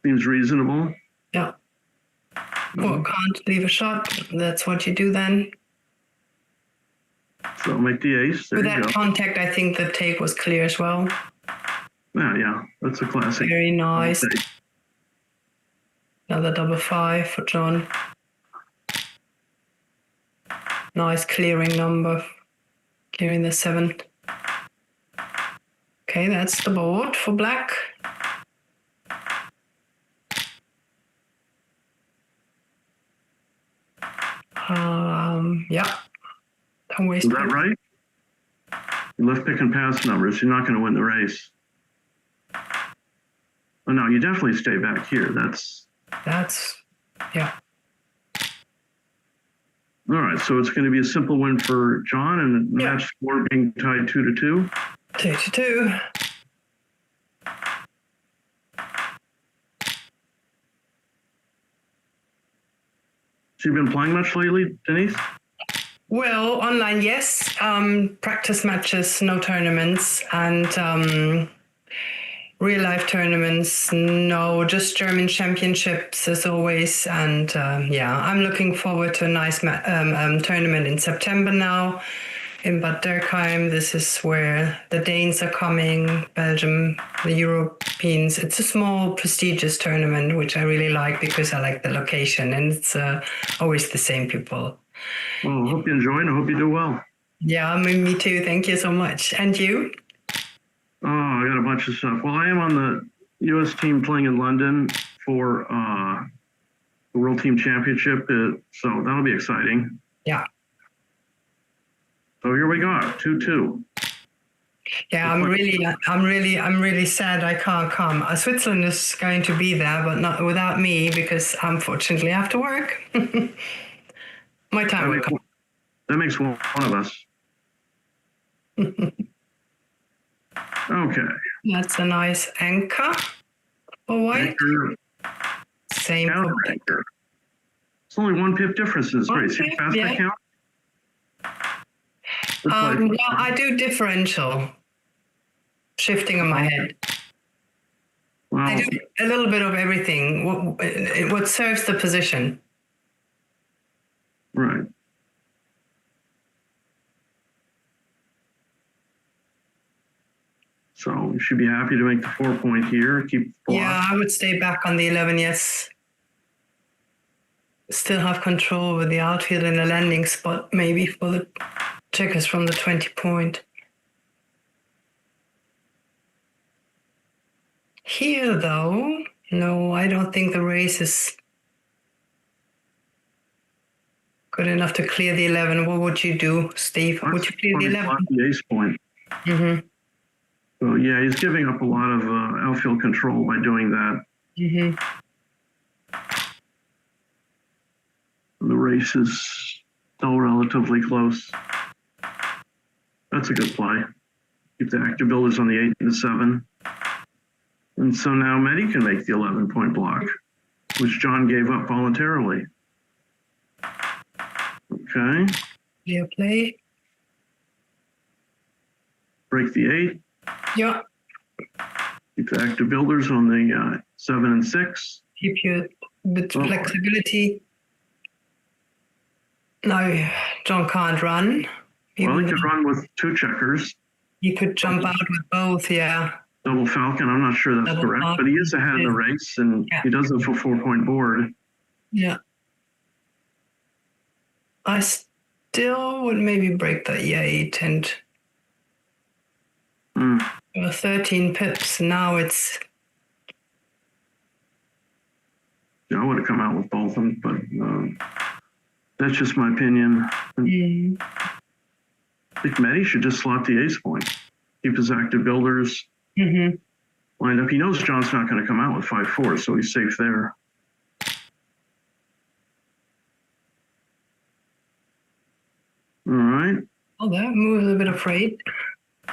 Seems reasonable. Yeah. Or can't leave a shot. That's what you do then. So make the ace. There With you that go. contact, I think the take was clear as well. Yeah, that's a classic. Very nice. Okay. Another double 5 for John. Nice clearing number. Clearing the 7. Okay, that's the board for black. Yeah. Don't waste Is that right? You left pick and pass numbers. You're not going to win the race. Oh, no, you definitely stay back here. That's yeah. all right. So it's going to be a simple win for John, and the match score being tied 2-2. 2-2. So you've been playing much lately, Denise? Well, online, yes. Practice matches, no tournaments, and real life tournaments, no. Just German championships as always. And yeah, I'm looking forward to a nice tournament in September now in Bad Dürkheim. This is where the Danes are coming, Belgium, the Europeans. It's a small, prestigious tournament, which I really like because I like the location, and it's always the same people. Well, I hope you enjoy, and I hope you do well. Yeah, me too. Thank you so much. And you? Oh, I got a bunch of stuff. Well, I am on the U.S. team playing in London for the World Team Championship, so that'll be exciting. Yeah. So here we go, 2-2. Yeah, I'm really sad I can't come. Switzerland is going to be there, but not without me because unfortunately I have to work. My time will come. That makes one of us. Okay. That's a nice anchor for white. Anchor, Same counter for black. anchor. It's only 1 pip difference in this race. See how fast yeah. I count? Well, I do differential shifting in my head. Well, I do a little bit of everything. What serves the position? right. So you should be happy to make the 4 point here. Keep the block. Yeah, I would stay back on the 11, yes. Still have control over the outfield and the landing spot, maybe for the checkers from the 20 point. Here, though, no, I don't think the race is good enough to clear the 11. What would you do, Steve? Would you clear the 11? The ace point. Mm-hmm. So yeah, he's giving up a lot of outfield control by doing that. Mm-hmm. The race is still relatively close. That's a good play. Keep the active builders on the 8 and the 7. And so now Mehdi can make the 11 point block, which John gave up voluntarily. Okay. Clear play. Break the 8. Yeah. Keep the active builders on the 7 and 6. Keep your bit flexibility. No, John can't run. Well, he could run with 2 checkers. He could jump out with both, yeah. Double Falcon, I'm not sure that's Double correct, Falcon. but he is ahead in the race, and he does it for 4 point board. Yeah. I still would maybe break the 8 and 13 pips. Now it's... Yeah, I would have come out with both of them, but that's just my opinion. I think Mehdi should just slot the ace point. Keep his active builders lined up. He knows John's not going to come out with 5-4, so he's safe there. All right. Oh, that move's a bit afraid.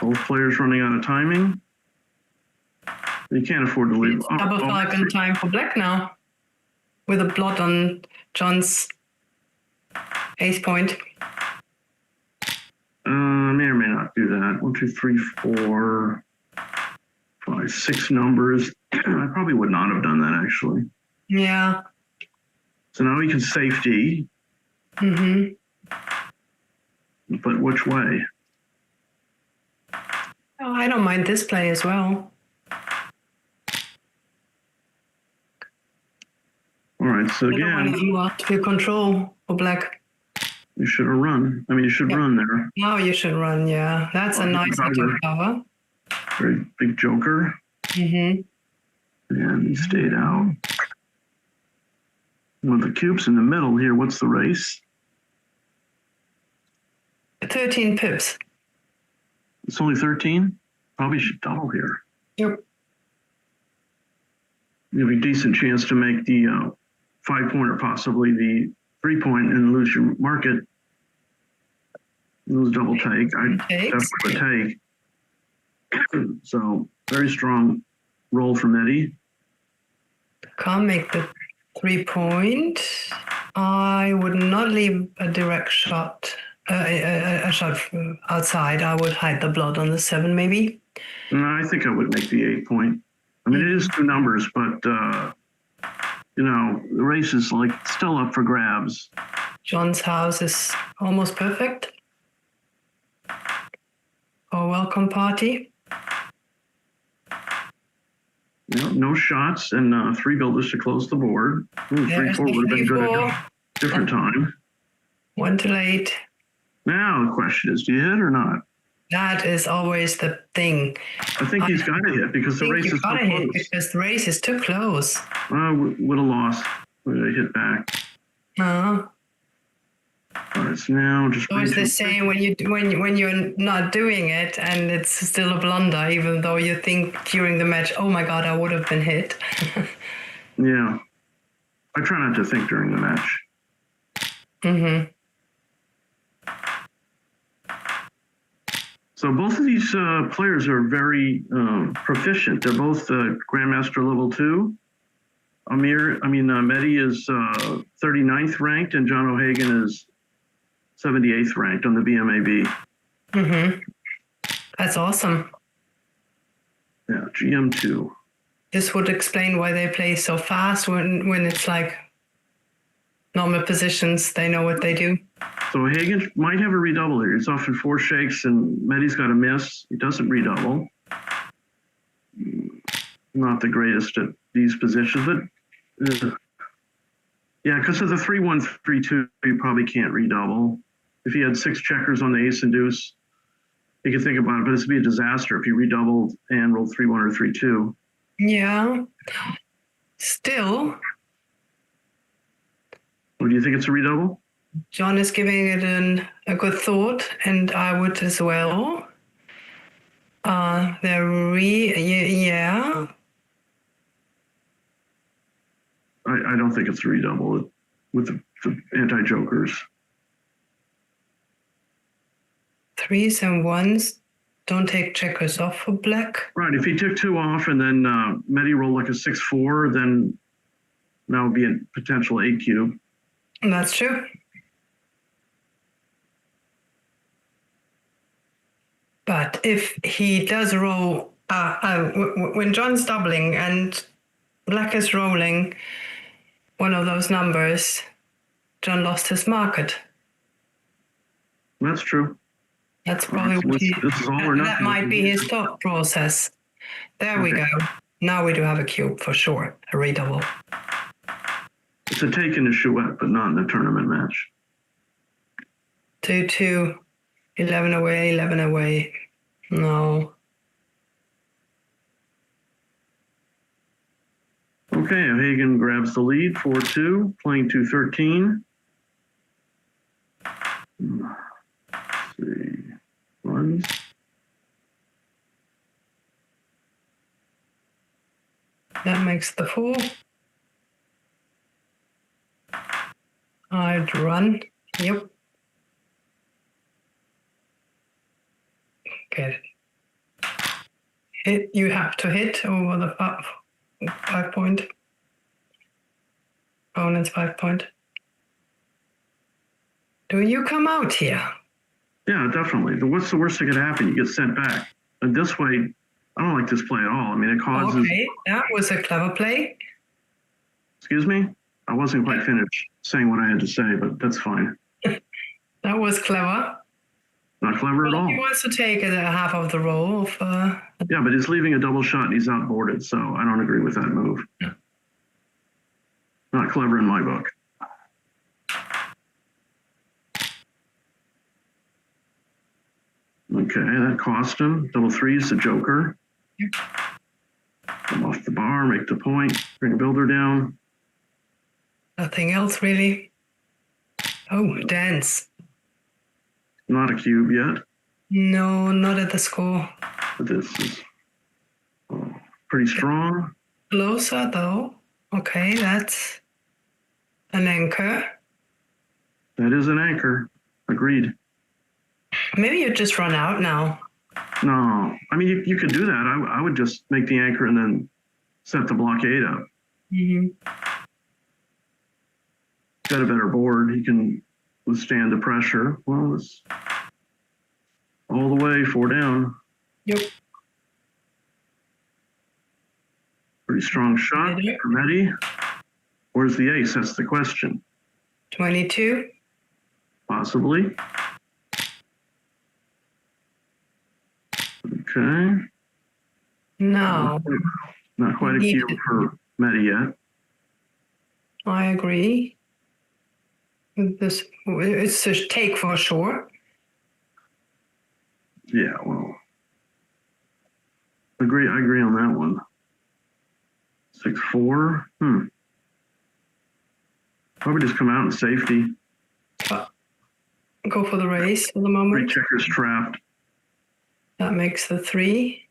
Both players running out of timing. You can't afford to leave. It's double Falcon time for black now. With a blot on John's ace point. May or may not do that. 1, 2, 3, 4, 5, 6 numbers. I probably would not have done that, actually. Yeah. So now he can safety. But which way? Oh, I don't mind this play as well. All right, so I don't want again, to do outfield control for black. you should have run. I mean, you should run there. Now you should run, yeah. That's a nice little cover. Very big joker. And he stayed out. With the cubes in the middle here, what's the race? 13 pips. It's only 13? Probably should double here. Yep. You have a decent chance to make the 5 point or possibly the 3 point and lose your market. Lose double take. I definitely would take. So very strong roll from Mehdi. Can't make the 3 point. I would not leave a direct shot, a shot outside. I would hide the blood on the 7 maybe. No, I think I would make the 8 point. I mean, it is 2 numbers, but, you know, the race is like still up for grabs. John's house is almost perfect. A welcome party. You know, no shots and 3 builders to close the board. 3-4 would have been good at a different time. 1 too late. Now the question is, do you hit or not? That is always the thing. I think he's got to hit because the race is so close. Hit because the race is too close. Would have lost. Would have hit back. All right, so now just. Always the same when you're not doing it and it's still a blunder, even though you think during the match, oh my God, I would have been hit. Yeah, I try not to think during the match. So both of these players are very proficient. They're both Grandmaster level 2. Mehdi is 39th ranked and John O'Hagan is 78th ranked on the BMAB. That's awesome. Yeah, GM2. This would explain why they play so fast when it's like normal positions. They know what they do. So Hagen might have a redouble here. He's off in 4 shakes, and Mehdi's got a miss. He doesn't redouble. Not the greatest at these positions, but yeah, because of the 3-1, 3-2, he probably can't redouble. If he had 6 checkers on the ace and deuce, he could think about it, but this would be a disaster if he redoubled and rolled 3-1 or 3-2. Yeah. Still, What do you think? It's a redouble? John is giving it a good thought, and I would as well. Yeah. I don't think it's a redouble with the anti-jokers. 3s and 1s don't take checkers off for black. Right. If he took 2 off and then Mehdi rolled like a 6-4, then that would be a potential 8 cube. That's true. But if he does roll, when John's doubling and black is rolling one of those numbers, John lost his market. That's true. That's probably what this is all or nothing. That might be his thought process. There we go. Now we do have a cube for sure, a redouble. It's a take in a chouette, but not in a tournament match. 2-2, 11 away, 11 away. No. Okay, Hagen grabs the lead, 4-2, playing 2-13. Let's see. Runs. That makes the 4. I'd run. Yep. Get it. Hit. You have to hit over the 5 point. Opponent's 5 point. Do you come out here? Yeah, definitely. What's the worst that could happen? You get sent back. And this way, I don't like this play at all. I mean, it causes... Okay, that was a clever play. Excuse me? I wasn't quite finished saying what I had to say, but that's fine. That was clever. Not clever at all. He wants to take a half of the roll of... Yeah, but he's leaving a double shot and he's outboarded, so I don't agree with that move. Yeah. Not clever in my book. Okay, that cost him. Double 3's the joker. Yep. Come off the bar, make the point, bring builder down. Nothing else, really. Oh, dance. Not a cube yet. No, not at the score. But this is pretty strong. Closer, though. Okay, that's an anchor. That is an anchor. Agreed. Maybe you just run out now. No, I mean, you could do that. I would just make the anchor and then set the blockade up. Mm-hmm. Got a better board. He can withstand the pressure. Well, it's all the way 4 down. Yep. Pretty strong shot for Mehdi. Where's the ace? That's the question. 22. Possibly. Okay. No, Not quite a cube for Mehdi yet. I agree. This it's a take for sure. Yeah, well. I agree on that one. 6-4. Probably just come out in safety. Go for the race for the 3 moment. checkers trapped. That makes the 3.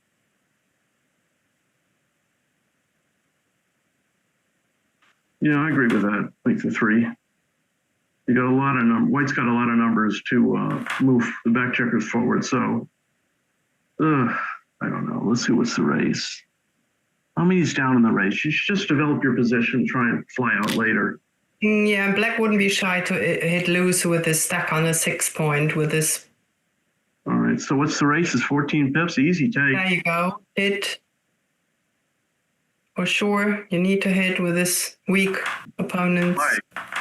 Yeah, I agree with that. Make the 3. You got a lot of White's got a lot of numbers to move the back checkers forward. So, I don't know. Let's see what's the race. How many's down in the race? You should just develop your position, try and fly out later. Yeah, black wouldn't be shy to hit loose with his stack on a 6 point with this. All right. So what's the race? Is 14 pips? Easy take. There you go. Hit. for sure. You need to hit with this weak opponents.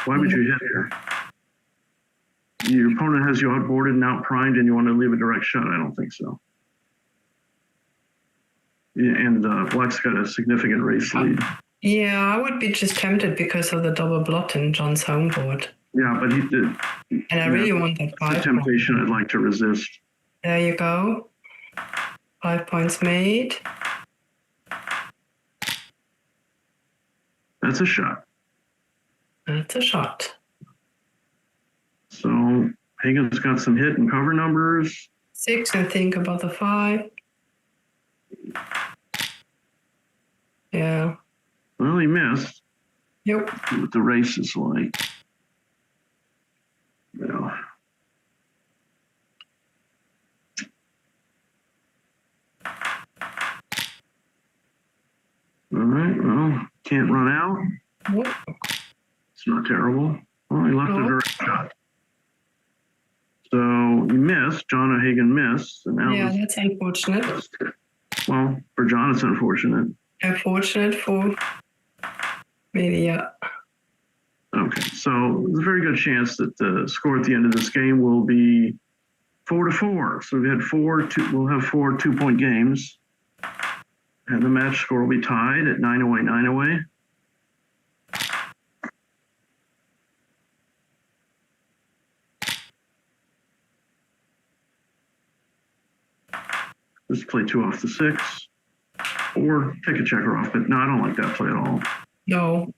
Why would you hit here? Your opponent has you outboarded and outprimed, and you want to leave a direct shot? I don't think so. Yeah, and Black's got a significant race lead. Yeah, I would be just tempted because of the double blot in John's home board. Yeah, but he did. And I really want that That's a 5 temptation I'd like to resist. There you go. 5 points made. That's a shot. That's a shot. So Hagen's got some hit and cover numbers. 6 and think about the 5. Yeah. Well, he missed. Yep. See what the race is like. Yeah. All right, well, can't run out. Nope. It's not terrible. Well, he left a direct shot. So he missed. John O'Hagan missed. And now Yeah, that's unfortunate. well, for John, it's unfortunate. Unfortunate for Mehdi, yeah. Okay, so there's a very good chance that the score at the end of this game will be 4-4. So we've had we'll have 4 2-point games. And the match score will be tied at 9-away, 9-away. Just play 2 off the 6. Or take a checker off, but no, I don't like that play at all. No.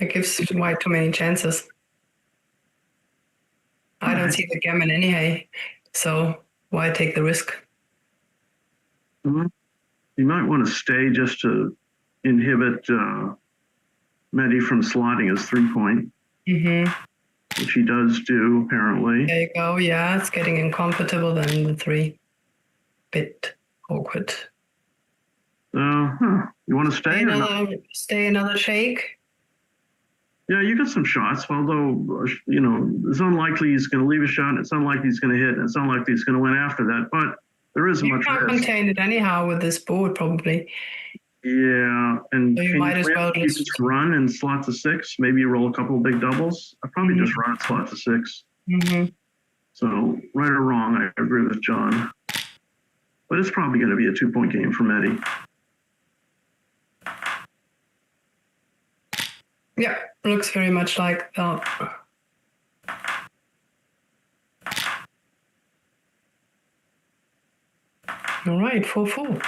It gives White too many chances. I don't see the gammon anyhow, so why take the risk? You might want to stay just to inhibit Mehdi from slotting his 3-point, which he does do, apparently. There you go. Yeah, it's getting incompatible then the 3. Bit awkward. You want to stay or not? Stay another shake? Yeah, you got some shots, although, it's unlikely he's going to leave a shot, and it's unlikely he's going to hit, and it's unlikely he's going to win after that, but there isn't You much can't risk. contain it anyhow with this board, probably. Yeah, and So you can might as win well if you just- just run and slot to 6, maybe you roll a couple of big doubles. I'd probably just run and slot to 6. So, right or wrong, I agree with John. But it's probably going to be a 2-point game for Mehdi. Yeah, looks very much like that. All right, 4-4.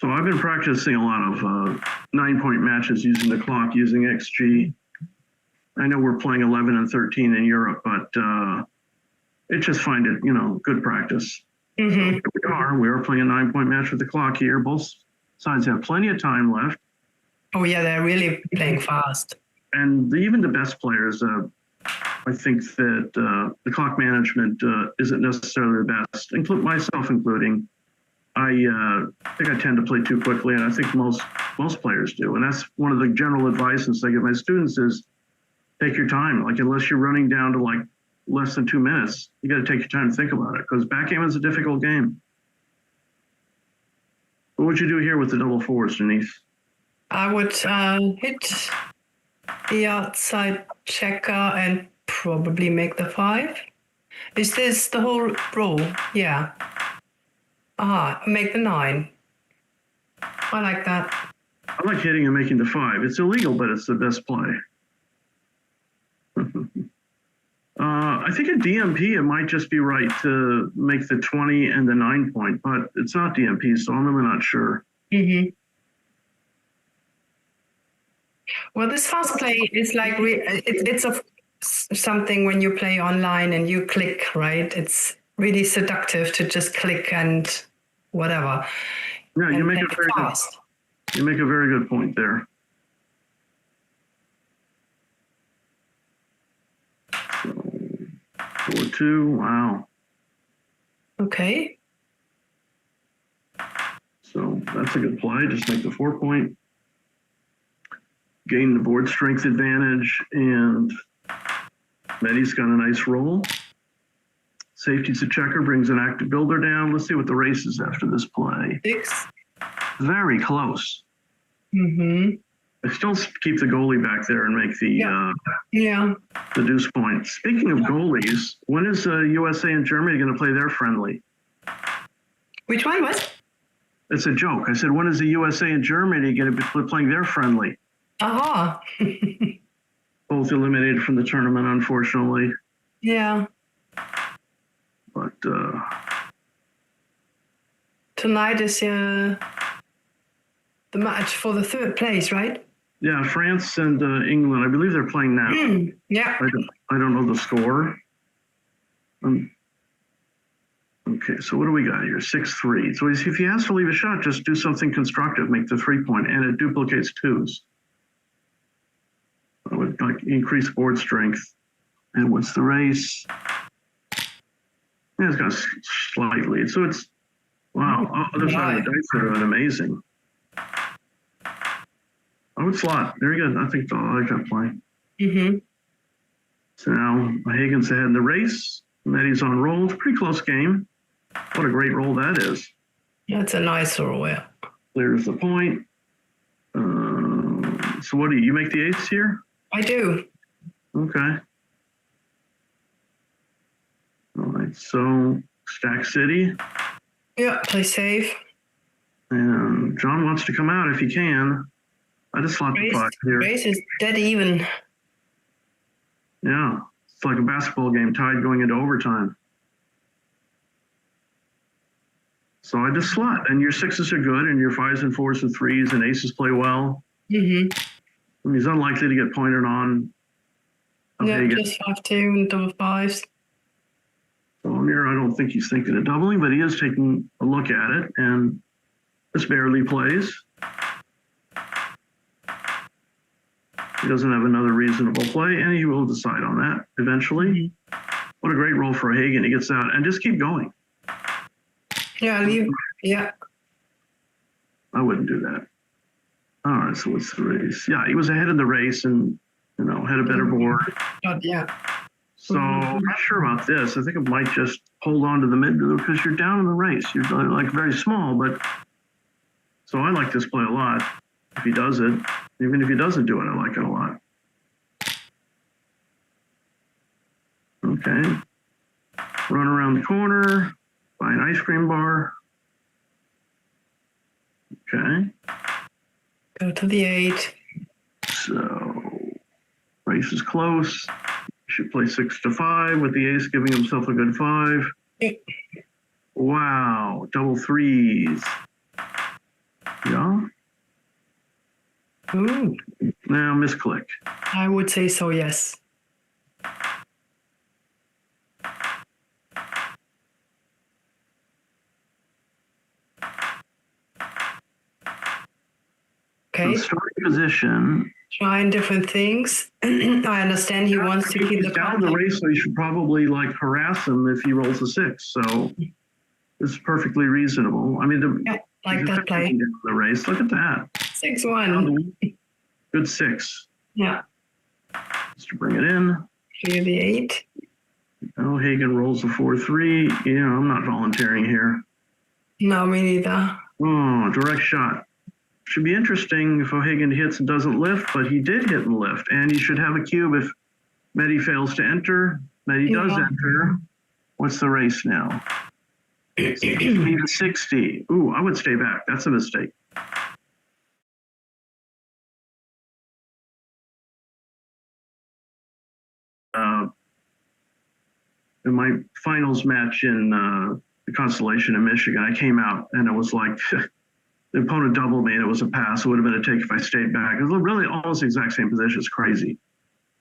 So I've been practicing a lot of 9-point matches using the clock, using XG. I know we're playing 11 and 13 in Europe, but it just find it, good practice. So here we are playing a 9-point match with the clock here. Both sides have plenty of time left. Oh yeah, they're really playing fast. And even the best players, I think that the clock management isn't necessarily the best, myself including. I think I tend to play too quickly, and I think most players do. And that's one of the general advices I give my students is take your time. Like, unless you're running down to like less than 2 minutes, you got to take your time to think about it, because backgammon is a difficult game. What would you do here with the double 4s, Denise? I would hit the outside checker and probably make the 5. Is this the whole roll? Yeah. Make the 9. I like that. I like hitting and making the 5. It's illegal, but it's the best play. I think at DMP, it might just be right to make the 20 and the 9-point, but it's not DMP, so I'm really not sure. Well, this fast play is like, it's something when you play online and you click, right? It's really seductive to just click and whatever. Yeah, you make a very good point there. 4-2. Wow. Okay. So that's a good play. Just make the 4 point. Gain the board strength advantage, and Mehdi's got a nice roll. Safety's a checker, brings an active builder down. Let's see what the race is after this play. 6. Very close. Mm-hmm. I still keep the goalie back there and make the the deuce point. Speaking of goalies, when is USA and Germany going to play their friendly? Which one was? It's a joke. I said, when is the USA and Germany going to be playing their friendly? Aha. Both eliminated from the tournament, unfortunately. Yeah. But tonight is the match for the 3rd place, right? yeah, France and England, I believe they're playing now. Yeah. I don't know the score. Okay, so what do we got here? 6-3. So if he has to leave a shot, just do something constructive, make the 3 point, and it duplicates 2s. I would like increase board strength. And what's the race? Yeah, it's got a slight lead. So it's, wow, other side of the dice are doing amazing. Oh, it's slot. Very good. I think I like that play. Mm-hmm. So now Hagen's ahead in the race. Mehdi's on roll. It's a pretty close game. What a great roll that is. That's a nice roll, yeah. Clears the point. So what do you make the ace here? I do. Okay. All right. So stack city. Yeah, play safe. And John wants to come out if he can. I just slot the 5 here. Race is dead even. Yeah. It's like a basketball game tied going into overtime. So I just slot, and your 6s are good, and your 5s and 4s and 3s and aces play well. Mm-hmm. I mean, he's unlikely to get pointed on. Yeah, just 5-2 and double 5s. So Amir, I don't think he's thinking of doubling, but he is taking a look at it, and this barely plays. He doesn't have another reasonable play, and he will decide on that eventually. Mm-hmm. What a great roll for Hagen. He gets out, and just keep going. Yeah, yeah. I wouldn't do that. All right, so what's the race? Yeah, he was ahead in the race and, had a better board. Yeah. So I'm not sure about this. I think it might just hold on to the mid because you're down in the race. You're like very small, but so I like this play a lot. If he does it, even if he doesn't do it, I like it a lot. Okay. Run around the corner, buy an ice cream bar. Okay. Go to the 8. So race is close. Should play 6-5 with the ace giving himself a good 5. Wow, double 3s. Yeah. Ooh. Now misclick. I would say so, yes. Okay. So starting position. Trying different things. I understand he wants to keep the down the race, so you should probably harass him if he rolls a 6. So it's perfectly reasonable. I mean, like that play. The race. Look at that. 6-1. Good 6. Yeah. Just to bring it in. Clear the 8. Oh, Hagen rolls a 4-3. Yeah, I'm not volunteering here. No, me neither. Oh, direct shot. Should be interesting if O'Hagan hits and doesn't lift, but he did hit and lift, and he should have a cube if Mehdi fails to enter. Mehdi does enter. What's the race now? Even 60. Ooh, I would stay back. That's a mistake. In my finals match in the Constellation in Michigan, I came out and it was like the opponent doubled me and it was a pass. It would have been a take if I stayed back. It was really almost the exact same position. It's crazy.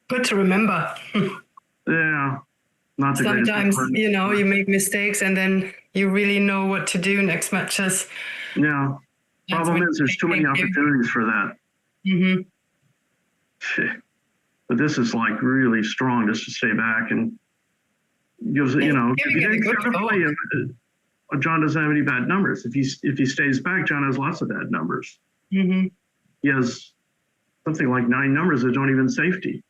Good to remember. Yeah. Not the Sometimes, you make mistakes and then you really know what to do next matches. Yeah. Problem is there's too many opportunities for that. Mm-hmm. But this is like really strong just to stay back and gives it, you know, Giving it a good play, John doesn't have any bad numbers. If he stays back, John has lots of bad numbers. Mm-hmm. He has something like 9 numbers that don't even safety.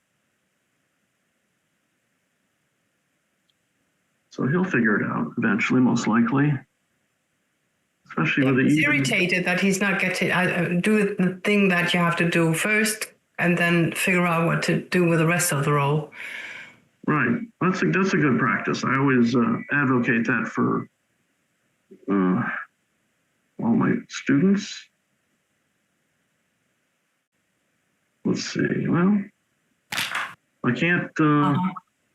So he'll figure it out eventually, most likely. Especially with the He's even. irritated that he's not getting do the thing that you have to do first, and then figure out what to do with the rest of the roll. Right. That's a good practice. I always advocate that for all my students. Let's see. Well, I can't.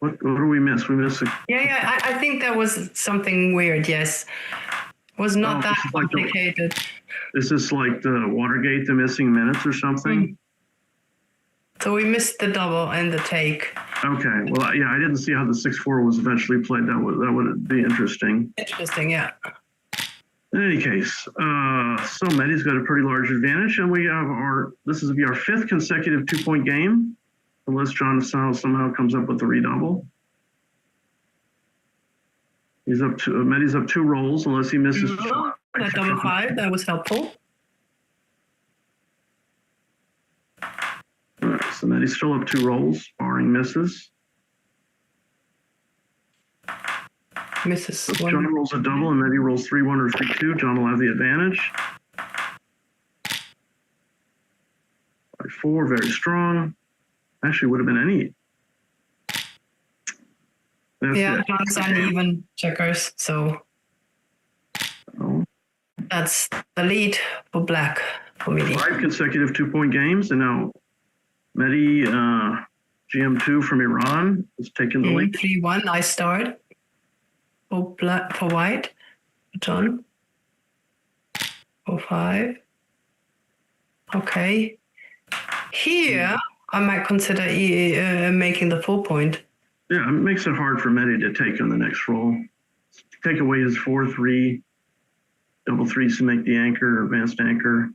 What do we miss? We miss. Yeah. I think that was something weird. Yes, was not that complicated. Is this like the Watergate, the missing minutes or something? So we missed the double and the take. Okay. Well, yeah, I didn't see how the 6-4 was eventually played. That would be interesting. Interesting, yeah. In any case, so Mehdi's got a pretty large advantage, and we have this is our 5th consecutive 2-point game, unless John somehow comes up with the redouble. Mehdi's up 2 rolls, unless he misses. That double 5, that was helpful. All right, so Mehdi's still up 2 rolls, barring misses. Misses So one. John rolls a double, and Mehdi rolls 3-1 or 3-2. John will have the advantage. 5-4, very strong. Actually, would have been any. That's it. John's uneven checkers, so that's the lead for black for Mehdi. 5 consecutive 2-point games, and now Mehdi, GM2 from Iran, is taking the lead. 3-1, nice start for white. John. 4-5. Okay. Here, I might consider making the 4-point. Yeah, it makes it hard for Mehdi to take on the next roll. Take away his 4-3, double 3s to make the anchor, advanced anchor.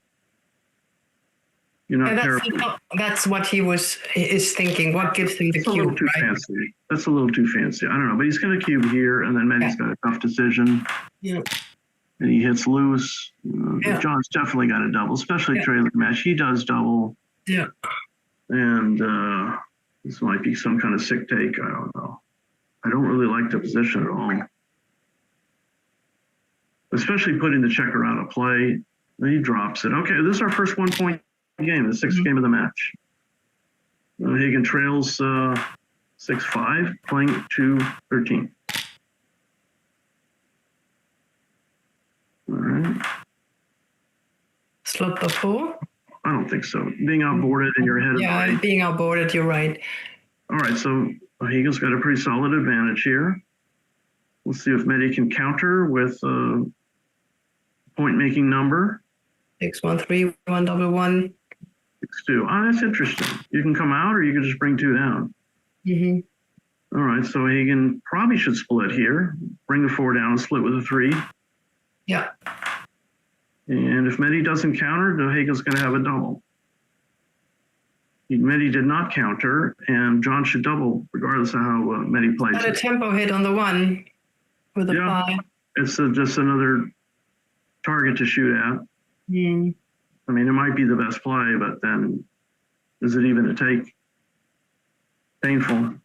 You're not terrible. That's what he is thinking. What gives him the That's a little cube, too right? fancy. That's a little too fancy. I don't know, but he's going to cube here, and then Mehdi's got a tough decision. Yeah. And he hits loose. John's definitely got a double, especially trailer match. He does double. Yeah. And this might be some kind of sick take. I don't know. I don't really like the position at all. Especially putting the checker out of play. Then he drops it. Okay, this is our first 1-point game, the 6th game of the match. Hagen trails 6-5, playing 2-13. All right. Slot the 4. I don't think so. Being outboarded and you're ahead of Yeah, right. being outboarded, you're right. All right, so Hagen's got a pretty solid advantage here. We'll see if Mehdi can counter with a point-making number. 6-1-3, 1-1-1. 6-2. Oh, that's interesting. You can come out or you can just bring 2 down. Mm-hmm. All right, so Hagen probably should split here. Bring the 4 down and split with a 3. Yeah. And if Mehdi doesn't counter, then Hagen's going to have a double. Mehdi did not counter, and John should double regardless of how Mehdi plays Got a it. tempo hit on the 1 with a 5. It's just another target to shoot at. Mm. I mean, it might be the best play, but then is it even a take? Painful.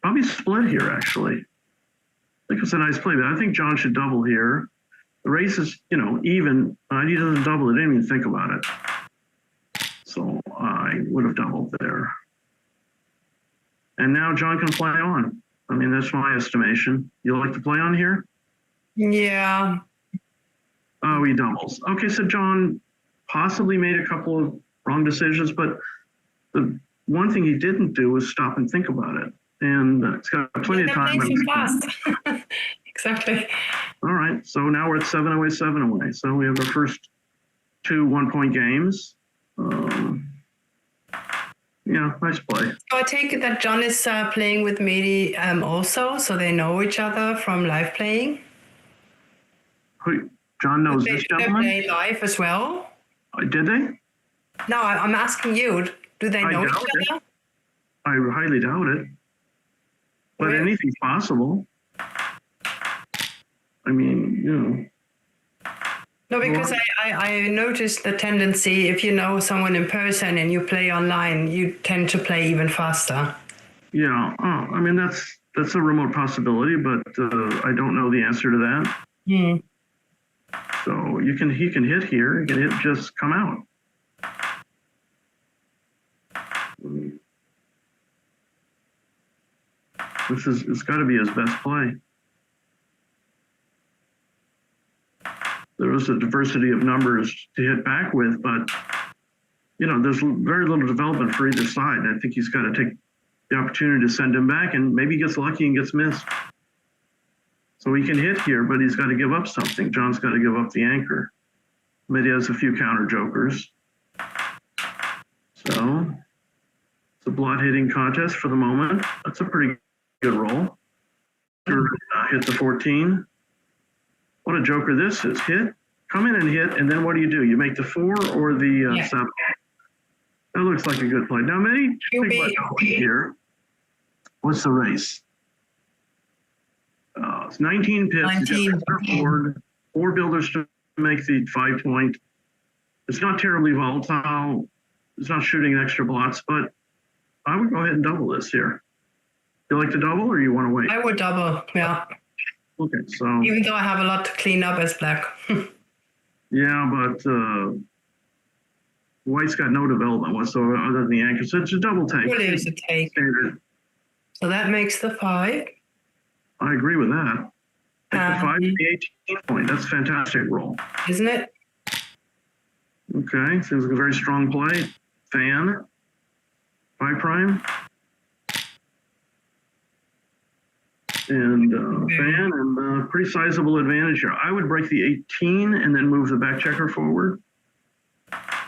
Probably split here, actually. I think it's a nice play, but I think John should double here. The race is, even. He doesn't double it. I didn't even think about it. So I would have doubled there. And now John can play on. I mean, that's my estimation. You like to play on here? Yeah. Oh, he doubles. Okay, so John possibly made a couple of wrong decisions, but the one thing he didn't do was stop and think about it. And it's got plenty of time. Fast. Exactly. All right, so now we're at 7 away, 7 away. So we have our first 2 1-point games. Yeah, nice play. So I take it that John is playing with Mehdi also, so they know each other from live playing. John knows They this gentleman? play live as well? Did they? No, I'm asking you. Do they know each other? I highly doubt it. but Yeah. anything's possible. I mean, you know. No, because I noticed the tendency, if you know someone in person and you play online, you tend to play even faster. Yeah, I mean that's a remote possibility, but I don't know the answer to that. Hmm. So he can hit here, he can hit just come out. It's got to be his best play. There was a diversity of numbers to hit back with, but you know, there's very little development for either side. I think he's got to take the opportunity to send him back, and maybe he gets lucky and gets missed. So he can hit here, but he's got to give up something. John's got to give up the anchor. Mehdi has a few counter jokers. So it's a blot hitting contest for the moment. That's a pretty good roll. Hit the 14. What a joker this is. Hit, come in and hit, and then what do? You make the 4 or the 7? That looks like a good play. Now, Mehdi, think about here. What's the race? It's 19 pips. 19. Four builders to make the 5 point. It's not terribly volatile. It's not shooting extra blots, but I would go ahead and double this here. You like to double, or you want to wait? I would double, yeah. Okay, so Even though I have a lot to clean up as black. yeah, but white's got no development whatsoever other than the anchor. So it's a double take. Really is a take. Standard. So that makes the 5. I agree with that. Take the 5 to the 18 point. That's a fantastic roll. Isn't it? Okay, seems like a very strong play. Fan. 5 prime. And fan, and pretty sizable advantage here. I would break the 18 and then move the back checker forward.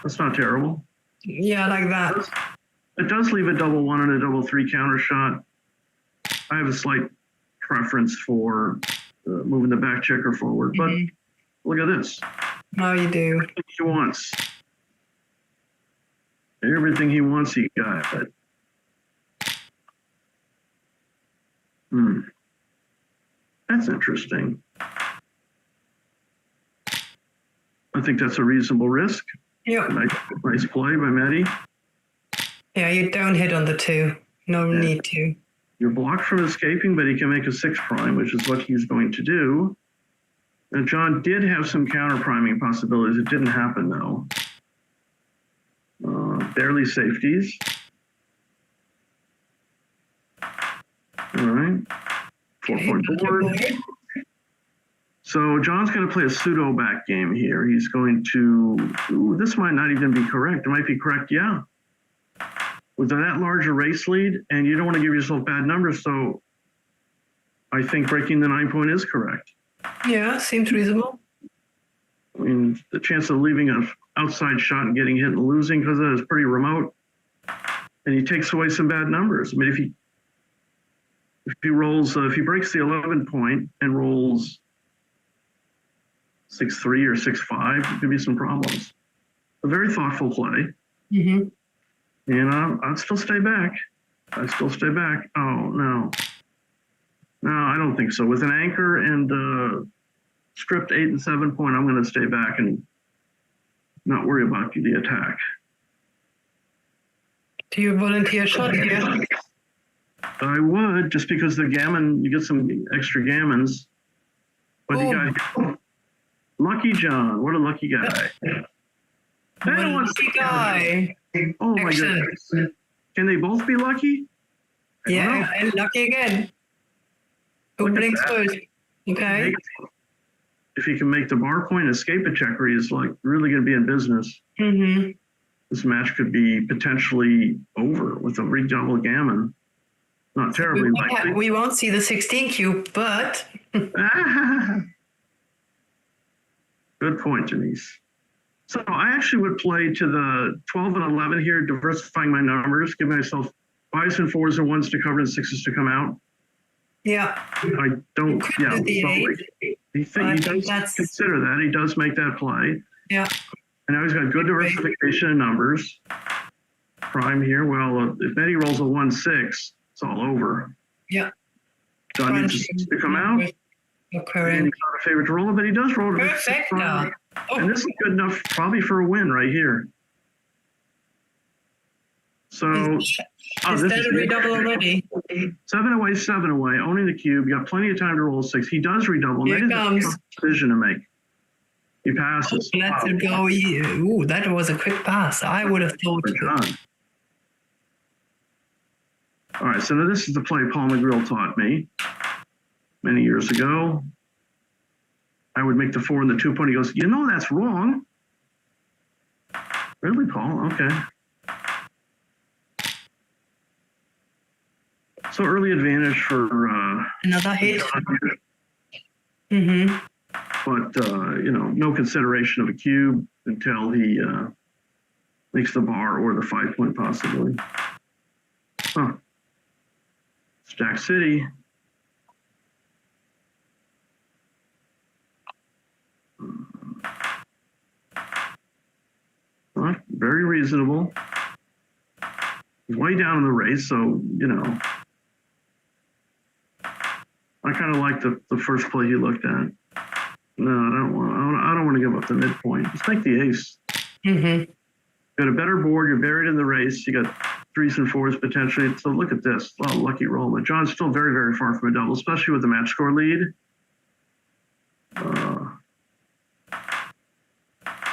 That's not terrible. Yeah, like that. It does leave a double 1 and a double 3 counter shot. I have a slight preference for moving the back checker forward, but look at this. Now you do. Everything he wants. Everything he wants, he got. That's interesting. I think that's a reasonable risk. Yeah. Nice play by Mehdi. Yeah, you don't hit on the 2. No need to. You're blocked from escaping, but he can make a 6 prime, which is what he's going to do. Now, John did have some counter priming possibilities. It didn't happen, though. Barely safeties. All right. 4-point board. So John's going to play a pseudo back game here. He's going to, this might not even be correct. It might be correct, yeah. With that large a race lead, and you don't want to give yourself bad numbers, so I think breaking the 9 point is correct. Yeah, seems reasonable. I mean, the chance of leaving an outside shot and getting hit and losing because of that is pretty remote. And he takes away some bad numbers. I mean, if he rolls, if he breaks the 11 point and rolls 6-3 or 6-5, there could be some problems. A very thoughtful play. Mm-hmm. And I'd still stay back. I'd still stay back. Oh, no. No, I don't think so. With an anchor and script 8 and 7 point, I'm going to stay back and not worry about the attack. Do you volunteer shot here? I would, just because the gammon, you get some extra gammons. But you got Lucky John. What a lucky guy. What a lucky guy. Oh, my goodness. Can they both be lucky? Yeah, and lucky again. Who blinks first? Okay. If he can make the bar point escape a checker, he's like really going to be in business. Mm-hmm. This match could be potentially over with a redouble gammon. Not terribly likely. We won't see the 16 cube, but... Good point, Denise. So I actually would play to the 12 and 11 here, diversifying my numbers, give myself 5s and 4s and 1s to cover and 6s to come out. Yeah. I don't, yeah. He does consider that. He does make that play. Yeah. And now he's got good diversification in numbers. Prime here. Well, if Mehdi rolls a 1-6, it's all over. Yeah. John needs to come out. And he's not a favorite to roll it, but he does roll it. Perfect. And this is good enough probably for a win right here. So Is that a redouble already? 7 away, 7 away, owning the cube. You got plenty of time to roll 6. He does redouble. Here That is comes. a tough decision to make. He passes. Let's go. Ooh, that was a quick pass. I would have thought. For John. All right, so now this is the play Paul McGrill taught me many years ago. I would make the 4 and the 2 point. He goes, you know that's wrong. Really, Paul? Okay. So early advantage for Another hit. But no consideration of a cube until he makes the bar or the 5 point possibly. Huh. Stack City. Well, very reasonable. He's way down in the race, so I kind of like the first play he looked at. No, I don't want to give up the midpoint. Let's take the ace. You got a better board. You're buried in the race. You got 3s and 4s potentially. So look at this. Oh, lucky roll. But John's still very, very far from a double, especially with the match score lead.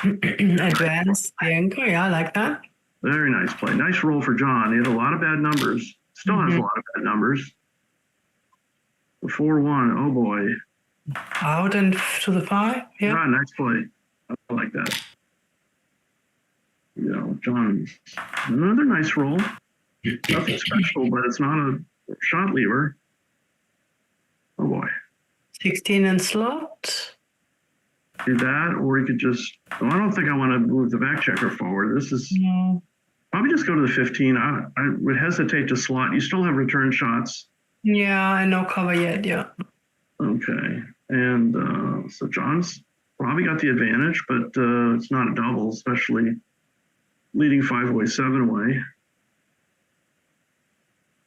Advanced Bianca, yeah, I like that. Very nice play. Nice roll for John. He had a lot of bad numbers. Still has a lot of bad numbers. 4-1. Oh boy. Out and to the 5. Yeah. Nice play. I like that. John, another nice roll. Nothing special, but it's not a shot lever. Oh boy. 16 and slot. Do that, or he could just. I don't think I want to move the back checker forward. This is probably just go to the 15. I would hesitate to slot. You still have return shots. Yeah, and no cover yet. Yeah. Okay, and so John's probably got the advantage, but it's not a double, especially leading 5 away, 7 away.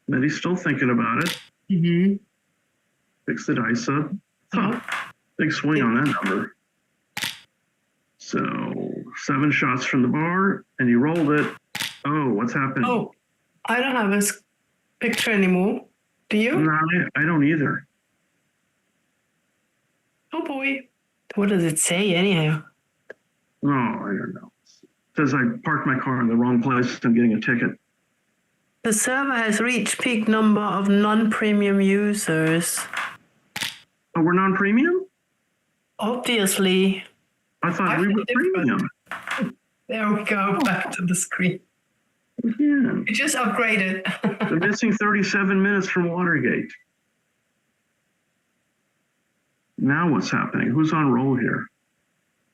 Mehdi's still thinking about it. Fix the dice up. Big swing on that number. So 7 shots from the bar, and he rolled it. Oh, what's happened? Oh, I don't have his picture anymore. Do you? No, I don't either. Oh boy. What does it say anyhow? No, I don't know. It says I parked my car in the wrong place. I'm getting a ticket. The server has reached peak number of non-premium users. Oh, we're non-premium? Obviously. I thought we were premium. There we go. Back to the screen. Yeah. It just upgraded. They're missing 37 minutes from Watergate. Now what's happening? Who's on roll here?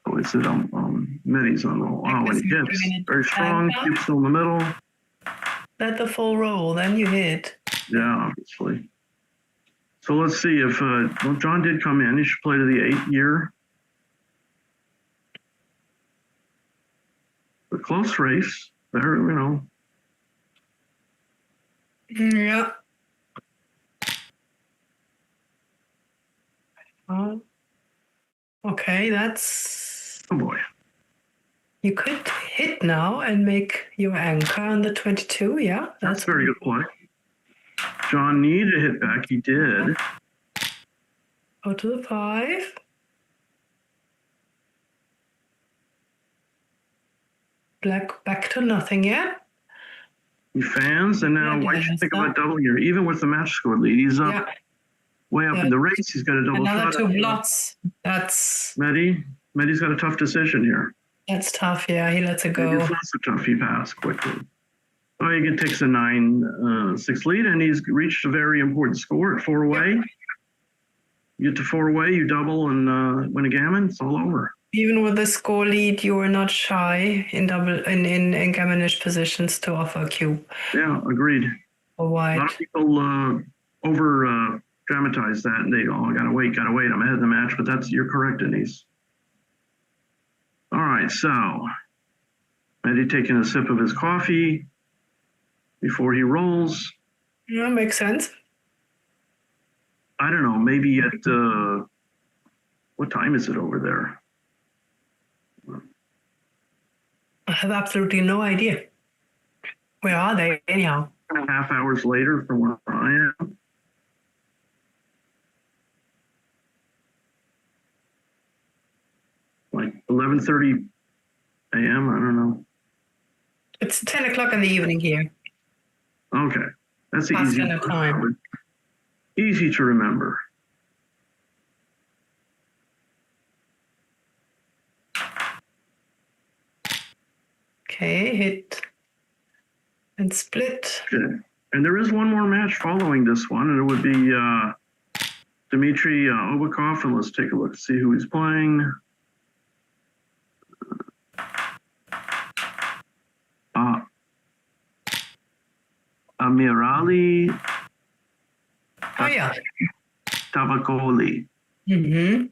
Oh, it's it. Mehdi's on roll. Oh, when he hits, very strong. Keeps still in the middle. Let the full roll, then you hit. Yeah, obviously. So let's see if John did come in. He should play to the 8 year. A close race. There, Yeah. Okay, that's. Oh boy. You could hit now and make your anchor on the 22. Yeah, that's very good play. John needed a hit back. He did. Go to the 5. Black back to nothing yet. He fans, and now White should think about double here. Even with the match score lead, he's up way up in the race. He's got a double Another shot. 2 blots. That's. Mehdi's got a tough decision here. That's tough. Yeah, he lets it go. It's not so tough. He passed quickly. Oh, he takes a 9-6 lead, and he's reached a very important score at 4 away. Yep. You get to 4 away, you double, and win a gammon. It's all over. Even with the score lead, you were not shy in gammonish positions to offer a cube. Yeah, agreed. Or white. A lot of people over dramatize that, and they gotta wait. I'm ahead of the match, but you're correct, Denise. All right, so Mehdi taking a sip of his coffee before he rolls. Yeah, makes sense. I don't know, maybe at, what time is it over there? I have absolutely no idea. Where are they anyhow? Half hours later from where I am. Like 11:30 a.m., I don't know. It's 10 o'clock in the evening here. Okay, that's Past easy. dinner time. Easy to remember. Okay, hit and split. Okay. And there is one more match following this one, and it would be Dmitry Obukhov, and let's take a look and see who he's playing. Amirali Oh, yeah. Tavakoli. Mm-hmm.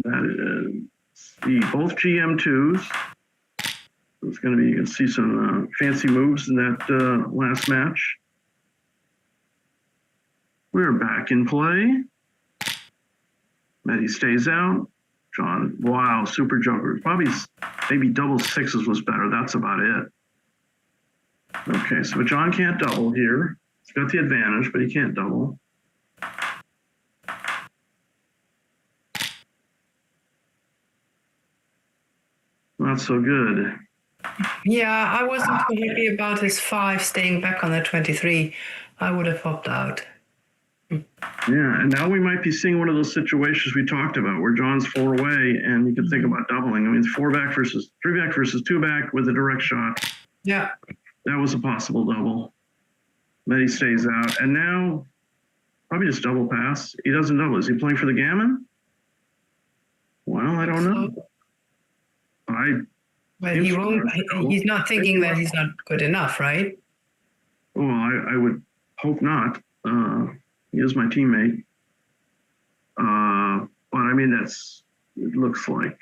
That is both GM2s. It's going to be, you can see some fancy moves in that last match. We're back in play. Mehdi stays out. John, wow, super joker. Probably maybe double sixes was better. That's about it. Okay, so John can't double here. He's got the advantage, but he can't double. Not so good. Yeah, I wasn't too happy about his 5 staying back on the 23. I would have opted out. Yeah, and now we might be seeing one of those situations we talked about where John's 4 away and you could think about doubling. I mean, 4 back versus 3 back versus 2 back with a direct shot. Yeah. That was a possible double. Mehdi stays out. And now, probably just double pass. He doesn't double. Is he playing for the gammon? Well, I don't know. But he won't. He's not thinking that he's not good enough, right? Well, I would hope not. He is my teammate. But I mean, it looks like.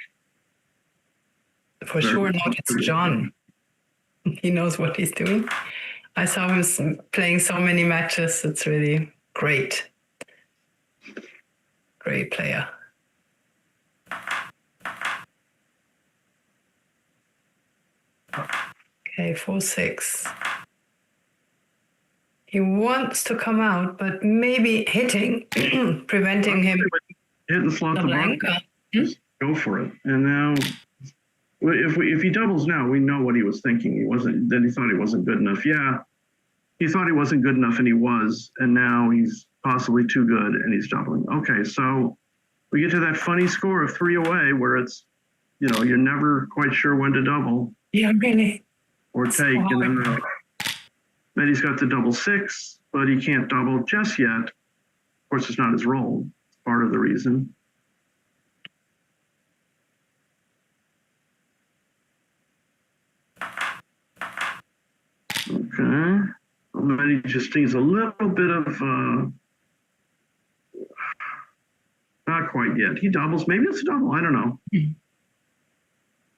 For sure not. It's John. He knows what he's doing. I saw him playing so many matches. It's really great. Great player. Okay, 4-6. He wants to come out, but maybe hitting, preventing him. Hit and slot the bottom. Just go for it. And now, if he doubles now, we know what he was thinking. He thought he wasn't good enough. Yeah, he thought he wasn't good enough, and he was. And now he's possibly too good, and he's doubling. Okay, so we get to that funny score of 3 away, where it's, you're never quite sure when to double. Yeah, really. Or take, and then Mehdi's got the double 6, but he can't double just yet. Of course, it's not his role. It's part of the reason. Okay. Well, Mehdi just needs a little bit of, not quite yet. He doubles. Maybe it's a double. I don't know.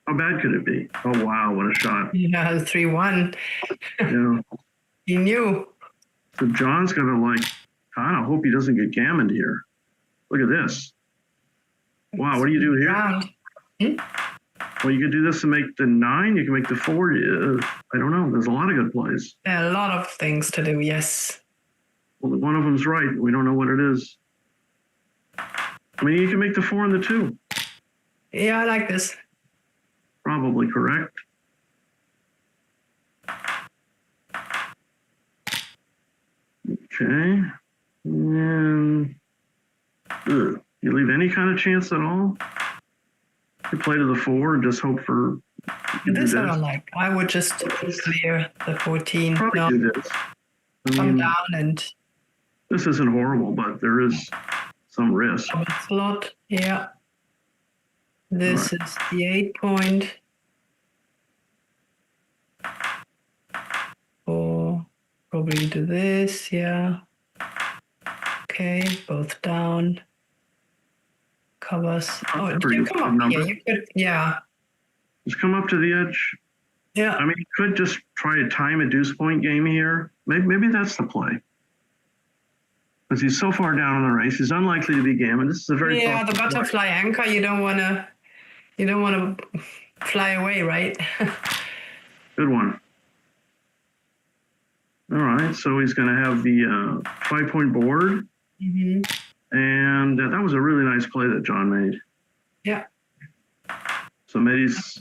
How bad could it be? Oh, wow, what a shot. Yeah, 3-1. Yeah. He knew. So John's got to, kind of hope he doesn't get gammoned here. Look at this. Wow, what do you do here? Well, you could do this to make the 9. You can make the 4. I don't know. There's a lot of good plays. There are a lot of things to do, yes. Well, one of them's right. We don't know what it is. I mean, you can make the 4 and the 2. Yeah, I like this. Probably correct. Okay. And you leave any kind of chance at all? You play to the 4 and just hope for. This I don't like. I would just clear the 14. Probably do this. Come down and. This isn't horrible, but there is some risk. Slot, yeah. This is the 8 point. Or probably do this, yeah. Okay, both down. Covers. Oh, did you come up? Yeah, you could, yeah. Just come up to the edge. Yeah. I mean, you could just try to time a deuce point game here. Maybe that's the play. because he's so far down on the race. He's unlikely to be gammon. This is a very Yeah, the thoughtful play. butterfly anchor. You don't want to fly away, right? Good one. All right, so he's going to have the 5-point board. Mm-hmm. And that was a really nice play that John made. Yeah. So Mehdi's,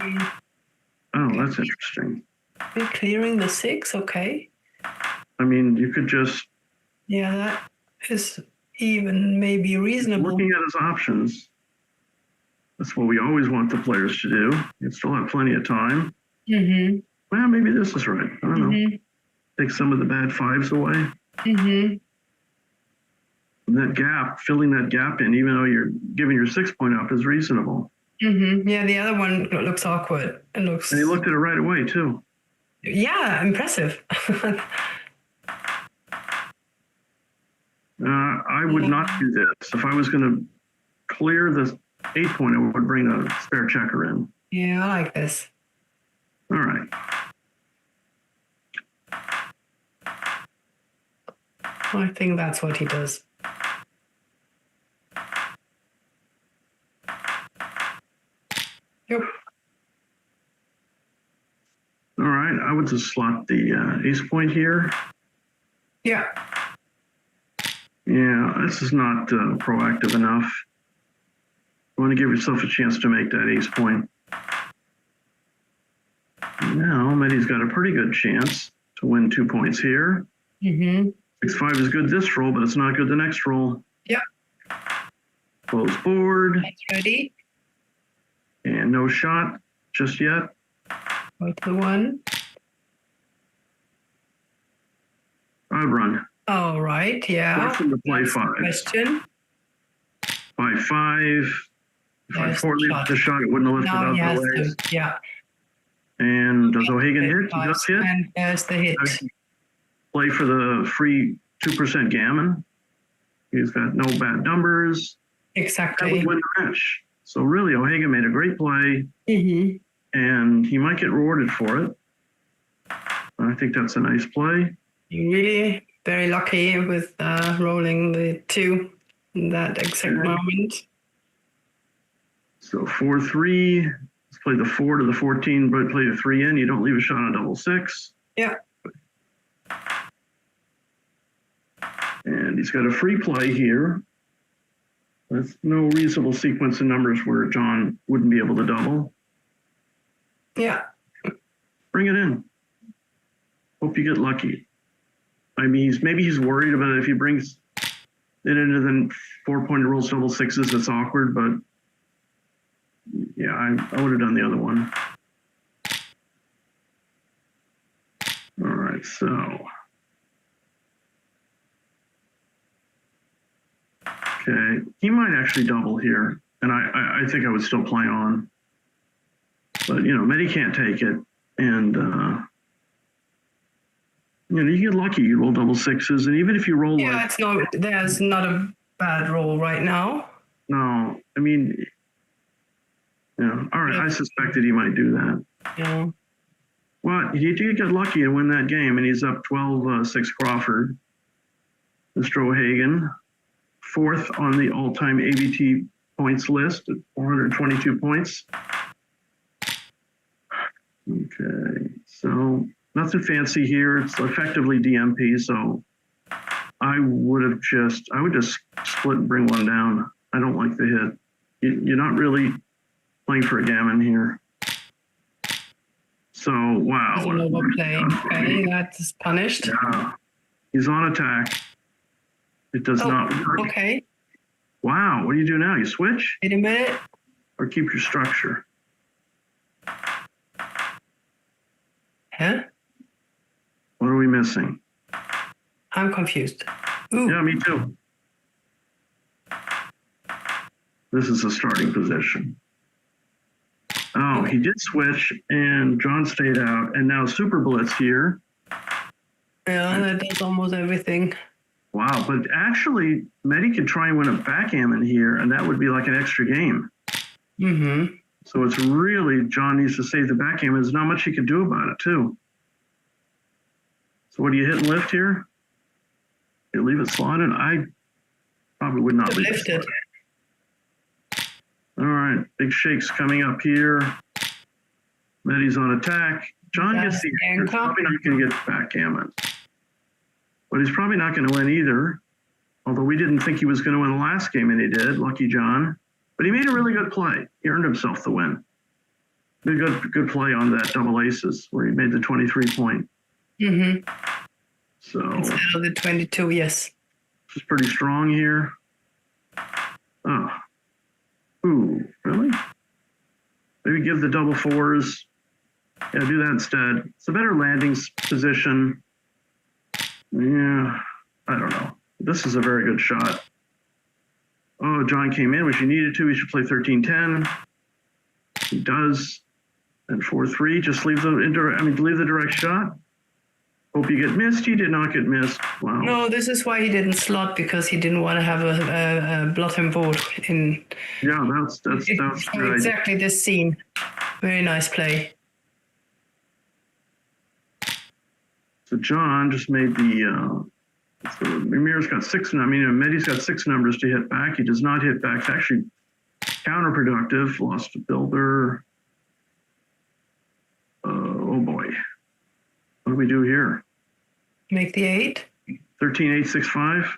oh, that's interesting. We're clearing the 6, okay. I mean, you could just, Yeah, that is even maybe reasonable. looking at his options, that's what we always want the players to do. You still have plenty of time. Mm-hmm. Well, maybe this is right. I don't know. Mm-hmm. Take some of the bad 5s away. Mm-hmm. And that gap, filling that gap in, even though you're giving your 6-point up, is reasonable. Mm-hmm. Yeah, the other one looks awkward. It looks. And he looked at it right away, too. Yeah, impressive. I would not do this. If I was going to clear the 8-point, I would bring a spare checker in. Yeah, I like this. All right. I think that's what he does. Yep. All right. I would just slot the ace point here. Yeah. Yeah, this is not proactive enough. You want to give yourself a chance to make that ace point. Now, Mehdi's got a pretty good chance to win 2 points here. Mm-hmm. 6-5 is good this roll, but it's not good the next roll. Yeah. Close board. That's ready. And no shot just yet. Go to the 1. I'd run. All right. Yeah. Force him to play That's the 5. question. 5-5. If I There's four the leave shot. the shot, it wouldn't have lifted Now he out has the legs. to. Yeah. And does O'Hagan hit? He does hit. And there's the hit. Play for the free 2% gammon. He's got no bad numbers. That Exactly. would win the match. So really, O'Hagan made a great play, Mm-hmm. and he might get rewarded for it. I think that's a nice play. Really very lucky with rolling the 2 in that exact moment. So 4-3. Let's play the 4 to the 14, but play the 3 in. You don't leave a shot on double 6. Yeah. And he's got a free play here. There's no reasonable sequence of numbers where John wouldn't be able to double. Yeah. Bring it in. Hope you get lucky. I mean, maybe he's worried about it. If he brings it into the 4-point rolls double 6s, it's awkward, but yeah, I would have done the other one. All right, so. Okay, he might actually double here, and I think I would still play on. But, you know, Mehdi can't take it, and, you know, you get lucky, you roll double 6s, and even if you roll Yeah, there's not a bad roll right now. no, I mean, yeah, all right, I suspected he might do that. Yeah. Well, he did get lucky and win that game, and he's up 12-6 Crawford. Mr. O'Hagan, 4th on the all-time ABT points list at 422 points. Okay, so nothing fancy here. It's effectively DMP, so I would just split and bring one down. I don't like the hit. You're not really playing for a gammon here. So, wow. There's an overplay. Okay, that is punished. Yeah. He's on attack. It does not work. Okay. Wow, what do you do now? You switch Wait a minute. or keep your structure? Huh? What are we missing? I'm confused. Ooh. Yeah, me too. This is the starting position. Oh, he did switch, and John stayed out, and now Super Blitz here. Yeah, that does almost everything. Wow, but actually, Mehdi could try and win a backgammon here, and that would be like an extra game. Mm-hmm. So it's really, John needs to save the backgammon. There's not much he could do about it, too. So what do you hit and lift here? You leave it slotted? I probably would not leave it Lift it. slotted. All right, big shakes coming up here. Mehdi's on attack. John gets the anchor. He's probably not going to get backgammon. But he's probably not going to win either. Although we didn't think he was going to win the last game, and he did. Lucky John. But he made a really good play. He earned himself the win. Made a good play on that double aces where he made the 23 point. Mm-hmm. So Instead of the 22, yes. this is pretty strong here. Oh. Ooh, really? Maybe give the double fours. Yeah, do that instead. It's a better landing position. Yeah, I don't know. This is a very good shot. Oh, John came in, which he needed to. He should play 13-10. He does. And 4-3. Just leave leave the direct shot. Hope you get missed. He did not get missed. Wow. No, this is why he didn't slot, because he didn't want to have a bottom board in. Yeah, that's good. Exactly this scene. Very nice play. So John just made the. So Amir's got Mehdi's got 6 numbers to hit back. He does not hit back. It's actually counterproductive. Lost a builder. Oh boy. What do we do here? Make the 8. 13-8, 6-5.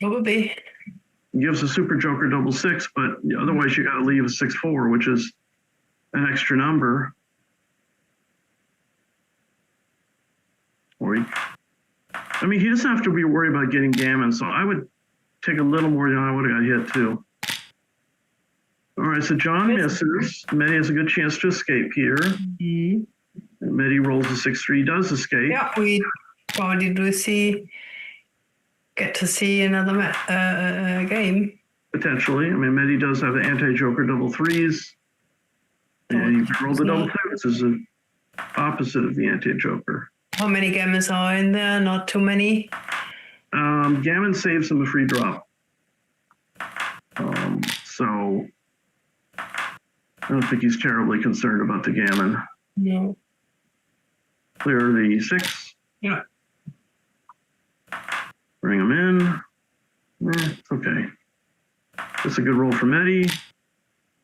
Probably. Gives a super joker double 6, but otherwise you got to leave a 6-4, which is an extra number. He doesn't have to be worried about getting gammon, so I would take a little more than I would have got hit too. All right, so John misses. Mehdi has a good chance to escape here. Mm-hmm. And Mehdi rolls a 6-3, does escape. Yeah, we probably get to see another game. Potentially. Mehdi does have the anti-joker double 3s. And you can roll the double 2s. This is the opposite of the anti-joker. How many gammons are in there? Not too many. Gammon saves him a free drop. So I don't think he's terribly concerned about the gammon. No. Clear the 6. Yeah. Bring him in. It's okay. That's a good roll for Mehdi.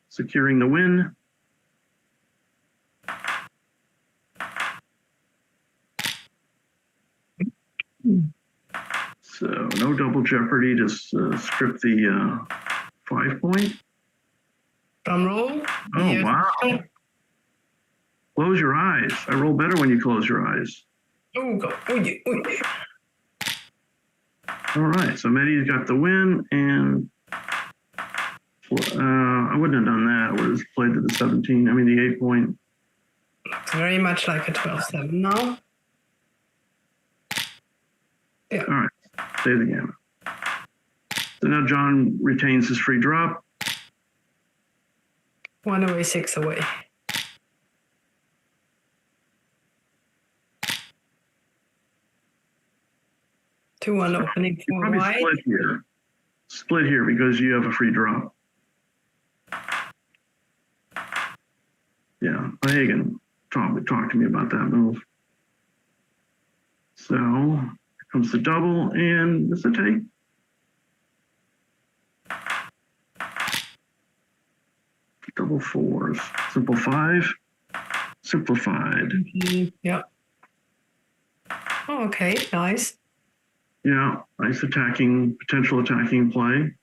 Securing the win. So no double jeopardy, just strip the 5 point. Drum roll. Oh, Yes. wow. Close your eyes. I roll better when you close your eyes. Oh, God. Oh, yeah. All right, so Mehdi's got the win, and I wouldn't have done that. I would have played to the the 8 point. It's very much like a 12-7 now. Yeah. All right, save the game. So now John retains his free drop. 1 away, 6 away. 2-1 opening You for probably white. split here. Split here because you have a free drop. Yeah, Hagen talk to me about that move. So here comes the double, and it's a take. Double 4s. Simple 5. Simplified. Yep. Oh, okay, nice. Yeah, nice potential attacking play.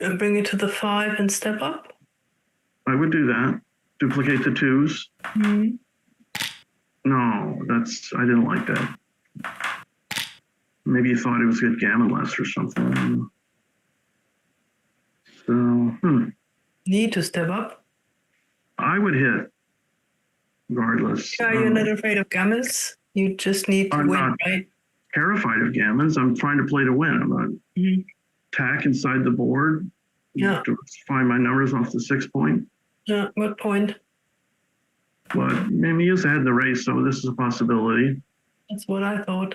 And bring it to the 5 and step up. I would do that. Duplicate the 2s. Mm-hmm. No, I didn't like that. Maybe you thought it was good gammon less or something. So, Need to step up. I would hit regardless. Yeah, you're not afraid of gammons. You just need to I'm win, not right? terrified of gammons. I'm trying to play to win. I'm not attack inside the board. Yeah. To find my numbers off the 6 point. Yeah, what point? But maybe he is ahead in the race, so this is a possibility. That's what I thought.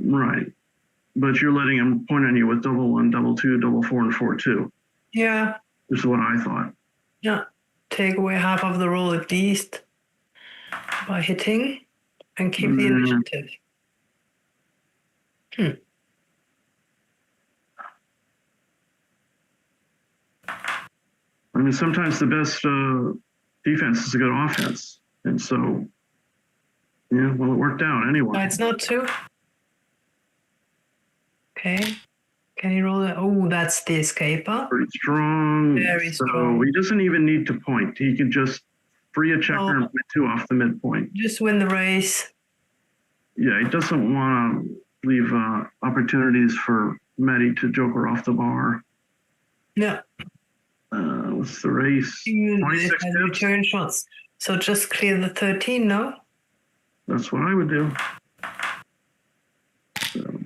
Right. But you're letting him point on you with double 1, double 2, double 4, and 4-2. Yeah. This is what I thought. Yeah. Take away half of the roll at least by hitting and keep the initiative. I mean, sometimes the best defense is a good offense. And so, yeah, well, it worked out anyway. It's not two. Okay. Can you roll it? Oh, that's the escaper. Pretty strong. Very so strong. he doesn't even need to point. He can just free a checker and put 2 off the midpoint. Just win the race. Yeah, he doesn't want to leave opportunities for Mehdi to joker off the bar. Yeah. What's the race? 26 It has pips. return shots. So just clear the 13, no? That's what I would do. So,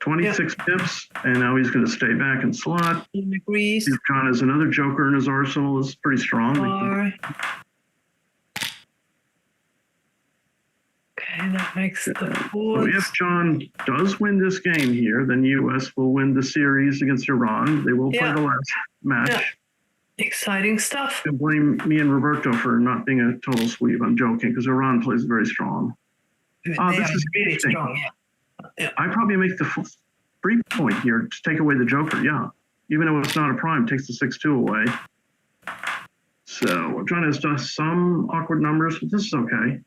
26 pips, and now he's going to stay back in slot. He agrees. John has another joker in his arsenal. Is pretty strong. Okay, that makes the So fourth. if John does win this game here, then U.S. will win the series against Iran. They will play the last match. Yeah. Exciting stuff. You can blame me and Roberto for not being a total sweep. I'm joking, because Iran plays very strong. They This are is really interesting. strong, yeah. I probably make the free point here. Just take away the joker. Yeah. Even though it's not a prime, takes the 6-2 away. So John has done some awkward numbers, but this is okay.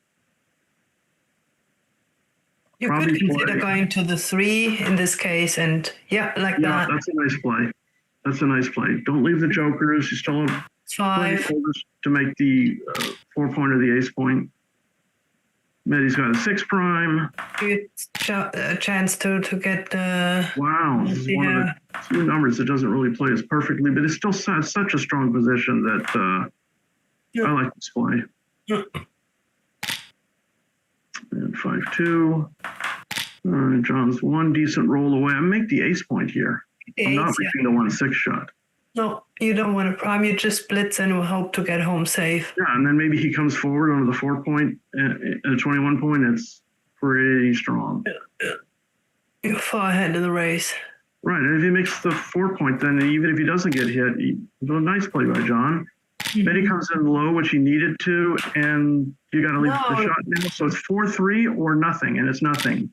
You Probably could consider play. going to the 3 in this case, and yeah, like Yeah, that. that's a nice play. That's a nice play. Don't leave the jokers. You still have 5. folders to make the 4-point or the ace point. Mehdi's got a 6 prime. Good chance to get the. Wow, this is one of the 2 numbers that doesn't really play as perfectly, but it's still such a strong position that I like this play. And 5-2. John's 1 decent roll away. I make the ace point here. I'm not reaching the 1-6 shot. No, you don't want to prime. You just blitz and will hope to get home safe. Yeah, and then maybe he comes forward onto the 4-point and a 21-point. It's pretty strong. You're far ahead of the race. Right, and if he makes the 4-point, then even if he doesn't get hit, a nice play by John. Then he comes in low, which he needed to, and you got to leave the shot now. So it's 4-3 or nothing, and it's nothing.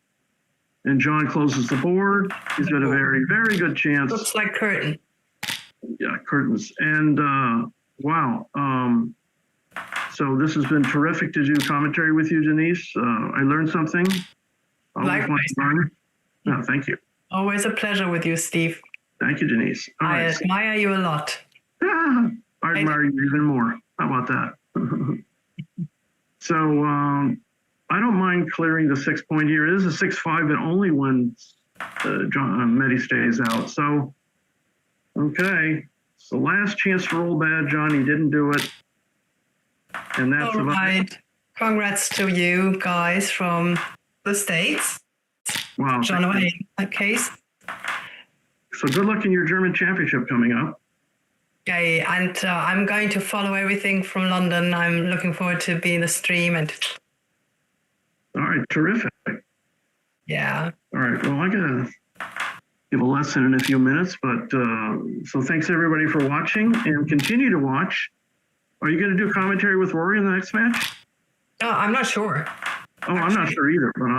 And John closes the board. He's got a very, very good chance. Looks like curtain. Yeah, curtains. And wow. So this has been terrific to do commentary with you, Denise. I learned something. Likewise. No, thank you. Always a pleasure with you, Steve. Thank you, Denise. All I right. admire you a lot. I admire you even more. How about that? So I don't mind clearing the 6-point here. It is a 6-5, but only when Mehdi stays out. So, okay. It's the last chance to roll bad, John. He didn't do it. And that's All right. Congrats to you guys from the States. Wow. John away in that case. So good luck in your German championship coming up. Okay, and I'm going to follow everything from London. I'm looking forward to being the stream and All right, terrific. yeah. All right, well, I gotta give a lesson in a few minutes, but so thanks everybody for watching and continue to watch. Are you gonna do commentary with Rory in the next match? No, I'm not sure. Oh, I'm not sure either, but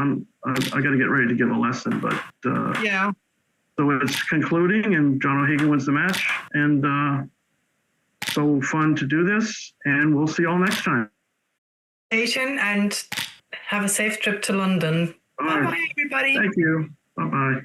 I gotta get ready to give a lesson, but Yeah. so it's concluding and John O'Hagan wins the match, and so fun to do this, and we'll see you all next time. And have a safe trip to London. All right. Bye, everybody. Thank you. Bye-bye.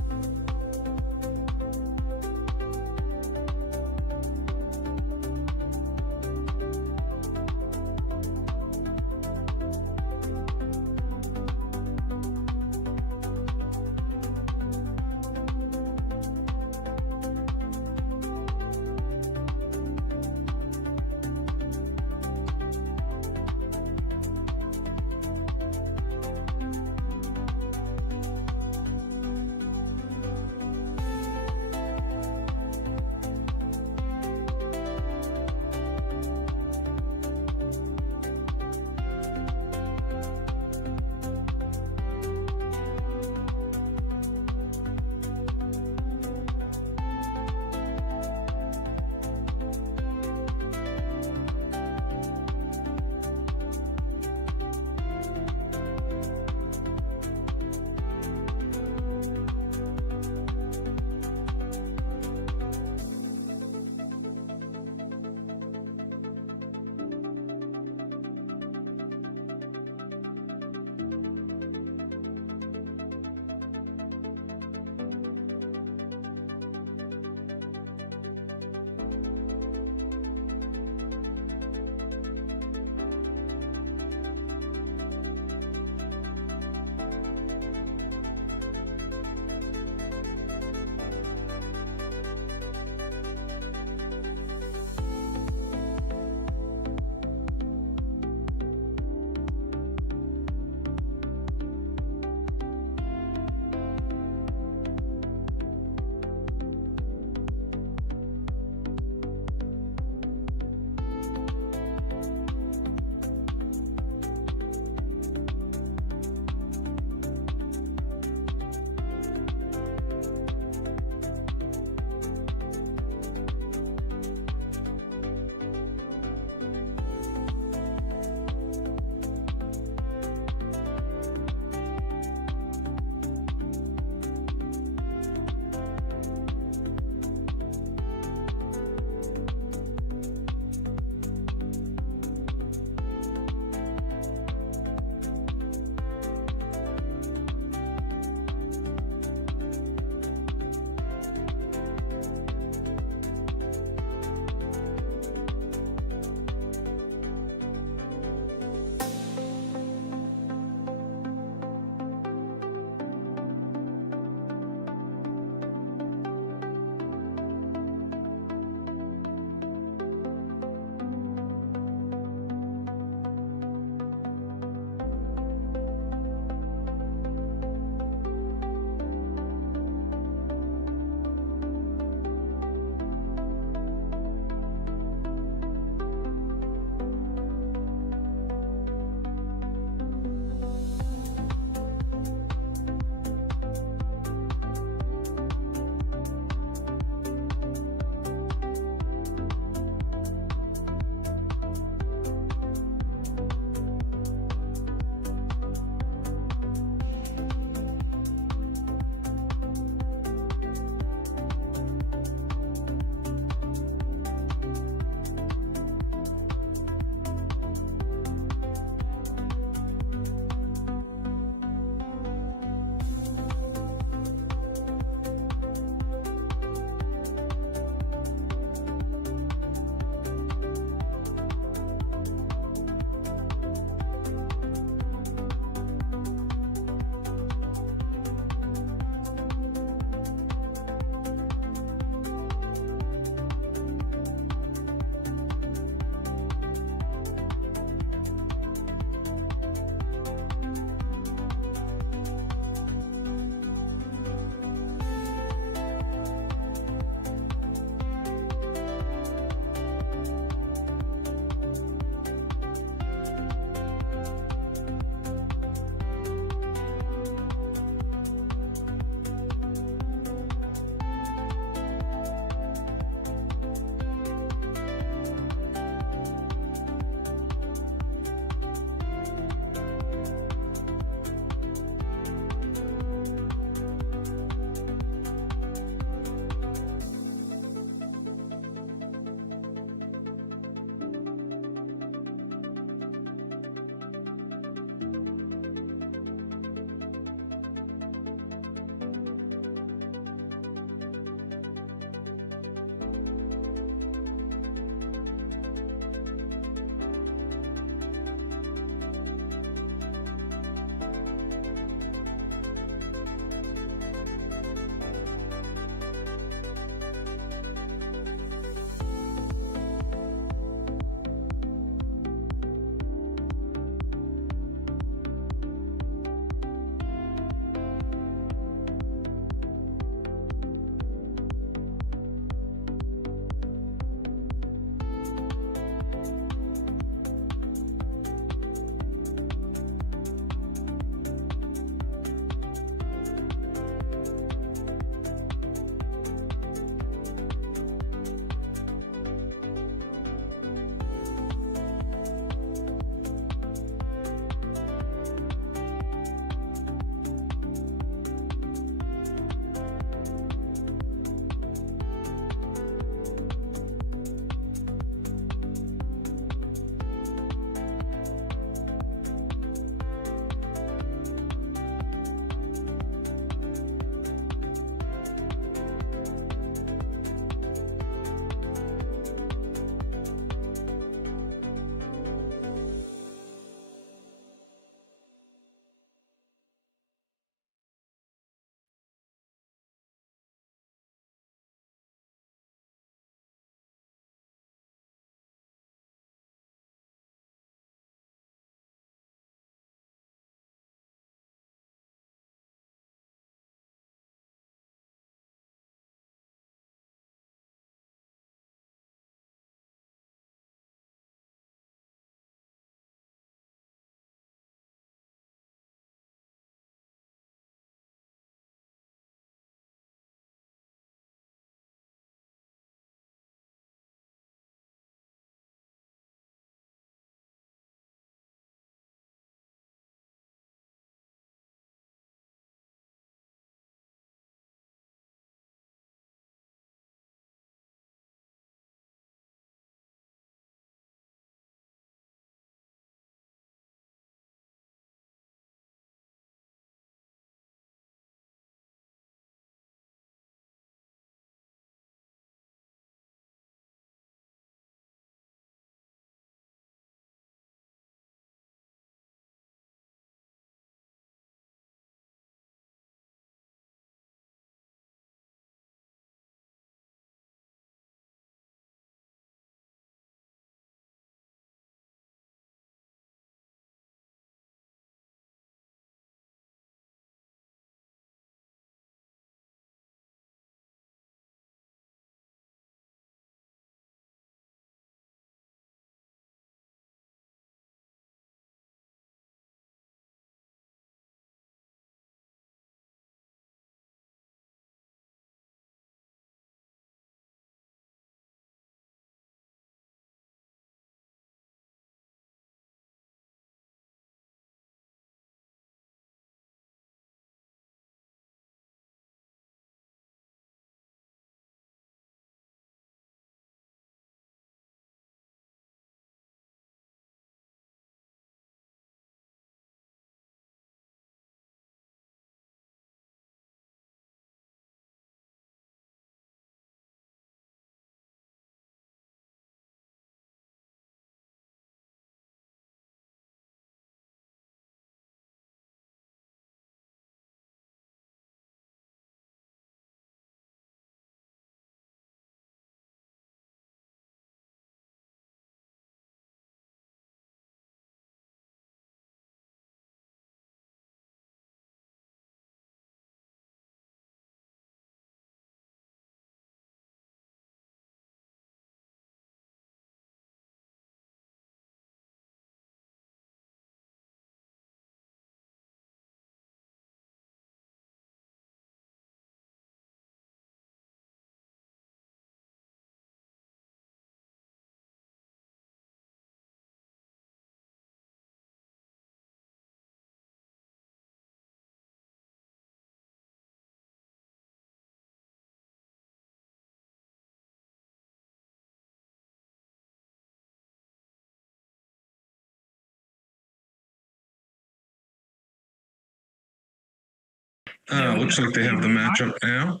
Looks like they have the matchup now.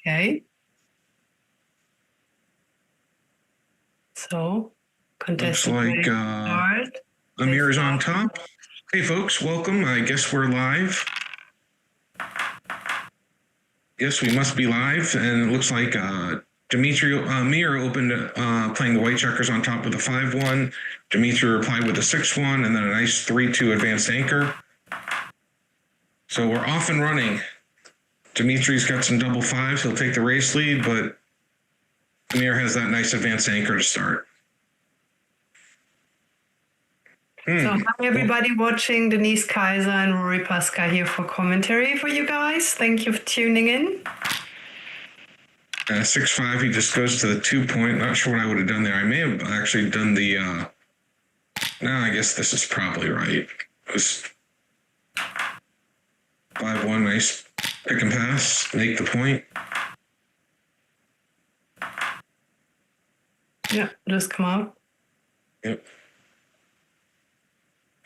Okay. So, Looks contestant like start. Amir is on top. Hey, folks, welcome. I guess we're live. Yes, we must be live. And it looks like Amir opened playing the white checkers on top with a 5-1. Dimitri replied with a 6-1, and then a nice 3-2 advanced anchor. So we're off and running. Dimitri's got some double fives. He'll take the race lead, but Amir has that nice advanced anchor to start. So hi everybody watching. Denise, Kaiser, and Rory Pascar here for commentary for you guys. Thank you for tuning in. 6-5, he just goes to the 2-point. Not sure what I would have done there. I may have actually done the... no, I guess this is probably right. It was 5-1, nice pick and pass, make the point. Yeah, just come out. Yep.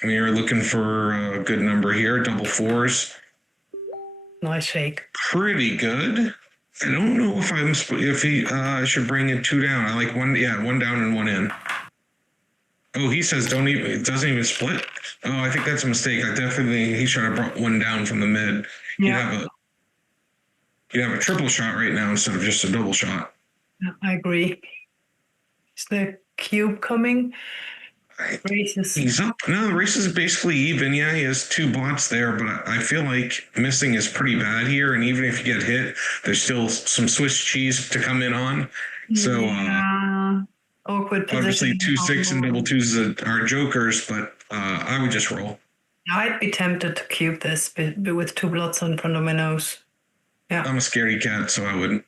We are looking for a good number here, double fours. Nice shake. Pretty good. I don't know if he should bring it 2 down. I like 1 down and 1 in. Oh, he says it doesn't even split. Oh, I think that's a mistake. He should have brought 1 down from the mid. Yeah. You'd have a triple shot right now instead of just a double shot. I agree. Is the cube coming? Races. He's up. No, the race is basically even. Yeah, he has 2 blots there, but I feel like missing is pretty bad here. And even if you get hit, there's still some Swiss cheese to come in on. So awkward position. Obviously 2-6 and double 2s are jokers, but I would just roll. I'd be tempted to cube this with 2 blots in front of my nose. Yeah. I'm a scaredy cat, so I wouldn't.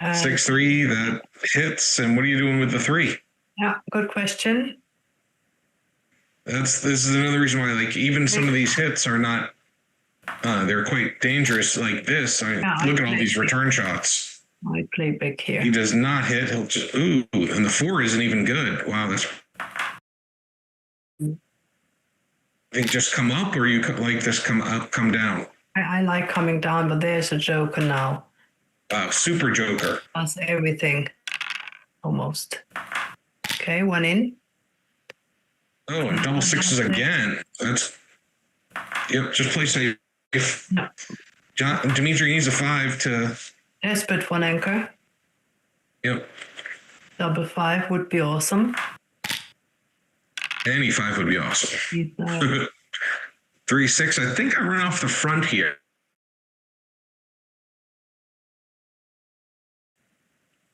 6-3, that hits. And what are you doing with the 3? Yeah, good question. This is another reason why, like, even some of these hits are not, they're quite dangerous like this. Look at all these return shots. I play big here. He does not hit. He'll just, and the 4 isn't even good. Wow, that's. I think just come up, or you like this come up, come down? I like coming down, but there's a joker now. Super joker. That's everything. Almost. Okay, 1 in. Oh, and double 6s again. Just play safe. No. Dimitri needs a 5 to. Desperate 1 anchor. Yep. Double 5 would be awesome. Any 5 would be awesome. 3-6. I think I run off the front here.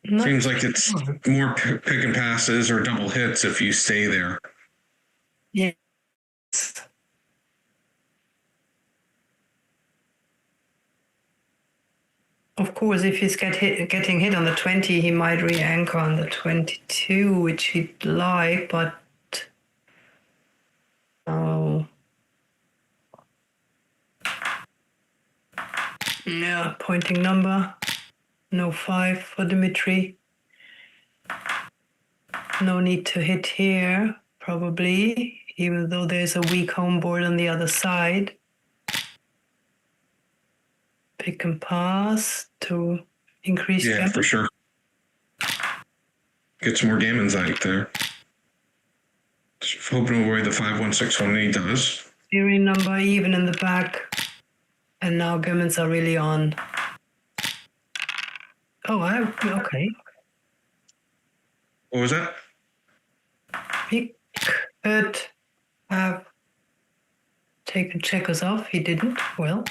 Seems like it's more pick and passes or double hits if you stay there. Yes. Of course, if he's getting hit on the 20, he might re-anchor on the 22, which he'd like, but yeah, pointing number. No 5 for Dimitri. No need to hit here, probably, even though there's a weak home board on the other side. Pick and pass to increase gammon. For sure. Get some more gammons out there. Just hoping to avoid the 5-1-6-1, and he does. Steering number even in the back. And now gammons are really on. Oh, okay. What was that? He could have taken checkers off. He didn't. Well.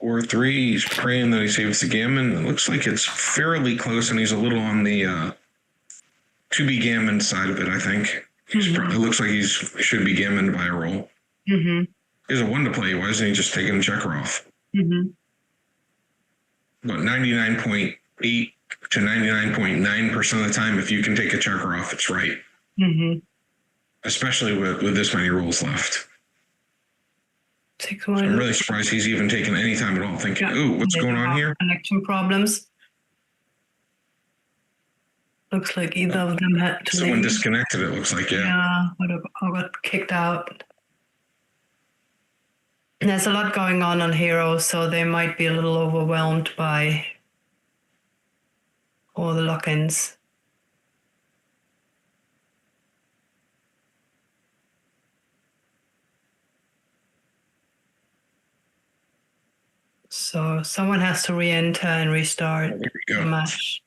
4-3. He's praying that he saves the gammon. It looks like it's fairly close, and he's a little on the to-be gammon side of it, I think. It looks like he should be gammoned by a roll. Mm-hmm. He's a 1 to play. Why isn't he just taking a checker off? Mm-hmm. But 99.8 to 99.9% of the time, if you can take a checker off, it's right. Mm-hmm. Especially with this many rolls left. 6-1. So I'm really surprised he's even taken any time at all, thinking, ooh, what's going on here? Connection problems. Looks like either of them had to Someone leave. disconnected, it looks like, Yeah, I got kicked out. there's a lot going on Hero, so they might be a little overwhelmed by all the lock-ins. So someone has to re-enter and restart There we the go. match.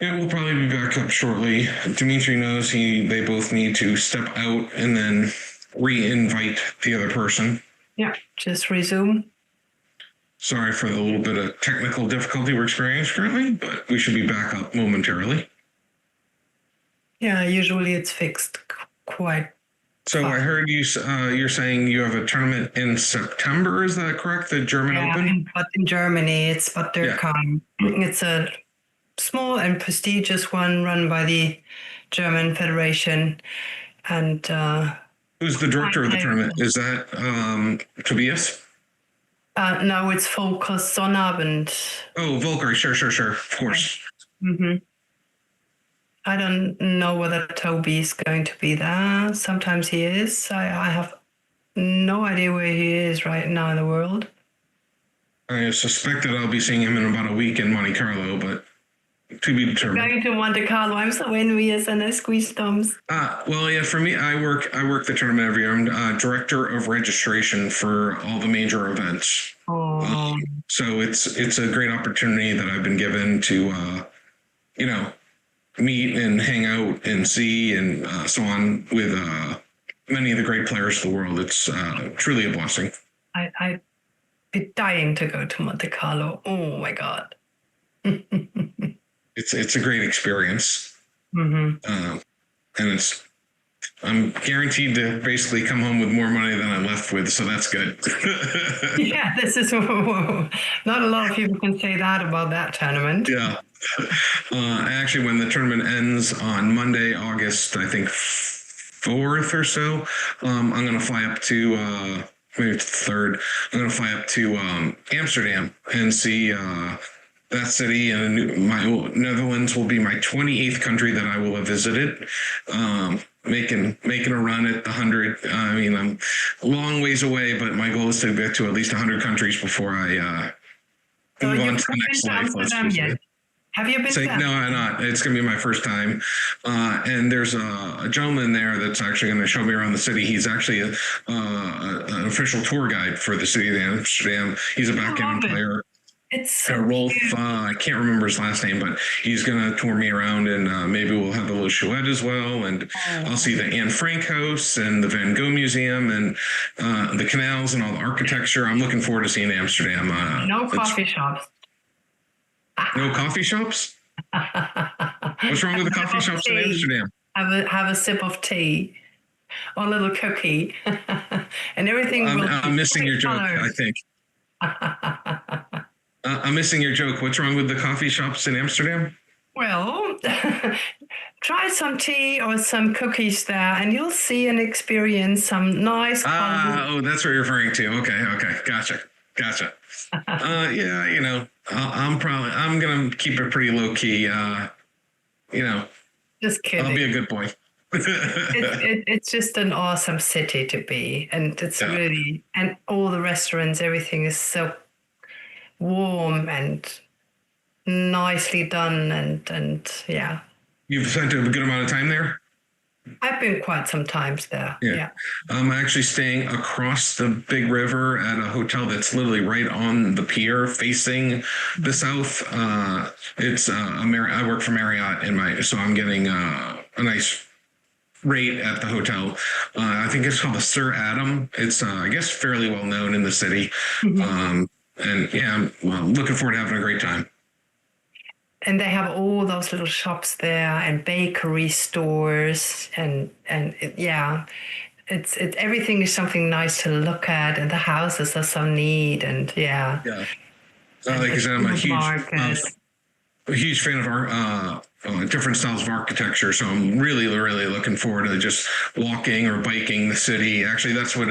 Yeah, we'll probably be back up shortly. Dimitri knows they both need to step out and then re-invite the other person. Yeah, just resume. Sorry for the little bit of technical difficulty we're experiencing currently, but we should be back up momentarily. Yeah, usually it's fixed quite. So I heard you're saying you have a tournament in September. Is that correct? The German Open? But in Germany, it's Bad Dürkheim. It's a small and prestigious one run by the German Federation. And who's the director of the tournament? Is that Tobias? No, it's Volker Sonnabend. Oh, Volker. Sure. Of course. Mm-hmm. I don't know whether Toby is going to be there. Sometimes he is. I have no idea where he is right now in the world. I suspect that I'll be seeing him in about a week in Monte Carlo, but to be determined. Going to Monte Carlo. I'm so envious and I squeeze thumbs. Well, yeah, for me, I work the tournament every year. I'm director of registration for all the major events. Oh. So it's a great opportunity that I've been given to, meet and hang out and see and so on with many of the great players of the world. It's truly a blessing. I'd be dying to go to Monte Carlo. Oh my God. It's a great experience. Mm-hmm. And I'm guaranteed to basically come home with more money than I left with, so that's good. Yeah, this is not a lot of people can say that about that tournament. Yeah. Actually, when the tournament ends on Monday, August, I think 4th or so, I'm going to fly up to maybe it's the 3rd. I'm going to fly up to Amsterdam and see that city. And my Netherlands will be my 28th country that I will have visited. Making a run at the 100. I mean, I'm a long ways away, but my goal is to get to at least 100 countries before I move on to the next life. Have you been there? No, I'm not. It's going to be my first time. And there's a gentleman there that's actually going to show me around the city. He's actually an official tour guide for the city of Amsterdam. He's a backgammon player. It's so Rolf, I can't remember his last name, but he's going to tour me around, and maybe we'll have the little Chouette as well. And I'll see the Anne Frank House and the Van Gogh Museum and the canals and all the architecture. I'm looking forward to seeing Amsterdam. No coffee shops. No coffee shops? What's wrong with the coffee shops in Amsterdam? Have a sip of tea or a little cookie and everything. I'm missing your joke, I think. I'm missing your joke. What's wrong with the coffee shops in Amsterdam? Well, try some tea or some cookies there, and you'll see and experience some nice. Oh, that's what you're referring to. Okay, gotcha. Yeah, I'm gonna keep it pretty low key. Just kidding. I'll be a good boy. It's just an awesome city to be, and it's really, and all the restaurants, everything is so warm and nicely done, and yeah. You've spent a good amount of time there? I've been quite some times there. Yeah. I'm actually staying across the big river at a hotel that's literally right on the pier facing the south. It's I work for Marriott so I'm getting a nice rate at the hotel. I think it's called the Sir Adam. It's I guess fairly well known in the city. Mm-hmm. And yeah, I'm looking forward to having a great time. And they have all those little shops there and bakery stores and it's everything is something nice to look at, and the houses are so neat, and yeah. Like I said, I'm a huge fan of our different styles of architecture, so I'm really looking forward to just walking or biking the city. Actually, that's what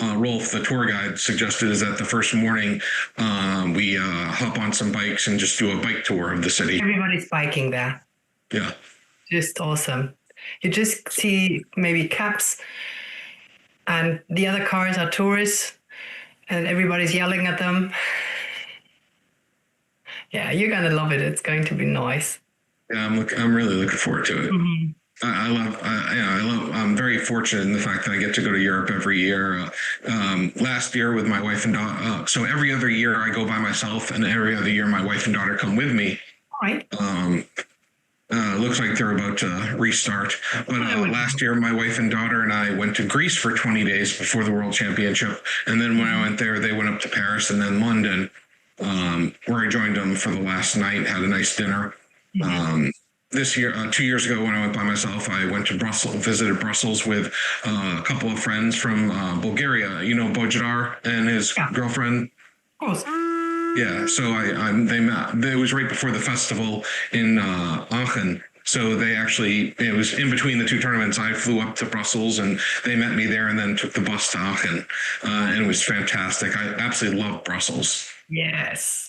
Rolf, the tour guide, suggested, is that the first morning we hop on some bikes and just do a bike tour of the city. Everybody's biking there. Yeah. Just awesome. You just see maybe cabs and the other cars are tourists, and everybody's yelling at them. Yeah, you're gonna love it. It's going to be nice. Yeah, I'm really looking forward to it. Mm-hmm. I'm very fortunate in the fact that I get to go to Europe every year. Last year with my wife and daughter, so every other year I go by myself, and every other year my wife and daughter come with me. All right. Looks like they're about to restart. But last year, my wife and daughter and I went to Greece for 20 days before the World Championship. And then when I went there, they went up to Paris and then London, where I joined them for the last night, had a nice dinner. This year, 2 years ago, when I went by myself, I went to Brussels, visited Brussels with a couple of friends from Bulgaria. You know, Bojdar and his girlfriend. Of course. Yeah, so they met. It was right before the festival in Aachen. So it was in between the two tournaments. I flew up to Brussels and they met me there and then took the bus to Aachen. And it was fantastic. I absolutely love Brussels. Yes.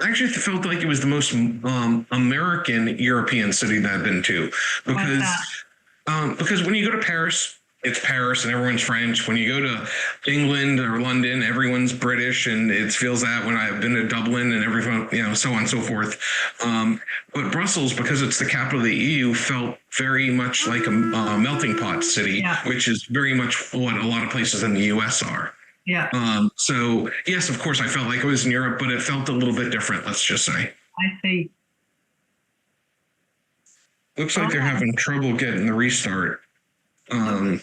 I actually felt like it was the most American European city that I've been to. Because when you go to Paris, it's Paris and everyone's French. When you go to England or London, everyone's British, and it feels that. When I've been to Dublin and everyone, so on and so forth. But Brussels, because it's the capital of the EU, felt very much like a melting pot city, which is very much what a lot of places in the US are. Yeah. So yes, of course, I felt like I was in Europe, but it felt a little bit different. Let's just say. I see. Looks like they're having trouble getting the restart. So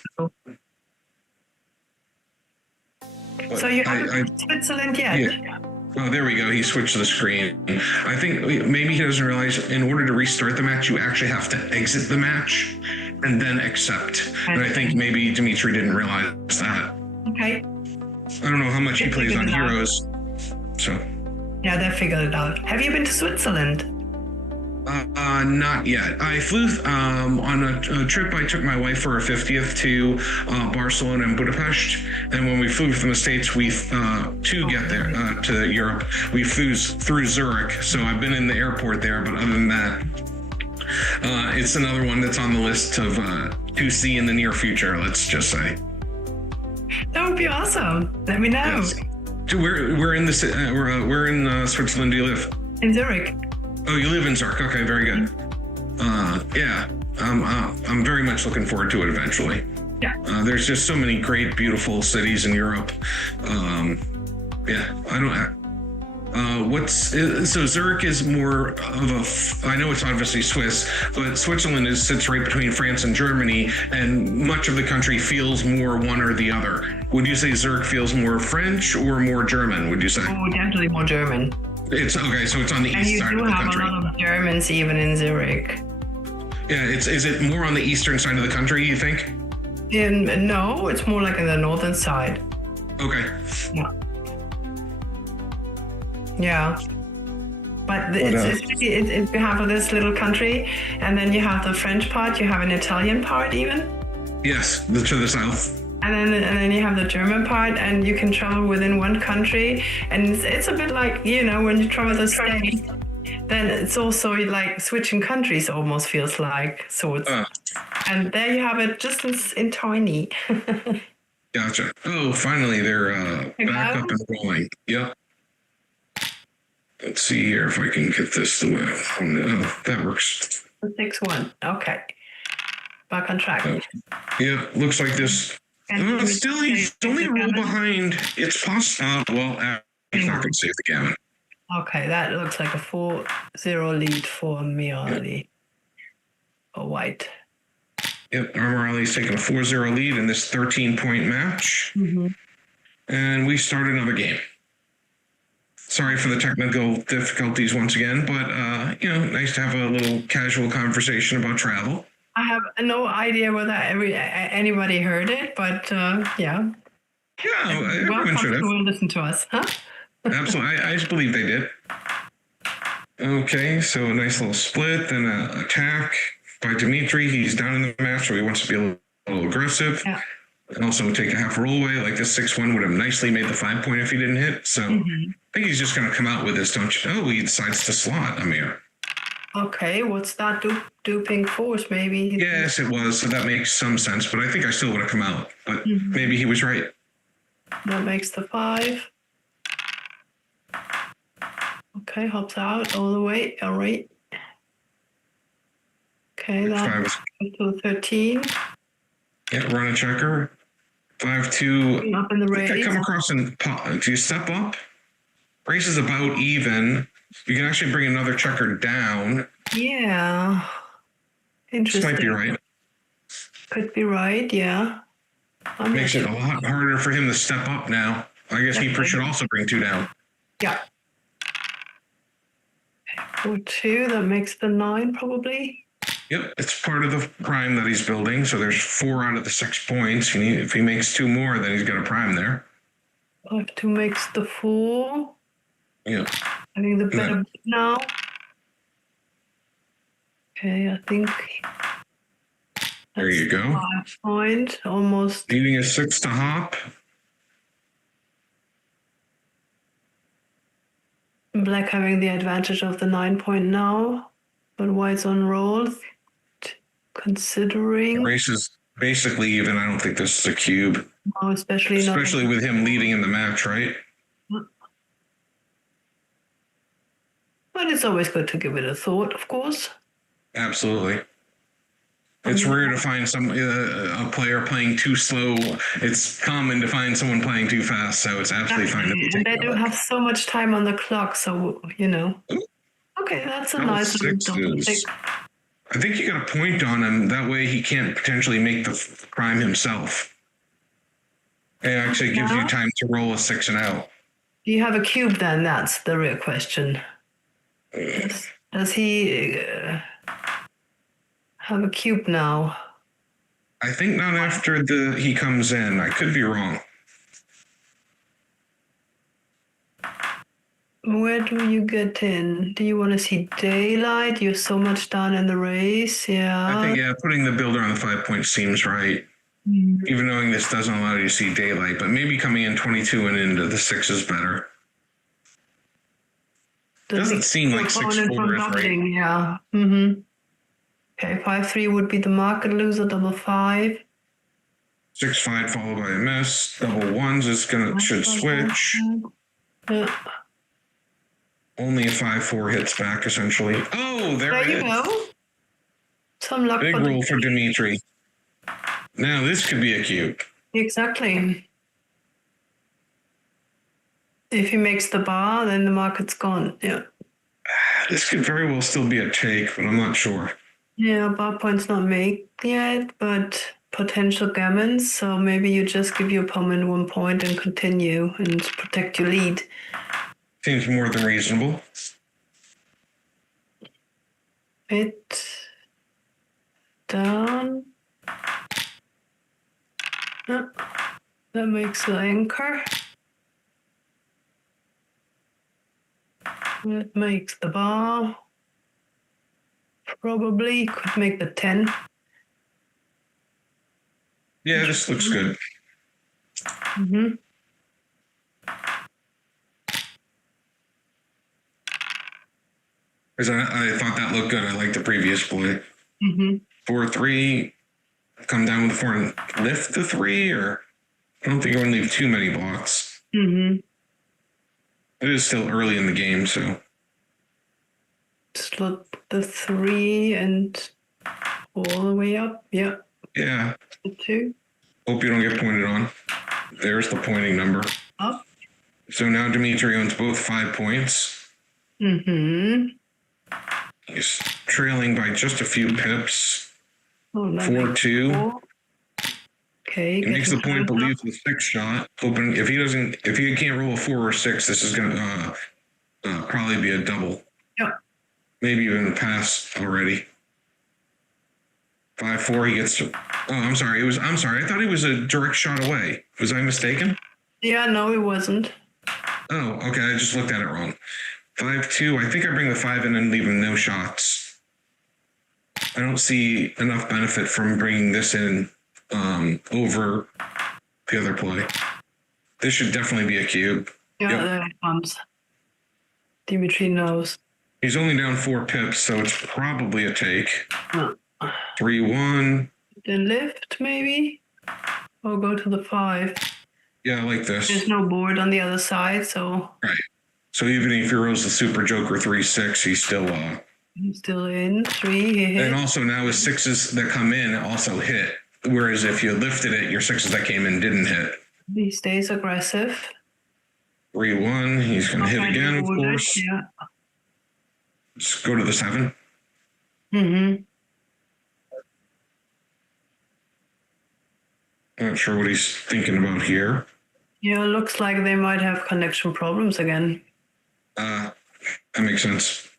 you haven't Switzerland yet? Yeah. Oh, there we go. He switched the screen. I think maybe he doesn't realize in order to restart the match, you actually have to exit the match and then accept. And I think maybe Dimitri didn't realize that. Okay. I don't know how much he plays on Heroes. So. Yeah, they figured it out. Have you been to Switzerland? Not yet. I flew on a trip. I took my wife for her 50th to Barcelona and Budapest. And when we flew from the States, to get there to Europe, we flew through Zurich. So I've been in the airport there. But other than that, it's another one that's on the list of to see in the near future. Let's just say. That would be awesome. Let me know. Yes. So we're in where in Switzerland do you live? In Zurich. Oh, you live in Zurich. Okay, very good. Yeah, I'm very much looking forward to it eventually. Yeah. There's just so many great, beautiful cities in Europe. Yeah, I don't. So Zurich is more of I know it's obviously Swiss, but Switzerland sits right between France and Germany, and much of the country feels more one or the other. Would you say Zurich feels more French or more German? Would you say? Oh, definitely more German. It's okay, so it's on the east side of the country. And you do have a lot of Germans even in Zurich. Yeah, is it more on the eastern side of the country, you think? No, it's more like in the northern side. Okay. Yeah. But it's you have this little country, and then you have the French part, you have an Italian part even. Yes, to the south. And then you have the German part, and you can travel within one country. And it's a bit like, when you travel the States, then it's also like switching countries almost feels like. So it's, and there you have it just in tiny. Gotcha. Oh, finally they're back up and rolling. Yep. Let's see here if I can get this the way. Oh, no, that works. 6-1. Okay. Back on track. Yeah, looks like this. Still, he's only a roll behind. It's possible. Well, he's not going to save the gammon. Okay, that looks like a 4-0 lead for Amirali. Oh, white. Yep, Amirali's taking a 4-0 lead in this 13-point match. Mm-hmm. And we start another game. Sorry for the technical difficulties once again, but, nice to have a little casual conversation about travel. I have no idea whether anybody heard it, but yeah. Yeah, everyone should have. Welcome to listen to us, huh? Absolutely, I believe they did. Okay, so a nice little split, then an attack by Dimitri. He's down in the match, so he wants to be a little aggressive. Yeah. And also take a half roll away, like this 6-1 would have nicely made the 5-point if he didn't hit. So I think he's just going to come out with this, don't you? Oh, he decides to slot Amir. Okay, what's that? Duping force, maybe? Yes, it was. So that makes some sense, but I think I still would have come out. But maybe he was right. That makes the 5. Okay, hops out all the way. All right. Okay, that's to the 13. Yeah, run a checker. 5-2. Up in the race. I come across and do you step up? Race is about even. You can actually bring another checker down. Yeah. Interesting. This might be right. Could be right, yeah. Makes it a lot harder for him to step up now. I guess he should also bring 2 down. Yeah. 4-2, that makes the 9 probably. Yep, it's part of the prime that he's building. So there's 4 out of the 6 points. If he makes 2 more, then he's got a prime there. 5-2 makes the 4. Yeah. I think the better now. Okay, I think. There you go. 5 point, almost. Leaving a 6 to hop. Black having the advantage of the 9 point now, but white's on roll. Considering. The race is basically even. I don't think this is a cube. No, especially with him leading in the match, right? But it's always good to give it a thought, of course. Absolutely. It's rare to find a player playing too slow. It's common to find someone playing too fast, so it's absolutely fine to be taking. And they don't have so much time on the clock, so Okay, that's a nice little pick. I think you got a point on him. That way he can't potentially make the prime himself. It actually gives you time to roll a 6 and out. Do you have a cube then? That's the real question. Does he have a cube now? I think not after he comes in. I could be wrong. Where do you get in? Do you want to see daylight? You're so much down in the race. Yeah. I think, putting the builder on the 5 point seems right. Even knowing this doesn't allow you to see daylight, but maybe coming in 22 and into the 6 is better. Doesn't seem like 6-4 is right. Yeah. Okay, 5-3 would be the market loser, double 5. 6-5 followed by a miss. Double 1s should switch. Yeah. Only a 5-4 hits back, essentially. Oh, there it is. There you go. Some luck. Big roll for Dimitri. Now this could be a cube. Exactly. If he makes the bar, then the market's gone. Yeah. This could very well still be a take, but I'm not sure. Yeah, bar point's not made yet, but potential gammons. So maybe you just give your opponent 1 point and continue and protect your lead. Seems more than reasonable. Bit down. That makes the anchor. That makes the bar. Probably could make the 10. Yeah, this looks good. Because I thought that looked good. I like the previous play. 4-3, come down with the 4 and lift the 3, or I don't think you want to leave too many blocks. It is still early in the game, so. Slot the 3 and all the way up. Yeah. Yeah. The 2. Hope you don't get pointed on. There's the pointing number. Up. So now Dimitri owns both 5 points. He's trailing by just a few pips. 4-2. Okay. He makes the point, but leaves the 6 shot. Hoping if he can't roll a 4 or 6, this is gonna probably be a double. Yep. Maybe even a pass already. 5-4. He gets to. Oh, I'm sorry. I'm sorry. I thought he was a direct shot away. Was I mistaken? Yeah. No, it wasn't. Oh, okay. I just looked at it wrong. 5-2. I think I bring the 5 in and leave him no shots. I don't see enough benefit from bringing this in over the other play. This should definitely be a cube. Yeah, there it comes. Dimitri knows. He's only down 4 pips, so it's probably a take. 3-1. Then lift, maybe? Or go to the 5. Yeah, I like this. There's no board on the other side, so... Right. So even if he rolls the Super Joker 3-6, he's still... He's still in. 3, he hit. And also now his 6s that come in also hit. Whereas if you lifted it, your 6s that came in didn't hit. He stays aggressive. 3-1. He's going to hit again, of course. Yeah. Let's go to the 7. Mm-hmm. Not sure what he's thinking about here. Yeah, looks like they might have connection problems again. That makes sense.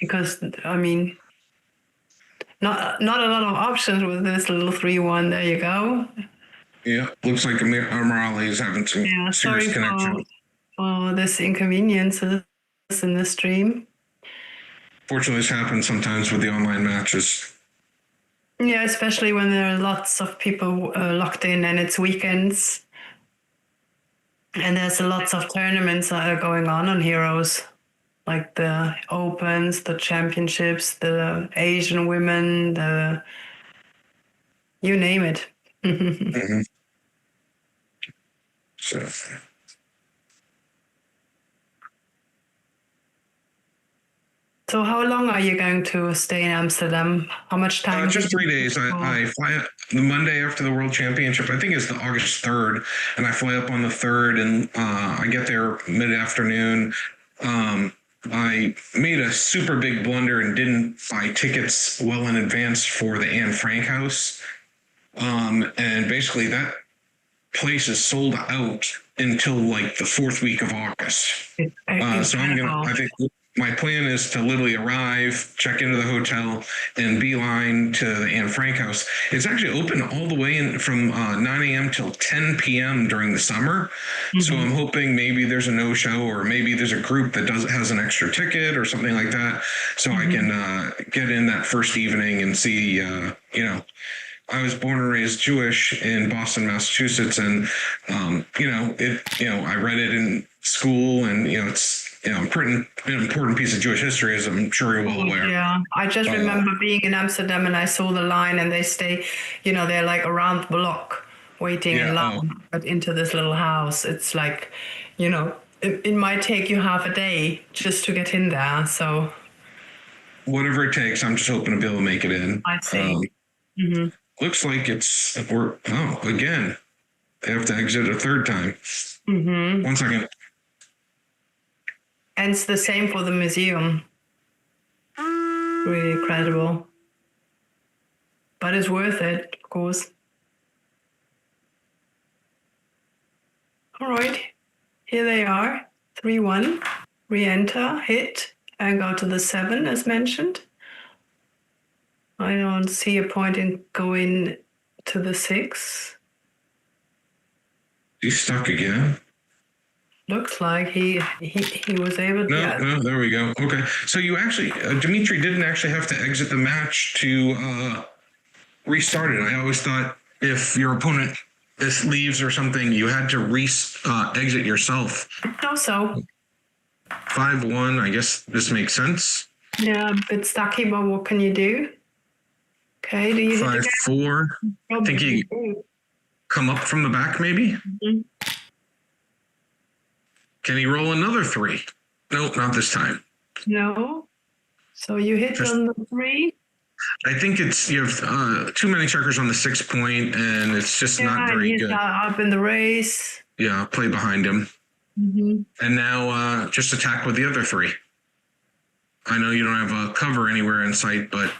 Because, I mean, not a lot of options with this little 3-1. There you go. Yeah, looks like Amirali is having some serious connection. For this inconveniences in the stream. Fortunately, this happens sometimes with the online matches. Yeah, especially when there are lots of people locked in and it's weekends. And there's lots of tournaments that are going on Heroes. Like the Opens, the Championships, the Asian Women, you name it. Mm-hmm. So how long are you going to stay in Amsterdam? How much time? Just 3 days. I fly up the Monday after the World Championship. I think it's the August 3rd. And I fly up on the 3rd and I get there mid-afternoon. I made a super big blunder and didn't buy tickets well in advance for the Anne Frank house. And basically that place is sold out until like the 4th week of August. So I think my plan is to literally arrive, check into the hotel, and beeline to the Anne Frank house. It's actually open all the way in from 9 a.m. till 10 p.m. during the summer. Mm-hmm. So I'm hoping maybe there's a no-show or maybe there's a group that has an extra ticket or something like that. So I can get in that first evening and see, I was born and raised Jewish in Boston, Massachusetts. And, I read it in school and, it's, an important piece of Jewish history, as I'm sure you're well aware. Yeah, I just remember being in Amsterdam and I saw the line and they stay, they're like around the block waiting in line into this little house. It's like, it might take you half a day just to get in there. So whatever it takes, I'm just hoping to be able to make it in. I see. Looks like again, they have to exit a 3rd time. 1 second. And it's the same for the museum. Really incredible. But it's worth it, of course. All right, here they are. 3-1, re-enter, hit, and go to the 7 as mentioned. I don't see a point in going to the 6. He's stuck again. Looks like he was able to. No, there we go. Okay. So you actually, Dimitri didn't actually have to exit the match to restart it. I always thought if your opponent leaves or something, you had to exit yourself. Also. 5-1, I guess this makes sense. Yeah, a bit stucky, but what can you do? Okay, do you 5-4. I think you come up from the back, maybe? Mm-hmm. Can he roll another 3? Nope, not this time. No. So you hit on the 3? I think you have too many checkers on the 6 point, and it's just not very good. Yeah, up in the race. Yeah, play behind him. Mm-hmm. And now just attack with the other 3. I know you don't have a cover anywhere in sight, but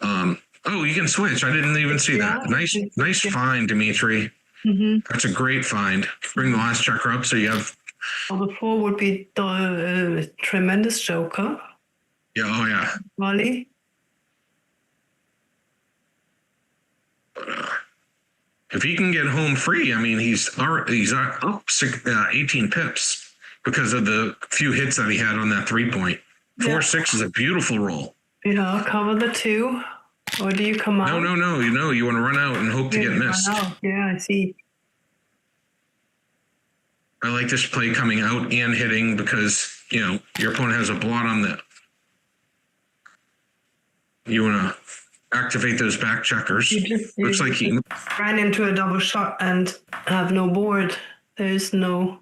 you can switch. I didn't even see that. Nice find, Dimitri. Mm-hmm. That's a great find. Bring the last checker up so you have. Well, the 4 would be the tremendous joker. Yeah, Molly. If he can get home free, I mean, he's up 18 pips because of the few hits that he had on that 3 point. 4-6 is a beautiful roll. Cover the 2, or do you come out? No. You want to run out and hope to get missed. Yeah, I see. I like this play coming out and hitting because, your opponent has a blot on the you want to activate those back checkers. Looks like he ran into a double shot and have no board. There's nothing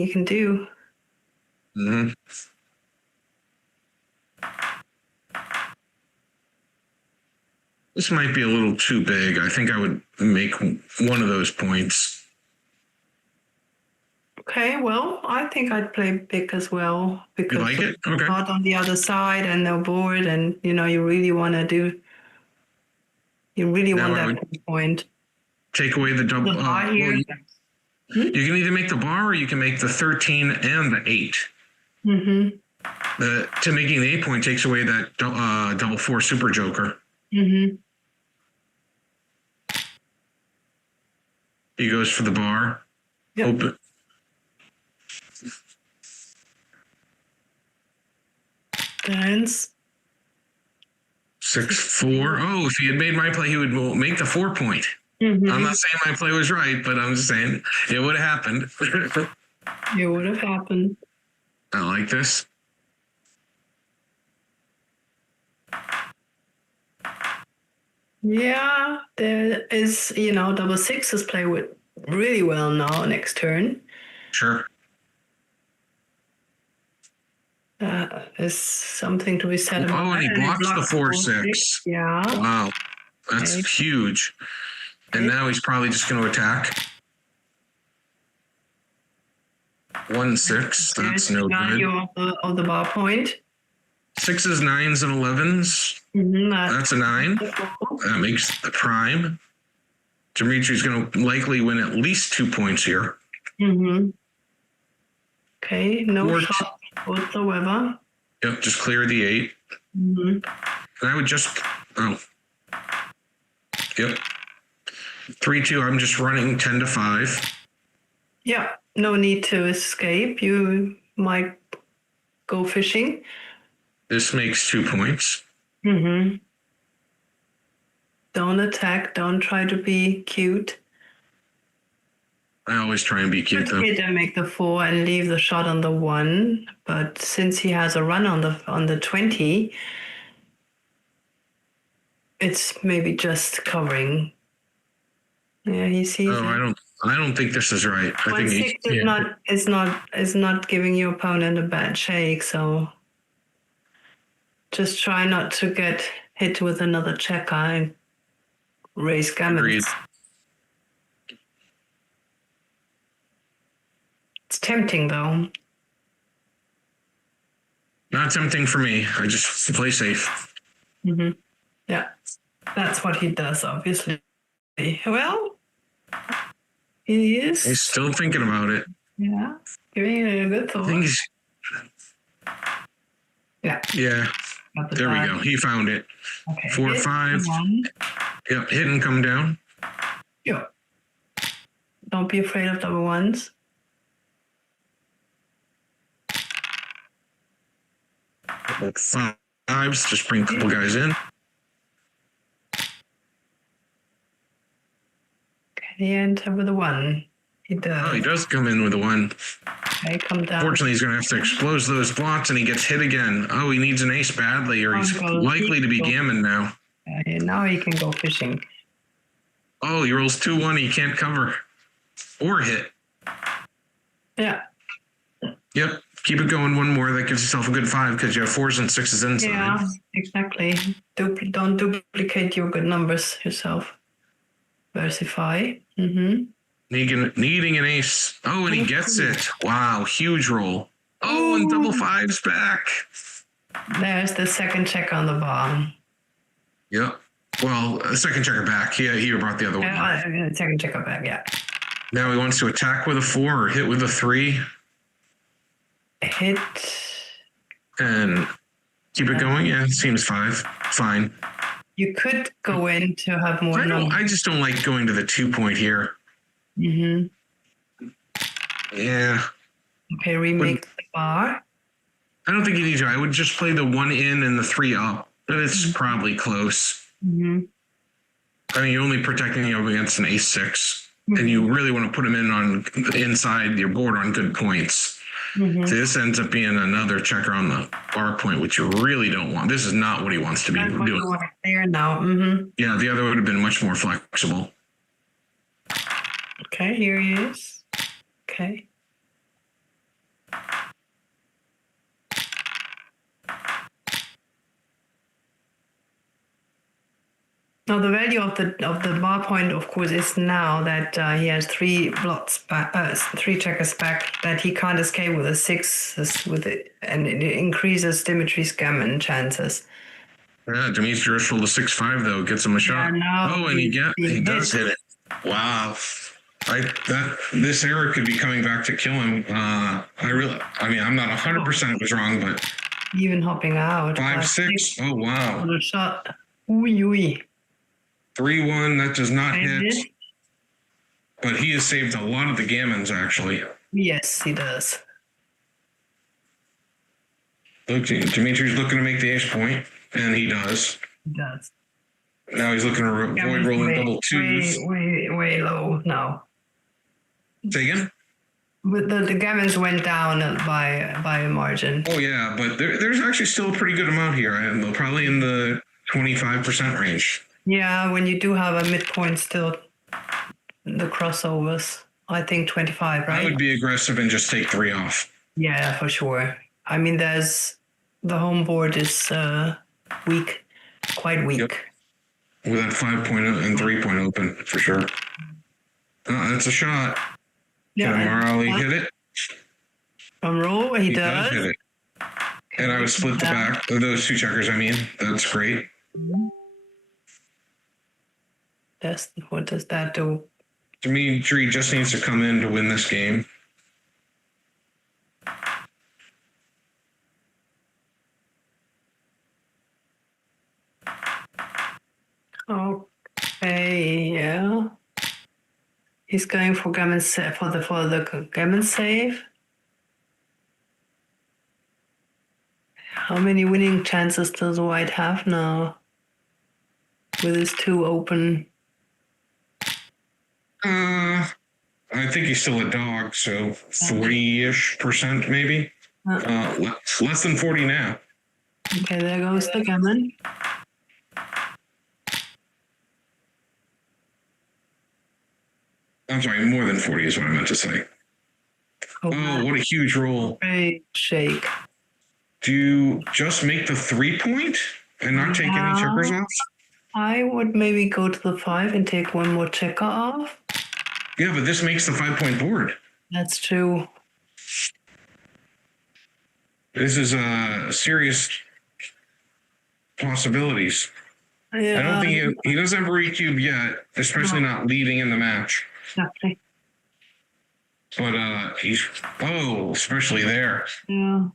you can do. Mm-hmm. This might be a little too big. I think I would make one of those points. Okay, well, I think I'd play big as well because You like it? Okay. not on the other side and no board, and you really want that point. Take away the double. The bar here. You can either make the bar or you can make the 13 and the 8. Mm-hmm. To making the 8 point takes away that double 4 super joker. Mm-hmm. He goes for the bar. Yep. Open. Dance. 6-4. Oh, if he had made my play, he would make the 4 point. Mm-hmm. I'm not saying my play was right, but I'm just saying it would have happened. It would have happened. I like this. Yeah, there is, double sixes play with really well now next turn. Sure. Is something to be said about. Oh, and he blocks the 4-6. Yeah. Wow. That's Okay. huge. And now he's probably just going to attack. 1-6. That's no good. Value of the bar point. 6s, 9s, and 11s. Mm-hmm, That's a 9. That makes the prime. Dimitri's going to likely win at least 2 points here. Mm-hmm. Okay, no Or- shot whatsoever. Yep, just clear the 8. Mm-hmm. And I would just, yep. 3-2, I'm just running 10-5. Yeah, no need to escape. You might go fishing. This makes 2 points. Mm-hmm. Don't attack. Don't try to be cute. I always try and be cute though. Hit and make the 4 and leave the shot on the 1. But since he has a run on the 20, it's maybe just covering. Yeah, he sees. Oh, it. I don't think this is right. I think 1-6 is not giving your opponent a bad shake, so just try not to get hit with another checker and raise gammons. Agreed. It's tempting though. Not tempting for me. I just play safe. Mm-hmm. Yeah, that's what he does, obviously. Well, he is. He's still thinking about it. Yeah, giving it a good I thought. think he's, Yeah. yeah, Got the there we die. go. He found it. Okay. 4, 5. 1. Yep, hit and come down. Yeah. Don't be afraid of double ones. Like 5s, just bring a couple guys in. Can he enter with a 1? He does. Oh, he does come in with a 1. Okay, come down. Fortunately, he's going to have to expose those blocks, and he gets hit again. Oh, he needs an ace badly, or he's likely to be gammon now. Now he can go fishing. Oh, he rolls 2-1. He can't cover or hit. Yeah. Yep. Keep it going. One more. That gives yourself a good 5 because you have 4s and 6s inside. Yeah, exactly. Don't duplicate your good numbers yourself. Versify. Mm-hmm. Needing an ace. Oh, and he gets it. Wow. Huge roll. Oh, and double 5s back. There's the second check on the bar. Yep. Well, a second checker back. He brought the other one. Second checker back, yeah. Now he wants to attack with a 4 or hit with a 3 Hit. and keep it going. Yeah, seems 5. Fine. You could go in to have more numbers. I just don't like going to the 2 point here. Mm-hmm. Yeah. Okay, remake the bar. I don't think you need to. I would just play the 1 in and the 3 up. But it's probably close. Mm-hmm. I mean, you're only protecting him against an ace 6, and you really want to put him in on inside your board on good points. Mhm. So this ends up being another checker on the bar point, which you really don't want. This is not what he wants to be That's what doing. you want to clear now. Mm-hmm. Yeah, the other would have been much more flexible. Okay, here he is. Okay. Now the value of the bar point, of course, is now that he has three blots back, three checkers back that he can't escape with a six with it, and it increases Dimitri's gammon chances. Yeah, Dimitri rolled a 6-5 though, gets him a shot. now Oh, and he does hit. hit it. Wow. This error could be coming back to kill him. I'm not 100% was wrong, but Even hopping out. 5-6. Oh wow. On a shot. Ooh. 3-1. That does not And hit. it? But he has saved a lot of the gammons actually. Yes, he does. Look, Dimitri's looking to make the ace point, and he does. He does. Now he's looking to avoid rolling double twos. Way low now. Say again? But the gammons went down by a margin. Oh yeah, but there's actually still a pretty good amount here. I'm probably in the 25% range. Yeah, when you do have a midpoint still, the crossovers, I think 25, right? I would be aggressive and just take 3 off. Yeah, for sure. I mean, the home board is weak, quite weak. Yep. With that 5-point and 3-point open, for sure. That's a shot. Yeah, Can Amirali hit it? From roll, he does. hit it. And I would split the back of those two checkers, That's great. What does that do? Dimitri just needs to come in to win this game. Okay, yeah. He's going for gammon for the gammon save. How many winning chances does White have now? With his 2 open. I think he's still a dog, so 40-ish% maybe. Less than 40 now. Okay, there goes the gammon. I'm sorry, more than 40 is what I meant to say. Oh, what a huge roll. Great shake. Do you just make the 3-point and not take any checkers off? I would maybe go to the 5 and take one more checker off. Yeah, but this makes the 5-point board. That's true. This is serious possibilities. Yeah. I don't think he doesn't have a recube yet, especially not leading in the match. Exactly. But especially there. Yeah.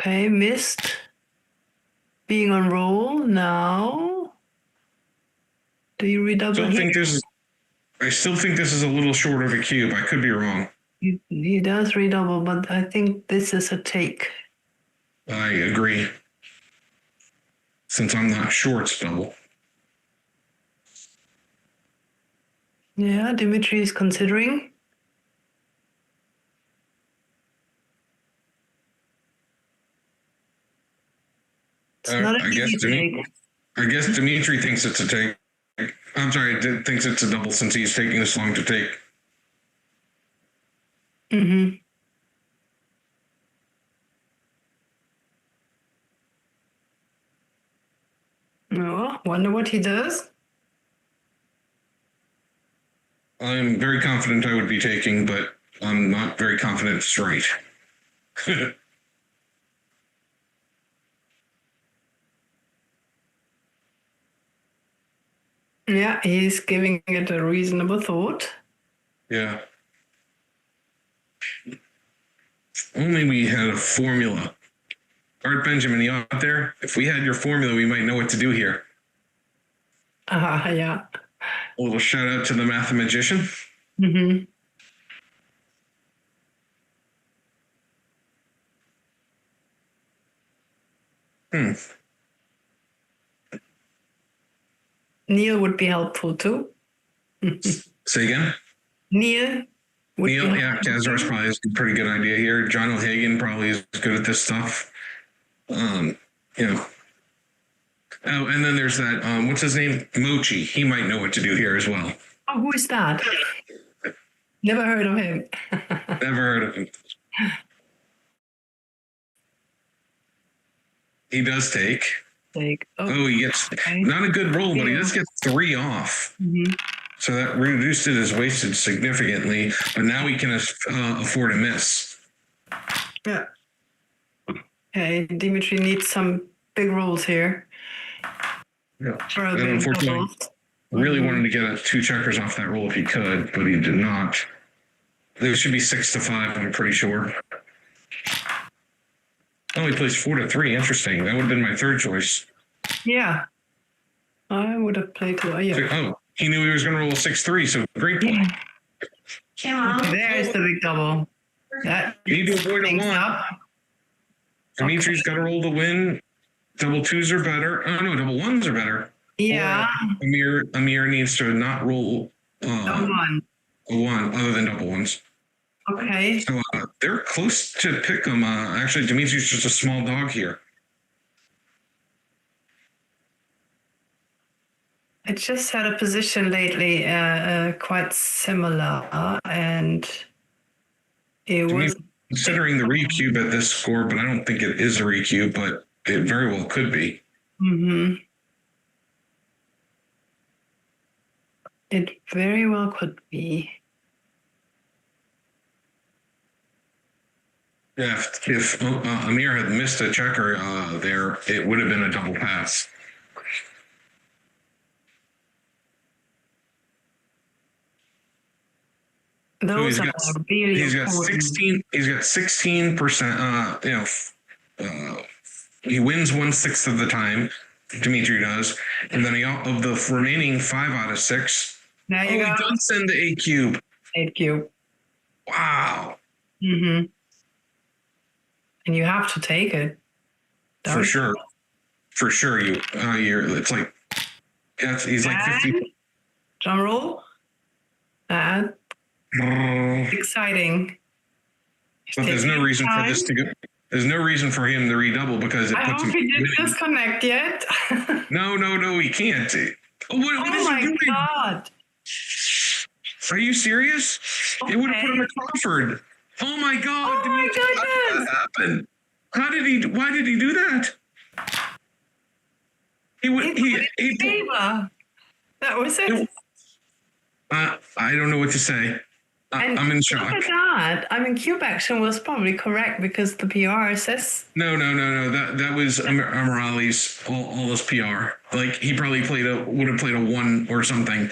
Okay, missed. Being on roll now. Do you redouble? I still think this is a little short of a cube. I could be wrong. He does redouble, but I think this is a take. I agree. Since I'm not sure it's double. Yeah, Dimitri is considering. It's not an easy take. I guess Dimitri thinks it's a take. I'm sorry, thinks it's a double since he's taking this long to take. Mm-hmm. Oh, wonder what he does. I'm very confident I would be taking, but I'm not very confident it's right. Yeah, he's giving it a reasonable thought. Yeah. If only we had a formula. Art Benjamin, you out there? If we had your formula, we might know what to do here. Yeah. A little shout out to the mathematician. Mm-hmm. Neil would be helpful too. Say again? Neil Neil, yeah, Kaiser probably is a pretty good idea here. John O'Hagan probably is good at this stuff. You know. Oh, and then there's that, what's his name? Mochi. He might know what to do here as well. Oh, who is that? Never heard of him. Never heard of him. He does take. He gets not a good roll, but he does get 3 off. Mm-hmm. So that reduced his wasted significantly, but now he can afford a miss. Yeah. Okay, Dimitri needs some big rolls here. Yeah. For a And big unfortunately, doubles. really wanted to get 2 checkers off that roll if he could, but he did not. There should be 6 to 5, I'm pretty sure. Oh, he plays 4 to 3. Interesting. That would have been my third choice. Yeah. I would have played to, yeah. Oh, he knew he was going to roll a 6-3, so great play. There's the big double. That You need to avoid a 1. up. Dimitri's got to roll to win. Double 2s are better. Oh, no, double 1s are better. Yeah. Or Amir needs to not roll Double 1. a 1 other than double 1s. Okay. So they're close to pick them. Actually, Dimitri's just a small dog here. I just had a position lately quite similar, and it was Considering the recube at this score, but I don't think it is a recube, but it very well could be. Mm-hmm. It very well could be. Yeah, if Amir had missed a checker there, it would have been a double pass. Those are really He's got important. 16. He's got 16%. He wins 1/6 of the time. Dimitri does, and then of the remaining 5 out of 6. There you go. He does send the 8 cube. 8 cube. Wow. Mm-hmm. And you have to take it. For sure. It's like he's like 50. Drum roll. And exciting. But there's no reason for this to go. There's no reason for him to redouble because it I puts hope him. he didn't disconnect yet. No, he can't. What is he my doing? God. Are you serious? It would have put him Okay. at Crawford. Oh my God! Oh my Dimitri, how did goodness. that happen? Why did he do that? He Favor. That was it. I don't know what to say. And I'm in shock. Look at that. I mean, cube action was probably correct because the PR says. No. That was Amirali's all his PR. Like he probably would have played a 1 or something.